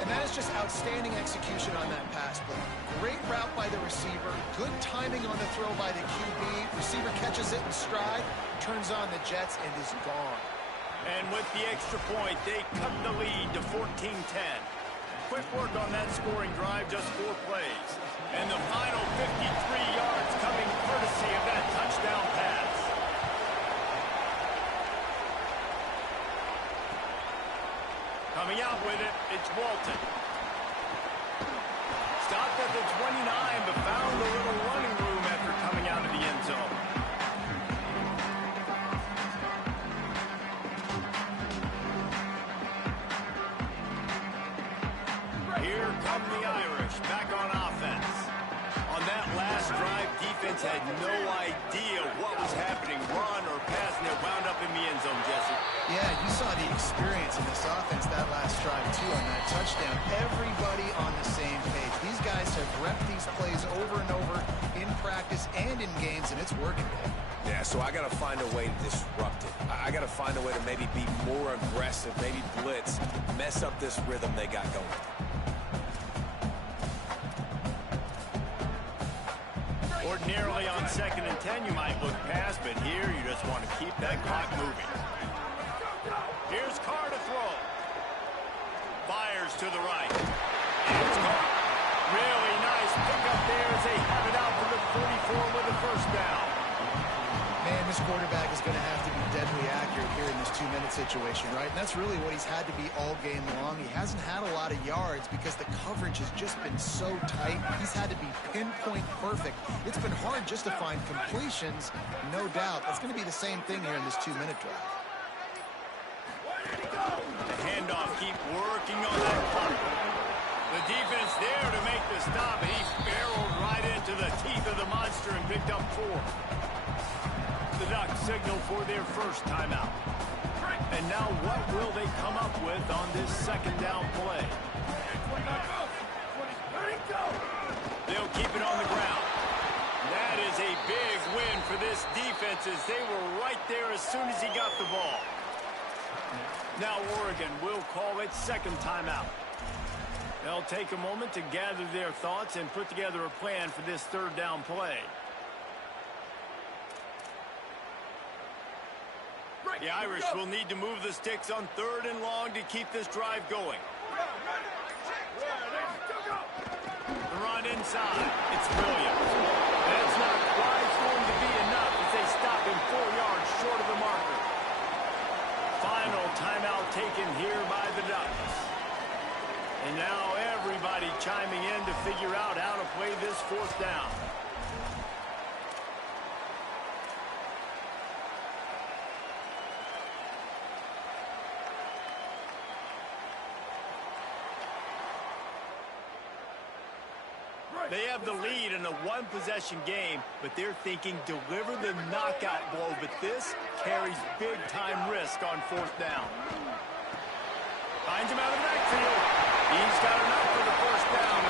And that is just outstanding execution on that pass play. Great route by the receiver. Good timing on the throw by the QB. Receiver catches it in stride, turns on the Jets, and is gone. And with the extra point, they cut the lead to 14-10. Quick work on that scoring drive, just 4 plays. And the final 53 yards coming courtesy of that touchdown pass. Coming out with it, it's Walton. Stopped at the 29, but found a little running room after coming out of the end zone. Here come the Irish, back on offense. On that last drive, defense had no idea what was happening, run or pass, and it wound up in the end zone, Jesse. Yeah, you saw the experience in this offense that last drive, too, on that touchdown. Everybody on the same page. These guys have repped these plays over and over in practice and in games, and it's working, man. Yeah, so I got to find a way to disrupt it. I got to find a way to maybe be more aggressive, maybe blitz, mess up this rhythm they got going. Ordinarily on 2nd and 10, you might look past, but here you just want to keep that clock moving. Here's Carr to throw. Fires to the right. And it's caught. Really nice pickup there as they have it out for the 44 with a 1st down. Man, this quarterback is going to have to be deadly accurate here in this 2-minute situation, right? And that's really what he's had to be all game long. He hasn't had a lot of yards because the coverage has just been so tight. He's had to be pinpoint perfect. It's been hard just to find completions, no doubt. That's going to be the same thing here in this 2-minute drive. The handoff, keep working on that clock. The defense there to make the stop, and he barreled right into the teeth of the monster and picked up 4. The Ducks signal for their first timeout. And now what will they come up with on this second down play? They'll keep it on the ground. That is a big win for this defense as they were right there as soon as he got the ball. Now Oregon will call its second timeout. They'll take a moment to gather their thoughts and put together a plan for this third down play. The Irish will need to move the sticks on 3rd and long to keep this drive going. The run inside. It's Williams. That's not quite going to be enough as they stop him 4 yards short of the marker. Final timeout taken here by the Ducks. And now everybody chiming in to figure out how to play this 4th down. They have the lead in a 1-possession game, but they're thinking deliver the knockout blow, but this carries big-time risk on 4th down. Finds him out of the backfield. He's got enough for the first down.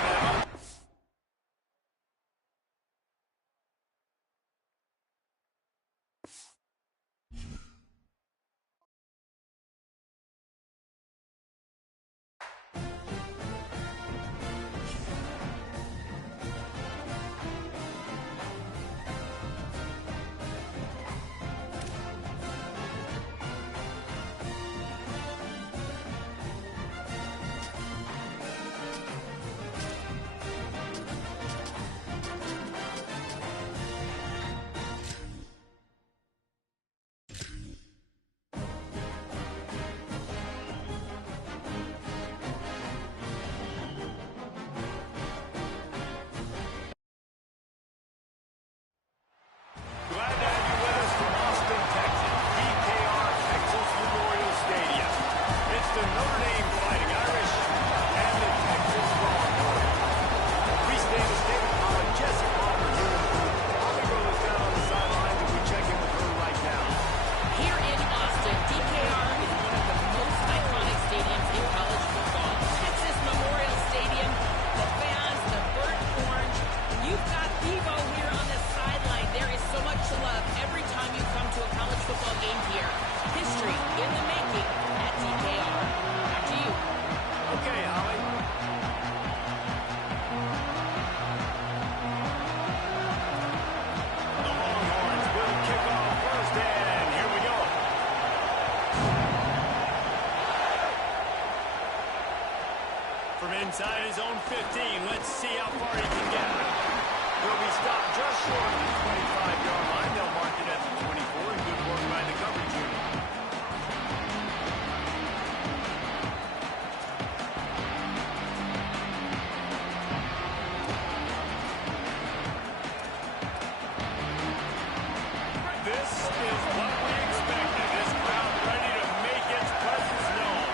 Inside his own 15. Let's see how far he can get. He'll be stopped just short of the 25-yard line. They'll mark it at the 24. And good work by the coverage unit. This is what we expected. This crowd ready to make its presence known.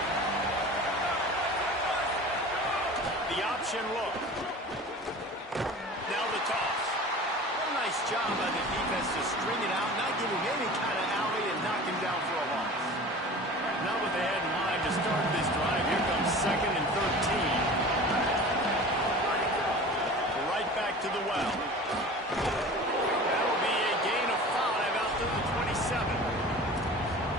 The option look. Now the toss. What a nice job by the defense to string it out, not give him any kind of alley and knock him down for a loss. Not what they had in mind to start this drive. Here comes 2nd and 13. Right back to the well. That'll be a gain of 5 out to the 27.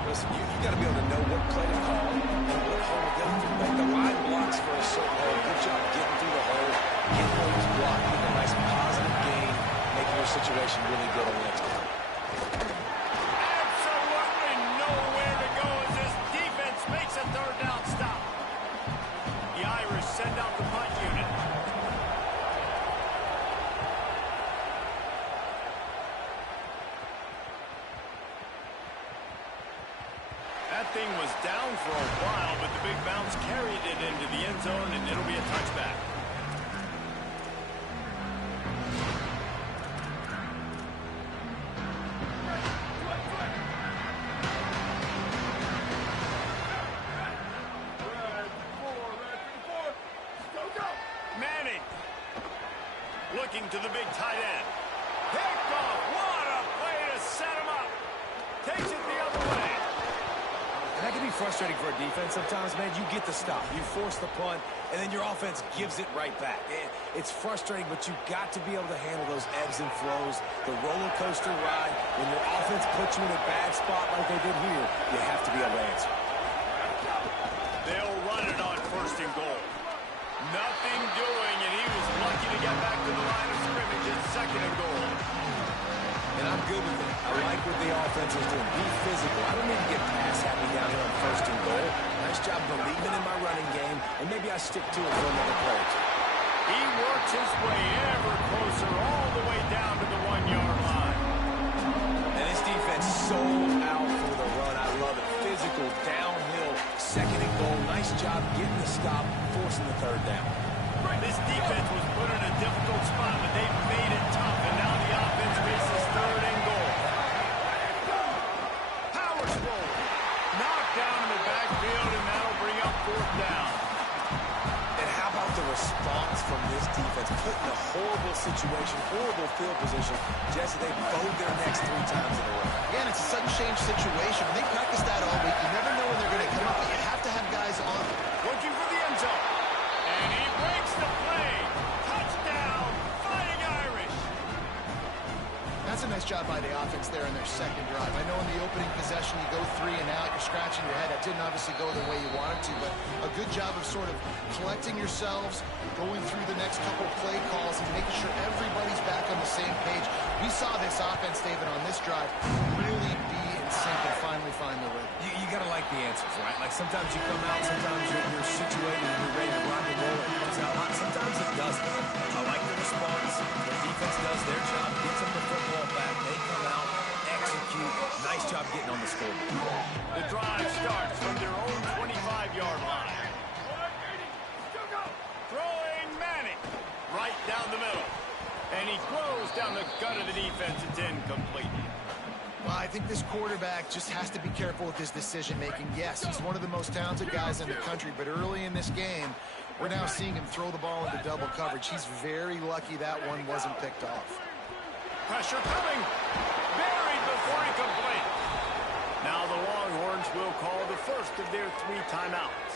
Listen, you got to be able to know what play to call and what hole to get through. Like the line blocks for a certain hole. Good job getting through the hole, getting Williams blocking, a nice positive gain, making your situation really good on the next one. Absolutely nowhere to go as this defense makes a 3rd down stop. The Irish send out the punt unit. thing was down for a while, but the big bounce carried it into the end zone, and it'll be a touchback. Manning looking to the big tight end. Picked off. What a play to set him up. Takes it the other way. And that can be frustrating for a defense sometimes, man. You get the stop, you force the punt, and then your offense gives it right back. It's frustrating, but you've got to be able to handle those ebbs and flows, the roller coaster ride. When your offense puts you in a bad spot like they did here, you have to be able to answer. They'll run it on first and goal. Nothing doing, and he was lucky to get back to the line of scrimmage at second and goal. And I'm good with it. I like what the offense is doing. Be physical. I don't need to get pass happy down here on first and goal. Nice job believing in my running game, and maybe I stick to it for another play. He works his way ever closer all the way down to the 1-yard line. And his defense sold out for the run. I love it. Physical, downhill, second and goal. Nice job getting the stop, forcing the third down. This defense was put in a difficult spot, but they've made it tough, and now the offense faces third and goal. Powers roll. Knocked down in the backfield, and that'll bring up fourth down. And how about the response from this defense? Put in a horrible situation, horrible field position. Jesse, they bowed their necks 3 times in a row. Again, it's a sudden change situation. They practice that all week. You never know when they're going to come up, but you have to have guys on it. Looking for the end zone. And he breaks the play. Touchdown, Fighting Irish. That's a nice job by the offense there in their second drive. I know in the opening possession you go 3 and out, you're scratching your head. That didn't obviously go the way you wanted to, but a good job of sort of collecting yourselves, going through the next couple play calls, and making sure everybody's back on the same page. We saw this offense, David, on this drive really be in sync and finally find the rhythm. You got to like the answers, right? Like sometimes you come out, sometimes you're situated and you're ready to rock and roll. It comes out hot. Sometimes it doesn't. I like the response. The defense does their job, gets them the football back. They come out, execute. Nice job getting on the scoreboard. The drive starts from their own 25-yard line. Throwing Manning right down the middle. And he throws down the gut of the defense. It's incomplete. Well, I think this quarterback just has to be careful with his decision-making. Yes, he's one of the most talented guys in the country, but early in this game, we're now seeing him throw the ball into double coverage. He's very lucky that one wasn't picked off. Pressure coming. Buried before he complete. Now the Longhorns will call the first of their 3 timeouts.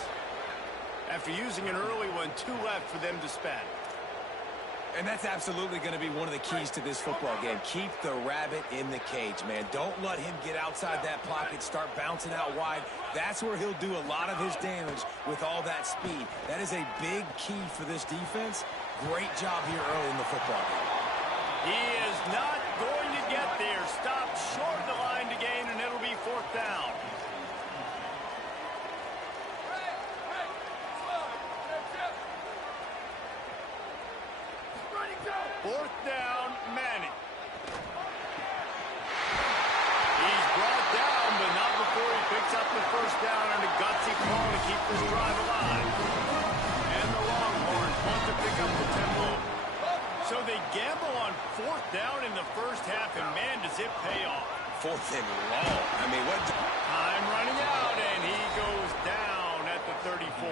After using an early one, 2 left for them to spend. And that's absolutely going to be one of the keys to this football game. Keep the rabbit in the cage, man. Don't let him get outside that pocket, start bouncing out wide. That's where he'll do a lot of his damage with all that speed. That is a big key for this defense. Great job here early in the football game. He is not going to get there. Stopped short of the line to gain, and it'll be fourth down. Fourth down, Manning. He's brought down, but not before he picks up the first down and a gutsy call to keep this drive alive. And the Longhorns want to pick up the tempo. So they gamble on fourth down in the first half, and man, does it pay off. Fourth and long. I mean, what? Time running out, and he goes down at the 34.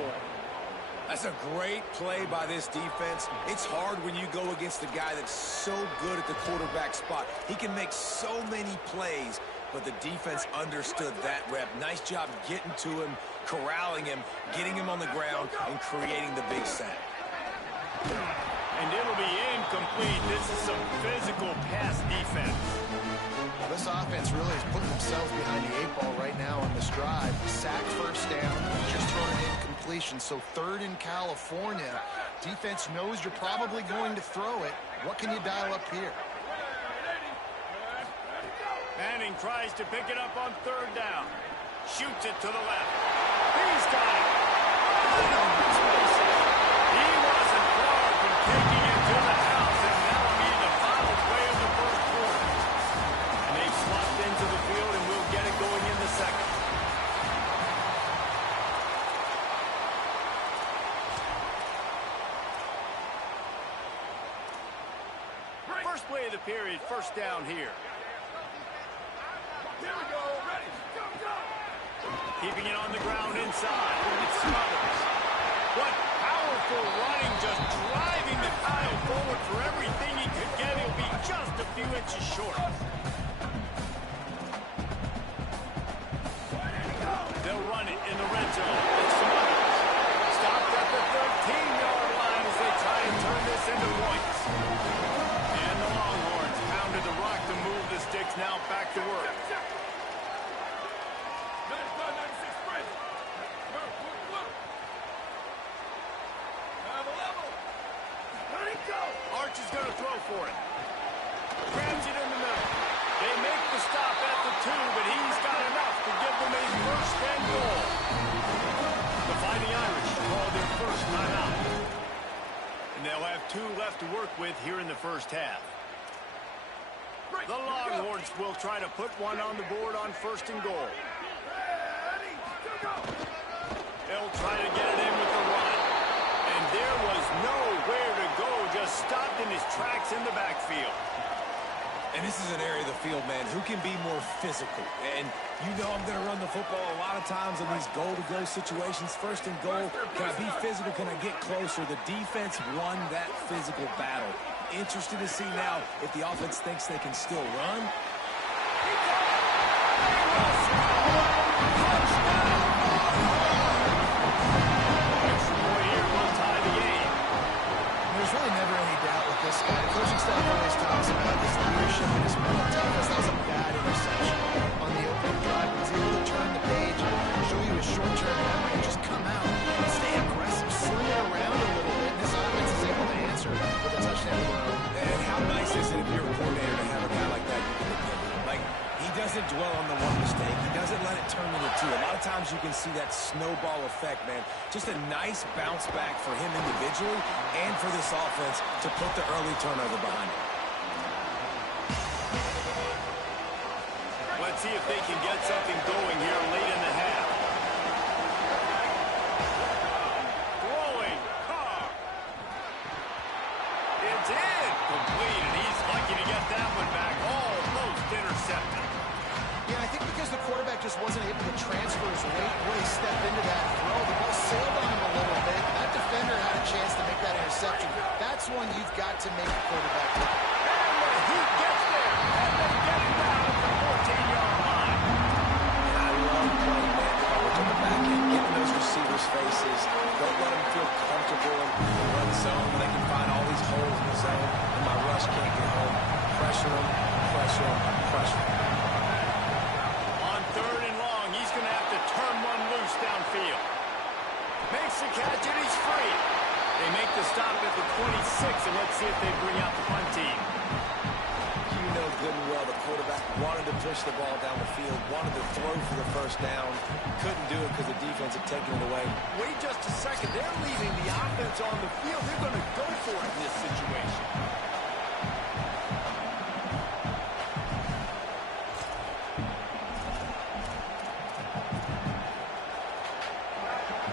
That's a great play by this defense. It's hard when you go against a guy that's so good at the quarterback spot. He can make so many plays, but the defense understood that rep. Nice job getting to him, corralling him, getting him on the ground, and creating the big sack. And it'll be incomplete. This is some physical pass defense. This offense really is putting themselves behind the 8 ball right now on this drive. Sack first down, just throwing incompletion. So third in California. Defense knows you're probably going to throw it. What can you dial up here? Manning tries to pick it up on third down. Shoots it to the left. He's got it. He wasn't far from taking it to the house, and that'll be the final play of the first quarter. And they've swapped into the field, and we'll get it going in the second. period. First down here. Here we go. Ready. Go, go. Keeping it on the ground inside. It's Smothers. What powerful running, just driving the Kyle forward for everything he could get. He'll be just a few inches short. They'll run it in the red zone. It's Smothers. Stopped at the 13-yard line as they try and turn this into points. And the Longhorns pounded the rock to move the sticks. Now back to work. 96 sprint. Work. Have a level. Let it go. Arch is going to throw for it. Grabs it in the middle. They make the stop at the 2, but he's got enough to give them a first and goal. The Fighting Irish call their first timeout. And they'll have 2 left to work with here in the first half. The Longhorns will try to put one on the board on first and goal. Ready. Go. They'll try to get it in with the run. And there was nowhere to go, just stopped in his tracks in the backfield. And this is an area of the field, man, who can be more physical. And you know I'm going to run the football a lot of times in these goal-to-go situations. First and goal, can I be physical? Can I get closer? The defense won that physical battle. Interested to see now if the offense thinks they can still run. Extra point here will tie the game. There's really never any doubt with this guy. The coaching staff always talks about his leadership and his mental toughness. That was a bad interception on the opening drive. He was able to turn the page and show you his short-term memory and just come out and stay aggressive, sling it around a little bit. And this offense is able to answer with a touchdown of their own. And how nice is it if you're a coordinator to have a guy like that you can depend on? Like, he doesn't dwell on the one mistake. He doesn't let it turn into 2. A lot of times you can see that snowball effect, man. Just a nice bounce back for him individually and for this offense to put the early turnover behind him. Let's see if they can get something going here late in the half. Throwing. Carr. It's in. Complete, and he's lucky to get that one back. Almost intercepted. Yeah, I think because the quarterback just wasn't able to transfer his weight, really step into that throw. The ball sailed on him a little bit. That defender had a chance to make that interception. That's one you've got to make the quarterback look. And when he gets there, and they get him down at the 14-yard line. I love playing man coverage on the back end, getting those receivers' faces. Don't let them feel comfortable in the run zone when they can find all these holes in the zone, and my rush can't get home. Pressure them, pressure them, pressure them. On 3rd and long, he's going to have to turn one loose downfield. Makes the catch, and he's free. They make the stop at the 26, and let's see if they bring out the punt team. You know good and well the quarterback wanted to push the ball down the field, wanted to throw for the first down. Couldn't do it because the defense had taken it away. Wait just a second. They're leaving the offense on the field. They're going to go for it in this situation.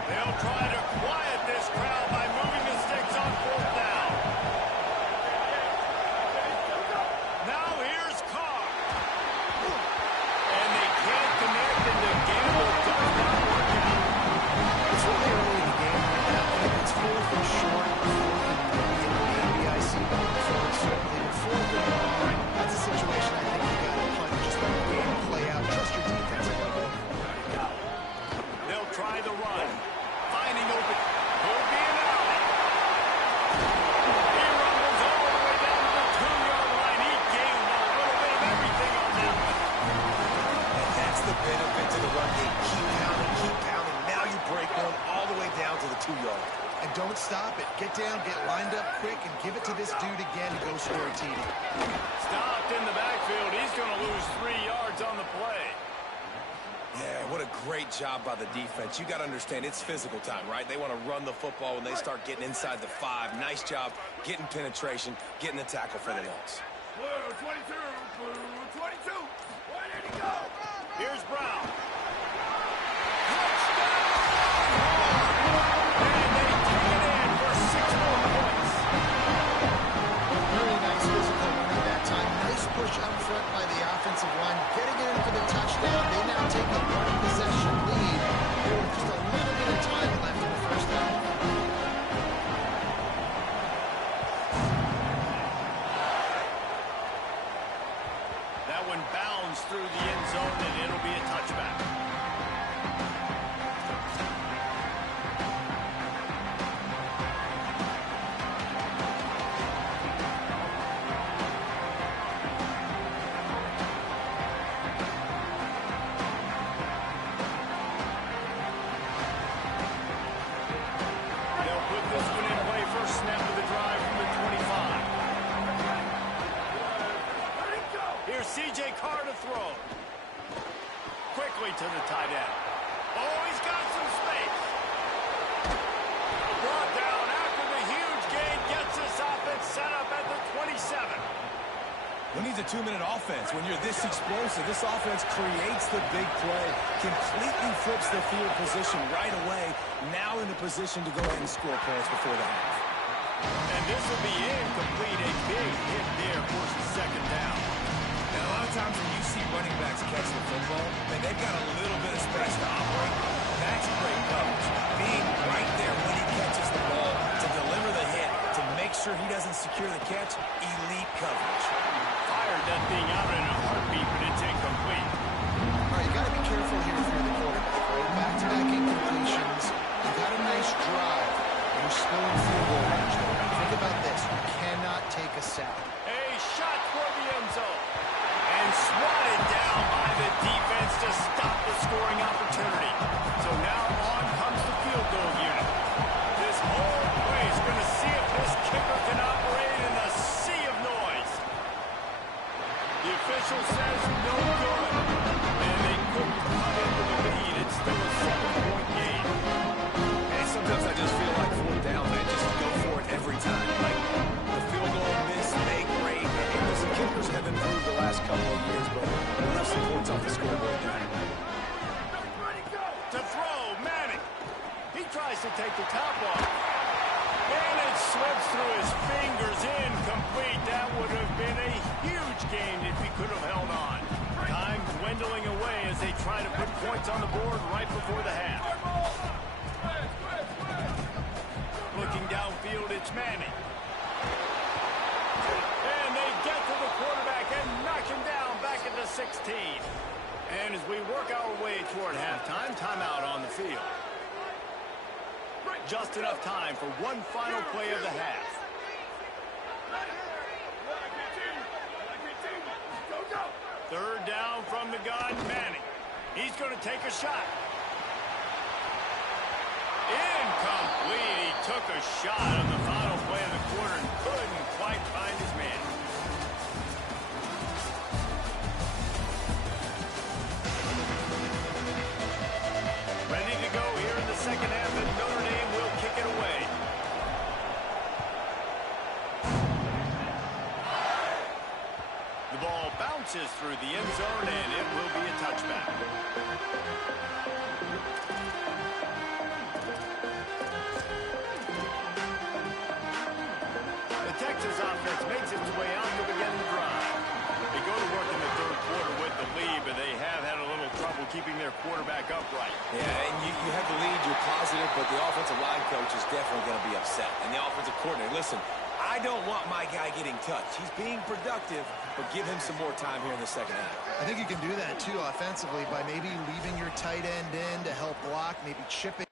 They'll try to quiet this crowd by moving the sticks on 4th down. Now here's Carr. And they can't connect, and the gamble does not work out. It's really early in the game right now. I think it's 4th and short, 4th and maybe I see going forward certainly. But 4th and long, that's a situation I think you got to punt. Just let the game play out. Trust your defense a little bit. They'll try the run. Finding open. Will be an alley. He rumbles all the way down to the 2-yard line. He gained a little bit of everything on that one. And that's the benefit to the run game. Keep pounding. Now you break one all the way down to the 2-yard. And don't stop it. Get down, get lined up quick, and give it to this dude again to go score a TD. Stopped in the backfield. He's going to lose 3 yards on the play. Yeah, what a great job by the defense. You got to understand, it's physical time, right? They want to run the football when they start getting inside the 5. Nice job getting penetration, getting the tackle for the loss. Blue 22. Blue 22. Where did he go? Here's Brown. Really nice physical running that time. push up front by the offensive line, getting it in for the touchdown. They now take a one-possession lead. There was just a little bit of time left in the first half. That one bounds through the end zone, and it'll be a touchback. C.J. Carr to throw. Quickly to the tight end. Oh, he's got some space. Brought down after the huge gain. Gets this offense set up at the 27. Who needs a 2-minute offense? When you're this explosive, this offense creates the big play, completely flips the field position right away, now in the position to go ahead and score points before the half. And this will be incomplete. A big hit there forces second down. And a lot of times when you see running backs catch the football, man, they've got a little bit of space to operate. That's great coverage. Being right there when he catches the ball to deliver the hit, to make sure he doesn't secure the catch, elite coverage. Fired that thing out in a heartbeat, but it's incomplete. All right, you got to be careful here if you're the quarterback, right? Back-to-back incompletions. You've got a nice drive. You're still in field goal range, though. Think about this. You cannot take a sack. A shot toward the end zone. And swatted down by the defense to stop the scoring opportunity. So now on comes the field goal unit. This whole play is going to see if this kicker can operate in a sea of noise. The official says no good. And they couldn't cut into the lead. It's still a 7-point game. And sometimes I just feel like fourth down, man, just go for it every time. Like the field goal miss, make great. And listen, kickers have improved the last couple of years, but we'll have some points off the scoreboard there. To throw, Manning. He tries to take the top off. And it slips through his fingers, incomplete. That would have been a huge gain if he could have held on. Time dwindling away as they try to put points on the board right before the half. Looking downfield, it's Manning. And they get to the quarterback and knock him down back at the 16. And as we work our way toward halftime, timeout on the field. Just enough time for one final play of the half. Third down from the gun, Manning. He's going to take a shot. Incomplete. He took a shot on the final play of the quarter and couldn't quite find his man. Ready to go here in the second half, and Notre Dame will kick it away. The ball bounces through the end zone, and it will be a touchback. The Texas offense makes its way out to begin the drive. They go to work in the third quarter with the lead, but they have had a little trouble keeping their quarterback upright. Yeah, and you have the lead, you're positive, but the offensive line coach is definitely going to be upset. And the offensive coordinator, listen, I don't want my guy getting touched. He's being productive, but give him some more time here in the second half. I think you can do that, too, offensively, by maybe leaving your tight end in to help block, maybe chipping.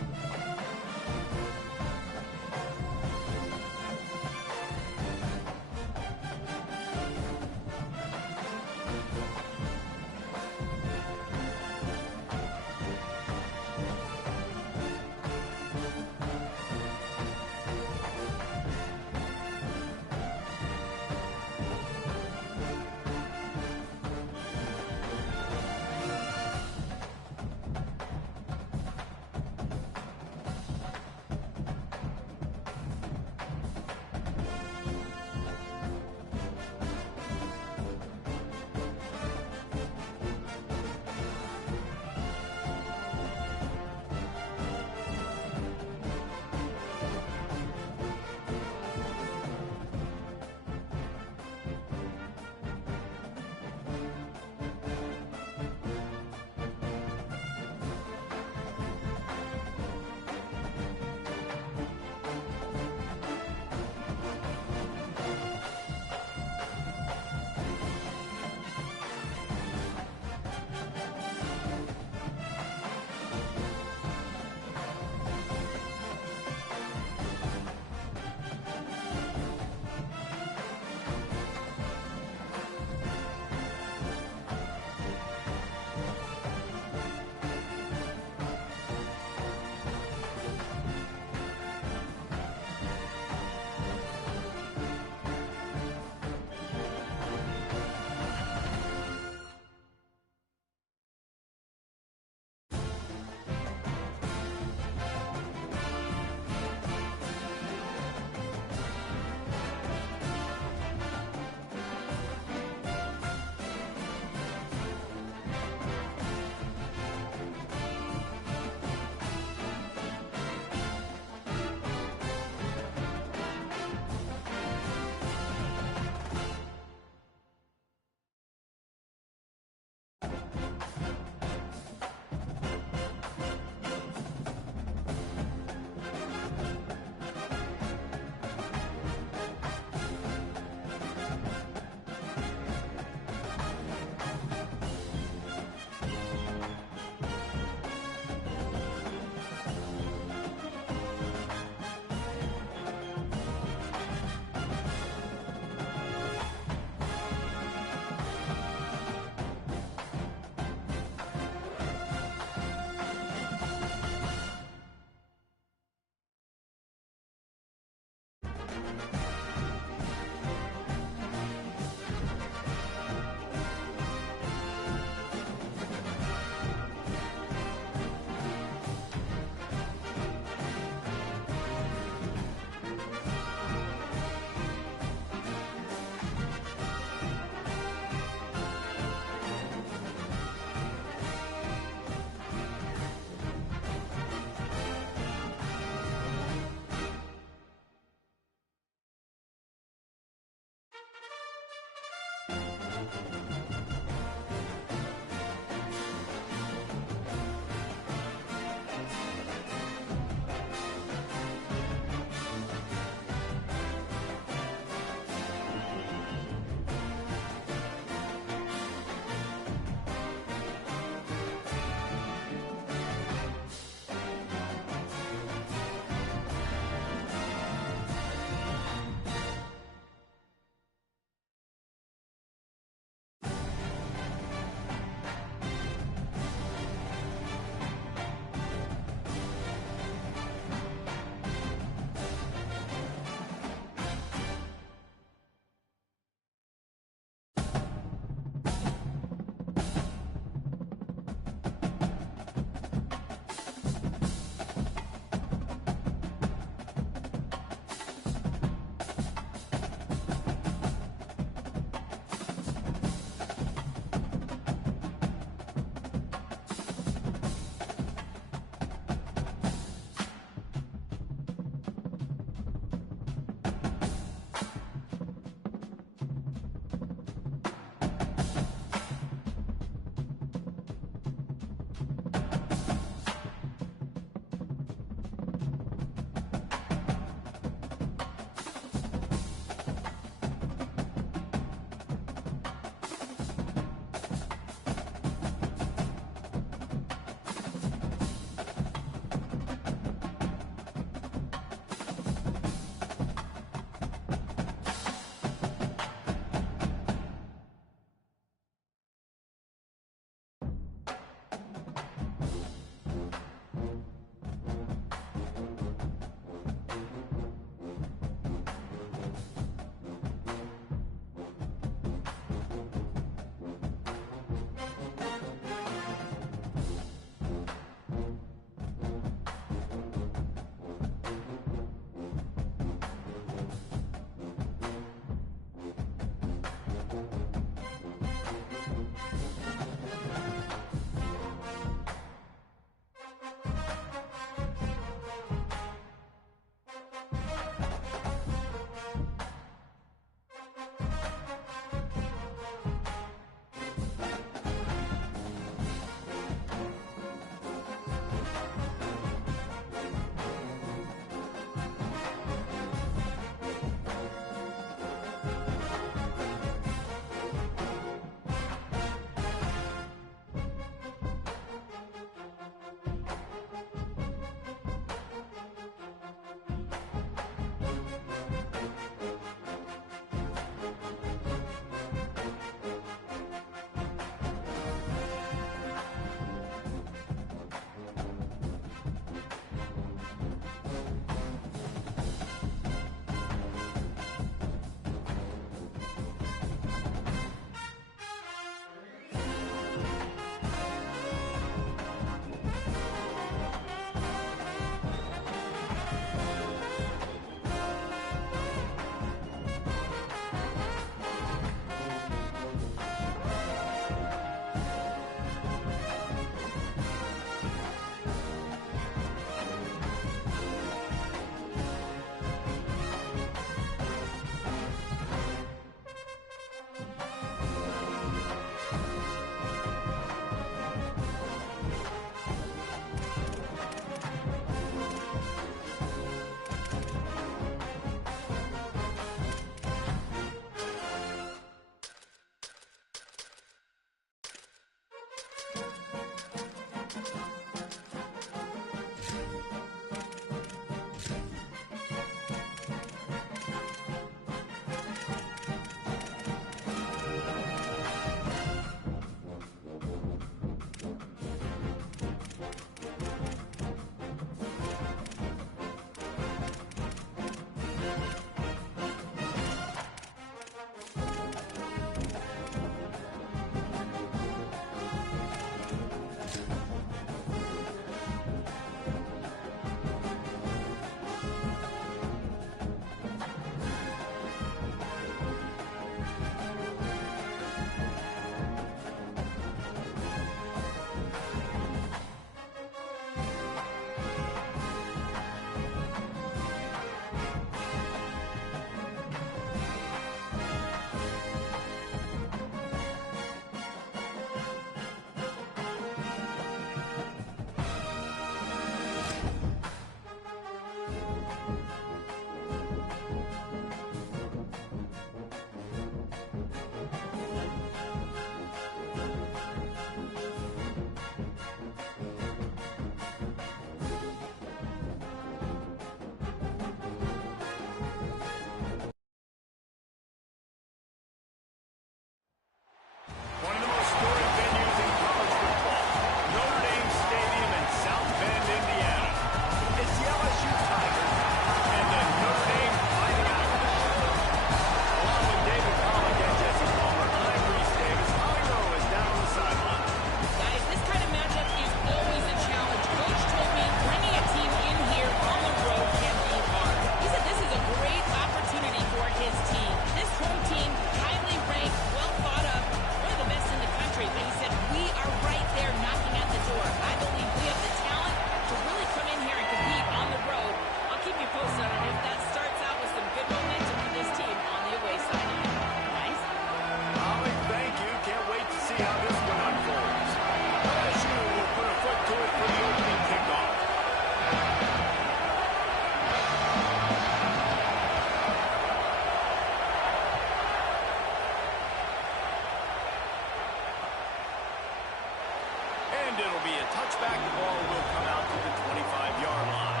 And it'll be a touchback. The ball will come out to the 25-yard line.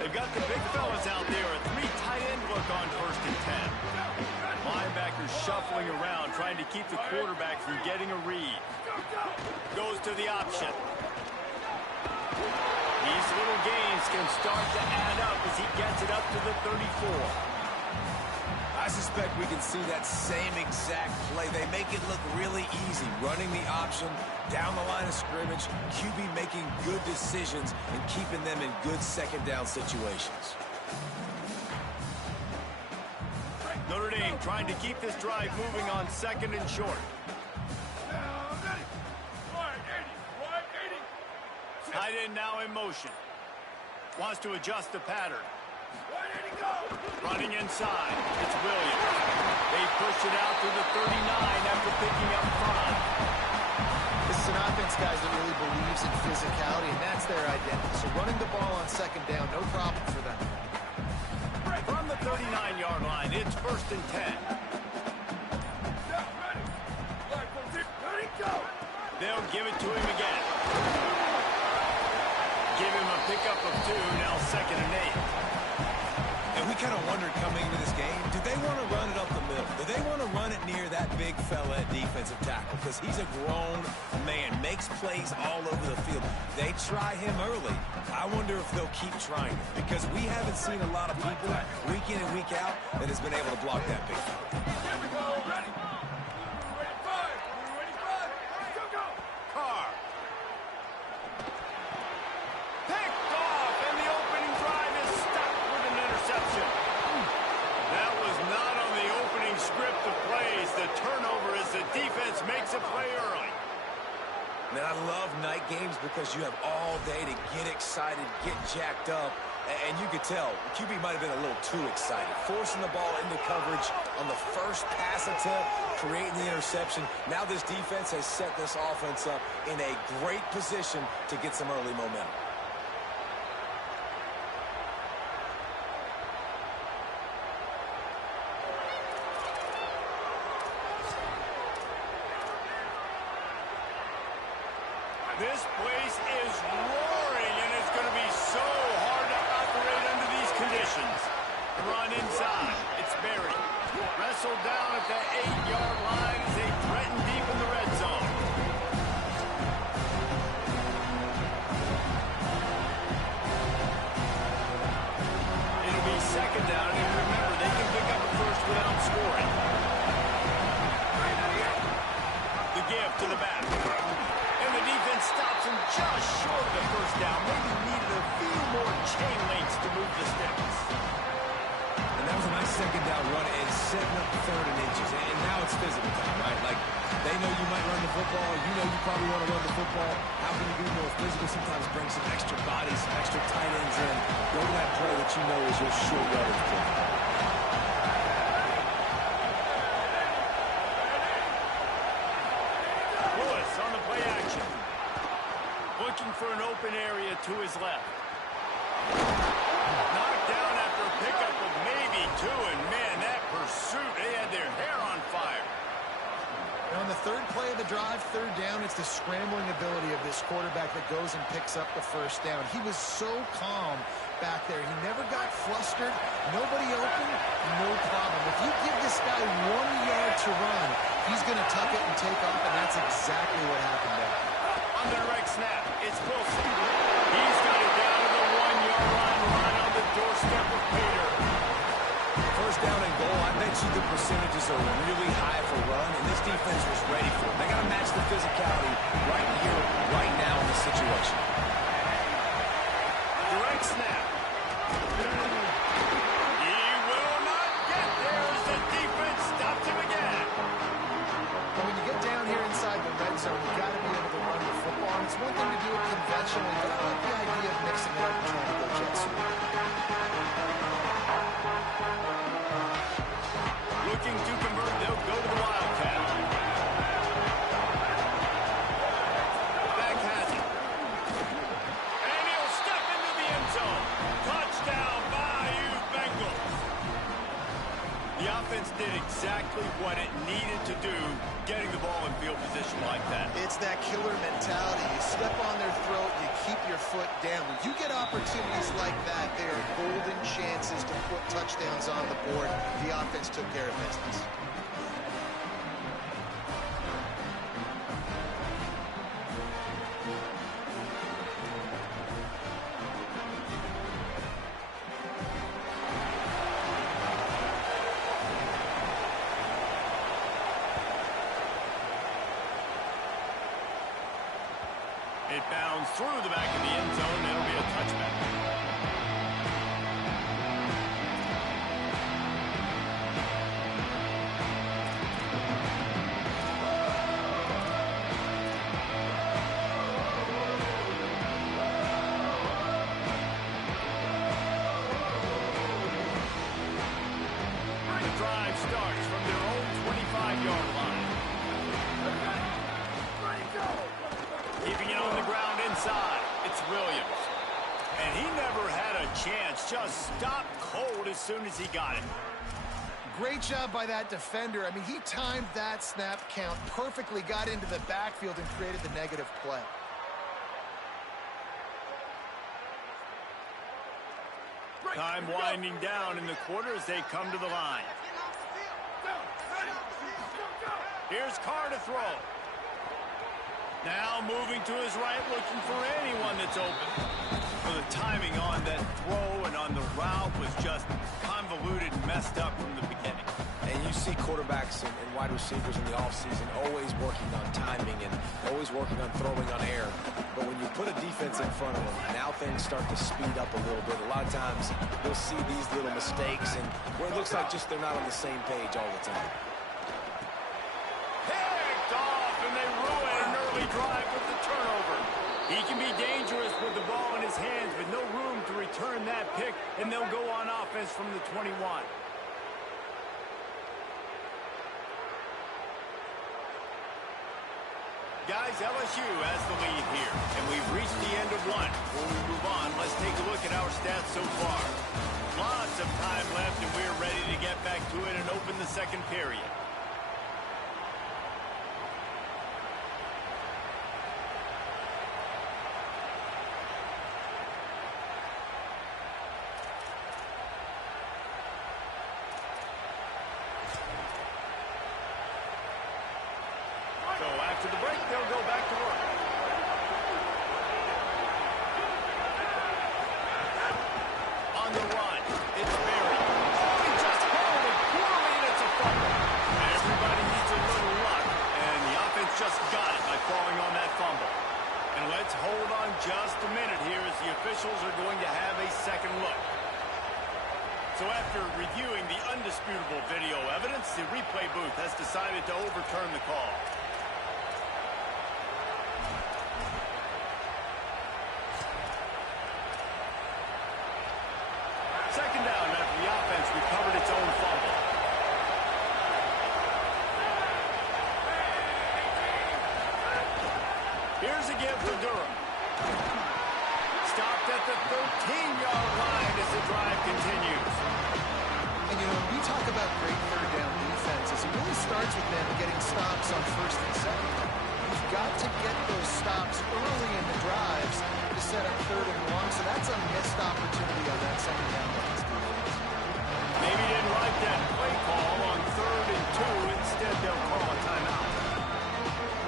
They've got the big fellas out there. A three tight end look on 1st and 10. Linebackers shuffling around, trying to keep the quarterback from getting a read. Goes to the option. These little gains can start to add up as he gets it up to the 34. I suspect we can see that same exact play. They make it look really easy, running the option down the line of scrimmage, QB making good decisions and keeping them in good second down situations. Notre Dame trying to keep this drive moving on 2nd and short. Tight end now in motion. Wants to adjust the pattern. Running inside. It's Williams. They push it out to the 39 after picking up 5. This is an offense, guys, that really believes in physicality, and that's their identity. So running the ball on 2nd down, no problem for them. From the 39-yard line, it's 1st and 10. They'll give it to him again. Give him a pickup of 2, now 2nd and 8. And we kind of wondered coming into this game, do they want to run it up the middle? Do they want to run it near that big fella at defensive tackle? Because he's a grown man, makes plays all over the field. They try him early. I wonder if they'll keep trying it, because we haven't seen a lot of people week in and week out that has been able to block that big fella. Carr. Picked off, and the opening drive is stopped with an interception. That was not on the opening script of plays. The turnover as the defense makes a play early. Man, I love night games because you have all day to get excited, get jacked up, and you could tell QB might have been a little too excited. Forcing the ball into coverage on the first pass attempt, creating the interception. Now this defense has set this offense up in a great position to get some early momentum. This place is roaring, and it's going to be so hard to operate under these conditions. Run inside. It's Berry. Wrestled down at the 8-yard line as they threaten deep in the red zone. It'll be 2nd down, and remember, they can pick up a first without scoring. The give to the back. And the defense stops him just short of the first down. Maybe needed a few more chain links to move the sticks. And that was a nice 2nd down run and setting up 3rd and inches. And now it's physical time, right? Like, they know you might run the football. You know you probably want to run the football. How can you be more physical? Sometimes bring some extra bodies, some extra tight ends in. Go to that play that you know is your short yardage play. Lewis on the play action. Looking for an open area to his left. Knocked down after a pickup of maybe 2, and man, that pursuit, they had their hair on fire. And on the 3rd play of the drive, 3rd down, it's the scrambling ability of this quarterback that goes and picks up the 1st down. He was so calm back there. He never got flustered. Nobody open, no problem. If you give this guy 1 yard to run, he's going to tuck it and take off, and that's exactly what happened there. On the direct snap, it's Wilson. He's got it down to the 1-yard line, right on the doorstep of Peter. 1st down and goal, I bet you the percentages are really high for run, and this defense was ready for it. They got to match the physicality right here, right now in this situation. Direct snap. He will not get there as the defense stopped him again. But when you get down here inside the red zone, you got to be able to run the football. And it's one thing to do it conventionally, but I like the idea of mixing it up and trying to go jet sweep. Looking to convert, they'll go to the Wildcat. like that. It's that killer mentality. You step on their throat, you keep your foot down. When you get opportunities like that, they are golden chances to put touchdowns on the board. The offense took care of business. It bounds through the back of the end zone. It'll be a touchback. The drive starts from their own 25-yard line. Keeping it on the ground inside. It's Williams. And he never had a chance. Just stopped cold as soon as he got it. Great job by that defender. I mean, he timed that snap count perfectly, got into the backfield and created the negative play. Time winding down in the quarter as they come to the line. Here's Carr to throw. Now moving to his right, looking for anyone that's open. Well, the timing on that throw and on the route was just convoluted and messed up from the beginning. And you see quarterbacks and wide receivers in the offseason always working on timing and always working on throwing on air. But when you put a defense in front of them, now things start to speed up a little bit. A lot of times you'll see these little mistakes and where it looks like just they're not on the same page all the time. Picked off, and they ruin an early drive with the turnover. He can be dangerous with the ball in his hands, but no room to return that pick, and they'll go on offense from the 21. Guys, LSU has the lead here, and we've reached the end of one. Before we move on, let's take a look at our stats so far. Lots of time left, and we're ready to get back to it and open the second period. So after the break, they'll go back to work. On the run, it's Berry. Oh, he just held it poorly, and it's a fumble. Everybody needs a little luck, and the offense just got it by falling on that fumble. And let's hold on just a minute here as the officials are going to have a second look. So after reviewing the undisputable video evidence, the replay booth has decided to overturn the call. Second down after the offense recovered its own fumble. Here's a give for Durham. Stopped at the 13-yard line as the drive continues. And, you know, when we talk about great third down defenses, it really starts with them getting stops on first and second. You've got to get those stops early in the drives to set up third and long, so that's a missed opportunity on that second down by this defense. Maybe didn't like that play call on 3rd and 2. Instead, they'll call a timeout.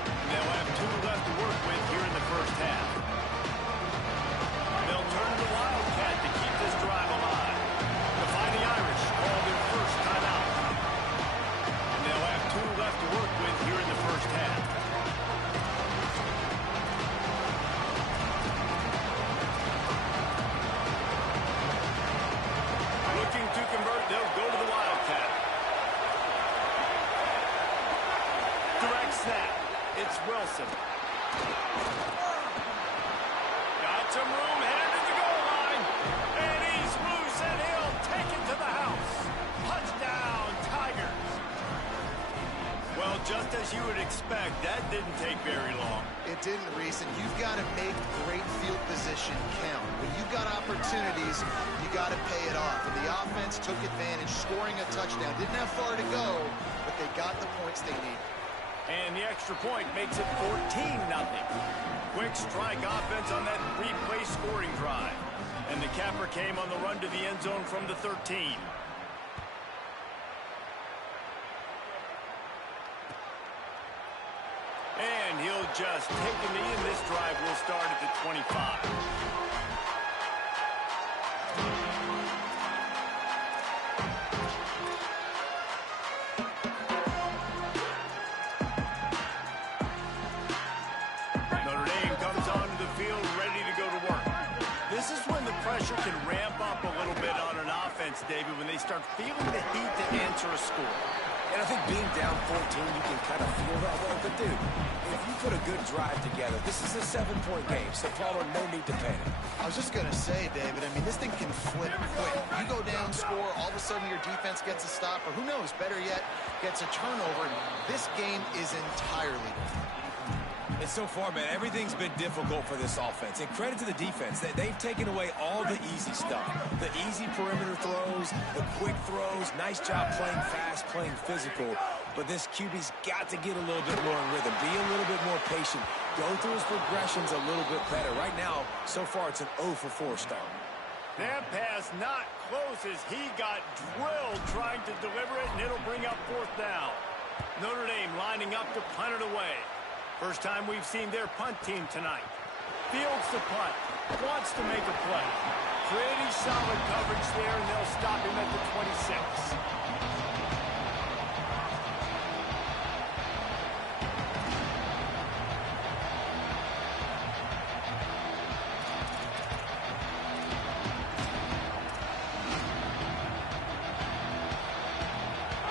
And they'll have 2 left to work with here in the first half. They'll turn to the Wildcat to keep this drive alive. The Fighting Irish call their first timeout. And they'll have 2 left to work with here in the first half. Looking to convert, they'll go to the Wildcat. Direct snap. It's Wilson. Got some room, headed to the goal line. And he's loose, and he'll take it to the house. Touchdown, Tigers. Well, just as you would expect, that didn't take very long. It didn't, Reese, and you've got to make great field position count. When you've got opportunities, you got to pay it off. And the offense took advantage, scoring a touchdown. Didn't have far to go, but they got the points they needed. And the extra point makes it 14-0. Quick strike offense on that replay scoring drive. And the capper came on the run to the end zone from the 13. And he'll just take a knee, and this drive will start at the 25. Pressure can ramp up a little bit on an offense, David, when they start feeling the heat to answer a score. And I think being down 14, you can kind of feel that way. But, dude, if you put a good drive together, this is a 7-point game, so Pollard, no need to panic. I was just going to say, David, I mean, this thing can flip quick. You go down, score, all of a sudden your defense gets a stop, or who knows, better yet, gets a turnover. This game is entirely different. And so far, man, everything's been difficult for this offense. And credit to the defense. They've taken away all the easy stuff. The easy perimeter throws, the quick throws. Nice job playing fast, playing physical. But this QB's got to get a little bit more in rhythm. Be a little bit more patient. Go through his progressions a little bit better. Right now, so far, it's an 0 for 4 start. That pass not close as he got drilled trying to deliver it, and it'll bring up 4th down. Notre Dame lining up to punt it away. First time we've seen their punt team tonight. Fields the punt. Wants to make a play. Pretty solid coverage there, and they'll stop him at the 26.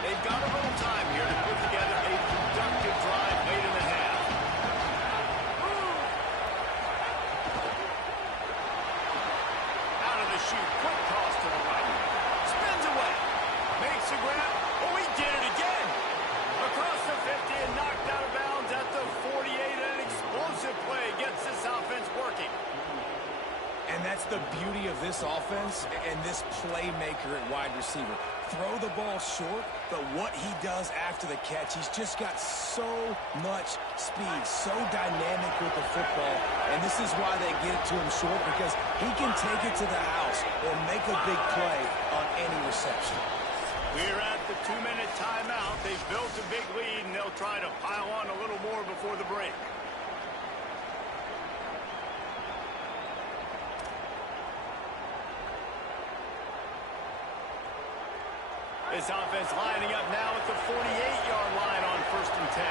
They've got a little time here to put together a productive drive late in the half. Quick toss to the right. Spins away. Makes the grab. Oh, he did it again. Across the 50 and knocked out of bounds at the 48. An explosive play gets this offense working. And that's the beauty of this offense and this playmaker at wide receiver. Throw the ball short, but what he does after the catch, he's just got so much speed, so dynamic with the football. And this is why they get it to him short, because he can take it to the house or make a big play on any reception. We're at the 2-minute timeout. They've built a big lead, and they'll try to pile on a little more before the break. This offense lining up now at the 48-yard line on 1st and 10.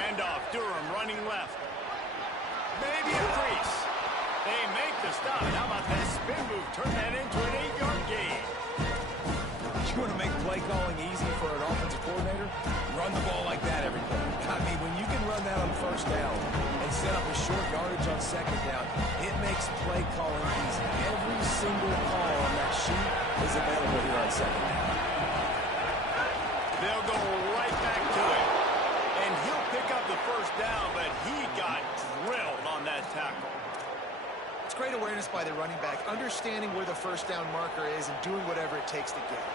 Handoff, Durham running left. Maybe a crease. They make the stop. How about that spin move? Turn that into an 8-yard gain. You want to make play calling easy for an offensive coordinator? Run the ball like that every play. I mean, when you can run that on 1st down and set up a short yardage on 2nd down, it makes play calling easy. Every single call on that sheet is available here on 2nd down. They'll go right back to it. And he'll pick up the 1st down, but he got drilled on that tackle. It's great awareness by the running back, understanding where the 1st down marker is and doing whatever it takes to get it.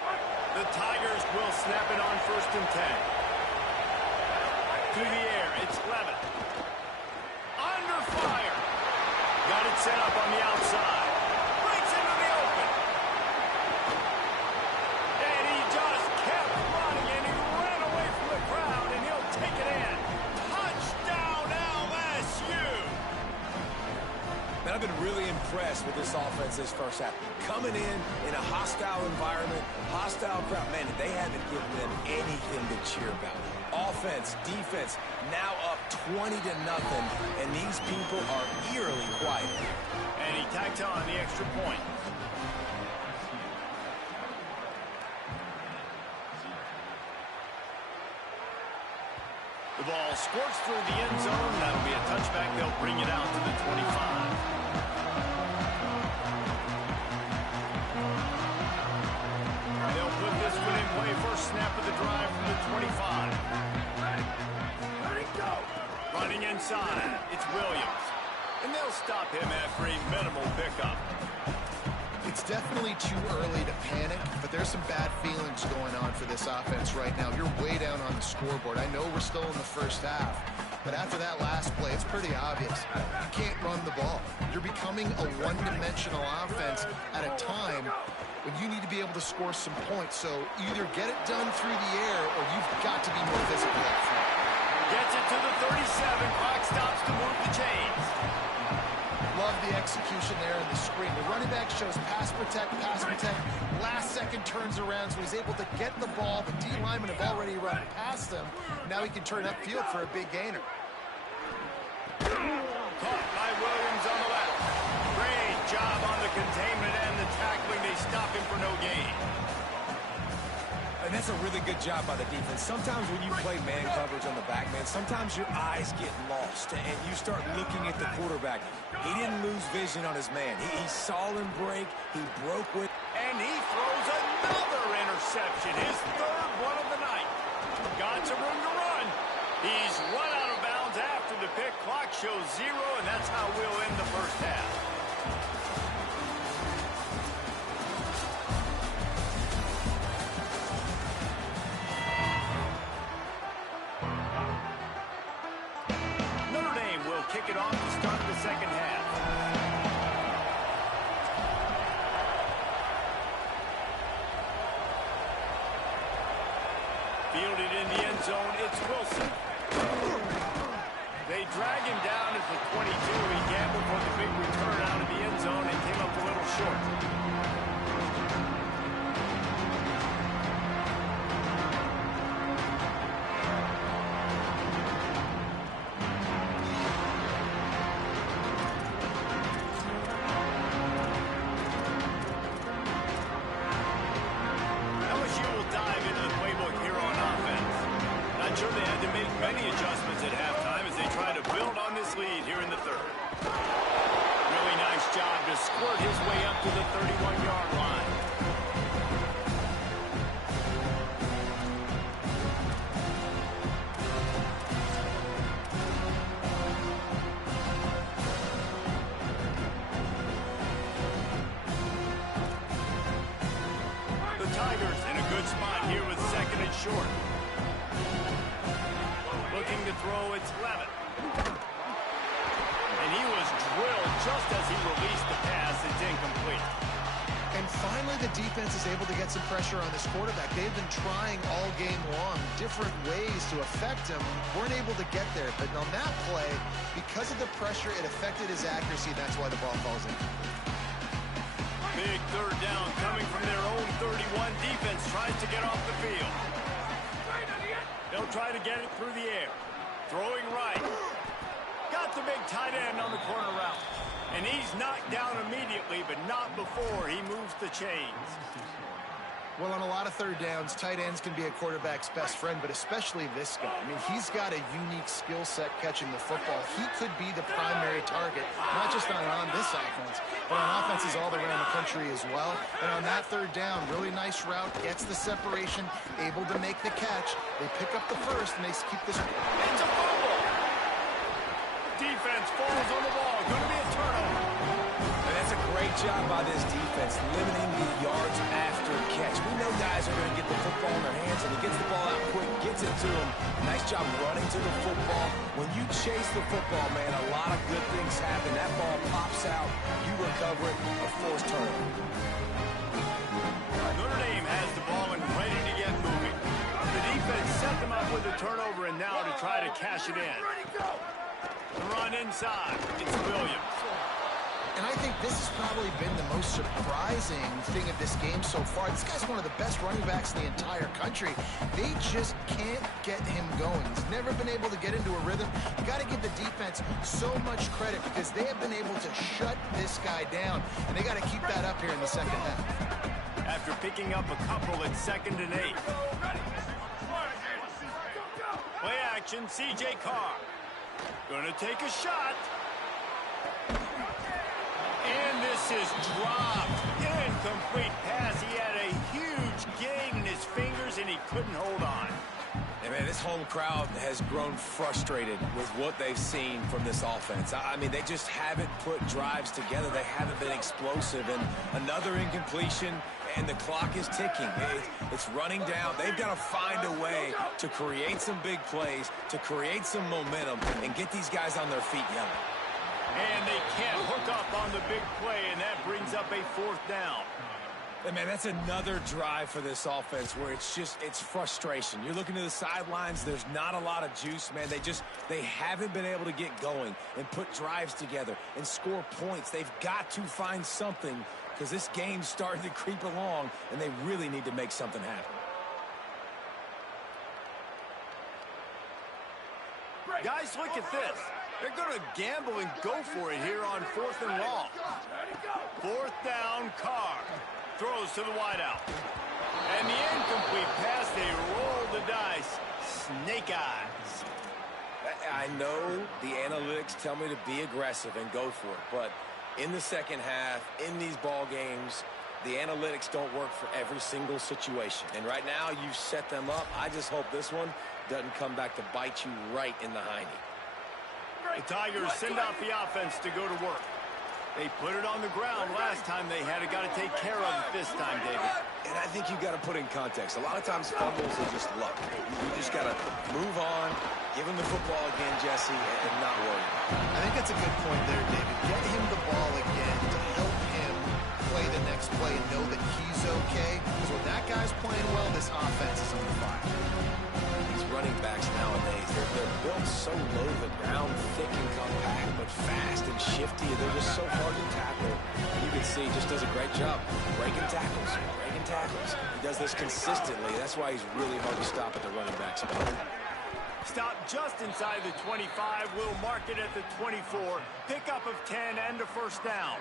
The Tigers will snap it on 1st and 10. To the air, it's Levitt. Under fire. Got it set up on the outside. Breaks into the open. And he just kept running, and he ran away from the crowd, and he'll take it in. Touchdown, LSU! Man, I've been really impressed with this offense this first half. Coming in a hostile environment, hostile crowd, man, they haven't given them anything to cheer about. Offense, defense, now up 20-0, and these people are eerily quiet. And he tacked on the extra point. The ball squirts through the end zone. That'll be a touchback. They'll bring it out to the 25. They'll put this one in play. First snap of the drive from the 25. Let it go. Running inside, it's Williams. And they'll stop him after a minimal pickup. It's definitely too early to panic, but there's some bad feelings going on for this offense right now. You're way down on the scoreboard. I know we're still in the first half, but after that last play, it's pretty obvious. You can't run the ball. You're becoming a one-dimensional offense at a time when you need to be able to score some points. So either get it done through the air or you've got to be more physical up front. Gets it to the 37. Clock stops to move the chains. Love the execution there in the screen. The running back shows pass protect. Last second turns around, so he's able to get the ball. The D linemen have already run past him. Now he can turn upfield for a big gainer. Caught by Williams on the left. Great job on the containment and the tackling. They stop him for no gain. And that's a really good job by the defense. Sometimes when you play man coverage on the back, man, sometimes your eyes get lost and you start looking at the quarterback. He didn't lose vision on his man. He saw him break. He broke with. And he throws another interception. His third one of the night. Got some room to run. He's run out of bounds after the pick. Clock shows 0, and that's how we'll end the first half. Notre Dame will kick it off to start the second half. Fielded in the end zone, it's Wilson. They drag him down at the 22. He gambled for the big return out of the end zone and came up a little short. LSU will dive into the playbook here on offense. Not sure they had to make many adjustments at halftime as they try to build on this lead here in the third. Really nice job to squirt his way up to the 31-yard line. The Tigers in a good spot here with second and short. Looking to throw, it's Levitt. And he was drilled just as he released the pass. It's incomplete. And finally, the defense is able to get some pressure on this quarterback. They've been trying all game long different ways to affect him. Weren't able to get there. But on that play, because of the pressure, it affected his accuracy. That's why the ball falls in. Big third down coming from their own 31. Defense tries to get off the field. They'll try to get it through the air. Throwing right. Got the big tight end on the corner route. And he's knocked down immediately, but not before he moves the chains. Well, on a lot of third downs, tight ends can be a quarterback's best friend, but especially this guy. I mean, he's got a unique skill set catching the football. He could be the primary target, not just on this offense, but on offenses all around the country as well. And on that third down, really nice route, gets the separation, able to make the catch. They pick up the first, and they keep this. It's a fumble. Defense falls on the ball. Going to be a turnover. And that's a great job by this defense, limiting the yards after catch. We know guys are going to get the football in their hands, and he gets the ball out quick, gets it to him. Nice job running to the football. When you chase the football, man, a lot of good things happen. That ball pops out, you recover it, a forced turnover. Notre Dame has the ball and ready to get moving. The defense set them up with a turnover, and now to try to cash it in. The run inside. It's Williams. And I think this has probably been the most surprising thing of this game so far. This guy's one of the best running backs in the entire country. They just can't get him going. He's never been able to get into a rhythm. You got to give the defense so much credit because they have been able to shut this guy down, and they got to keep that up here in the second half. After picking up a couple at 2nd and 8. Play action, C.J. Carr. Gonna take a shot. And this is dropped. Incomplete pass. He had a huge gain in his fingers, and he couldn't hold on. And Man, this home crowd has grown frustrated with what they've seen from this offense. I mean, they just haven't put drives together. They haven't been explosive. And another incompletion, and the clock is ticking. It's running down. They've got to find a way to create some big plays, to create some momentum, and get these guys on their feet yelling. And they can't hook up on the big play, and that brings up a 4th down. And man, that's another drive for this offense where it's frustration. You're looking to the sidelines. There's not a lot of juice, man. They haven't been able to get going and put drives together and score points. They've got to find something because this game's starting to creep along, and they really need to make something happen. Guys, look at this. They're going to gamble and go for it here on 4th and long. 4th down, Carr. Throws to the wideout. And the incomplete pass, they roll the dice. Snake eyes. I know the analytics tell me to be aggressive and go for it, but in the second half, in these ball games, the analytics don't work for every single situation. And right now, you've set them up. I just hope this one doesn't come back to bite you right in the hiney. The Tigers send out the offense to go to work. They put it on the ground last time they had it. Got to take care of it this time, David. And I think you got to put in context. A lot of times fumbles are just luck. You just got to move on, give him the football again, Jesse, and not worry. I think that's a good point there, David. Get him the ball again to help him play the next play and know that he's okay. Because when that guy's playing well, this offense is on fire. These running backs nowadays, they're built so low to the ground, thick and compact, but fast and shifty. They're just so hard to tackle. You can see he just does a great job breaking tackles. He does this consistently. That's why he's really hard to stop at the running back spot. Stop just inside the 25. We'll mark it at the 24. Pickup of 10 and a 1st down.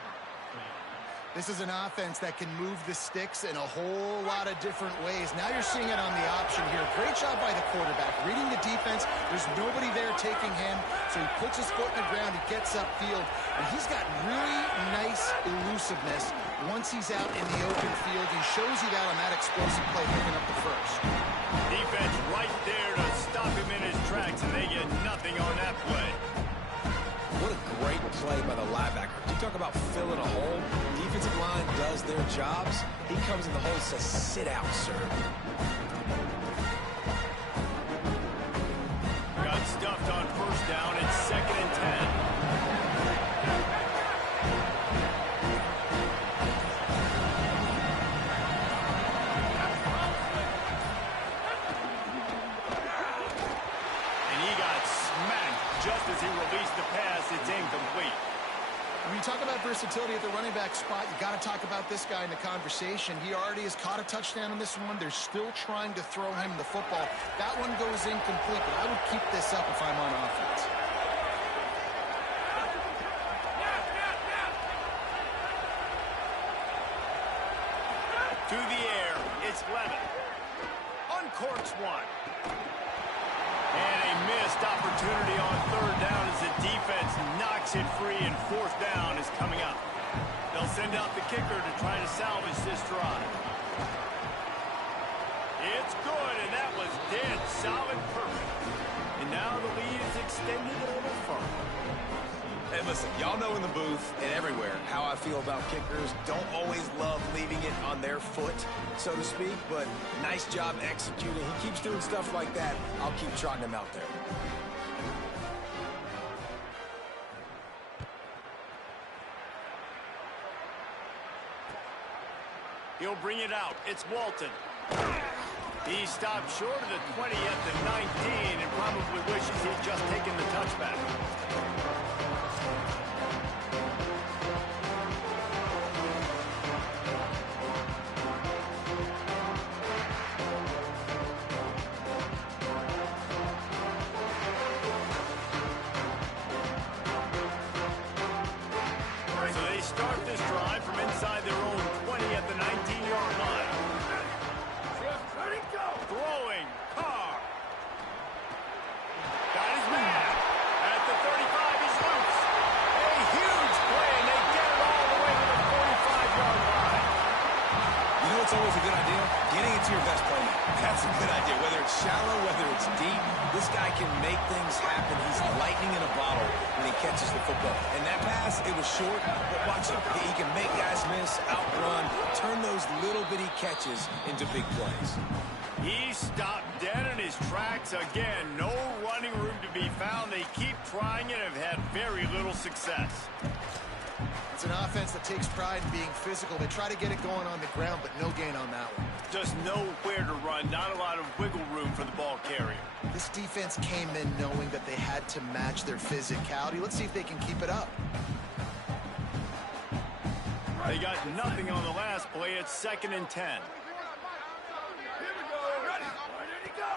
This is an offense that can move the sticks in a whole lot of different ways. Now you're seeing it on the option here. Great job by the quarterback. Reading the defense. There's nobody there taking him. So he puts his foot in the ground. He gets upfield. And he's got really nice elusiveness once he's out in the open field. He shows you that on that explosive play, picking up the 1st. Defense right there to stop him in his tracks, and they get nothing on that play. What a great play by the linebacker. You talk about filling a hole. Defensive line does their jobs. He comes in the hole and says, sit out, sir. Got stuffed on 1st down. It's 2nd and 10. Just as he released the pass, it's incomplete. When you talk about versatility at the running back spot, you got to talk about this guy in the conversation. He already has caught a touchdown on this one. They're still trying to throw him the football. That one goes incomplete, but I would keep this up if I'm on offense. To the air, it's Levin. Uncorks one. And a missed opportunity on 3rd down as the defense knocks it free, and 4th down is coming up. They'll send out the kicker to try to salvage this drive. It's good, and that was dead solid perfect. And now the lead is extended a little further. Hey, listen, y'all know in the booth and everywhere how I feel about kickers. Don't always love leaving it on their foot, so to speak, but nice job executing. He keeps doing stuff like that. I'll keep trotting him out there. He'll bring it out. It's Walton. He stopped short of the 20 at the 19 and probably wishes he'd just taken the touchback. So they start this drive from inside their own 20 at the 19-yard line. Let it go. Throwing, Carr. Got his man. At the 35, he's loose. it's shallow, whether it's deep, this guy can make things happen. He's lightning in a bottle when he catches the football. And that pass, it was short, but watch him. He can make guys miss, outrun, turn those little bitty catches into big plays. He stopped dead in his tracks again. No running room to be found. They keep trying and have had very little success. It's an offense that takes pride in being physical. They try to get it going on the ground, but no gain on that one. Just nowhere to run. Not a lot of wiggle room for the ball carrier. This defense came in knowing that they had to match their physicality. Let's see if they can keep it up. They got nothing on the last play. It's 2nd and 10.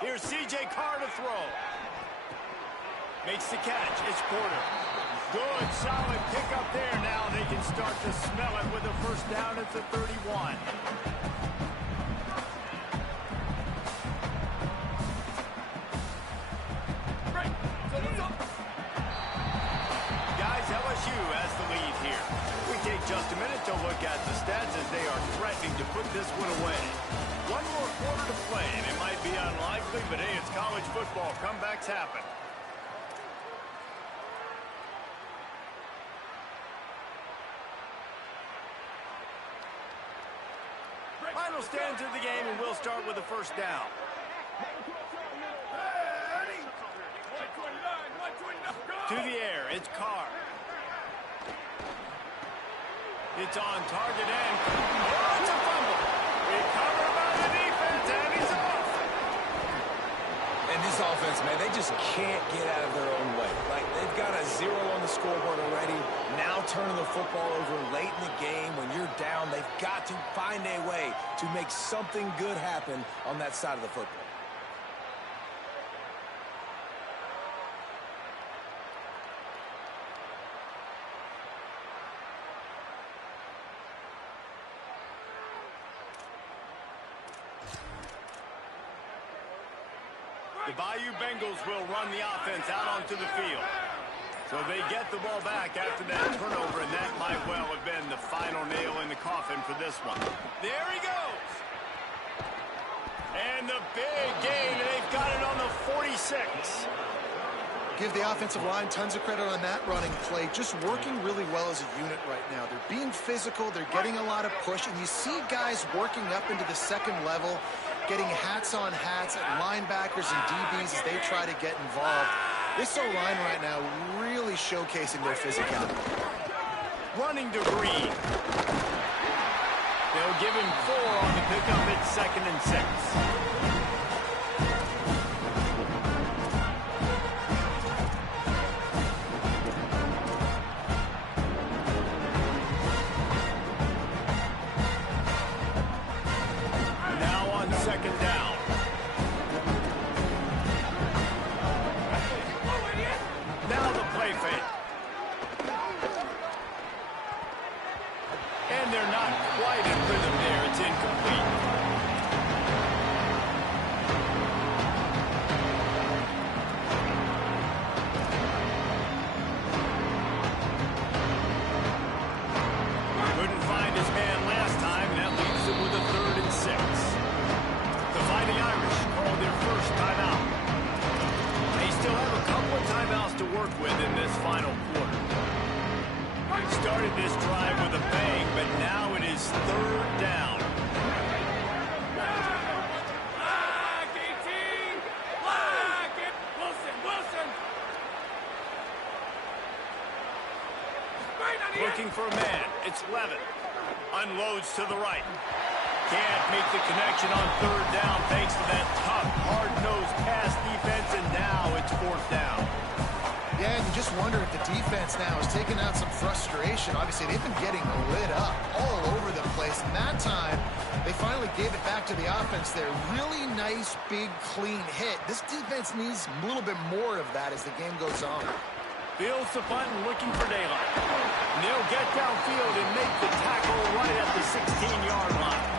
Here's C.J. Carr to throw. Makes the catch. It's Porter. Good, solid pickup there. Now they can start to smell it with a first down at the 31. Guys, LSU has the lead here. We take just a minute to look at the stats as they are threatening to put this one away. One more quarter to play, and it might be unlikely, but hey, it's college football. Comebacks happen. Final stands of the game, and we'll start with the first down. To the air, it's Carr. It's on target and oh, it's a fumble. Recovered by the defense, and he's off. And this offense, man, they just can't get out of their own way. Like, they've got a 0 on the scoreboard already. Now turning the football over late in the game. When you're down, they've got to find a way to make something good happen on that side of the football. The Bayou Bengals will run the offense out onto the field. So they get the ball back after that turnover, and that might well have been the final nail in the coffin for this one. There he goes. And the big gain, and they've got it on the 46. Give the offensive line tons of credit on that running play. Just working really well as a unit right now. They're being physical. They're getting a lot of push. And you see guys working up into the second level, getting hats on hats at linebackers and DBs as they try to get involved. This O-line right now really showcasing their physicality. Running to Green. They'll give him 4 on the pickup. It's 2nd and 6. Looking for a man. It's Levin. Unloads to the right. Can't make the connection on 3rd down thanks to that tough, hard-nosed pass defense, and now it's 4th down. Yeah, and you just wonder if the defense now is taking out some frustration. Obviously, they've been getting lit up all over the place. And that time, they finally gave it back to the offense there. Really nice, big, clean hit. This defense needs a little bit more of that as the game goes on. Fields the punt and looking for daylight. And they'll get downfield and make the tackle right at the 16-yard line.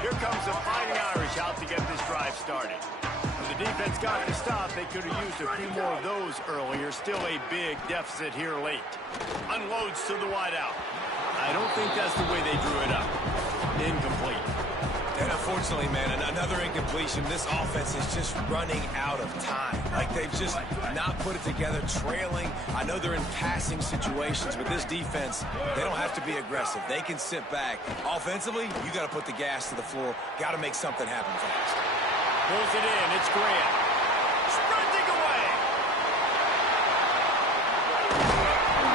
Here comes the Fighting Irish out to get this drive started. The The defense got the stop. They could have used a few more of those earlier. Still a big deficit here late. Unloads to the wideout. I don't think that's the way they drew it up. Incomplete. And unfortunately, man, another incompletion. This offense is just running out of time. Like, they've just not put it together, trailing. I know they're in passing situations, but this defense, they don't have to be aggressive. They can sit back. Offensively, you got to put the gas to the floor. Got to make something happen fast. Pulls it in. It's Grant. Sprinting away.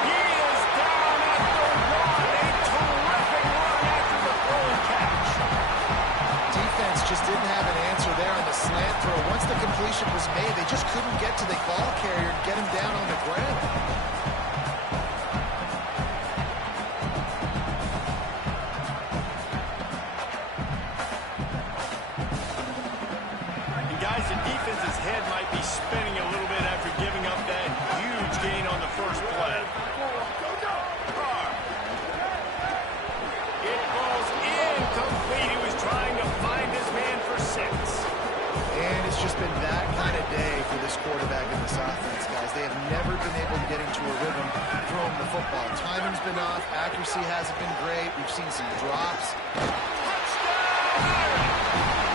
He is down at the one. A terrific run after the throwing catch. Defense just didn't have an answer there on the slant throw. Once the completion was made, they just couldn't get to the ball carrier and get him down on the ground. The defense's head might be spinning a little bit after giving up that huge gain on the first play. It falls incomplete. He was trying to find his man for 6. And it's just been that kind of day for this quarterback and this offense, guys. They have never been able to get into a rhythm throwing the football. Timing's been off. Accuracy hasn't been great. We've seen some drops.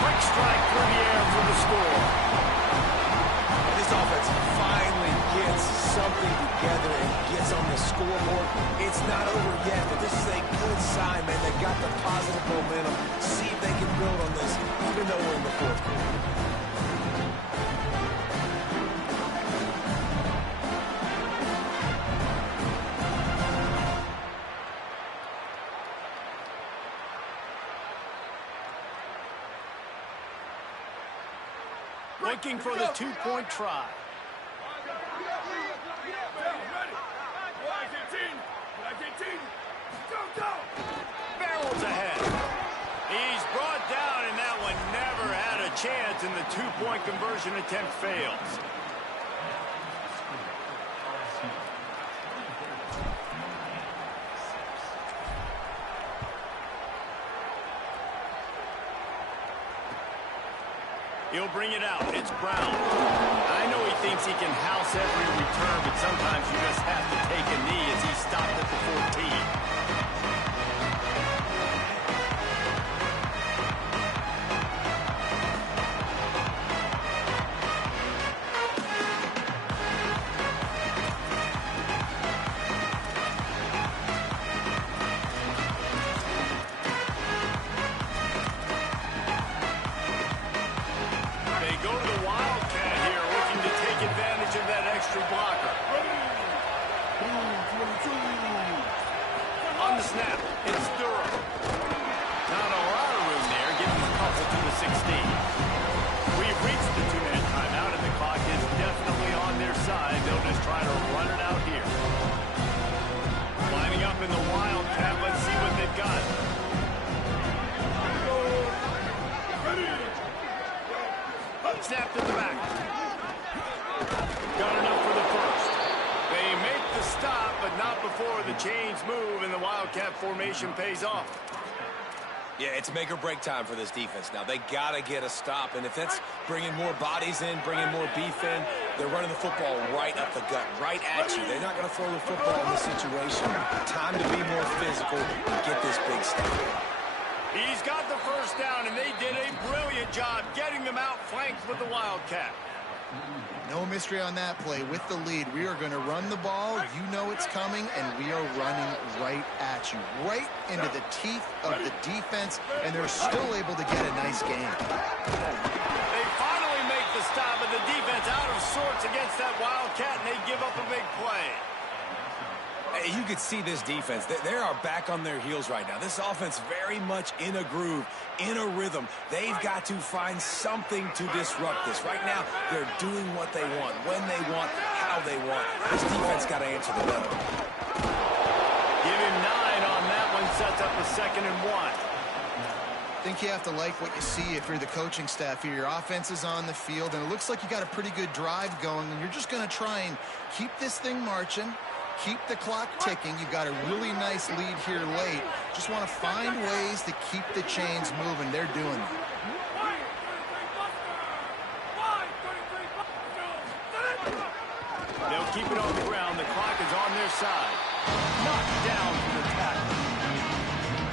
Quick strike through the air for the score. This offense finally gets something together and gets on the scoreboard. It's not over yet, but this is a good sign, man. They got the positive momentum. See if they can build on this, even though we're in the fourth quarter. Looking for the 2-point try. Barrels ahead. He's brought down, and that one never had a chance, and the 2-point conversion attempt fails. He'll bring it out. It's Brown. I know he thinks he can house every return, but sometimes you just have to take a knee as he stopped at the 14. On the snap, it's Durham. Not a lot of room there, give him a couple to the 16. We've reached the 2-minute timeout, and the clock is definitely on their side. They'll just try to run it out here. Lining up in the Wildcat, let's see what they've got. Snap to the back. Got enough for the first. They make the stop, but not before the chains move and the Wildcat formation pays off. Yeah, it's make or break time for this defense now. They got to get a stop, and if that's bringing more bodies in, bringing more beef in, they're running the football right up the gut, right at you. They're not going to throw the football in this situation. Time to be more physical and get this big stop. He's got the first down, and they did a brilliant job getting them out flanked with the Wildcat. No mystery on that play. With the lead, we are going to run the ball. You know it's coming, and we are running right at you, right into the teeth of the defense, and they're still able to get a nice game. They finally make the stop, but the defense out of sorts against that Wildcat, and they give up a big play. You could see this defense. They are back on their heels right now. This offense very much in a groove, in a rhythm. They've got to find something to disrupt this. Right now, they're doing what they want, when they want, how they want. This defense got to answer the bell. Give him 9 on that one. Sets up a 2nd and 1. I think you have to like what you see if you're the coaching staff here. Your offense is on the field, and it looks like you got a pretty good drive going, and you're just going to try and keep this thing marching. Keep the clock ticking. You've got a really nice lead here late. Just want to find ways to keep the chains moving. They're doing it. keep it on the ground. The clock is on their side. Knocked down for the tackle.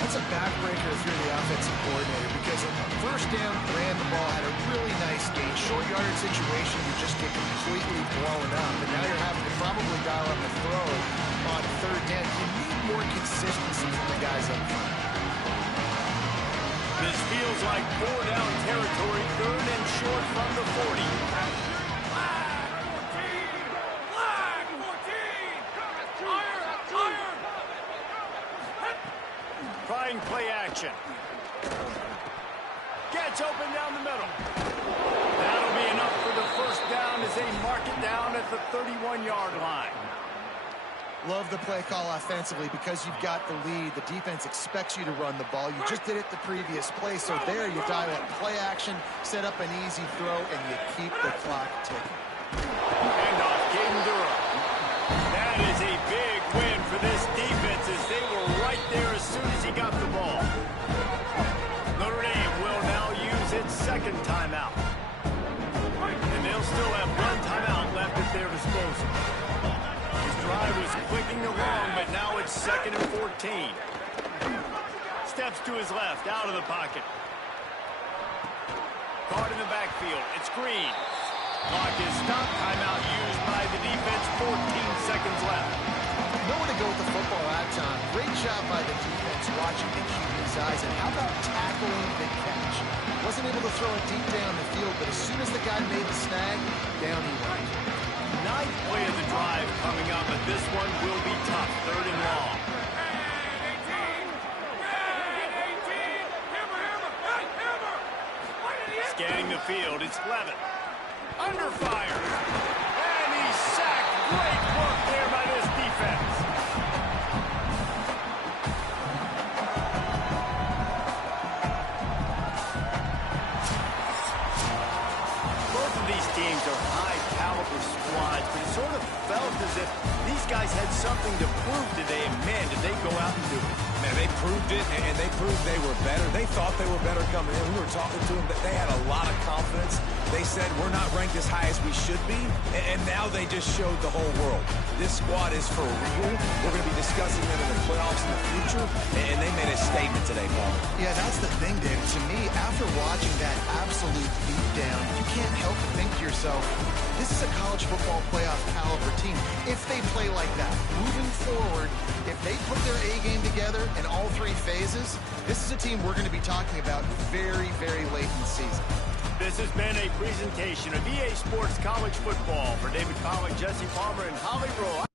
That's a backbreaker if you're the offensive coordinator, because on first down, ran the ball, had a really nice gain. Short yardage situation, you just get completely blown up. And now you're having to probably dial up a throw on third down. You need more consistency from the guys up front. This feels like 4-down territory, third and short from the 40. Flag 14! Iron! Trying play action. Gets open down the middle. That'll be enough for the first down as they mark it down at the 31-yard line. Love the play call offensively because you've got the lead. The defense expects you to run the ball. You just did it the previous play, so there you dial up play action, set up an easy throw, and you keep the clock ticking. Handoff, Caden Durham. That is a big win for this defense as they were right there as soon as he got the ball. Notre Dame will now use its second timeout. And they'll still have one timeout left at their disposal. His drive was clicking along, but now it's 2nd and 14. Steps to his left, out of the pocket. Guard in the backfield. It's Green. Clock is stopped. Timeout used by the defense. 14 seconds left. Nowhere to go with the football at time. Great job by the defense watching the QB's eyes. And how about tackling the catch? Wasn't able to throw it deep down the field, but as soon as the guy made the snag, down he went. Ninth play of the drive coming up, but this one will be tough. 3rd and long. Scanning the field, it's Levitt. Under fire. And he's sacked. Great work there by this defense. Both of these teams are high-caliber squads, but it sort of felt as if these guys had something to prove today, and man, did they go out and do it. Man, they proved it, and they proved they were better. They thought they were better coming in. We were talking to them, that they had a lot of confidence. They said, we're not ranked as high as we should be, and now they just showed the whole world. This squad is for real. We're going to be discussing them in the playoffs in the future, and they made a statement today, Paul. Yeah, that's the thing, David. To me, after watching that absolute beatdown, you can't help but think to yourself, this is a college football playoff caliber team. If they play like that, moving forward, if they put their A game together in all three phases, this is a team we're going to be talking about very, very late in the season. This has been a presentation of EA Sports College Football. For David Pollack, Jesse Palmer, and Holly Rowe.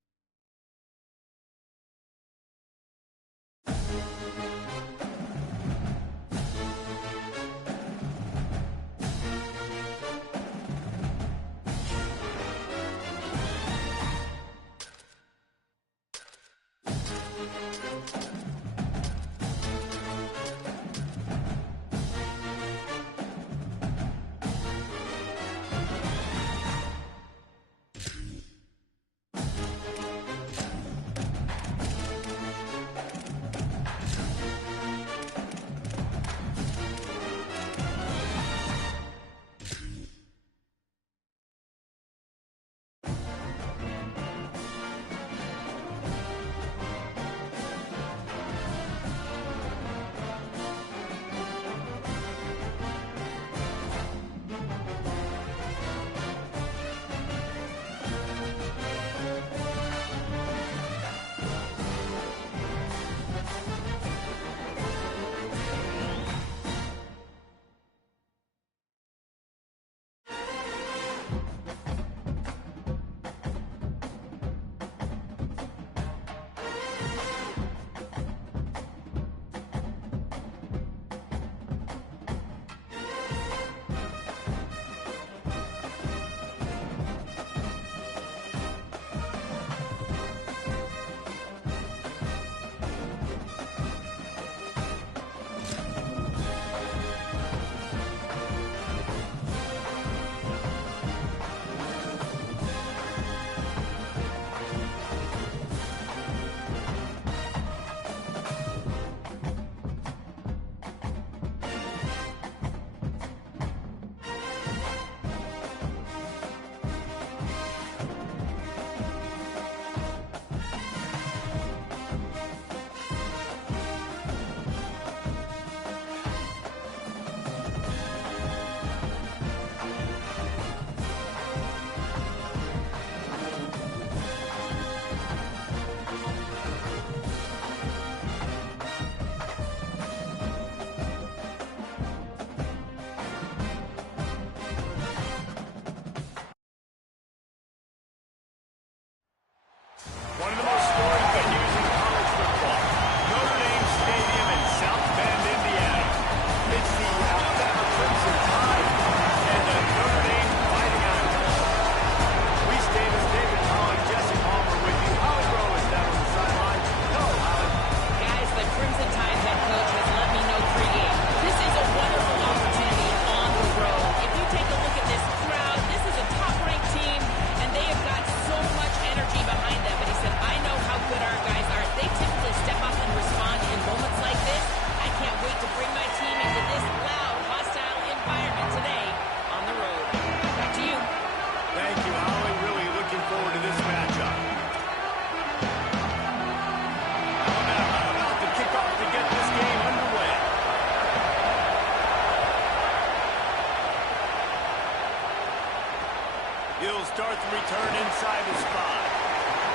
He'll start the return inside the spot.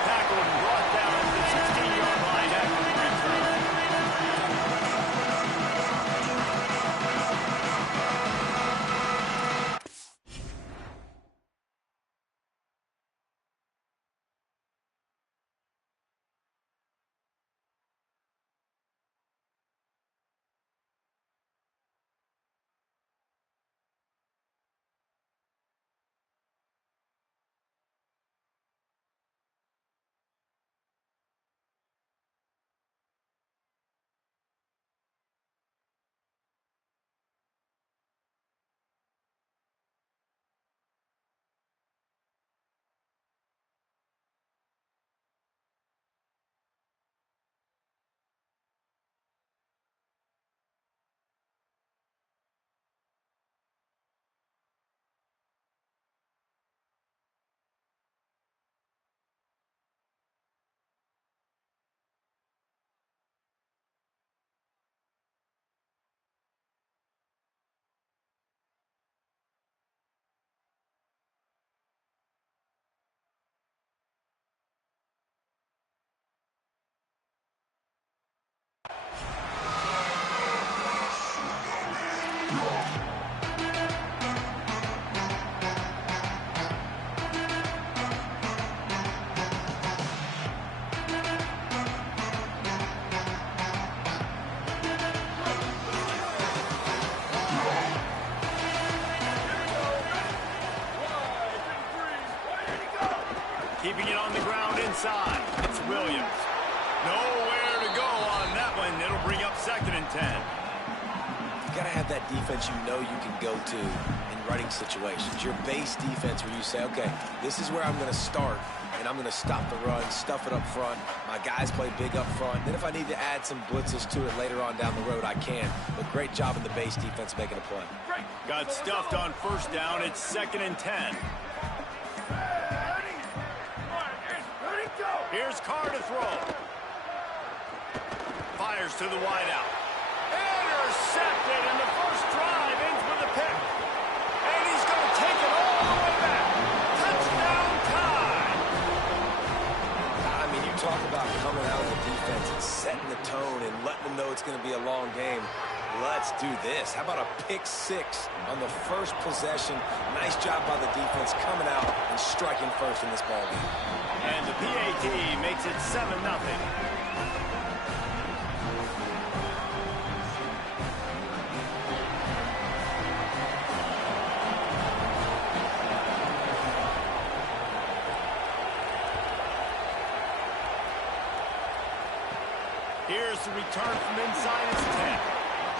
Tackled and brought down at the 16-yard line after the return. Keeping it on the ground inside. It's Williams. Nowhere to go on that one. It'll bring up 2nd and 10. You got to have that defense you know you can go to in running situations. Your base defense where you say, okay, this is where I'm going to start, and I'm going to stop the run, stuff it up front. My guys play big up front. Then if I need to add some blitzes to it later on down the road, I can. But great job in the base defense making a play. Got stuffed on 1st down. It's 2nd and 10. Here's Carr to throw. Fires to the wideout. Intercepted, and the first drive ends with a pick. And he's going to take it all the way back. Touchdown time. I mean, you talk about coming out of the defense and setting the tone and letting them know it's going to be a long game. Let's do this. How about a pick 6 on the first possession? Nice job by the defense coming out and striking first in this ball game. And the PAT makes it 7-0. Here's the return from inside his 10.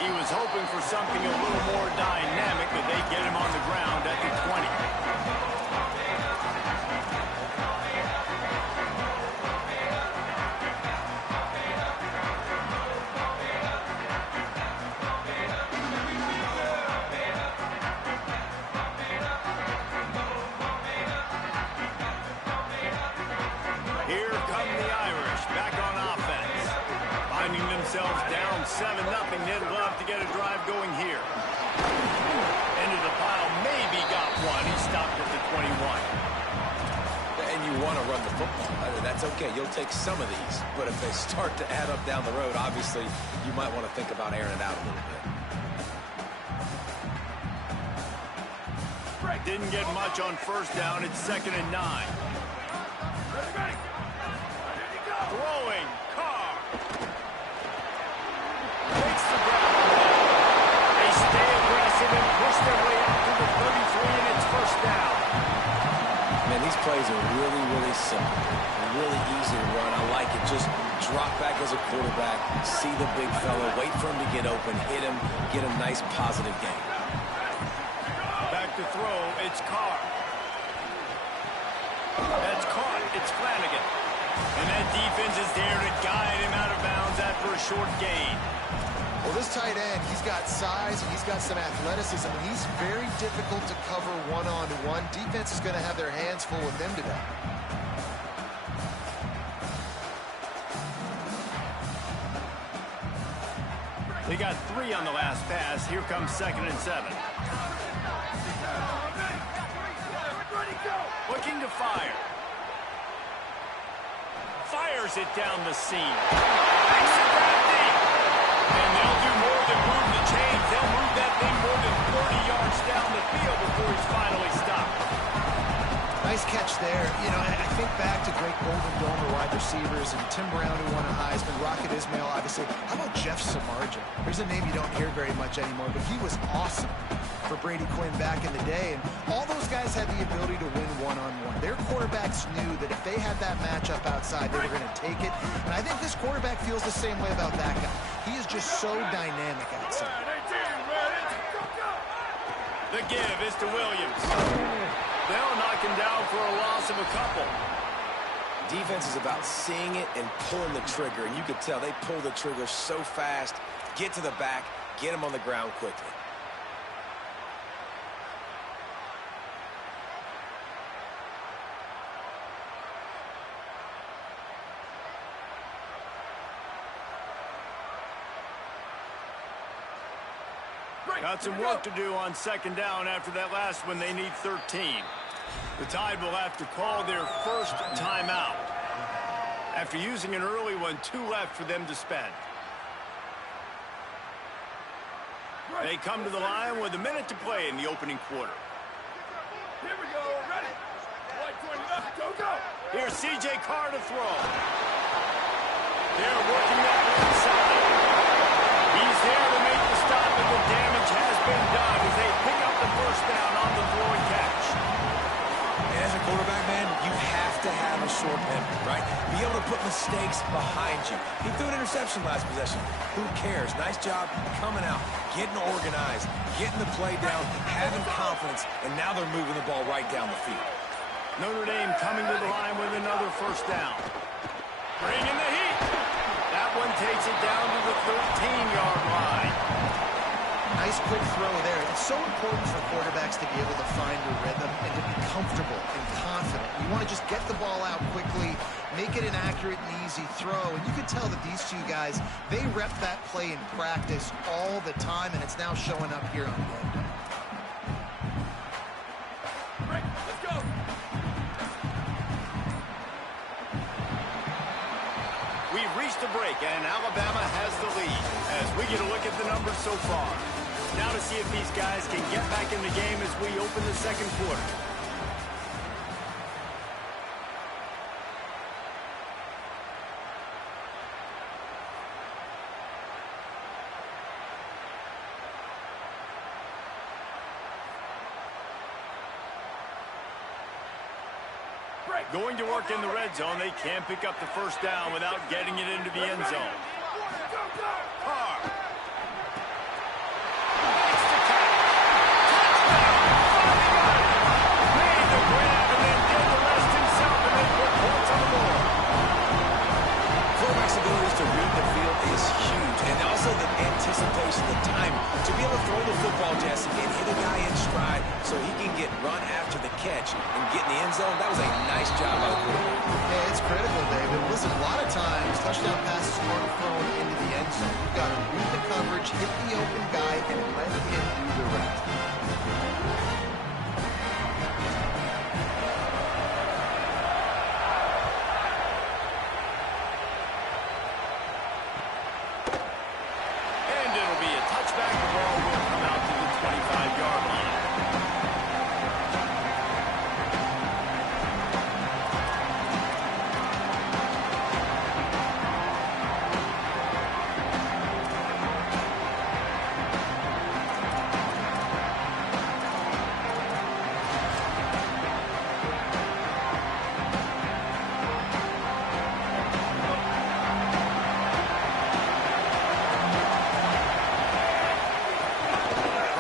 He was hoping for something a little more dynamic, but they get him on the ground at the 20. Here come the Irish back on offense. Finding themselves down 7-0. They'd love to get a drive going here. Into the pile, maybe got one. He stopped at the 21. And you want to run the football. That's okay. You'll take some of these. But if they start to add up down the road, obviously, you might want to think about airing it out a little bit. Didn't get much on 1st down. It's 2nd and 9. Throwing, Carr. Takes the grab. They stay aggressive and push their way out to the 33, and it's 1st down. Man, these plays are really, really simple and really easy to run. I like it. Just drop back as a quarterback, see the big fella, wait for him to get open, hit him, get a nice positive gain. Back to throw, it's Carr. That's caught. It's Flanagan. And that defense is there to guide him out of bounds after a short gain. Well, this tight end, he's got size, he's got some athleticism, and he's very difficult to cover one-on-one. Defense is going to have their hands full with him today. They got 3 on the last pass. Here comes 2nd and 7. Ready, go! looking to fire. Fires it down the seam. Makes it that deep. And they'll do more than move the chains. They'll move that thing more than 30 yards down the field before he's finally stopped. Nice catch there. You know, I think back to great Golden Dome wide receivers and Tim Brown, who won a Heisman, Rocket Ismail, obviously. How about Jeff Samardzija? There's a name you don't hear very much anymore, but he was awesome for Brady Quinn back in the day. And all those guys had the ability to win one-on-one. Their quarterbacks knew that if they had that matchup outside, they were going to take it. And I think this quarterback feels the same way about that guy. He is just so dynamic outside. The give is to Williams. They'll knock him down for a loss of a couple. Defense is about seeing it and pulling the trigger, and you could tell they pull the trigger so fast, get to the back, get him on the ground quickly. Got some work to do on second down after that last one. They need 13. The Tide will have to call their first timeout. After using an early one, 2 left for them to spend. They come to the line with a minute to play in the opening quarter. Here we go, ready. White 20, go, go. Here's C.J. Carr to throw. They're working that left side. He's there to make the stop, but the damage has been done as they pick up the first down on the throw and catch. And as a quarterback, man, you have to have a short memory, right? Be able to put mistakes behind you. He threw an interception last possession. Who cares? Nice job coming out, getting organized, getting the play down, having confidence, and now they're moving the ball right down the field. Notre Dame coming to the line with another first down. Bringing the heat. That one takes it down to the 13-yard line. Nice quick throw there. It's so important for quarterbacks to be able to find a rhythm and to be comfortable and confident. You want to just get the ball out quickly, make it an accurate and easy throw. And you can tell that these two guys, they rep that play in practice all the time, and it's now showing up here on game day. Break, let's go. We've reached the break, and Alabama has the lead as we get a look at the numbers so far. Now to see if these guys can get back in the game as we open the second quarter. Going to work in the red zone. They can't pick up the first down without getting it into the end zone. Carr. Makes the catch. Touchdown. Made the grab and then did the rest himself and then put points on the board. Quarterback's ability to read the field is huge, and also the anticipation, the time to be able to throw the football, Jesse, and hit a guy in stride so he can get run after the catch and get in the end zone. That was a nice job by the quarterback. Yeah, it's critical, David. Listen, a lot of times touchdown passes aren't thrown into the end zone. You've got to read the coverage, hit the open guy, and let him do the rest. And it'll be a touchback. The ball will come out to the 25-yard line.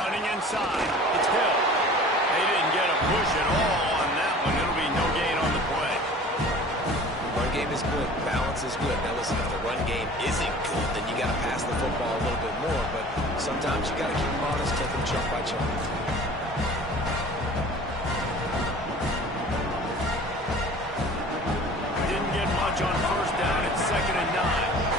Running inside. It's Hill. They didn't get a push at all on that one. It'll be no gain on the play. Run game is good. Balance is good. Now listen, if the run game isn't good, then you got to pass the football a little bit more. But sometimes you got to keep them honest, take them chunk by chunk. Didn't get much on first down. It's 2nd and 9.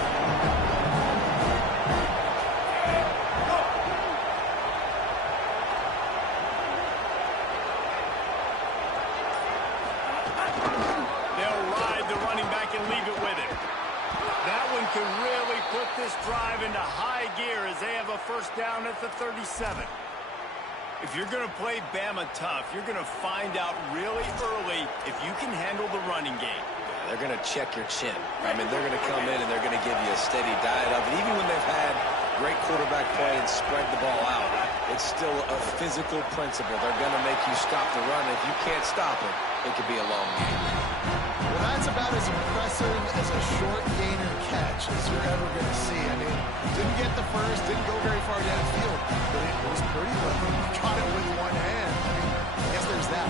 can leave it with him. That one could really put this drive into high gear as they have a first down at the 37. If you're going to play Bama tough, you're going to find out really early if you can handle the running game. They're going to check your chin. I mean, they're going to come in and they're going to give you a steady diet of it. Even when they've had great quarterback play and spread the ball out, it's still a physical principle. They're going to make you stop the run. If you can't stop it, it could be a long game. Well, that's about as impressive as a short gainer catch as you're ever going to see. I mean, didn't get the first, didn't go very far downfield, but it was pretty good. Caught it with one hand. I mean, I guess there's that.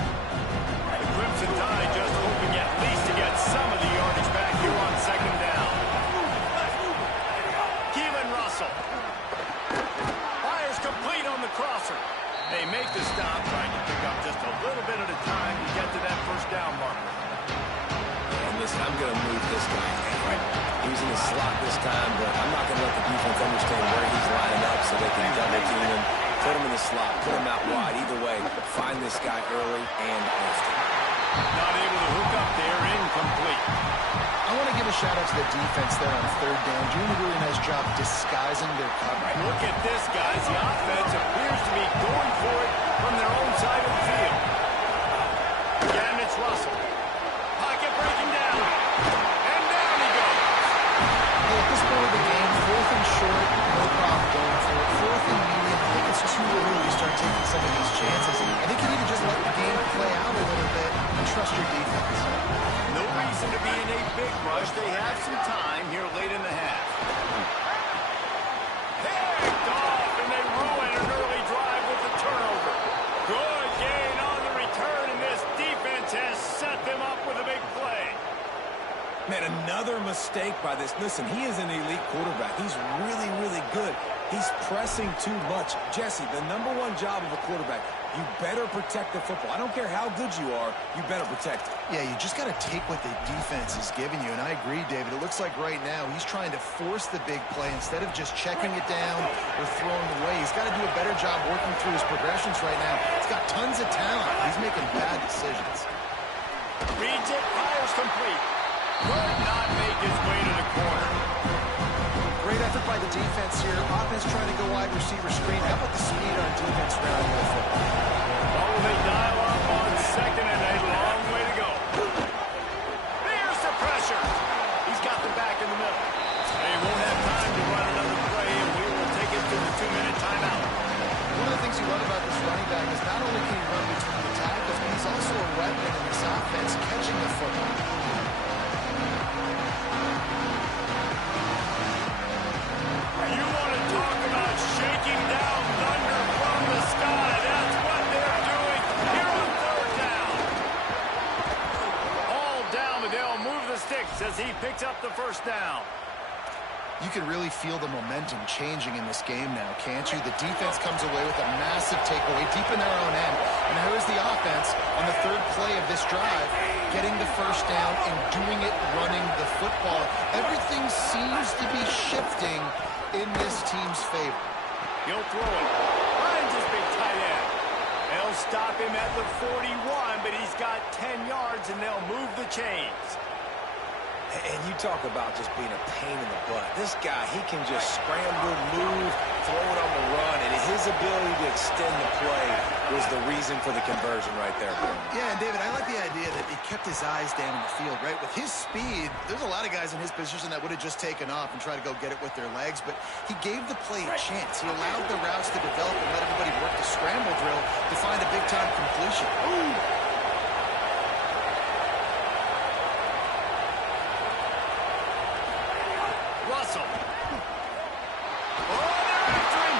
The Crimson Tide just hoping at least to get some of the yardage back here on second down. Keelan Russell. Fires complete on the crosser. They make the stop, trying to pick up just a little bit at a time to get to that first down marker. And listen, I'm going to move this guy. Right? He's in the slot this time, but I'm not going to let the defense understand where he's lining up so they can double team him. Put him in the slot, put him out wide. Either way, find this guy early and often. Not able to hook up there, incomplete. I want to give a shout out to the defense there on third down, doing a really nice job disguising their coverage. Look at this, guys. The offense appears to be going for it from their own side of the field. Again, it's Russell. Pocket breaking down. And down he goes. Hey, at this point of the game, fourth and short, no problem going for it. Fourth and medium, I think it's too early to start taking some of these chances. I think you need to just let the game play out a little bit and trust your defense. No reason to be in a big rush. They have some time here late in the half. Picked off, and they ruin an early drive with the turnover. Good gain on the return, and this defense has set them up with a big play. Man, another mistake by this. Listen, he is an elite quarterback. He's really, really good. He's pressing too much. Jesse, the number one job of a quarterback, you better protect the football. I don't care how good you are, you better protect it. Yeah, you just got to take what the defense is giving you, and I agree, David. It looks like right now he's trying to force the big play instead of just checking it down or throwing away. He's got to do a better job working through his progressions right now. He's got tons of talent. He's making bad decisions. Reads it, fires complete. Could not make his way to the corner. Great effort by the defense here. Offense trying to go wide receiver screen. How about the speed on defense rounding the football? Oh, they dial up on second and a long way to go. There's the pressure. He's got the back in the middle. They won't have time to run another play, and we will take it to the 2-minute timeout. One of the things you love about this running back is not only can he run between the tackles, but he's also a weapon in this offense, catching the football. You want to talk about shaking down thunder from the sky. That's what they're doing here on third down. All down, but they'll move the sticks as he picks up the first down. You can really feel the momentum changing in this game now, can't you? The defense comes away with a massive takeaway deep in their own end. And here's the offense on the third play of this drive, getting the first down and doing it running the football. Everything seems to be shifting in this team's favor. He'll throw it. Finds his big tight end. They'll stop him at the 41, but he's got 10 yards, and they'll move the chains. And you talk about just being a pain in the butt. This guy, he can just scramble, move, throw it on the run, and his ability to extend the play was the reason for the conversion right there. Yeah, and David, I like the idea that he kept his eyes down in the field, right? With his speed, there's a lot of guys in his position that would have just taken off and tried to go get it with their legs, but he gave the play a chance. He allowed the routes to develop and let everybody work the scramble drill to find a big-time completion. Ooh. Russell. Oh, they're after him.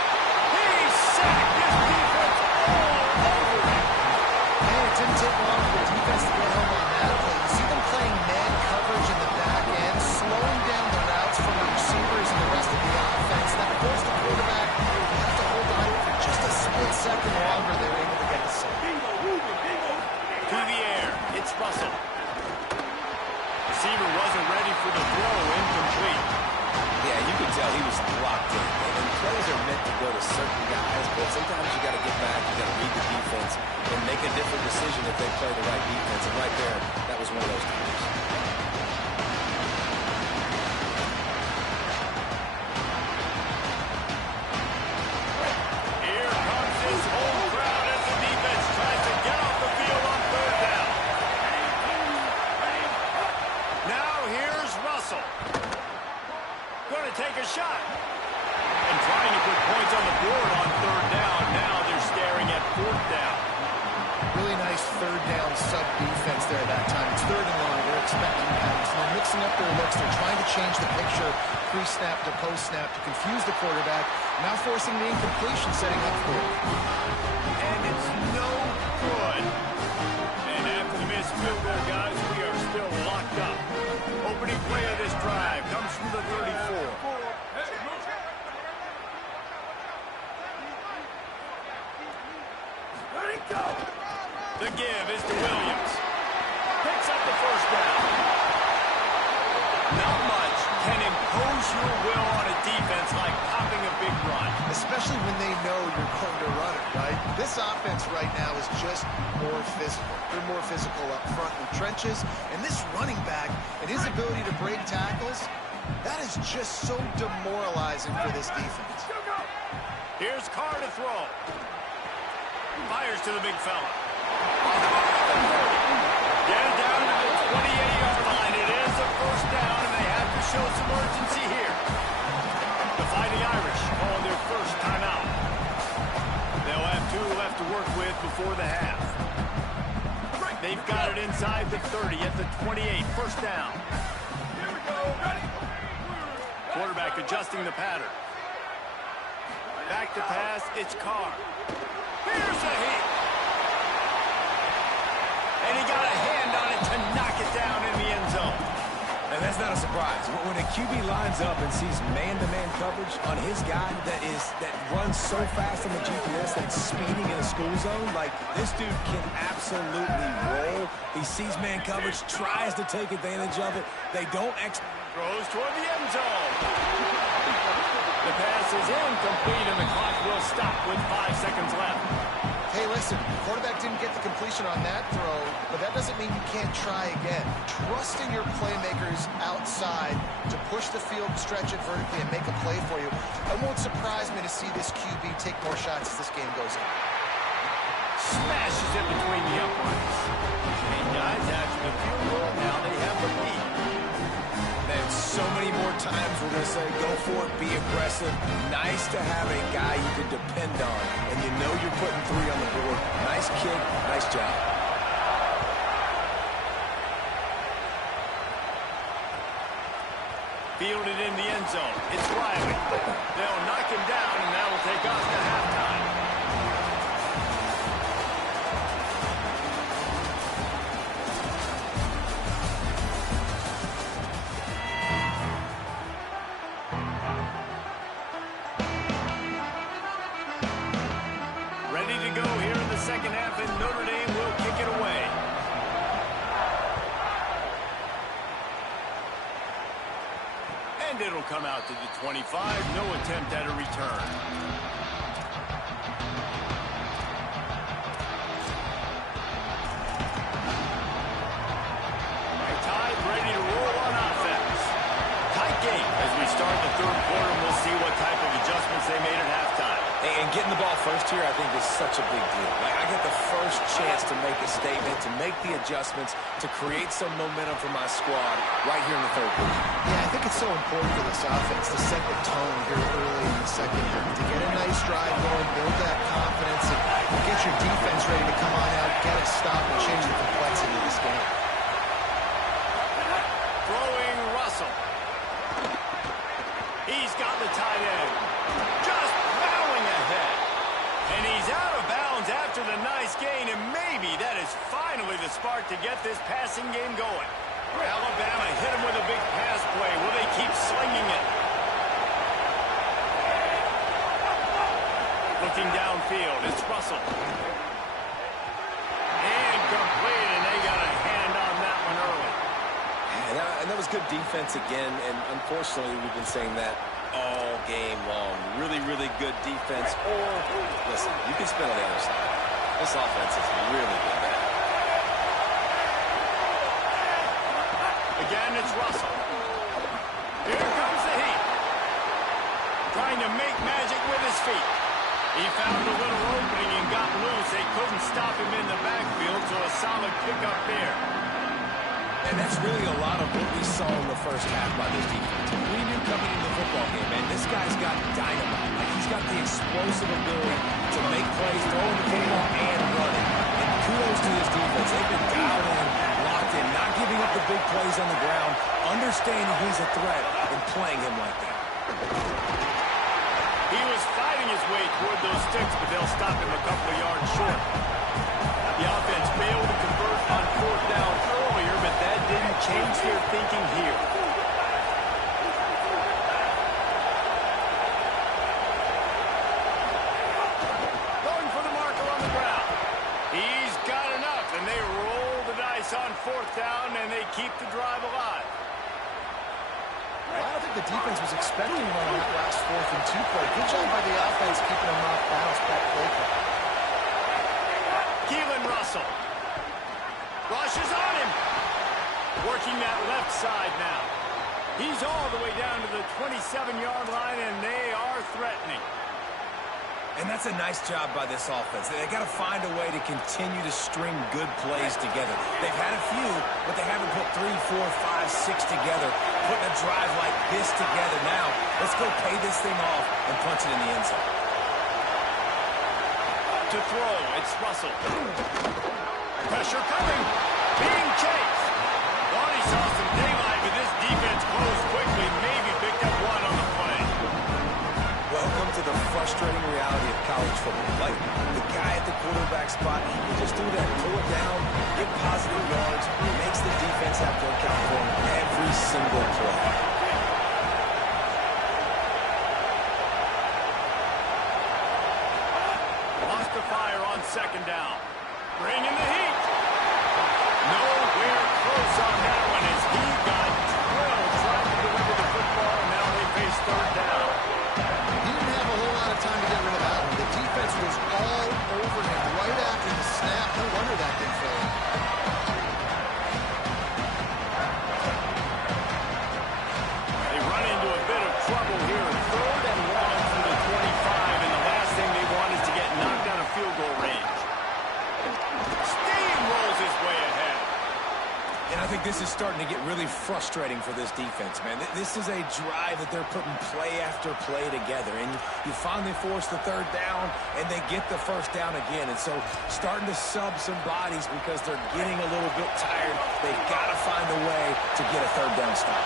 He's sacked. His defense all over him. Man, it didn't take long for the defense to get home on that play. You see them playing man coverage in the back end, slowing down the routes from the receivers and the rest of the offense. That forced the quarterback to have to hold on for just a split second longer. They were able to get the sack. To the air. It's Russell. Receiver wasn't ready for the throw. Incomplete. Yeah, you can tell he was locked in. And plays are meant to go to certain guys, but sometimes you got to get back, you got to read the defense, and make a different decision if they play the right defense. And right there, that was one of those times. third down sub defense there that time. It's third and long. They're expecting patterns. And they're mixing up their looks. They're trying to change the picture pre-snap to post-snap to confuse the quarterback, now forcing the incompletion, setting up for it. And it's no good. And after the missed field goal, guys, we are still locked up. Opening play of this drive comes from the 34. Ready, go! The give is to Williams. Picks up the first down. Not much can impose your will on a defense like popping a big run. Especially when they know you're going to run it, right? This offense right now is just more physical. They're more physical up front in the trenches. And this running back and his ability to break tackles, that is just so demoralizing for this defense. Here's Carr to throw. Fires to the big fella. Get it down to the 28-yard line. It is a first down, and they have to show some urgency here. The Fighting Irish call their first timeout. They'll have 2 left to work with before the half. They've got it inside the 30 at the 28. First down. Here we go, ready? Quarterback adjusting the pattern. Back to pass, it's Carr. Here's a hit. And he got a hand on it to knock it down in the end zone. And that's not a surprise. When a QB lines up and sees man-to-man coverage on his guy that runs so fast on the GPS that's speeding in a school zone, like this dude can absolutely roll. He sees man coverage, tries to take advantage of it. They don't Throws toward the end zone. The pass is incomplete, and the clock will stop with 5 seconds left. Hey, listen, the quarterback didn't get the completion on that throw, but that doesn't mean you can't try again. Trust in your playmakers outside to push the field, stretch it vertically, and make a play for you. It won't surprise me to see this QB take more shots as this game goes on. Smashes it between the uprights. And guys, after the field goal, now they have the lead. And so many more times we're going to say, go for it, be aggressive. Nice to have a guy you can depend on, and you know you're putting 3 on the board. Nice kick, nice job. Fielded in the end zone. It's Riley. They'll knock him down, and that will take us to halftime. Ready to go here in the second half, and Notre Dame will kick it away. And it'll come out to the 25. No attempt at a return. Tide ready to roll on offense. Tight game as we start the third quarter, and we'll see what type of adjustments they made at halftime. And getting the ball first here, I think, is such a big deal. Like, I get the first chance to make a statement, to make the adjustments, to create some momentum for my squad right here in the third quarter. Yeah, I think it's so important for this offense to set the tone here early in the second half, to get a nice drive going, build that confidence, and get your defense ready to come on out, get a stop, and change the complexity of this game. Throwing Russell. He's got the tight end. Just plowing ahead. And he's out of bounds after the nice gain, and maybe that is finally the spark to get this passing game going. Alabama hit him with a big pass play. Will they keep slinging it? Looking downfield, it's Russell. Incomplete, and they got a hand on that one early. And that was good defense again, and unfortunately we've been saying that all game long. Really, really good defense. Or, listen, you can spin on the other side. This offense is really good. Again, it's Russell. Here comes the heat. Trying to make magic with his feet. He found a little opening and got loose. They couldn't stop him in the backfield, so a solid pickup there. And that's really a lot of what we saw in the first half by this defense. We knew coming into the football game, man, this guy's got dynamite. Like, he's got the explosive ability to make plays, throwing the football and running. And kudos to this defense. They've been dialed in, locked in, not giving up the big plays on the ground, understanding he's a threat, and playing him like that. He was fighting his way toward those sticks, but they'll stop him a couple of yards short. The offense failed to convert on fourth down earlier, but that didn't change their thinking here. Going for the marker on the ground. He's got enough, and they roll the dice on fourth down, and they keep the drive alive. I don't think the defense was expecting one on that last 4th and 2 play. Good job by the offense keeping them off balance back play call. Keelan Russell rushes on him. Working that left side now. He's all the way down to the 27-yard line, and they are threatening. And that's a nice job by this offense. They got to find a way to continue to string good plays together. They've had a few, but they haven't put 3, 4, 5, 6 together. Putting a drive like this together now. Let's go pay this thing off and punch it in the end zone. To throw, it's Russell. Pressure coming. Being chased. Thought he saw some daylight, but this defense closed quickly. Maybe picked up one on the play. Welcome to the frustrating reality of college football. Like, the guy at the quarterback spot, he can just do that. Pull it down, get positive yards, makes the defense have to account for him every single play. Lost the fire on second down. Bring in the heat. Nowhere close on that one as he got drilled trying to deliver the football, and now they face third down. He didn't have a whole lot of time to get rid of that one. The defense was all over him right after the snap. No wonder that didn't fail him. They run into a bit of trouble here. Third and long from the 25, and the last thing they want is to get knocked out of field goal range. Steamrolls his way ahead. And I think this is starting to get really frustrating for this defense, man. This is a drive that they're putting play after play together. And you finally force the third down, and they get the first down again. And so starting to sub some bodies because they're getting a little bit tired. They've got to find a way to get a third down stop.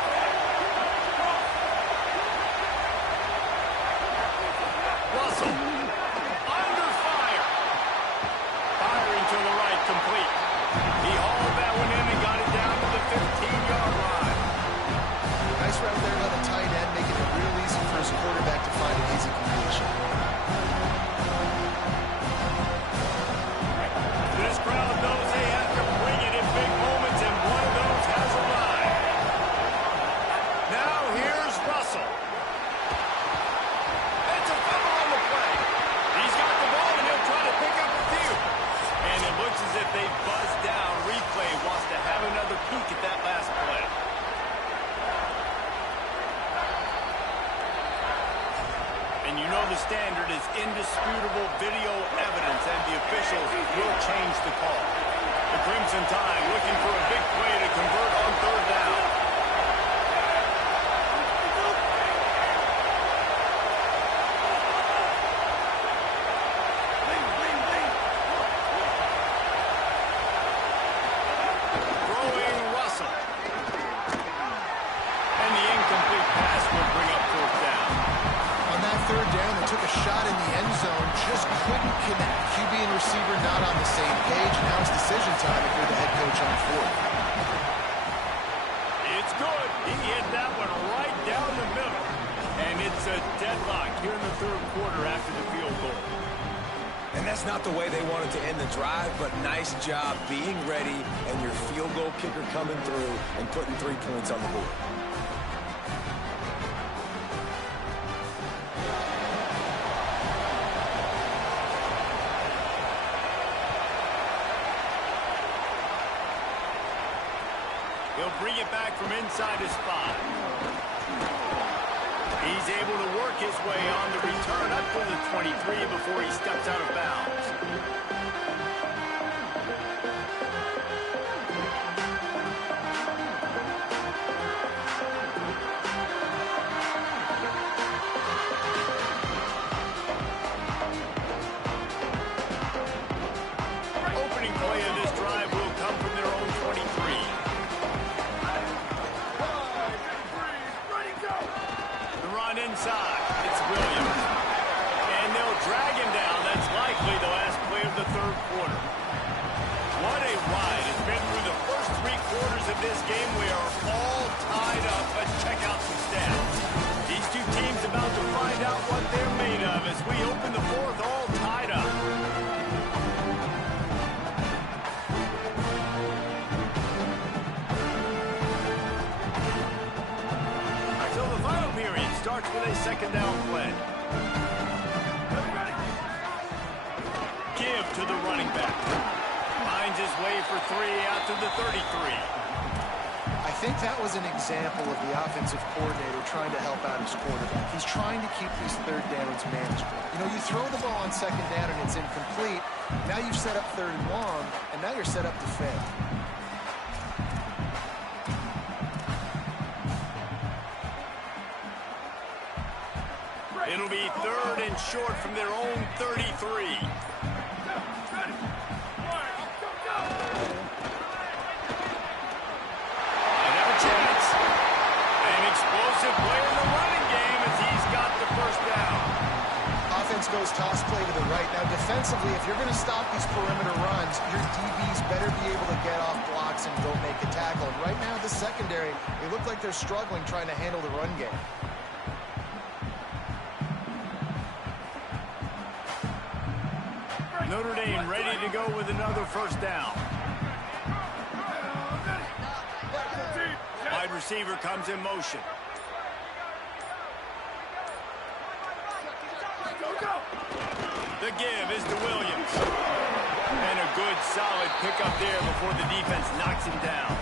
Russell, under fire. Firing to the right, complete. He hauled that one in and got it down to the 15-yard line. Nice route there by the tight end, making it real easy for his quarterback to find an easy completion. This crowd knows they have to bring it in big moments, and one of those has arrived. Now here's Russell. It's a fumble on the play. He's got the ball, and he'll try to pick up a few. And it looks as if they buzzed down. Replay wants to have another peek at that last play. And you know the standard is indisputable video evidence, and the officials will change the call. The Crimson Tide looking for a big play to convert on third down. Throwing Russell. And the incomplete pass will bring up fourth down. On that third down, they took a shot in the end zone, just couldn't connect. QB and receiver not on the same page, and now it's decision time if you're the head coach on fourth. It's good. He hit that one right down the middle. And it's a deadlock here in the third quarter after the field goal. And that's not the way they wanted to end the drive, but nice job being ready and your field goal kicker coming through and putting 3 points on the board. He'll bring it back from inside his spot. He's able to work his way on the return up to the 23 before he steps out of bounds. Opening play with a second down play. Give to the running back. Finds his way for 3 out to the 33. I think that was an example of the offensive coordinator trying to help out his quarterback. He's trying to keep these third downs manageable. You know, you throw the ball on second down and it's incomplete. Now you've set up third and long, and now you're set up to fail. It'll be 3rd and short from their own 33. Another chance. An explosive play in the running game as he's got the first down. Offense goes toss play to the right. Now, defensively, if you're going to stop these perimeter runs, your DBs better be able to get off blocks and go make a tackle. And right now, the secondary, they look like they're struggling trying to handle the run game. Notre Dame ready to go with another first down. Wide receiver comes in motion. The give is to Williams. And a good, solid pickup there before the defense knocks him down.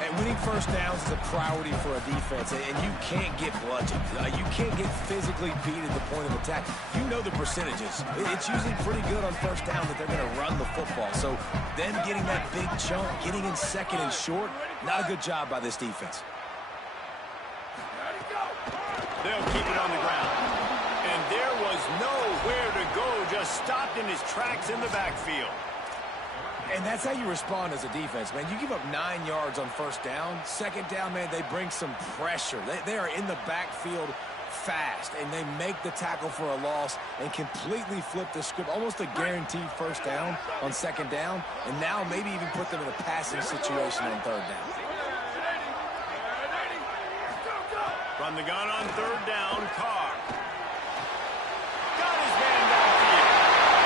And winning first downs is a priority for a defense, and you can't get bludgeoned. You can't get physically beat at the point of attack. You know the percentages. It's usually pretty good on first down that they're going to run the football. So them getting that big chunk, getting in second and short, not a good job by this defense. They'll keep it on the ground. And there was nowhere to go, just stopped in his tracks in the backfield. And that's how you respond as a defense, man. You give up 9 yards on first down. Second down, man, they bring some pressure. They are in the backfield fast, and they make the tackle for a loss and completely flip the script. Almost a guaranteed first down on second down, and now maybe even put them in a passing situation on third down. From the gun on third down, Carr. Got his man downfield.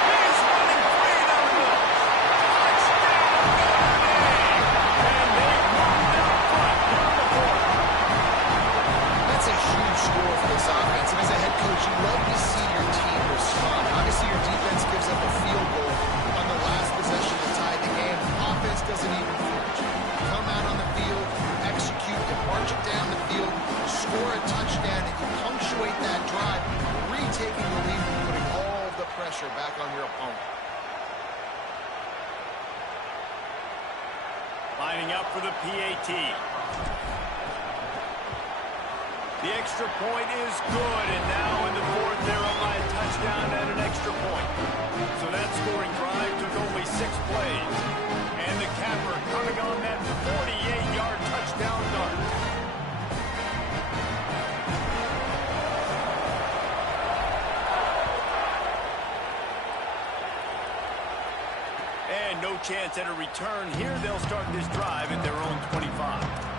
He's running free down the middle. And they moved out front here in the corner. That's a huge score for this offense. And as a head coach, you love to see your team respond. Obviously, your defense gives up a field goal on the last possession to tie the game. Offense doesn't even flinch. Come out on the field, execute, and march it down the field, score a touchdown, and you punctuate that drive, retaking the lead and putting all of the pressure back on your opponent. Lining up for the PAT. The extra point is good, and now in the fourth, they're up by a touchdown and an extra point. So that scoring drive took only 6 plays. And the capper coming on that 48-yard touchdown dart. And no chance at a return here. They'll start this drive at their own 25.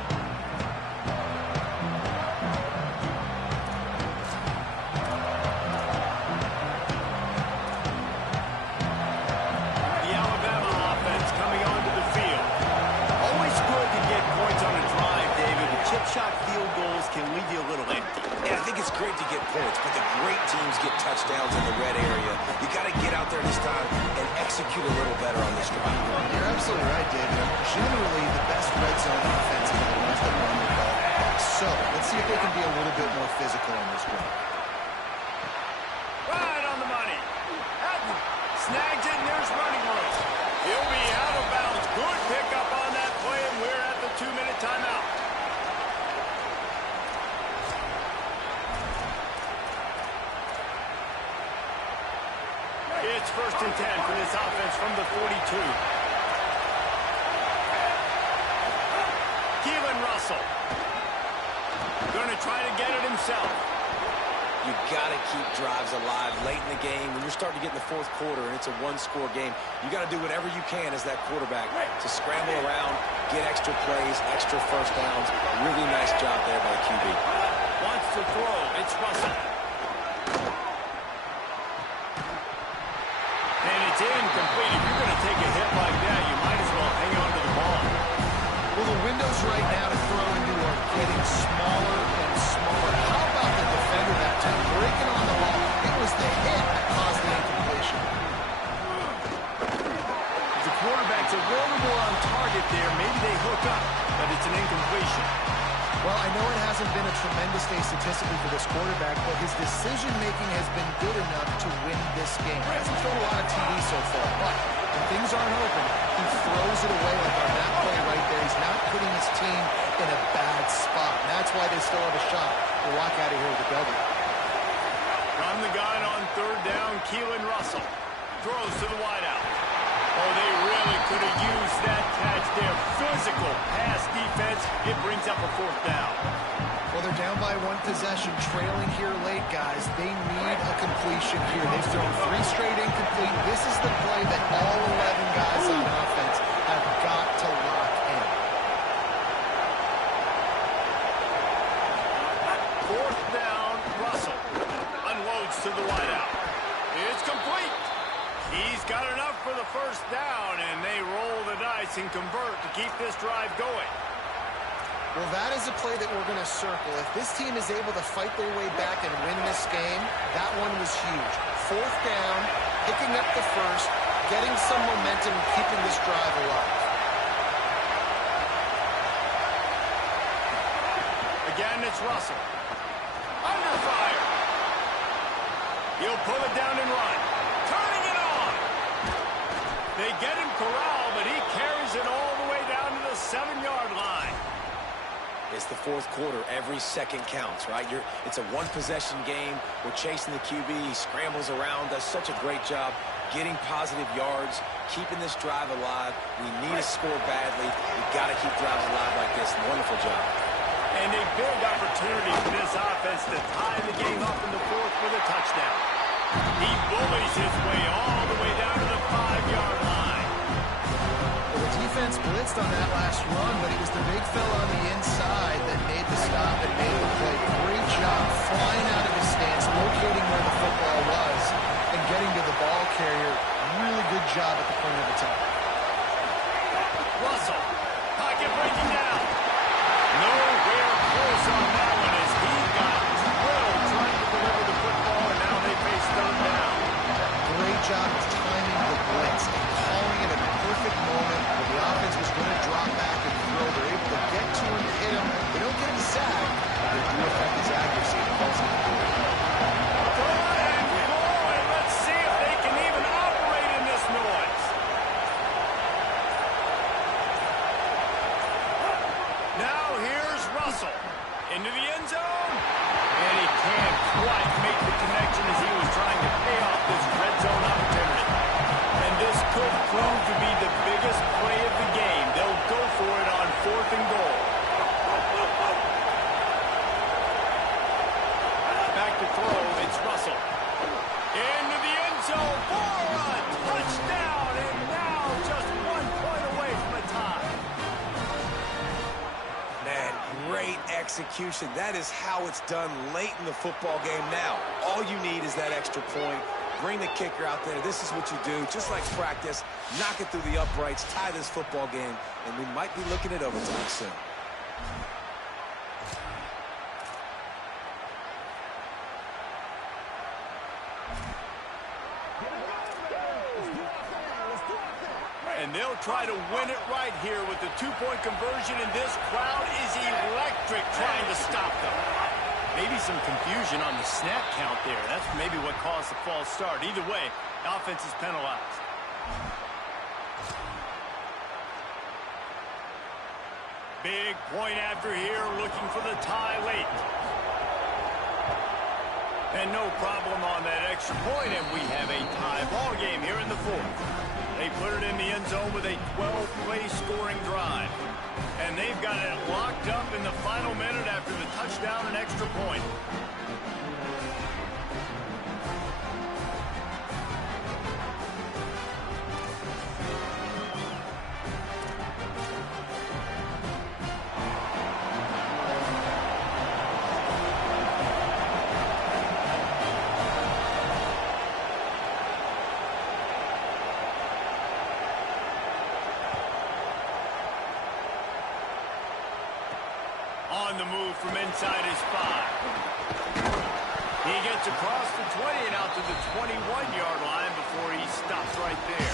Shot field goals can leave you a little empty. Yeah, I think it's great to get points, but the great teams get touchdowns in the red area. You got to get out there this time and execute a little better on this drive. You're absolutely right, David. Generally, the best red zone offenses are the ones that run the ball. So, let's see if they can be a little bit more physical on this one. Right on the money. Snags it, and there's running room. He'll be out of bounds. Good pickup on that play, and we're at the 2-minute timeout. It's 1st and 10 for this offense from the 42. Keelan Russell. Going to try to get it himself. You got to keep drives alive late in the game. When you're starting to get in the fourth quarter and it's a one-score game, you got to do whatever you can as that quarterback to scramble around, get extra plays, extra first downs. Really nice job there by the QB. Wants to throw. It's Russell. And it's incomplete. If you're going to take a hit like that, you might as well hang on to the ball. Well, the windows right now to throw into are getting smaller and smaller. How about the more on target there. Maybe they hook up, but it's an incompletion. Well, I know it hasn't been a tremendous day statistically for this quarterback, but his decision-making has been good enough to win this game. He hasn't thrown a lot of TD so far, but when things aren't open, he throws it away like on that play right there. He's not putting his team in a bad spot, and that's why they still have a shot to walk out of here with a W. From the gun on third down, Keelan Russell throws to the wideout. Oh, they really could have used that catch there. Physical pass defense. It brings up a fourth down. Well, they're down by one possession, trailing here late, guys. They need a completion here. They've thrown 3 straight incomplete. This is the play that all 11 guys on offense have got to lock in. Fourth down, Russell unloads to the wideout. It's complete. He's got enough for the first down, and they roll the dice and convert to keep this drive going. Well, that is a play that we're going to circle. If this team is able to fight their way back and win this game, that one was huge. Fourth down, picking up the first, getting some momentum, and keeping this drive alive. Again, it's Russell. Under fire. He'll pull it down and run. Turning it on. They get him corralled, but he carries it all the way down to the 7-yard line. It's the fourth quarter. Every second counts, right? It's a one-possession game. We're chasing the QB. He scrambles around, does such a great job getting positive yards, keeping this drive alive. We need to score badly. We've got to keep drives alive like this. Wonderful job. And a big opportunity for this offense to tie the game up in the fourth with a touchdown. He bullies his way all the way down to the 5-yard line. Well, the defense blitzed on that last run, but it was the big fella on the inside that made the stop and made the play. Great job flying out of his stance, locating where the football was, and getting to the ball carrier. Really good job at the point of attack. Russell, pocket breaking down. Nowhere close on that one as he got drilled trying to deliver the football, and now they face third down. Great job of timing the blitz and calling it at the perfect moment when the offense was going to drop back and throw. They're able to get to him, hit him. They don't get him sacked, but they do affect his accuracy and calls him. And let's see if they can even operate in this noise. Now here's Russell into the end zone, and he can't quite make the connection as he was trying to pay off this red zone opportunity. And this could prove to be the biggest play of the game. They'll go for it on 4th and goal. Back to throw, it's Russell. Into the end zone for a touchdown, and now just 1 point away from a tie. Man, great execution. That is how it's done late in the football game now. All you need is that extra point. Bring the kicker out there. This is what you do. Just like practice, knock it through the uprights, tie this football game, and we might be looking at overtime soon. And they'll try to win it right here with the 2-point conversion, and this crowd is electric trying to stop them. Maybe some confusion on the snap count there. That's maybe what caused the false start. Either way, offense is penalized. Big point after here, looking for the tie late. And no problem on that extra point, and we have a tie ball game here in the fourth. They put it in the end zone with a 12-play scoring drive. And they've got it locked up in the final minute after the touchdown and extra point. On the move from inside his 5. He gets across the 20 and out to the 21-yard line before he stops right there.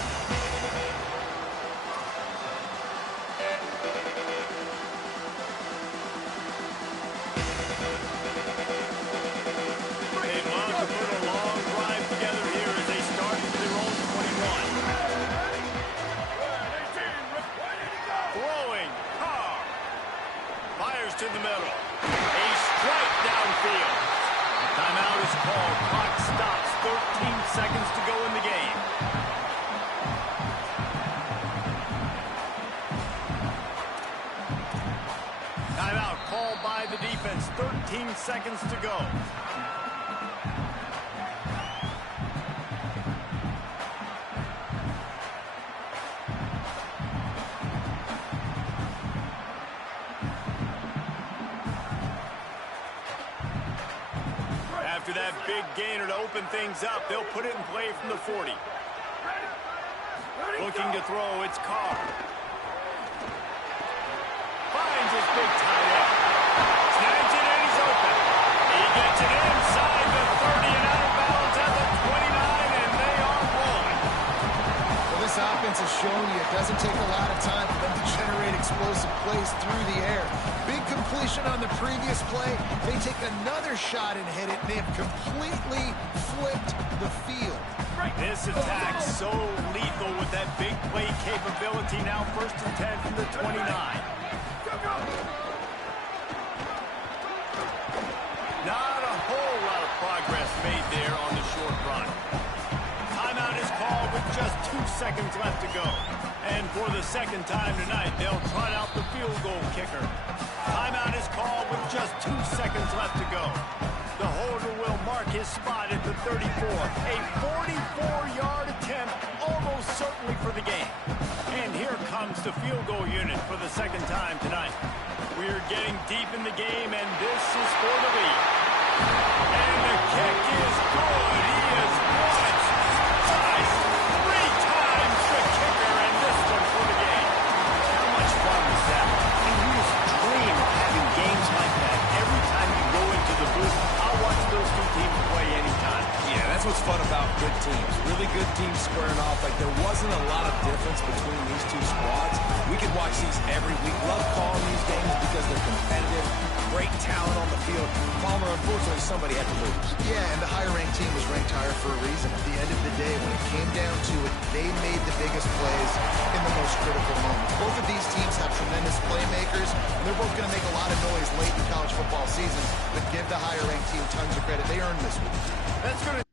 to the middle. A strike downfield. Timeout is called. Clock stops. 13 seconds to go in the game. Timeout called by the defense. 13 seconds to go. After that big gainer to open things up, they'll put it in play from the 40. Looking to throw, it's Carr. Finds his big tight end. Snags it and he's open. He gets it inside the 30 and out of bounds at the 29, and they are rolling. Well, this offense has shown you it doesn't take a lot of time for them to generate explosive plays through the air. Big completion on the previous play. They take another shot and hit it, and they have completely flipped the field. This attack so lethal with that big play capability. Now 1st and 10 from the 29. Not a whole lot of progress made there on the short run. Timeout is called with just 2 seconds left to go. And for the second time tonight, they'll trot out the field goal kicker. Timeout is called with just 2 seconds left to go. The holder will mark his spot at the 34. A 44-yard attempt, almost certainly for the game. And here comes the field goal unit for the second time tonight. We're getting deep in the game, and this is for the lead. And the kick is good. He is once, twice, 3 times the kicker, and this one for the game. How much fun was that? And you just dream of having games like that every time you go into the booth. I'll watch those two teams play anytime. Yeah, that's what's fun about good teams. Really good teams squaring off. Like, there wasn't a lot of difference between these two squads. We could watch these every week. Love calling these games because they're competitive. Great talent on the field. Palmer, unfortunately, somebody had to lose. Yeah, and the higher-ranked team was ranked higher for a reason. At the end of the day, when it came down to it, they made the biggest plays in the most critical moments. Both of these teams have tremendous playmakers, and they're both going to make a lot of noise late in college football season, but give the higher-ranked team tons of credit. They earned this week. That's going to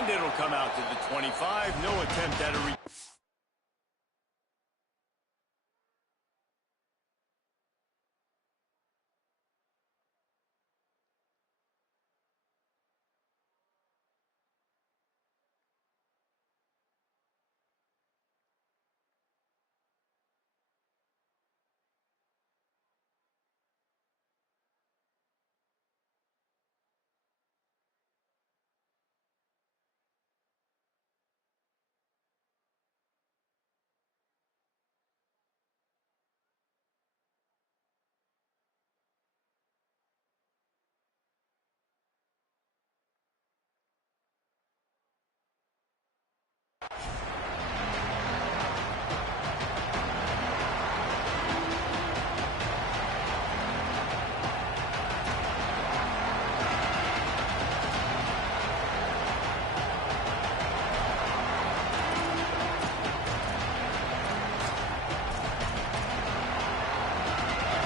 And it'll come out to the 25. No attempt at a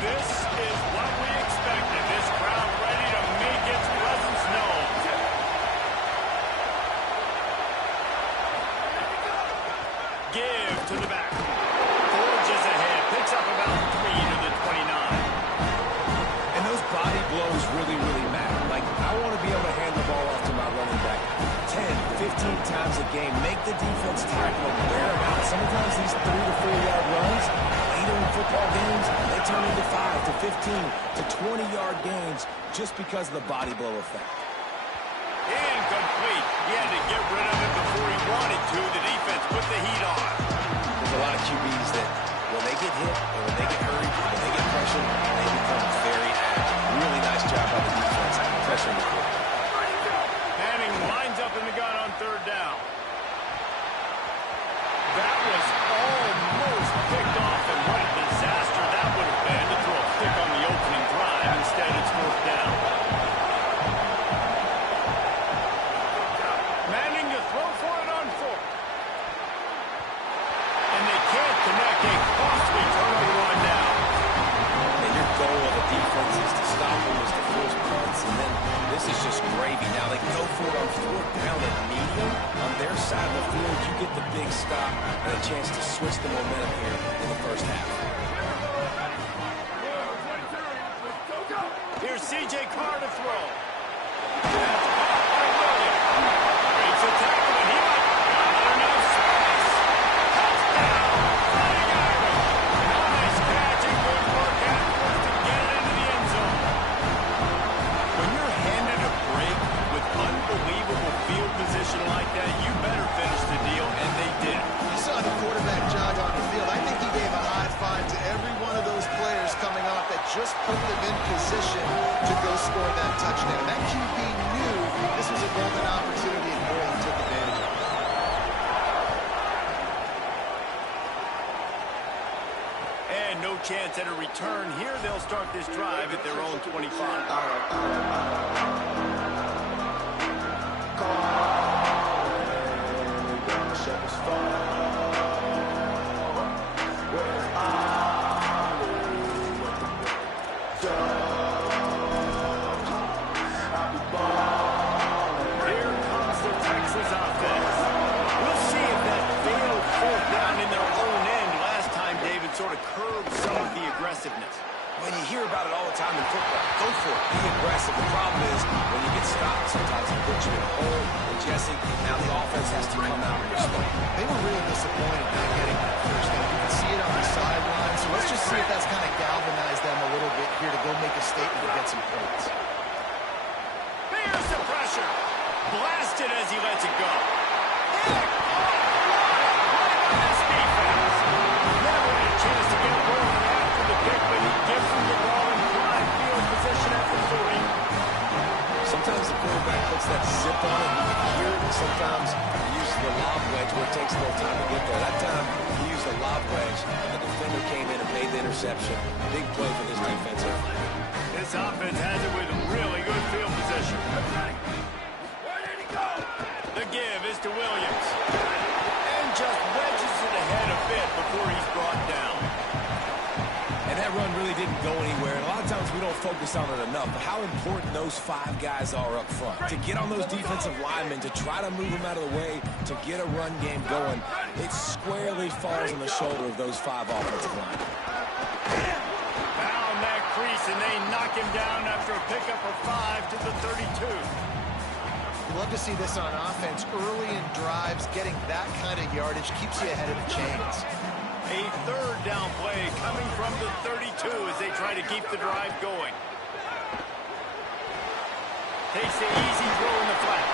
This is what we expected. This crowd ready to make its presence known. Give to the back. Forges ahead. Picks up about 3 to the 29. And those body blows really, really matter. Like, I want to be able to hand the ball off to my running back 10, 15 times a game. Make the defense tackle them, wear them out. Sometimes these 3 to 4 yard runs, later in football games, they turn into 5 to 15 to 20-yard gains just because of the body blow effect. Incomplete. He had to get rid of it before he wanted to. The defense put the heat on. There's a lot of QBs that when they get hit and when they get hurried, when they get pressured, they become very agile. Really nice job by the defense pressuring the quarterback. Manning lines up in the gun on 3rd down. That was almost picked off, and what a disaster that would have been to throw a pick on the opening drive. Instead, it's 4th down. Manning to throw for it on 4th. And they can't connect. A costly turnover on down. And your goal of the defense is to stop them as the first punts, and then this is just gravy. Now they go for it on 4th down at medium. On their side of the field, you get the big stop and a chance to switch the momentum here in the first half. Here's C.J. Carr to throw. That's caught by Williams. Breaks a tackle, and he might not enough space. Touchdown, Fighting Irish. Nice catch and good work afterwards to get it into the end zone. When you're handed a break with unbelievable field position like that, you better finish the deal, and they did. You saw the quarterback jog on the field. I think he gave a high five to every one of those players coming off that just put them in position to go score that touchdown. That QB knew this was a golden opportunity, and boy, he took advantage of it. And no chance at a return here. They'll start this drive at their own 25. Sort of curb some of the aggressiveness. When you hear about it all the time in football, go for it, be aggressive. The problem is when you get stopped, sometimes it puts you in a hole. And Jesse, now the offense has to come out and respond. They were really disappointed not getting that first down. You can see it on the sideline. So let's just see if that's kind of galvanized them a little bit here to go make a statement and get some points. There's the pressure. Blasted as he lets it go. Chance to get rolling after the pick, but he gives him the ball in prime field position at the 40. Sometimes the quarterback puts that zip on it, you can hear it, and sometimes he uses the lob wedge where it takes a little time to get there. That time, he used the lob wedge, and the defender came in and made the interception. Big play for this defensive. This offense has it with really good field position. Where did he go? The give is to Williams. And just wedges it ahead a bit before he's brought down. And that run really didn't go anywhere. And a lot of times we don't focus focus on it enough, but how important those 5 guys are up front. To get on those defensive linemen, to try to move them out of the way, to get a run game going, it squarely falls on the shoulder of those 5 offensive linemen. Found that crease, and they knock him down after a pickup of 5 to the 32. You love to see this on offense. Early in drives, getting that kind of yardage keeps you ahead of the chains. A third down play coming from the 32 as they try to keep the drive going. Takes the easy throw in the flat.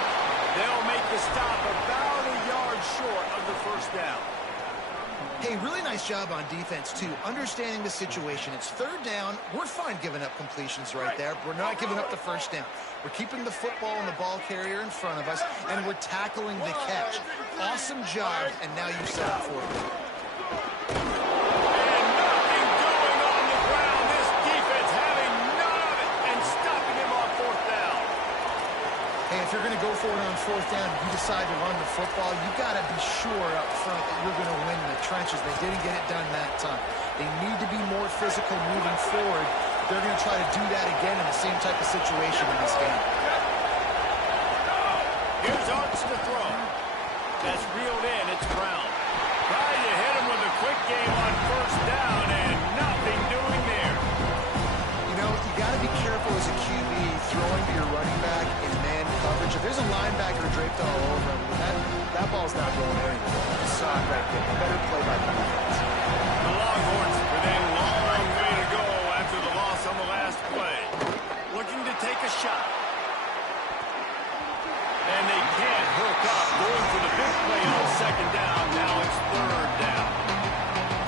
They'll make the stop about a yard short of the first down. Hey, really nice job on defense, too. Understanding the situation. It's third down. We're fine giving up completions right there. We're not giving up the first down. We're keeping the football and the ball carrier in front of us, and we're tackling the catch. Awesome job, and now you set up for it. And nothing doing on the ground. This defense having none of it and stopping him on fourth down. Hey, if you're going to go for it on fourth down, you decide to run the football, you got to be sure up front that you're going to win the trenches. They didn't get it done that time. They need to be more physical moving forward. They're going to try to do that again in the same type of situation in this game. Here's Arts to throw. That's reeled in. It's Brown. Trying to hit him with a quick game on first down, and nothing doing there. You know, you got to be careful as a QB throwing to your running back in man coverage. If there's a linebacker draped all over him, that ball's not going anywhere. You saw it right there. Better play by the defense. The Longhorns with a long way to go after the loss on the last play. Looking to take a shot. And they can't hook up. Going for the big play on second down. Now it's third down.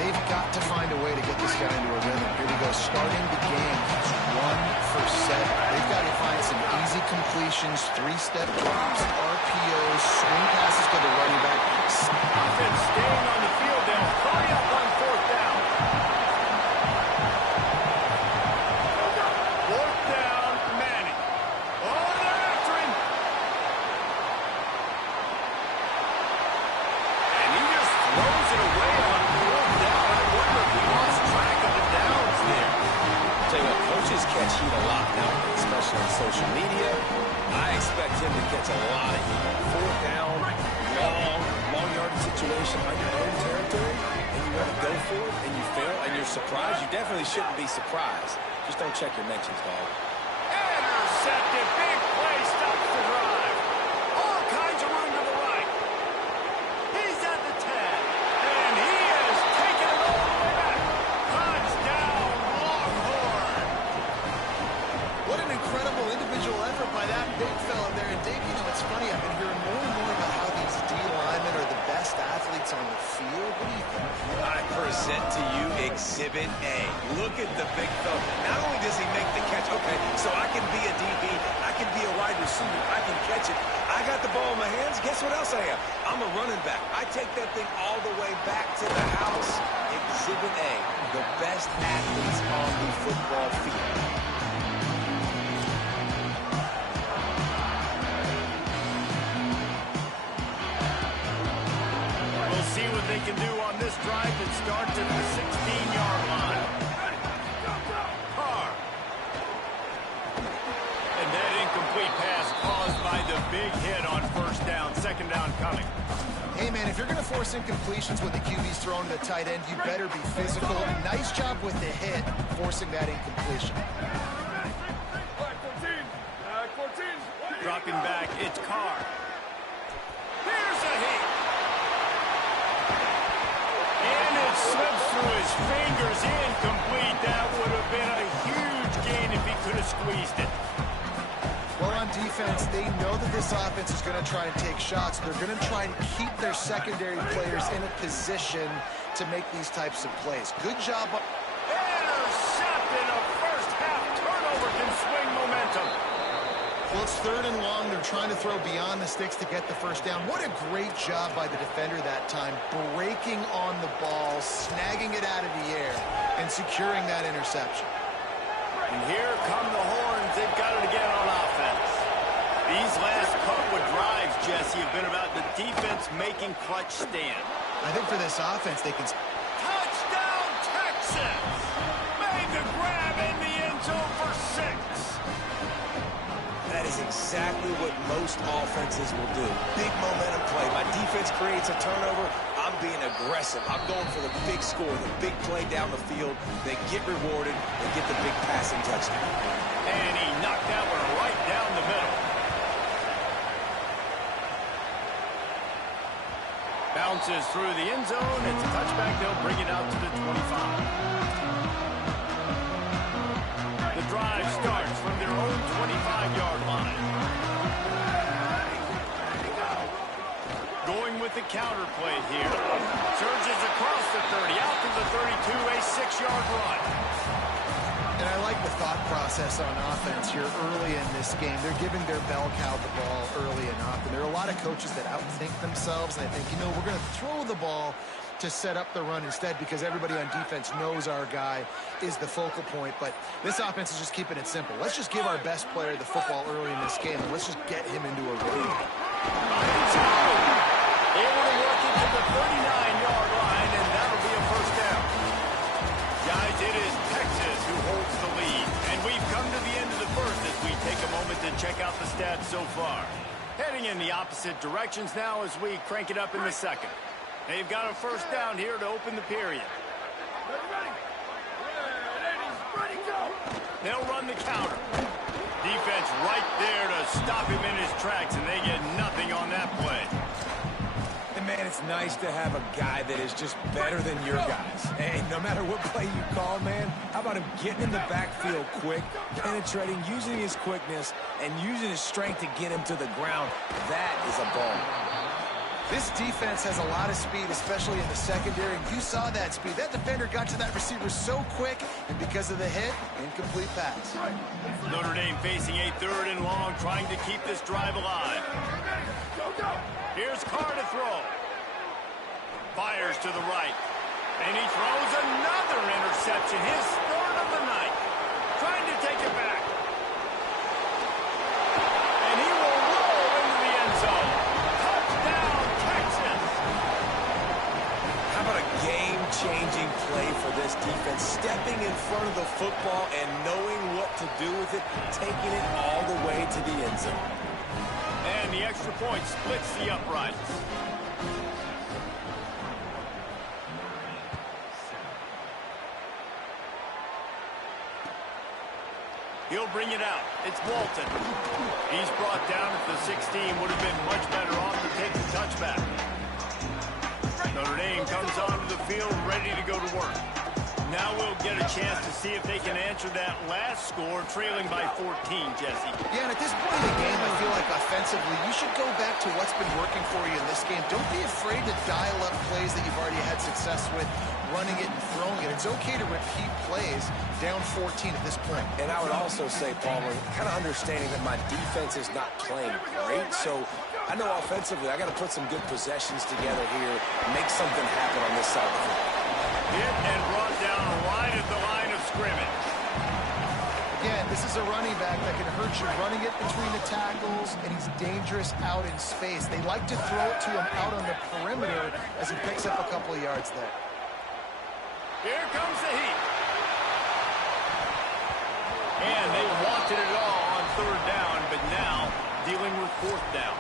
They've got to find a way to get this guy into a rhythm. Here we go. Starting the game. He's 1 for 7. They've got to find some easy completions, 3-step drops, RPOs, swing passes to the running back. Offense staying on the field. They'll hurry up on fourth down. Fourth down, Manning. Oh, they're after him. And he just throws it away on fourth down. I wonder if he lost track of the downs there. Tell you what, coaches catch heat a lot now, especially on social media. I expect him to catch a lot of heat. Fourth down, long yardage situation on your own territory, and you want to go for it, and you fail, and you're surprised. You definitely shouldn't be surprised. Just don't check your mentions, dog. Intercepted. Big play. Stops the drive. All kinds of room to the right. He's at the 10. And he is taking it all the way back. Touchdown, Longhorn. What an incredible individual effort by that big fella there. And Dave, you know, it's funny. I've been hearing more and more about how these D linemen are the best athletes on the field. What do you think? I present to you Exhibit A. Look at the big fella. Not only does he make the catch, okay, so I can be a DB, I can be a wide receiver, I can catch it. I got the ball in my hands. Guess what else I am? I'm a running back. I take that thing all the way back to the house. Exhibit A, the best athletes on the football field. We'll see what they can do on this drive that starts at the 16-yard line. Carr. And that incomplete pass caused by the big hit on first down. Second down coming. Hey, man, if you're going to force incompletions when the QB's thrown to the tight end, you better be physical. Nice job with the hit, forcing that incompletion. Dropping back, it's Carr. Here's a hit. And it slips through his fingers. Incomplete. That would have been a huge gain if he could have squeezed it. Well, on defense, they know that this offense is going to try and take shots. They're going to try and keep their secondary players in a position to make these types of plays. Good job. Intercepted. A first-half turnover can swing momentum. Well, it's third and long. They're trying to throw beyond the sticks to get the first down. What a great job by the defender that time, breaking on the ball, snagging it out of the air, and securing that interception. And here come the Horns. They've got it again on offense. These last couple of drives, Jesse, have been about the defense making clutch stand. I think for this offense, they can... Touchdown, Texas! Made the grab in the end zone for 6. is exactly what most offenses will do. Big momentum play. My defense creates a turnover. I'm being aggressive. I'm going for the big score, the big play down the field. They get rewarded. They get the big passing touchdown. And he knocked that one right down the middle. Bounces through the end zone. It's a touchback. They'll bring it out to the 25. The drive starts from their own 25-yard line. Going with the counter play here. Surges across the 30, out to the 32, a 6-yard run. And I like the thought process on offense here early in this game. They're giving their bell cow the ball early enough. And there are a lot of coaches that outthink themselves. And I think, we're going to throw the ball to set up the run instead because everybody on defense knows our guy is the focal point. But this offense is just keeping it simple. Let's just give our best player the football early in this game, and let's just get him into a rhythm. Able to work it to the 39-yard line, and that'll be a first down. Guys, it is Texas who holds the lead. And we've come to the end of the first as we take a moment to check out the stats so far. Heading in the opposite directions now as we crank it up in the second. They've got a first down here to open the period. They'll run the counter. Defense right there to stop him in his tracks, and they get nothing on that play. And, man, it's nice to have a guy that is just better than your guys. And no matter what play you call, man, how about him getting in the backfield quick, penetrating, using his quickness, and using his strength to get him to the ground? That is a ball. This defense has a lot of speed, especially in the secondary, and you saw that speed. That defender got to that receiver so quick, and because of the hit, incomplete pass. Notre Dame facing a 3rd and long, trying to keep this drive alive. Here's Carr to throw. Fires to the right. And he throws another interception, his 3rd of the night. Trying to take it back. And he will roll into the end zone. Touchdown, Texas. How about a game-changing play for this defense? Stepping in front of the football and knowing what to do with it, taking it all the way to the end zone. And the extra point splits the uprights. He'll bring it out. It's Walton. He's brought down at the 16. Would have been much better off to take the touchback. Notre Dame comes onto the field ready to go to work. Now we'll get a chance to see if they can answer that last score, trailing by 14, Jesse. Yeah, and at this point in the game, I feel like offensively, you should go back to what's been working for you in this game. Don't be afraid to dial up plays that you've already had success with, running it and throwing it. It's okay to repeat plays down 14 at this point. And I would also say, Palmer, kind of understanding that my defense is not playing great, so I know offensively I got to put some good possessions together here, make something happen on this side of the field. Hit and brought down right at the line of scrimmage. Again, this is a running back that can hurt you running it between the tackles, and he's dangerous out in space. They like to throw it to him out on the perimeter as he picks up a couple of yards there. Here comes the heat. And they wanted it all on 3rd down, but now dealing with 4th down.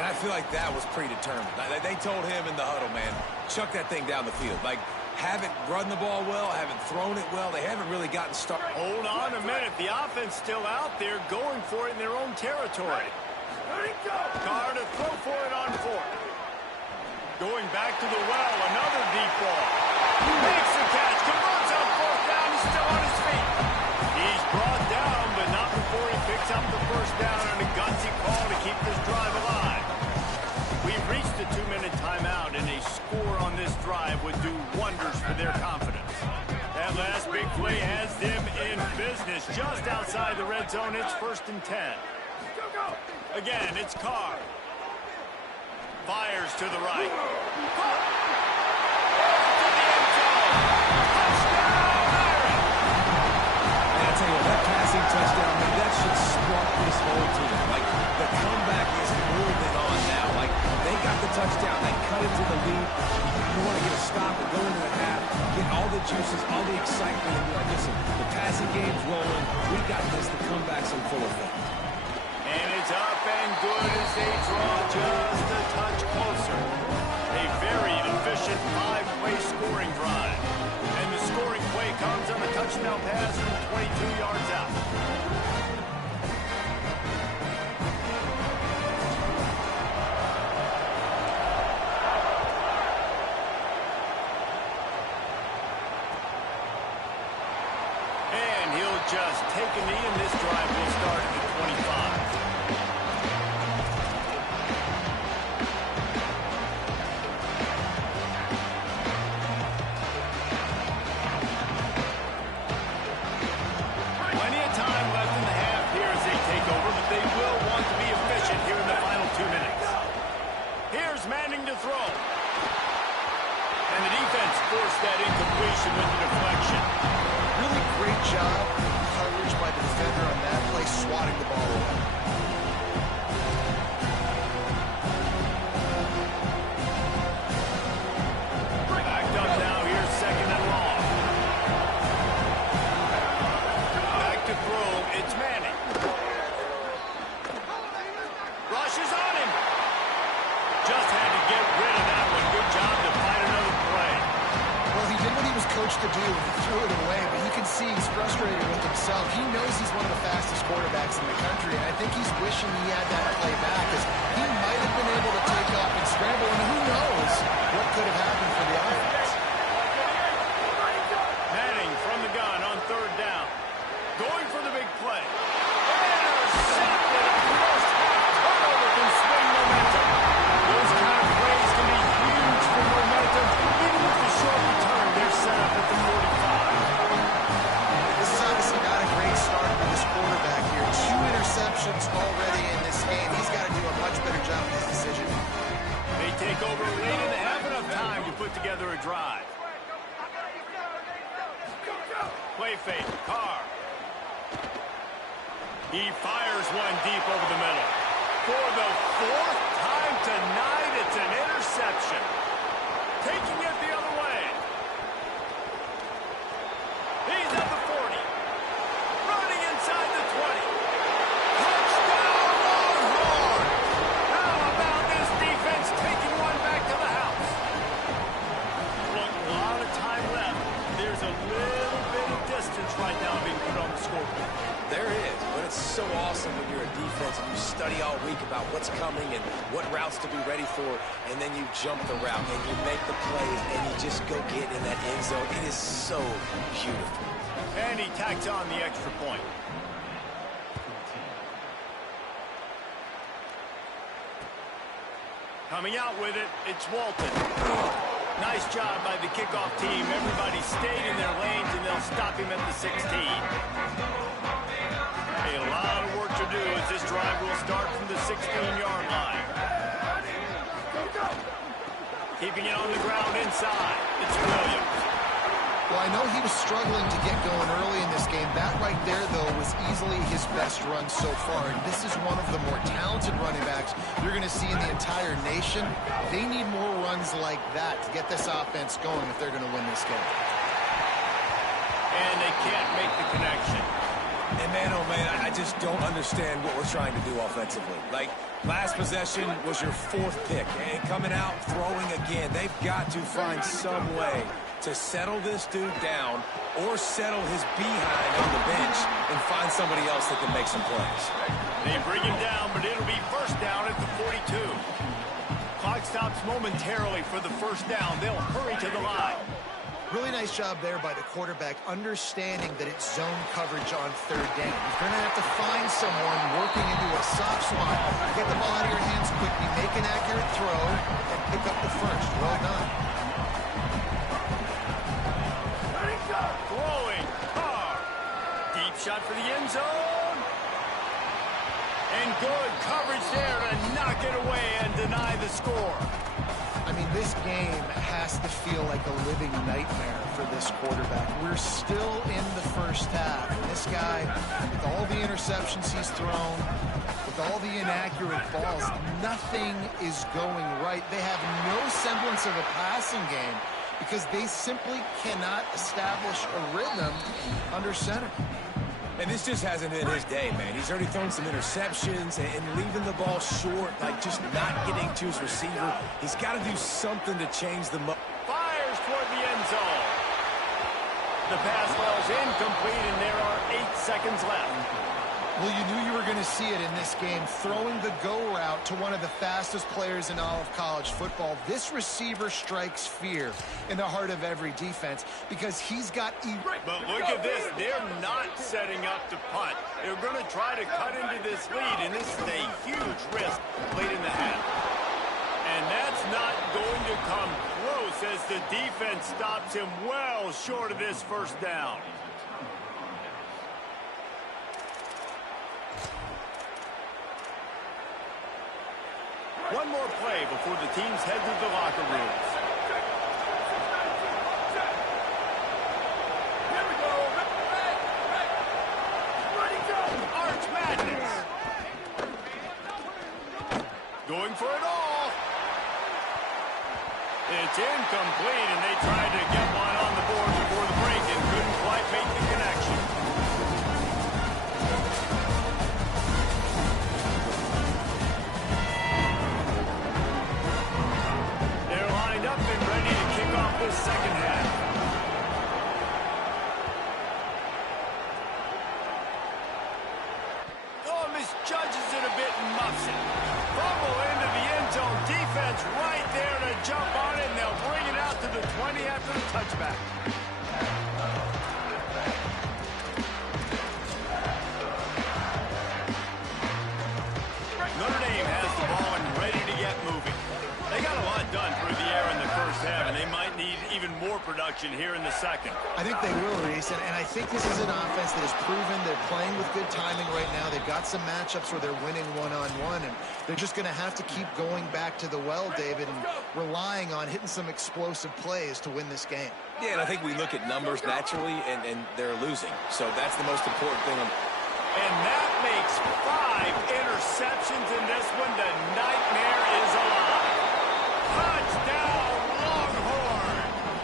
And I feel like that was predetermined. They told him in the huddle, man, chuck that thing down the field. Like, haven't run the ball well, haven't thrown it well. They haven't really gotten started. Hold on a minute. The offense still out there going for it in their own territory. Carr to throw for it on 4th. Going back to the well, another deep ball. Makes the catch, converts on 4th down. He's still on his feet. He's brought down, but not before he picks up the first down on a gutsy call to keep this drive alive. We've reached the 2-minute timeout, and a score on this drive would do wonders for their confidence. That last big play has them in business just outside the red zone. It's 1st and 10. Again, it's Carr. Fires to the right. That passing touchdown, man, that should spark this whole team. Like, the comeback is more than on now. Like, they got the touchdown, they cut into the lead. You want to get a stop and go into the half, get all the juices, all the excitement, and be like, listen, the passing game's rolling. We got this. The comeback's in full effect. efficient 5-play scoring drive. And the scoring play comes on a touchdown pass from 22 yards out. And he'll just take a knee, and this drive will start at the 25. Manning to throw. And the defense forced that incompletion with the deflection. Really great job coverage by the defender on that play, swatting the ball away. Backed up now here, second and long. Back to throw, it's Manning. Rushes on him. Just had to get rid of that one. Good job to find another play. Well, he did what he was coached to do. He threw it away, but you can see he's frustrated with himself. He knows he's one of the fastest quarterbacks in the country, and I think he's wishing he had that play back, because he might have been able to take off and scramble, and who knows what could have happened for the offense. Manning from the gun on third down. Going for the big play. Intercepted. A first half turnover can swing momentum. Those kind of plays can be huge for momentum. Even with the short return, they're set up at the 45. This is obviously not a great start for this quarterback here. 2 interceptions already in this game. He's got to do a much better job with his decision. They take over late in the half, enough time to put together a drive. Play fake, Carr. He fires one deep over the middle. For the 4th time tonight, it's an interception. Taking it the other way. He's at the 40. Running inside the 20. Touchdown, Longhorns! How about this defense taking one back to the house? Look, a lot of time left. There's a little bit of distance right now being put on the scoreboard. There is, but it's so awesome when you're a defense and you study all week about what's coming and what routes to be ready for, and then you jump the route and you make the plays and you just go get in that end zone. It is so beautiful. And he tacks on the extra point. Coming out with it, it's Walton. Nice job by the kickoff team. Everybody stayed in their lanes, and they'll stop him at the 16. A lot of work to do as this drive will start from the 16-yard line. Keeping it on the ground inside. It's Williams. Well, I know he was struggling to get going early in this game. That right there, though, was easily his best run so far. And this is one of the more talented running backs you're going to see in the entire nation. They need more runs like that to get this offense going if they're going to win this game. And they can't make the connection. And man, oh man, I just don't understand what we're trying to do offensively. Like, last possession was your 4th pick, and coming out, throwing again. They've got to find some way to settle this dude down or settle his behind on the bench and find somebody else that can make some plays. They bring him down, but it'll be first down at the 42. Clock stops momentarily for the first down. They'll hurry to the line. Really nice job there by the quarterback, understanding that it's zone coverage on third down. You're going to have to find someone working into a soft spot. Get the ball out of your hands quickly, make an accurate throw, and pick up the first. Well done. Throwing, Carr. Deep shot for the end zone. And good coverage there to knock it away and deny the score. I mean, this game has to feel like a living nightmare for this quarterback. We're still in the first half. And this guy, with all the interceptions he's thrown, with all the inaccurate balls, nothing is going right. They have no semblance of a passing game because they simply cannot establish a rhythm under center. And this just hasn't been his day, man. He's already thrown some interceptions and leaving the ball short, like just not getting to his receiver. He's got to do something to change the The pass falls incomplete, and there are 8 seconds left. Well, you knew you were going to see it in this game, throwing the go route to one of the fastest players in all of college football. This receiver strikes fear in the heart of every defense because he's got... But look at this. They're not setting up to punt. They're going to try to cut into this lead, and this is a huge risk late in the half. And that's not going to come close as the defense stops him well short of this first down. One more play before the teams head to the locker rooms. Here we go. Ready, go. Arch Madness. Going for it all. It's incomplete, and they tried to get one on the board before the break and couldn't quite make the connection. This second half. Oh, misjudges it a bit and muffs it. Fumble into the end zone. Defense right there to jump on it, and they'll bring it out to the 20 after the touchback. Notre Dame has the ball and ready to get moving. They got a lot done through the air in the first half, and they might need even more production here in the second. I think they will, Reese, and I think this is an offense that has proven they're playing with good timing right now. They've got some matchups where they're winning one-on-one, and they're just going to have to keep going back to the well, David, and relying on hitting some explosive plays to win this game. Yeah, and I think we look at numbers naturally, and they're losing. So that's the most important thing. And that makes 5 interceptions in this one. The nightmare is alive. Touchdown, Longhorn!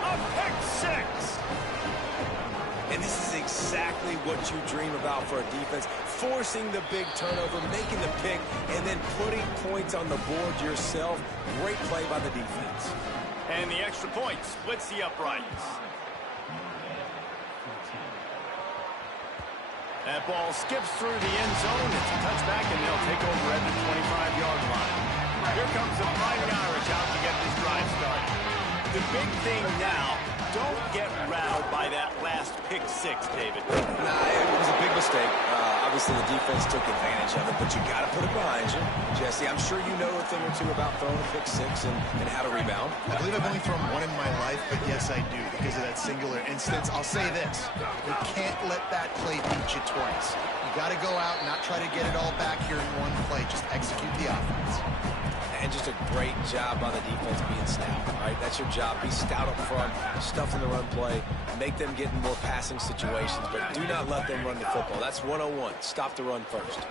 A pick 6! And this is exactly what you dream about for a defense. Forcing the big turnover, making the pick, and then putting points on the board yourself. Great play by the defense. And the extra point splits the uprights. That ball skips through the end zone. It's a touchback, and they'll take over at the 25-yard line. Here comes the Fighting Irish out to get this drive started. The big thing now, don't get rattled by that last pick 6, David. Nah, it was a big mistake. Obviously, the defense took advantage of it, but you got to put it behind you. Jesse, I'm sure you know a thing or two about throwing a pick 6 and how to rebound. I believe I've only thrown one in my life, but yes, I do, because of that singular instance. I'll say this. You can't let that play beat you twice. You got to go out and not try to get it all back here in one play. Just execute the offense. And just a great job by the defense being stout, right? That's your job. Be stout up front, stuff in the run play, make them get in more passing situations, but do not let them run the football. That's 101. Stop the run first.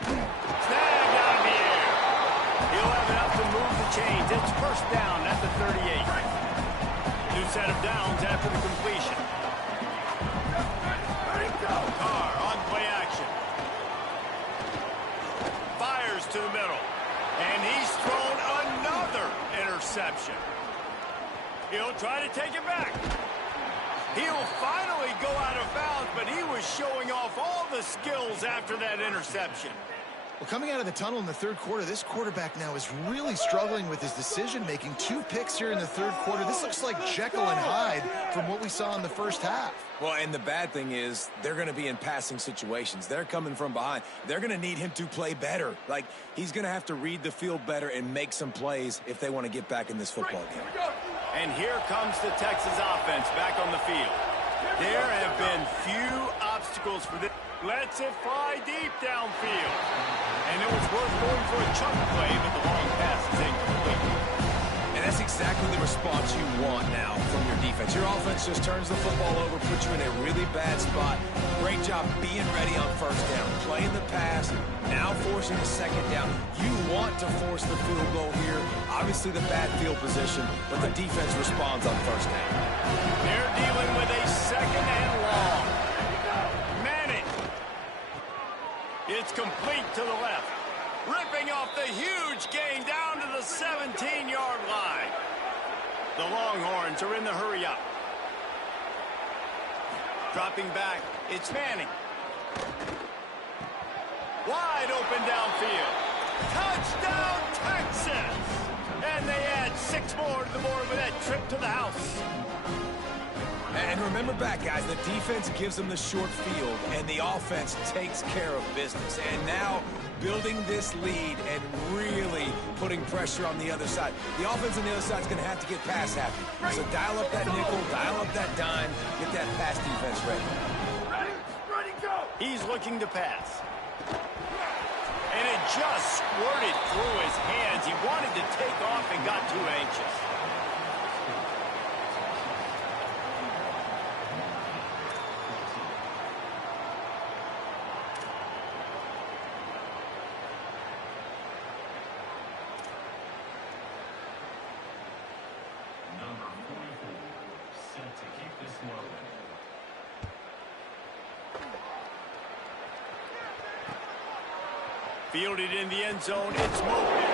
Snagged out of the air. He'll have enough to move the chains. It's first down at the 38. New set of downs after the completion. Carr on play action. Fires to the middle. And he's thrown another interception. He'll try to take it back. He'll finally go out of bounds, but he was showing off all the skills after that interception. Well, coming out of the tunnel in the third quarter, this quarterback now is really struggling with his decision-making. 2 picks here in the third quarter. This looks like Jekyll and Hyde from what we saw in the first half. Well, and the bad thing is they're going to be in passing situations. They're coming from behind. They're going to need him to play better. Like, he's going to have to read the field better and make some plays if they want to get back in this football game. And here comes the Texas offense back on the field. There have been few obstacles for this. Lets it fly deep downfield. And it was worth going for a chunk play, but the long pass is incomplete. And that's exactly the response you want now from your defense. Your offense just turns the football over, puts you in a really bad spot. Great job being ready on first down, playing the pass, now forcing a second down. You want to force the field goal here. Obviously the bad field position, but the defense responds on first down. They're dealing with a second and long. Manning. It's complete to the left. Ripping off the huge gain down to the 17-yard line. The Longhorns are in the hurry up. Dropping back, it's Manning. Wide open downfield. Touchdown, Texas! And they add 6 more to the board with that trip to the house. And remember back, guys, the defense gives them the short field, and the offense takes care of business. And now, building this lead and really putting pressure on the other side. The offense on the other side is going to have to get pass happy. So dial up that nickel, dial up that dime, get that pass defense ready. Ready, go! He's looking to pass. And it just squirted through his hands. He wanted to take off and got too anxious. Fielded in the end zone, it's moving.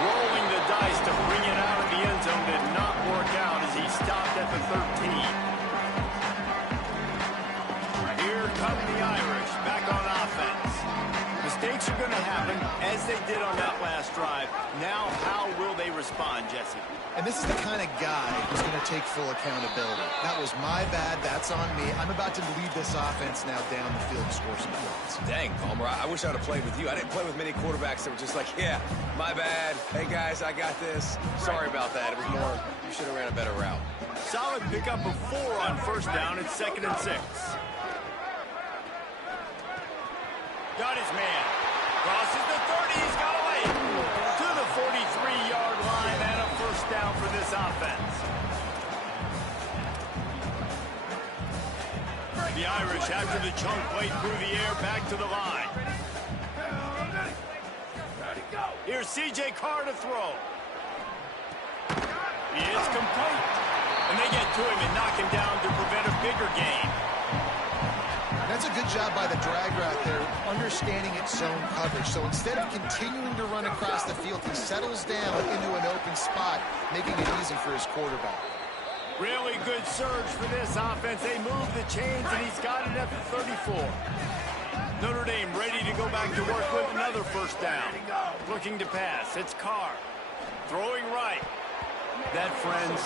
Rolling the dice to bring it out of the end zone did not work out as he stopped at the 13. Here come the Irish, back on offense. Mistakes are going to happen, as they did on that last drive. Now, how will they respond, Jesse? And this is the kind of guy who's going to take full accountability. That was my bad. That's on me. I'm about to lead this offense now down the field and score some points. Dang, Palmer, I wish I would have played with you. I didn't play with many quarterbacks that were just like, yeah, my bad. Hey, guys, I got this. Sorry about that. It was more, you should have ran a better route. Solid pickup of 4 on first down. It's 2nd and 6. Got his man. Crosses the 30. He's got away to the 43-yard line and a first down for this offense. The Irish, after the chunk play through the air, back to the line. Ready, go! Here's C.J. Carr to throw. He is complete. And they get to him and knock him down to prevent a bigger gain. That's a good job by the drag route there, understanding its zone coverage. So instead of continuing to run across the field, he settles down into an open spot, making it easy for his quarterback. Really good surge for this offense. They move the chains, and he's got it at the 34. Notre Dame ready to go back to work with another first down. Looking to pass. It's Carr. Throwing right. That, friends,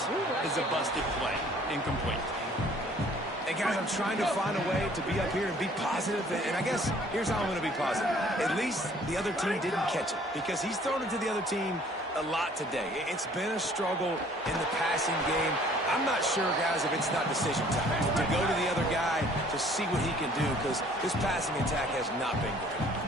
is a busted play. Incomplete. Hey, guys, I'm trying to find a way to be up here and be positive, and I guess here's how I'm going to be positive. At least the other team didn't catch it, because he's thrown it to the other team a lot today. It's been a struggle in the passing game. I'm not sure, guys, if it's not decision time to go to the other guy to see what he can do, because this passing attack has not been great.